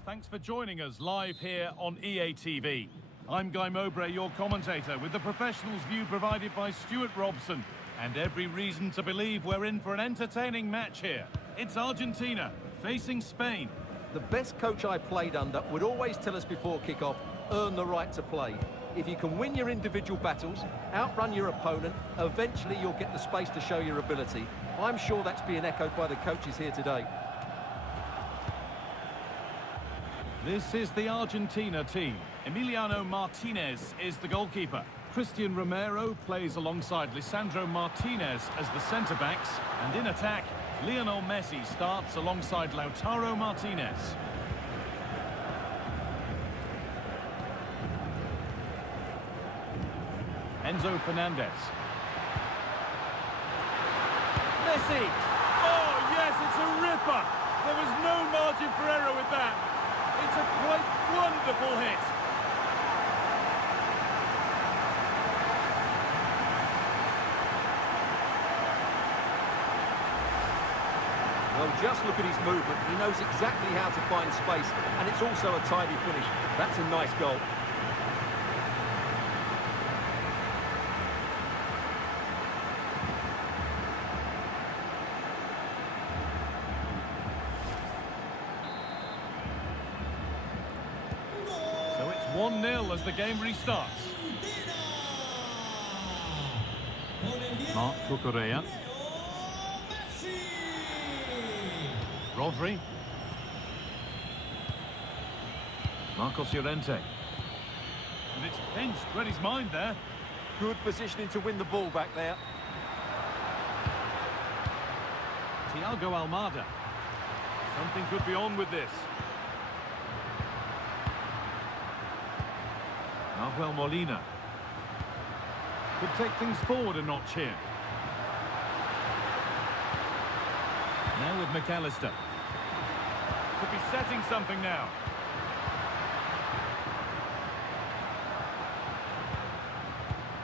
Thanks for joining us live here on EA TV. I'm Guy Mowbray, your commentator, with the professionals' view provided by Stuart Robson. And every reason to believe we're in for an entertaining match here. It's Argentina facing Spain. The best coach I played under would always tell us before kick-off, earn the right to play. If you can win your individual battles, outrun your opponent, eventually you'll get the space to show your ability. I'm sure that's being echoed by the coaches here today. This is the Argentina team. Emiliano Martinez is the goalkeeper. Christian Romero plays alongside Lisandro Martinez as the centre-backs. And in attack, Lionel Messi starts alongside Lautaro Martinez. Enzo Fernandez. Messi! Oh, yes, it's a ripper! There was no margin for error with that. It's a quite wonderful hit. Well, just look at his movement. He knows exactly how to find space, and it's also a tidy finish. That's a nice goal. So it's 1-0 as the game restarts. Marc Cucurella. Rodri. Marcos Llorente. And it's pinched. Read his mind there. Good positioning to win the ball back there. Thiago Almada. Something could be on with this. Nahuel Molina. Could take things forward a notch here. Now with McAllister. Could be setting something now.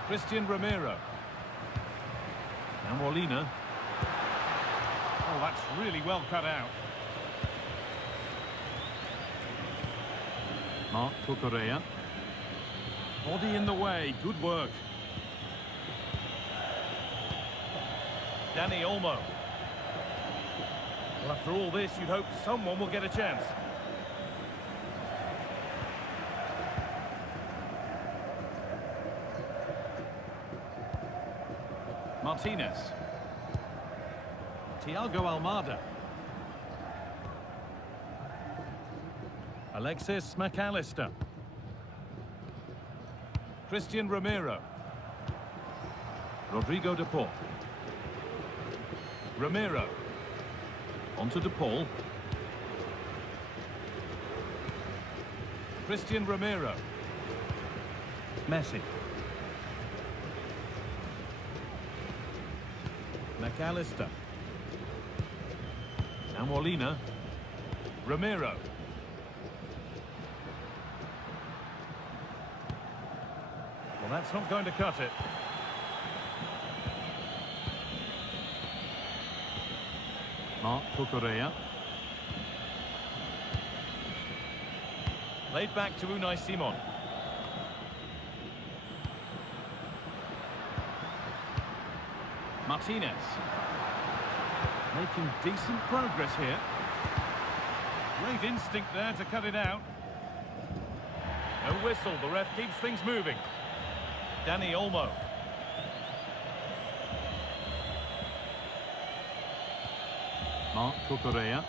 Christian Romero. Now Molina. Oh, that's really well cut out. Marc Cucurella. Body in the way. Good work. Dani Olmo. Well, after all this, you'd hope someone will get a chance. Martinez. Thiago Almada. Alexis McAllister. Christian Romero. Rodrigo de Paul. Romero. Onto de Paul. Christian Romero. Messi. McAllister. Now Molina. Romero. Well, that's not going to cut it. Marc Cucurella. Laid back to Unai Simon. Martinez. Making decent progress here. Great instinct there to cut it out. No whistle, the ref keeps things moving. Dani Olmo. Marc Cucurella.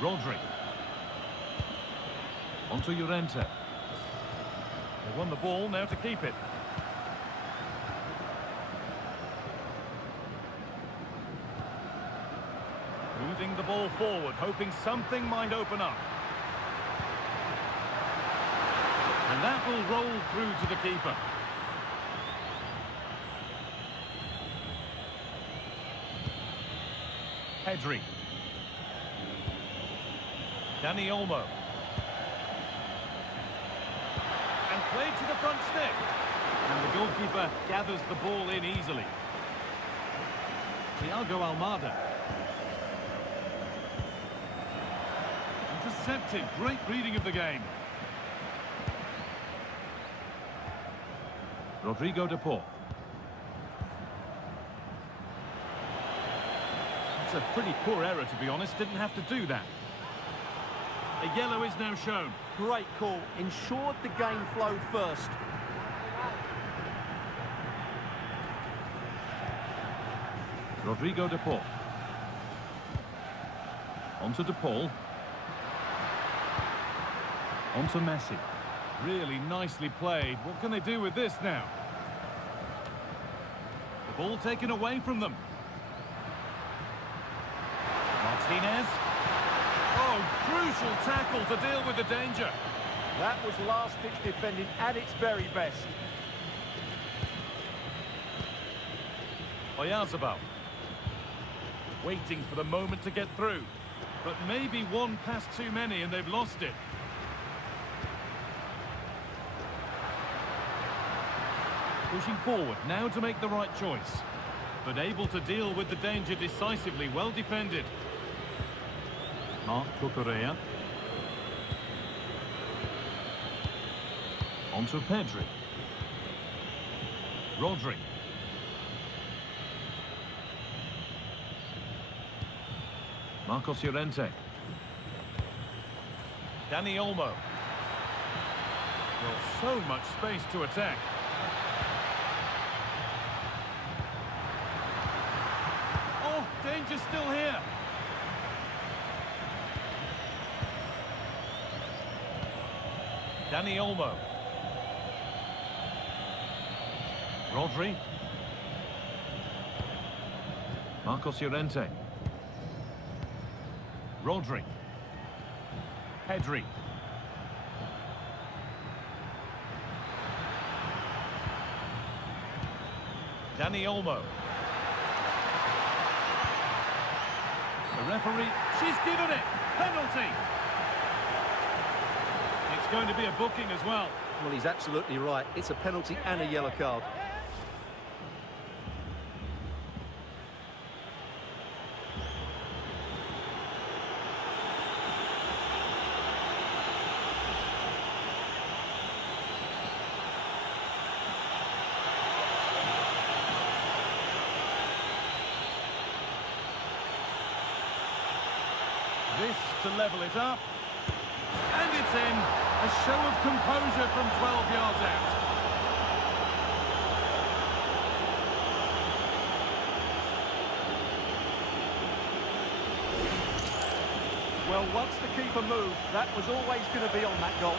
Rodri. Onto Llorente. They won the ball, now to keep it. Moving the ball forward, hoping something might open up. And that will roll through to the keeper. Pedri. Dani Olmo. And played to the front stick. And the goalkeeper gathers the ball in easily. Thiago Almada. Intercepted. Great reading of the game. Rodrigo de Paul. It's a pretty poor error, to be honest. Didn't have to do that. A yellow is now shown. Great call. Ensured the game flowed first. Rodrigo de Paul. Onto de Paul. Onto Messi. Really nicely played. What can they do with this now? The ball taken away from them. Martinez. Oh, crucial tackle to deal with the danger. That was last-ditch defending at its very best. Oyarzabal. Waiting for the moment to get through. But maybe one pass too many and they've lost it. Pushing forward now to make the right choice. But able to deal with the danger decisively. Well defended. Marc Cucurella. Onto Pedri. Rodri. Marcos Llorente. Dani Olmo. Well, so much space to attack. Oh, danger still here. Dani Olmo. Rodri. Marcos Llorente. Rodri. Pedri. Dani Olmo. The referee, she's given it. Penalty. It's going to be a booking as well. Well, he's absolutely right. It's a penalty and a yellow card. This to level it up. And it's in. A show of composure from 12 yards out. Well, once the keeper moved, that was always going to be on that goal.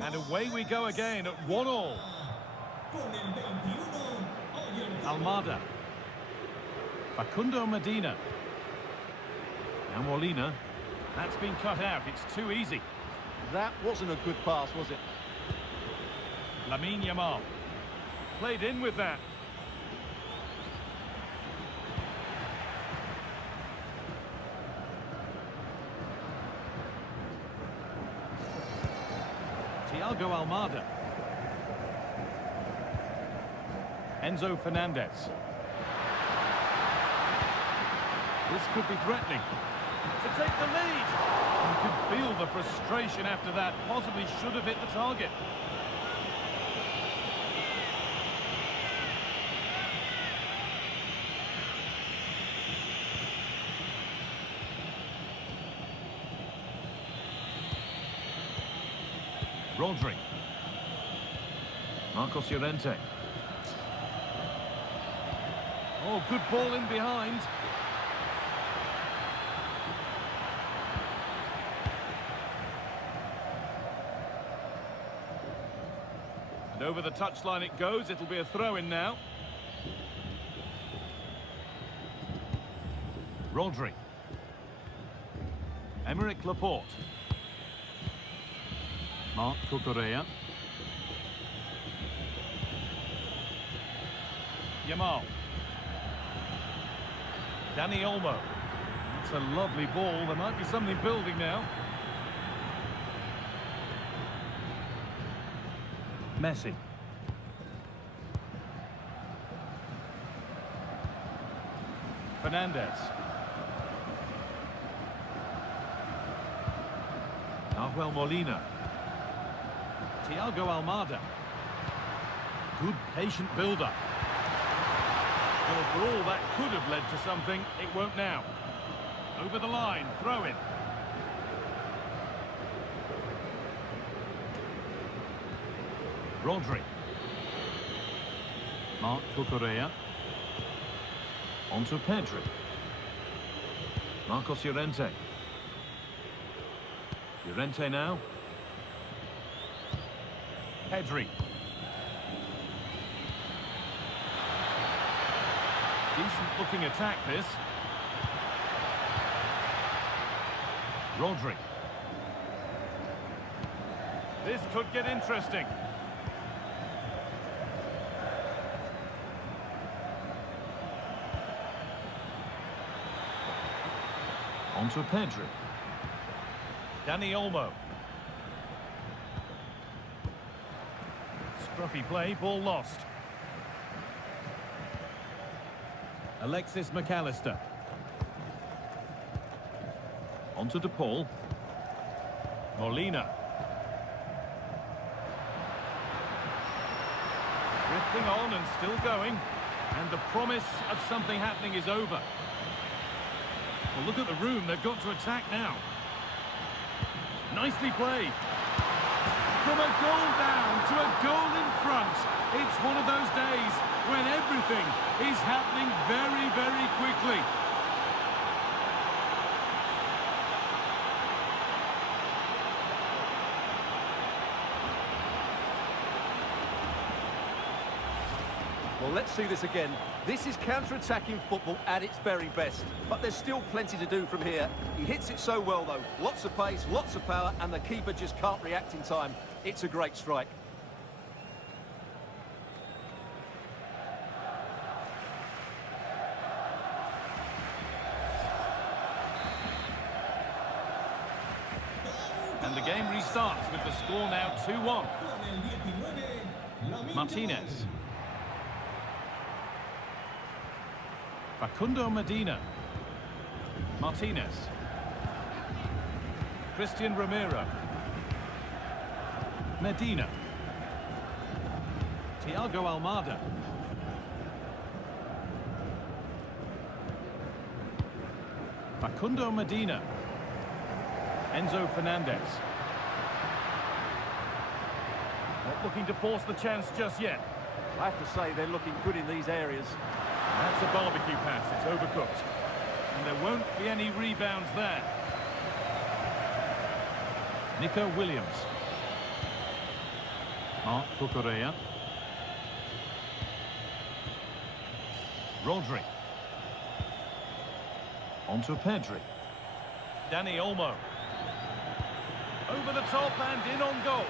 And away we go again at 1-1. Con el 21, Almada. Facundo Medina. Now Molina. That's been cut out. It's too easy. That wasn't a good pass, was it? Lamine Yamal. Played in with that. Thiago Almada. Enzo Fernandez. This could be threatening. To take the lead. You could feel the frustration after that. Possibly should have hit the target. Rodri. Marcos Llorente. Oh, good ball in behind. And over the touchline it goes. It'll be a throw-in now. Rodri. Emerick Laporte. Marc Cucurella. Yamal. Dani Olmo. That's a lovely ball. There might be something building now. Messi. Fernandez. Nahuel Molina. Thiago Almada. Good patient build-up. Well, for all that could have led to something, it won't now. Over the line, throw in. Rodri. Marc Cucurella. On to Pedri. Marcos Llorente. Llorente now. Pedri. Decent looking attack this. Rodri. This could get interesting. On to Pedri. Dani Olmo. Scruffy play, ball lost. Alexis McAllister. On to DePaul. Molina. Drifting on and still going. And the promise of something happening is over. Well, look at the room. They've got to attack now. Nicely played. From a goal down to a goal in front. It's one of those days when everything is happening very, very quickly. Well, let's see this again. This is counter-attacking football at its very best. But there's still plenty to do from here. He hits it so well, though. Lots of pace, lots of power, and the keeper just can't react in time. It's a great strike. And the game restarts with the score now 2-1. Martinez. Facundo Medina. Martinez. Christian Romero. Medina. Thiago Almada. Facundo Medina. Enzo Fernandez. Not looking to force the chance just yet. I have to say they're looking good in these areas. That's a barbecue pass. It's overcooked. And there won't be any rebounds there. Nico Williams. Marc Cucurella. Rodri. On to Pedri. Dani Olmo. Over the top and in on goal.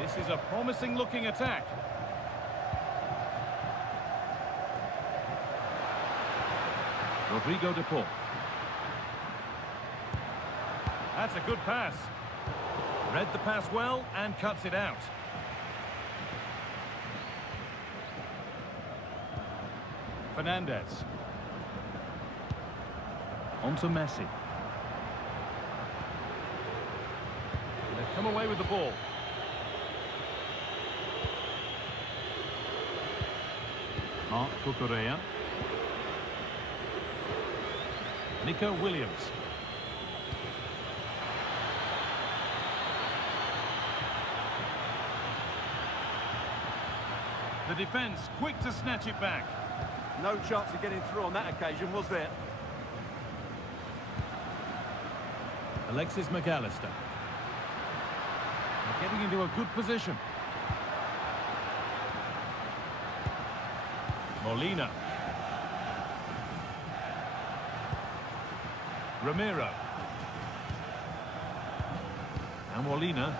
This is a promising looking attack. Rodrigo de Paul. That's a good pass. Read the pass well and cuts it out. Fernandez. On to Messi. They've come away with the ball. Marc Cucurella. Nico Williams. The defence quick to snatch it back. No chance of getting through on that occasion, was there? Alexis McAllister. They're getting into a good position. Molina. Ramiro. And Molina.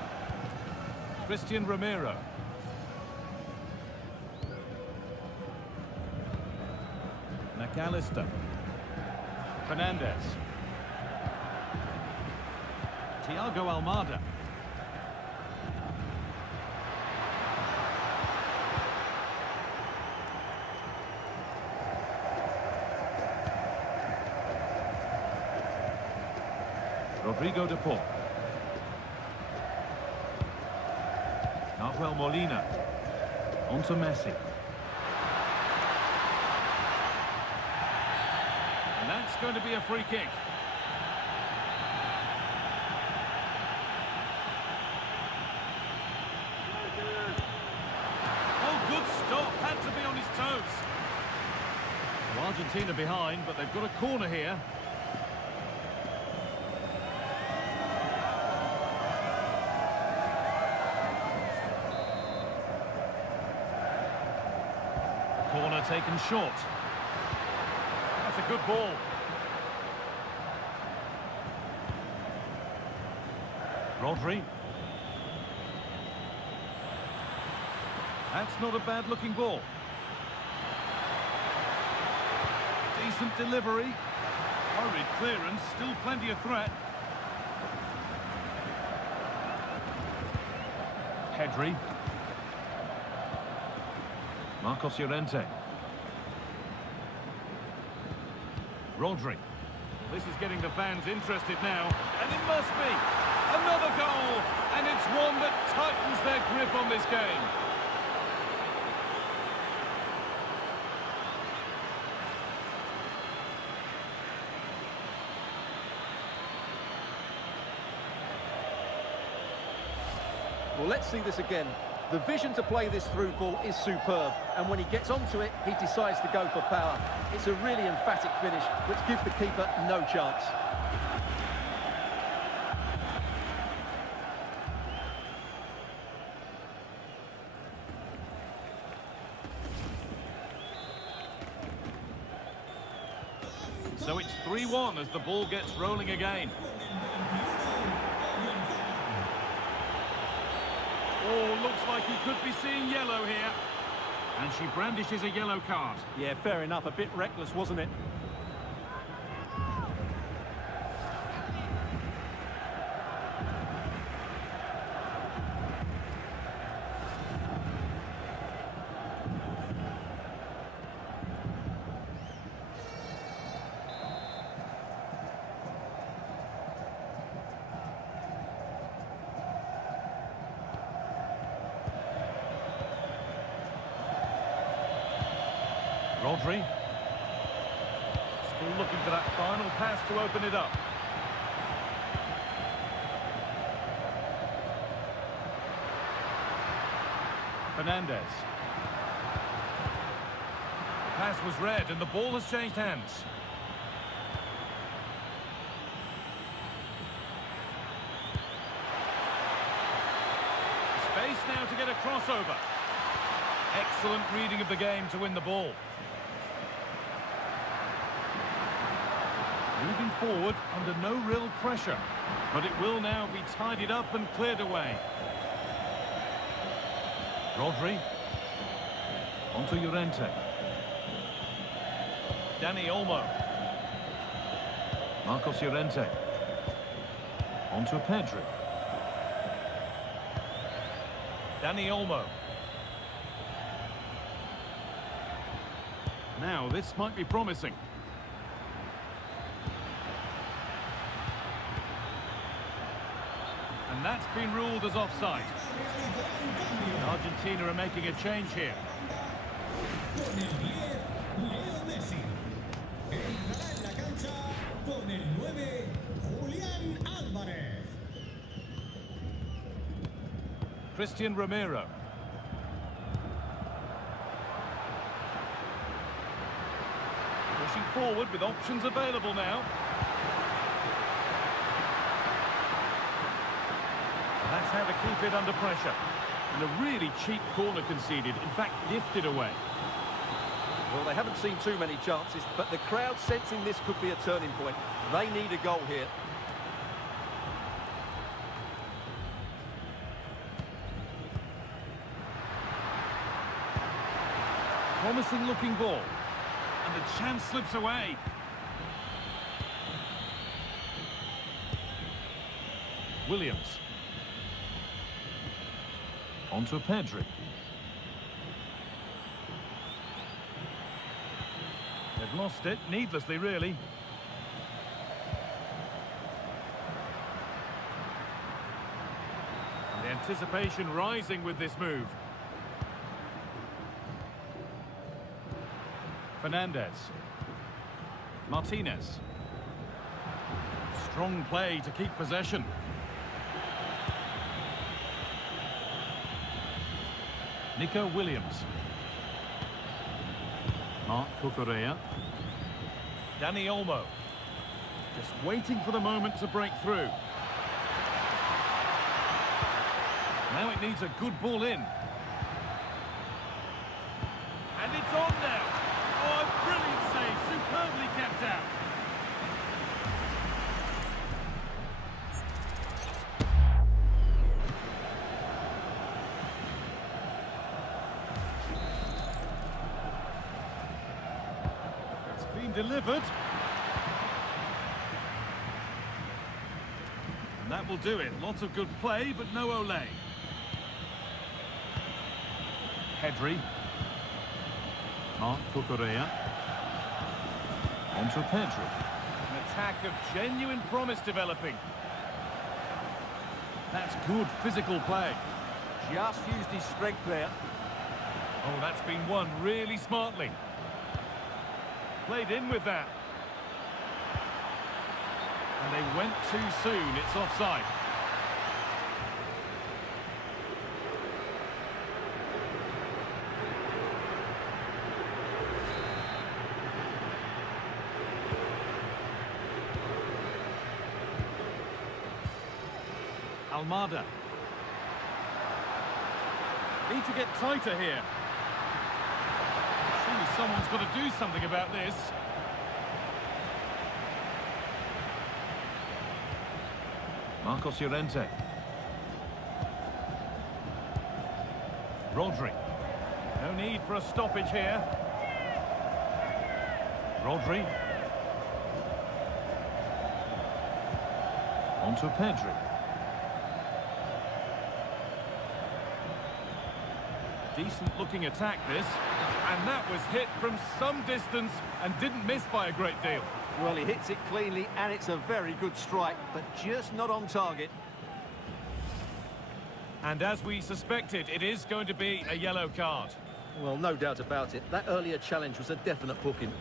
Christian Ramiro. McAllister. Fernandez. Thiago Almada. Rodrigo de Paul. Nahuel Molina. On to Messi. And that's going to be a free kick. Oh, good stop. Had to be on his toes. So Argentina behind, but they've got a corner here. Corner taken short. That's a good ball. Rodri. That's not a bad looking ball. Decent delivery. Hurried clearance, still plenty of threat. Pedri. Marcos Llorente. Rodri. This is getting the fans interested now, and it must be another goal, and it's one that tightens their grip on this game. Well, let's see this again. The vision to play this through ball is superb, and when he gets onto it, he decides to go for power. It's a really emphatic finish, which gives the keeper no chance. So it's 3-1 as the ball gets rolling again. Oh, looks like he could be seeing yellow here. And she brandishes a yellow card. Yeah, fair enough. A bit reckless, wasn't it? Rodri. Still looking for that final pass to open it up. Fernandez. Pass was read and the ball has changed hands. Space now to get a crossover. Excellent reading of the game to win the ball. Moving forward under no real pressure, but it will now be tidied up and cleared away. Rodri. Onto Llorente. Dani Olmo. Marcos Llorente. Onto Pedri. Dani Olmo. Now this might be promising. And that's been ruled as offside. Argentina are making a change here. Con el 10, Leo Messi. Entrará en la cancha con el 9, Julián Álvarez. Christian Romero. Pushing forward with options available now. That's how to keep it under pressure. And a really cheap corner conceded, in fact gifted away. Well, they haven't seen too many chances, but the crowd sensing this could be a turning point. They need a goal here. Promising looking ball. And the chance slips away. Williams. Onto Pedri. They've lost it, needlessly really. And the anticipation rising with this move. Fernandez. Martinez. Strong play to keep possession. Nico Williams. Marc Cucurella. Dani Olmo. Just waiting for the moment to break through. Now it needs a good ball in. And it's on now. Oh, a brilliant save. Superbly kept out. Delivered. And that will do it. Lots of good play, but no Olé. Pedri. Marc Cucurella. Onto Pedri. An attack of genuine promise developing. That's good physical play. Just used his strength there. Oh, that's been won really smartly. Played in with that. And they went too soon. It's offside. Almada. Need to get tighter here. Surely someone's got to do something about this. Marcos Llorente. Rodri. No need for a stoppage here. Rodri. Onto Pedri. Decent looking attack this, and that was hit from some distance and didn't miss by a great deal. Well, he hits it cleanly and it's a very good strike, but just not on target. And as we suspected, it is going to be a yellow card. Well, no doubt about it. That earlier challenge was a definite booking.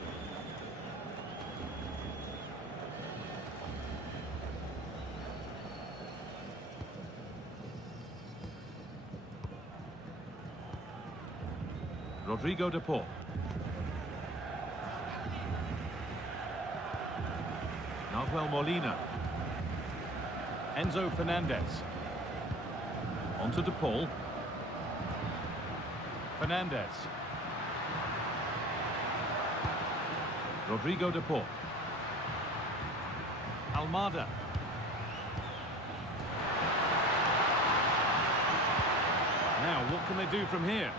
Rodrigo de Paul. Nahuel Molina. Enzo Fernandez. On to De Paul. Fernandez. Rodrigo de Paul. Almada. Now, what can they do from here?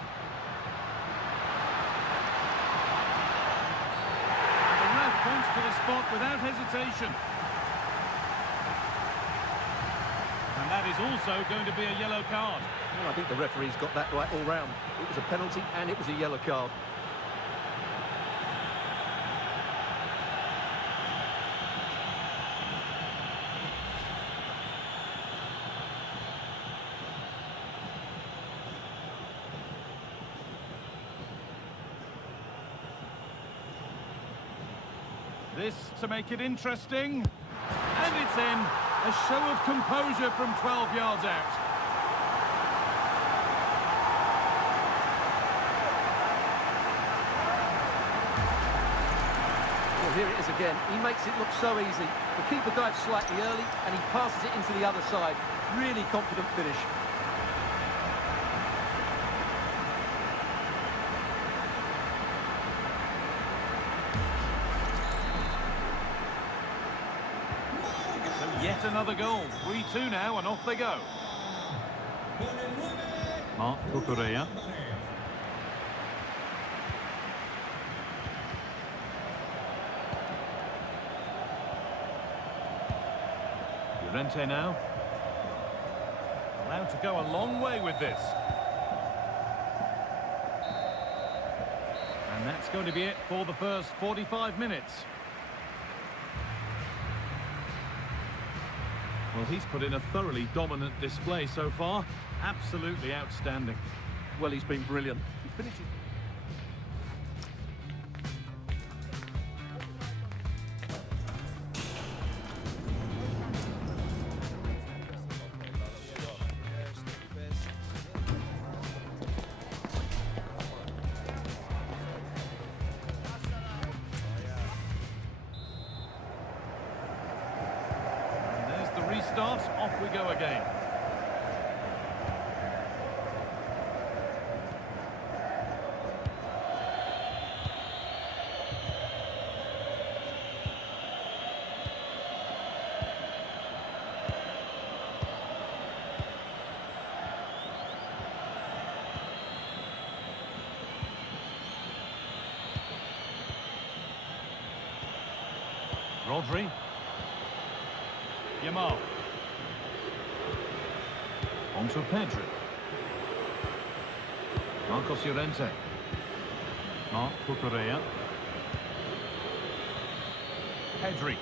The ref points to the spot without hesitation. And that is also going to be a yellow card. Well, I think the referee's got that right all round. It was a penalty and it was a yellow card. This to make it interesting. And it's in. A show of composure from 12 yards out. Well, here it is again. He makes it look so easy. The keeper dives slightly early and he passes it into the other side. Really confident finish. Yet another goal. 3-2 now, and off they go. Con el 9. Marc Cucurella. Llorente now. Allowed to go a long way with this. And that's going to be it for the first 45 minutes. Well, he's put in a thoroughly dominant display so far. Absolutely outstanding. Well, he's been brilliant. He finishes. Restart, off we go again. Rodri. Yamal. On to Pedri. Marcos Llorente. Marc Cucurella. Pedri.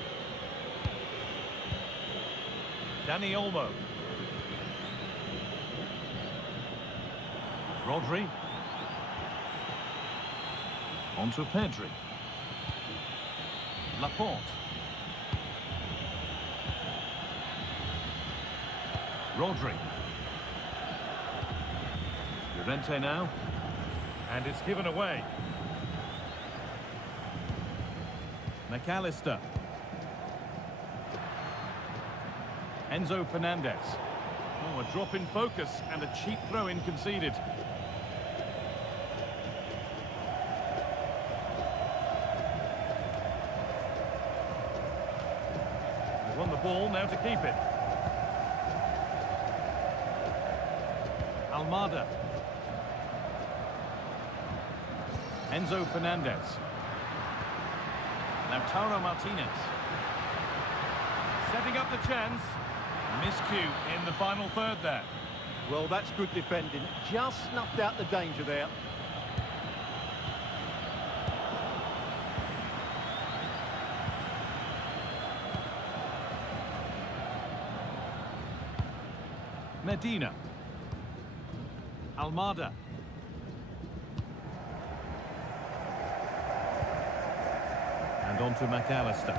Dani Olmo. Rodri. On to Pedri. Laporte. Rodri. Llorente now. And it's given away. McAllister. Enzo Fernandez. Oh, a drop in focus and a cheap throw-in conceded. They won the ball, now to keep it. Almada. Enzo Fernandez. Lautaro Martinez. Setting up the chance. Miscue in the final third there. Well, that's good defending. Just snuffed out the danger there. Medina. Almada. And on to McAllister.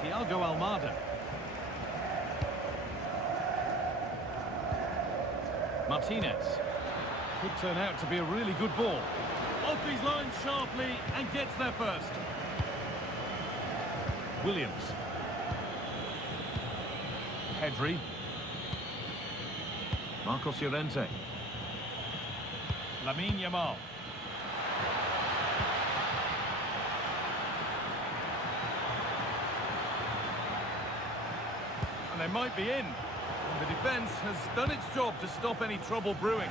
Thiago Almada. Martinez. Could turn out to be a really good ball. Off his line sharply and gets there first. Williams. Pedri. Marcos Llorente. Lamine Yamal. And they might be in. And the defence has done its job to stop any trouble brewing.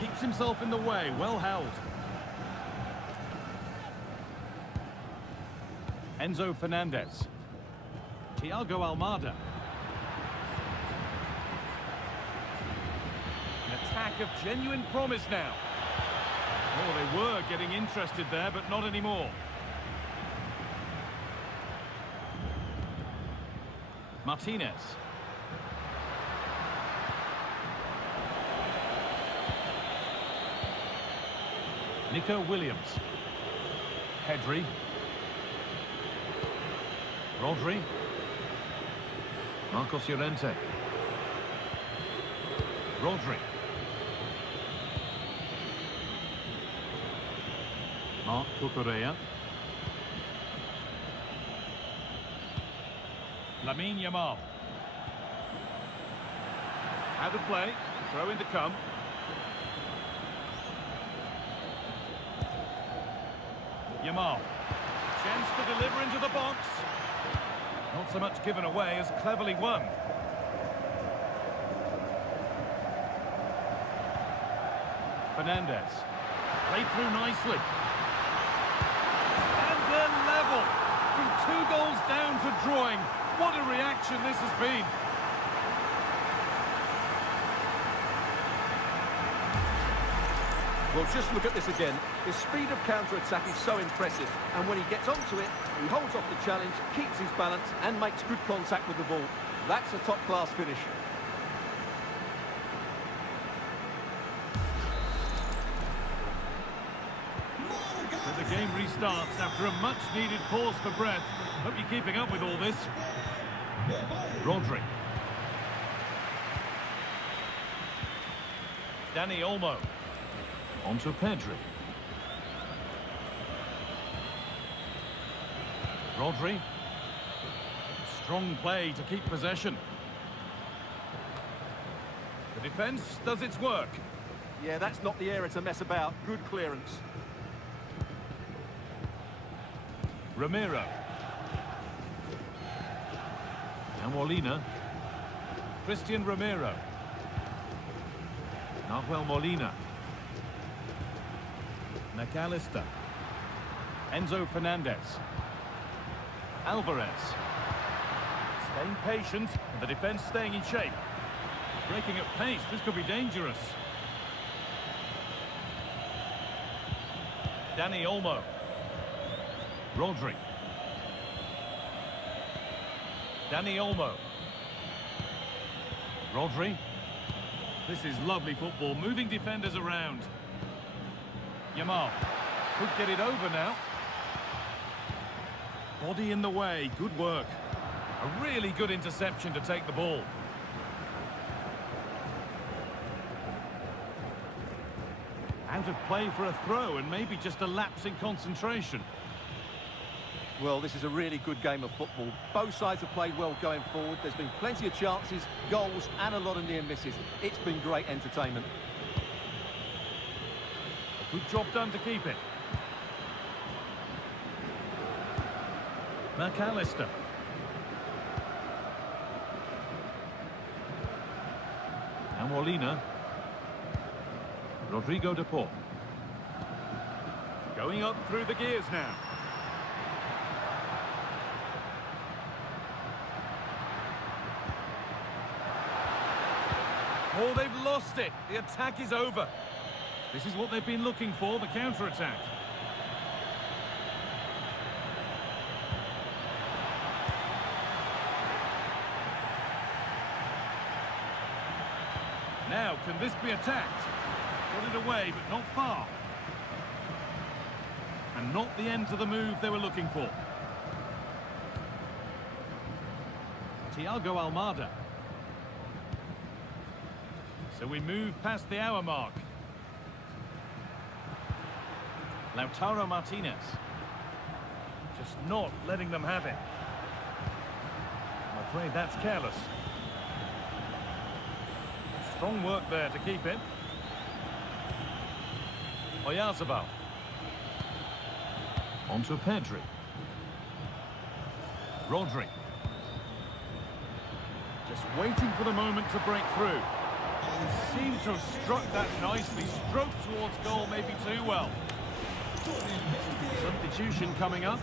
Keeps himself in the way, well held. Enzo Fernandez. Thiago Almada. An attack of genuine promise now. Oh, they were getting interested there, but not anymore. Martinez. Nico Williams. Pedri. Rodri. Marcos Llorente. Rodri. Marc Cucurella. Lamine Yamal. Out of play. Throw in to come. Yamal. Chance to deliver into the box. Not so much given away as cleverly won. Fernandez. Played through nicely. And they're level. From 2 goals down to drawing. What a reaction this has been. Well, just look at this again. His speed of counter-attack is so impressive. And when he gets onto it, he holds off the challenge, keeps his balance, and makes good contact with the ball. That's a top-class finish. So the game restarts after a much-needed pause for breath. Hope you're keeping up with all this. Rodri. Dani Olmo. On to Pedri. Rodri. Strong play to keep possession. The defence does its work. Yeah, that's not the area to mess about. Good clearance. Romero. Now Molina. Christian Romero. Nahuel Molina. McAllister. Enzo Fernandez. Alvarez. Staying patient, and the defence staying in shape. Breaking at pace, this could be dangerous. Dani Olmo. Rodri. Dani Olmo. Rodri. This is lovely football, moving defenders around. Yamal. Could get it over now. Body in the way, good work. A really good interception to take the ball. Out of play for a throw and maybe just a lapse in concentration. Well, this is a really good game of football. Both sides have played well going forward. There's been plenty of chances, goals, and a lot of near misses. It's been great entertainment. Good job done to keep it. McAllister. Now Molina. Rodrigo de Paul. Going up through the gears now. Oh, they've lost it. The attack is over. This is what they've been looking for, the counter-attack. Now, can this be attacked? Got it away, but not far. And not the end to the move they were looking for. Thiago Almada. So we move past the hour mark. Lautaro Martinez. Just not letting them have it. I'm afraid that's careless. Strong work there to keep it. Oyarzabal. On to Pedri. Rodri. Just waiting for the moment to break through. He seemed to have struck that nicely. Stroked towards goal, maybe too well. Substitution coming up.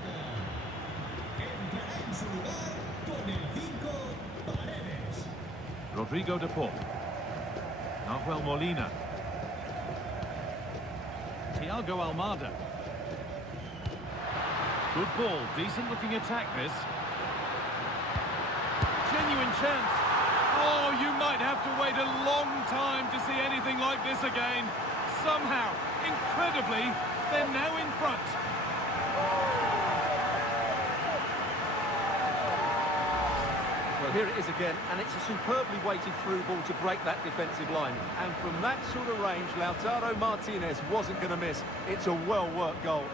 Rodrigo de Paul. Nahuel Molina. Thiago Almada. Good ball, decent looking attack this. Genuine chance. Oh, you might have to wait a long time to see anything like this again. Somehow, incredibly, they're now in front. Well, here it is again, and it's a superbly weighted through ball to break that defensive line. And from that sort of range, Lautaro Martinez wasn't going to miss. It's a well-worked goal.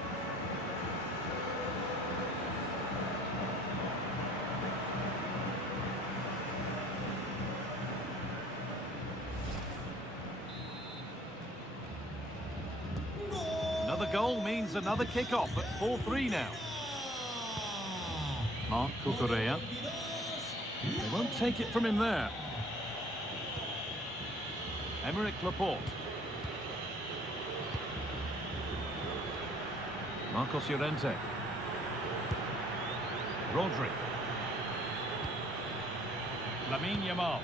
Another goal means another kick-off at 4-3 now. Marc Cucurella. They won't take it from him there. Emerick Laporte. Marcos Llorente. Rodri. Lamine Yamal.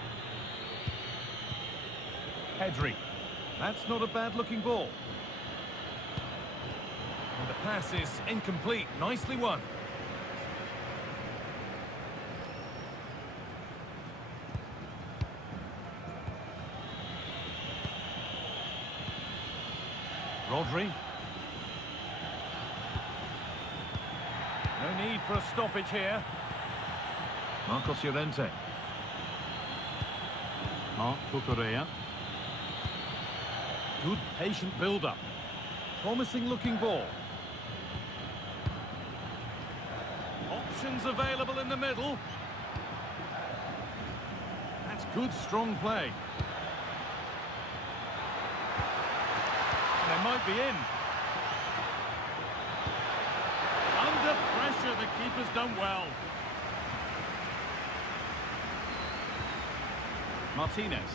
Pedri. That's not a bad-looking ball. And the pass is incomplete. Nicely won. Rodri. No need for a stoppage here. Marcos Llorente. Marc Cucurella. Good patient build-up. Promising looking ball. Options available in the middle. That's good, strong play. They might be in. Under pressure, the keeper's done well. Martinez.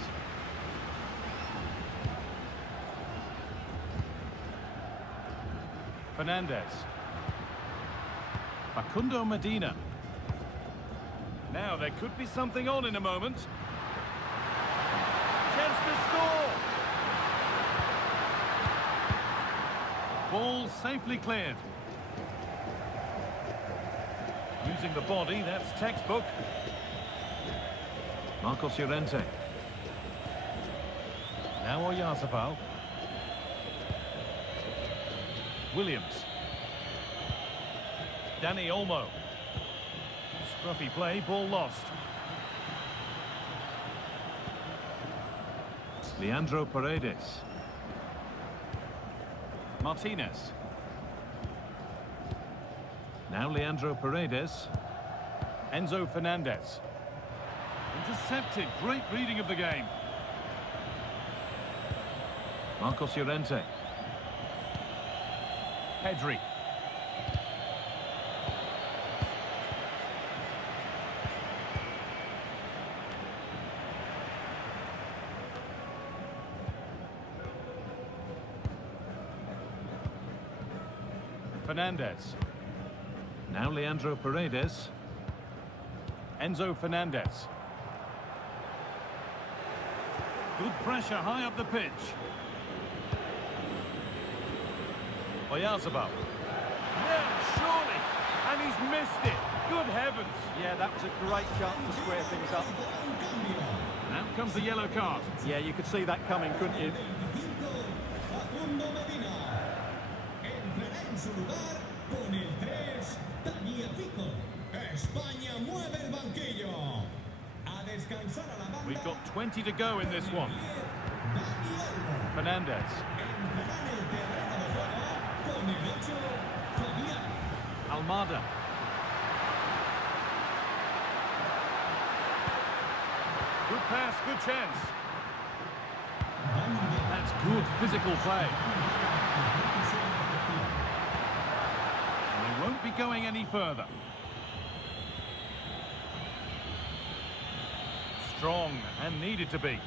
Fernandez. Facundo Medina. Now there could be something on in a moment. Chance to score. Ball safely cleared. Using the body, that's textbook. Marcos Llorente. Now Oyarzabal. Williams. Dani Olmo. Scruffy play, ball lost. Leandro Paredes. Martinez. Now Leandro Paredes. Enzo Fernandez. Intercepted, great reading of the game. Marcos Llorente. Pedri. Fernandez. Now Leandro Paredes. Enzo Fernandez. Good pressure high up the pitch. Oyarzabal. Yeah, surely. And he's missed it. Good heavens. Yeah, that was a great chance to square things up. Now comes the yellow card. Yeah, you could see that coming, couldn't you? Facundo Medina. Entrará en su lugar 20 to go in this one. Fernandez. Almada. Good pass, good chance. That's good physical play. And they won't be going any further. Strong and needed to be.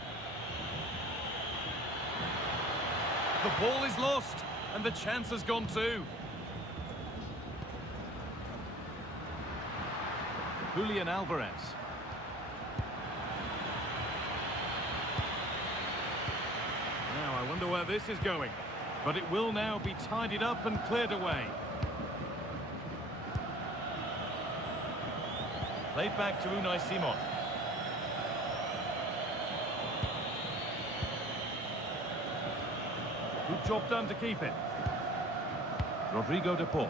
The ball is lost and the chance has gone too. Julian Alvarez. Now I wonder where this is going, but it will now be tidied up and cleared away. Played back to Unai Simon. Good job done to keep it. Rodrigo de Paul.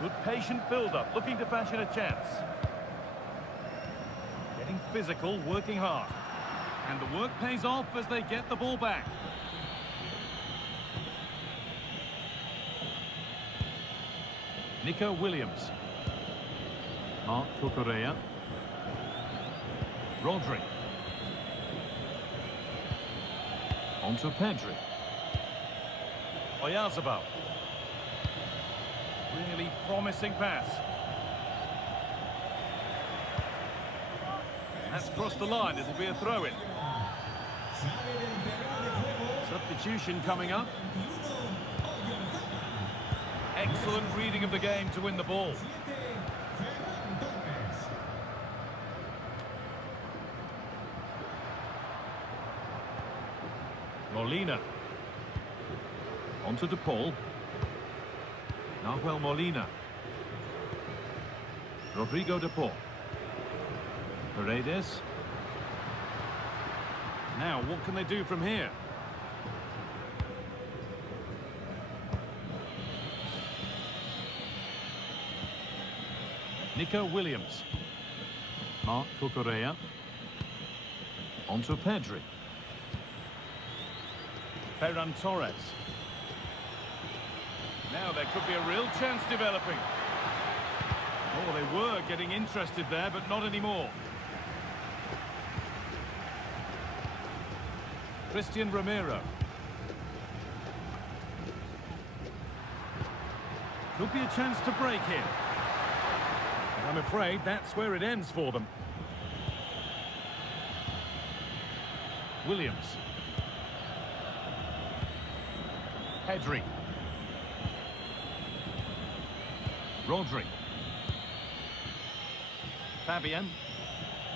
Good patient build-up, looking to fashion a chance. Getting physical, working hard. And the work pays off as they get the ball back. Nico Williams. Marc Cucurella. Rodri. On to Pedri. Oyarzabal. Really promising pass. That's crossed the line. It'll be a throw-in. Substitution coming up. Excellent reading of the game to win the ball. Molina. On to De Paul. Nahuel Molina. Rodrigo de Paul. Paredes. Now, what can they do from here? Nico Williams. Marc Cucurella. On to Pedri. Ferran Torres. Now there could be a real chance developing. Oh, they were getting interested there, but not anymore. Christian Romero. Could be a chance to break here. But I'm afraid that's where it ends for them. Williams. Pedri. Rodri. Fabian.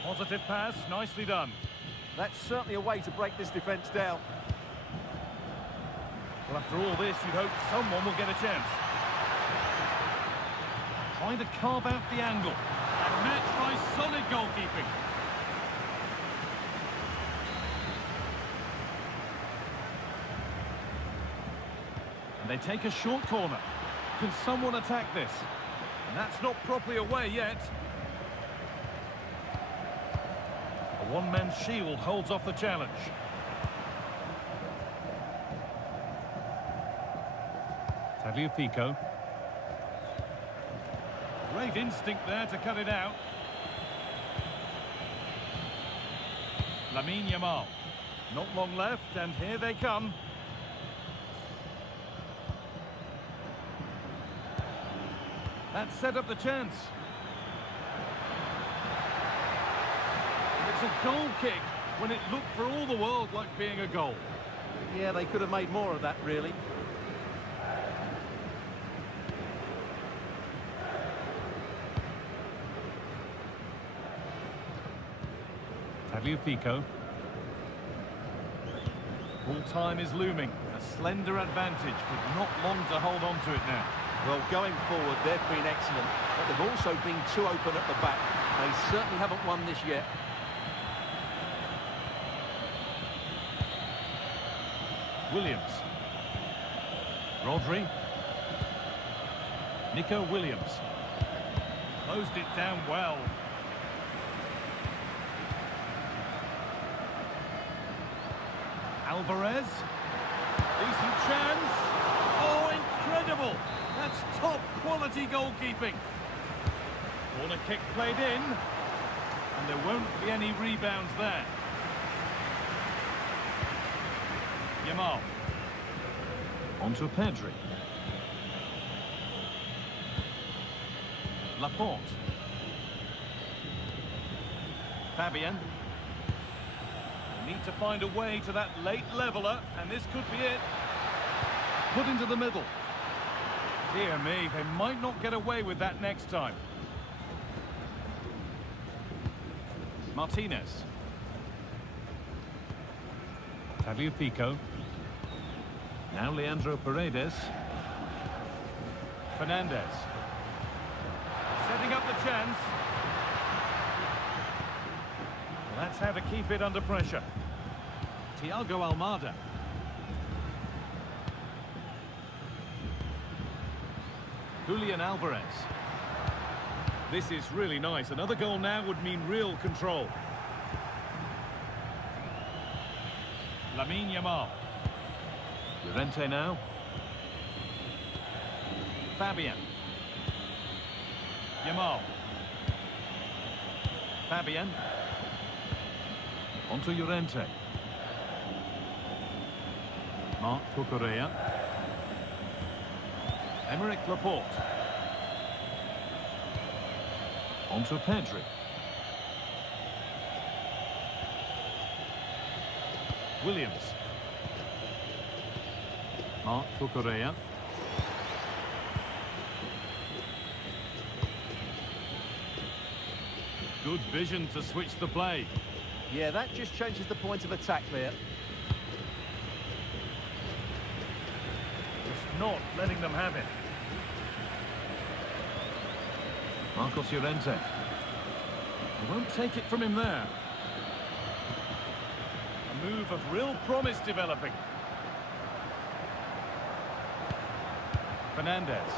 Positive pass, nicely done. That's certainly a way to break this defence down. Well, after all this, you'd hope someone will get a chance. Trying to carve out the angle. And matched by solid goalkeeping. And they take a short corner. Can someone attack this? And that's not properly away yet. A one-man shield holds off the challenge. Tagliafico. Great instinct there to cut it out. Lamine Yamal. Not long left, and here they come. That set up the chance. It's a goal kick when it looked for all the world like being a goal. Yeah, they could have made more of that, really. Tagliafico. Full time is looming. A slender advantage, but not long to hold on to it now. Well, going forward, they've been excellent, but they've also been too open at the back. They certainly haven't won this yet. Williams. Rodri. Nico Williams. Closed it down well. Alvarez. Decent chance. Oh, incredible! That's top quality goalkeeping. Corner kick played in. And there won't be any rebounds there. Yamal. Onto Pedri. Laporte. Fabian. Need to find a way to that late leveller, and this could be it. Put into the middle. Dear me, they might not get away with that next time. Martinez. Fabio Pico. Now Leandro Paredes. Fernandez. Setting up the chance. Well, that's how to keep it under pressure. Thiago Almada. Julian Alvarez. This is really nice. Another goal now would mean real control. Lamine Yamal. Llorente now. Fabian. Yamal. Fabian. Onto Llorente. Marc Cucurella. Emerick Laporte. Onto Pedri. Williams. Marc Cucurella. Good vision to switch the play. Yeah, that just changes the point of attack there. Just not letting them have it. Marcos Llorente. They won't take it from him there. A move of real promise developing. Fernandez.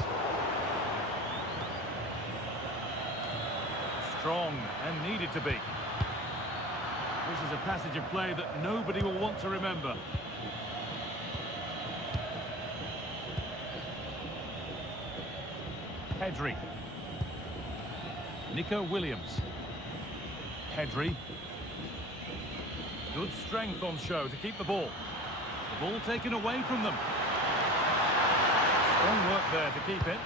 Strong and needed to be. This is a passage of play that nobody will want to remember. Pedri. Nico Williams. Pedri. Good strength on show to keep the ball. The ball taken away from them. Strong work there to keep it.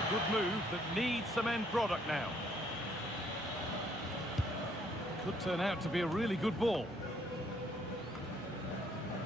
A good move that needs some end product now. Could turn out to be a really good ball.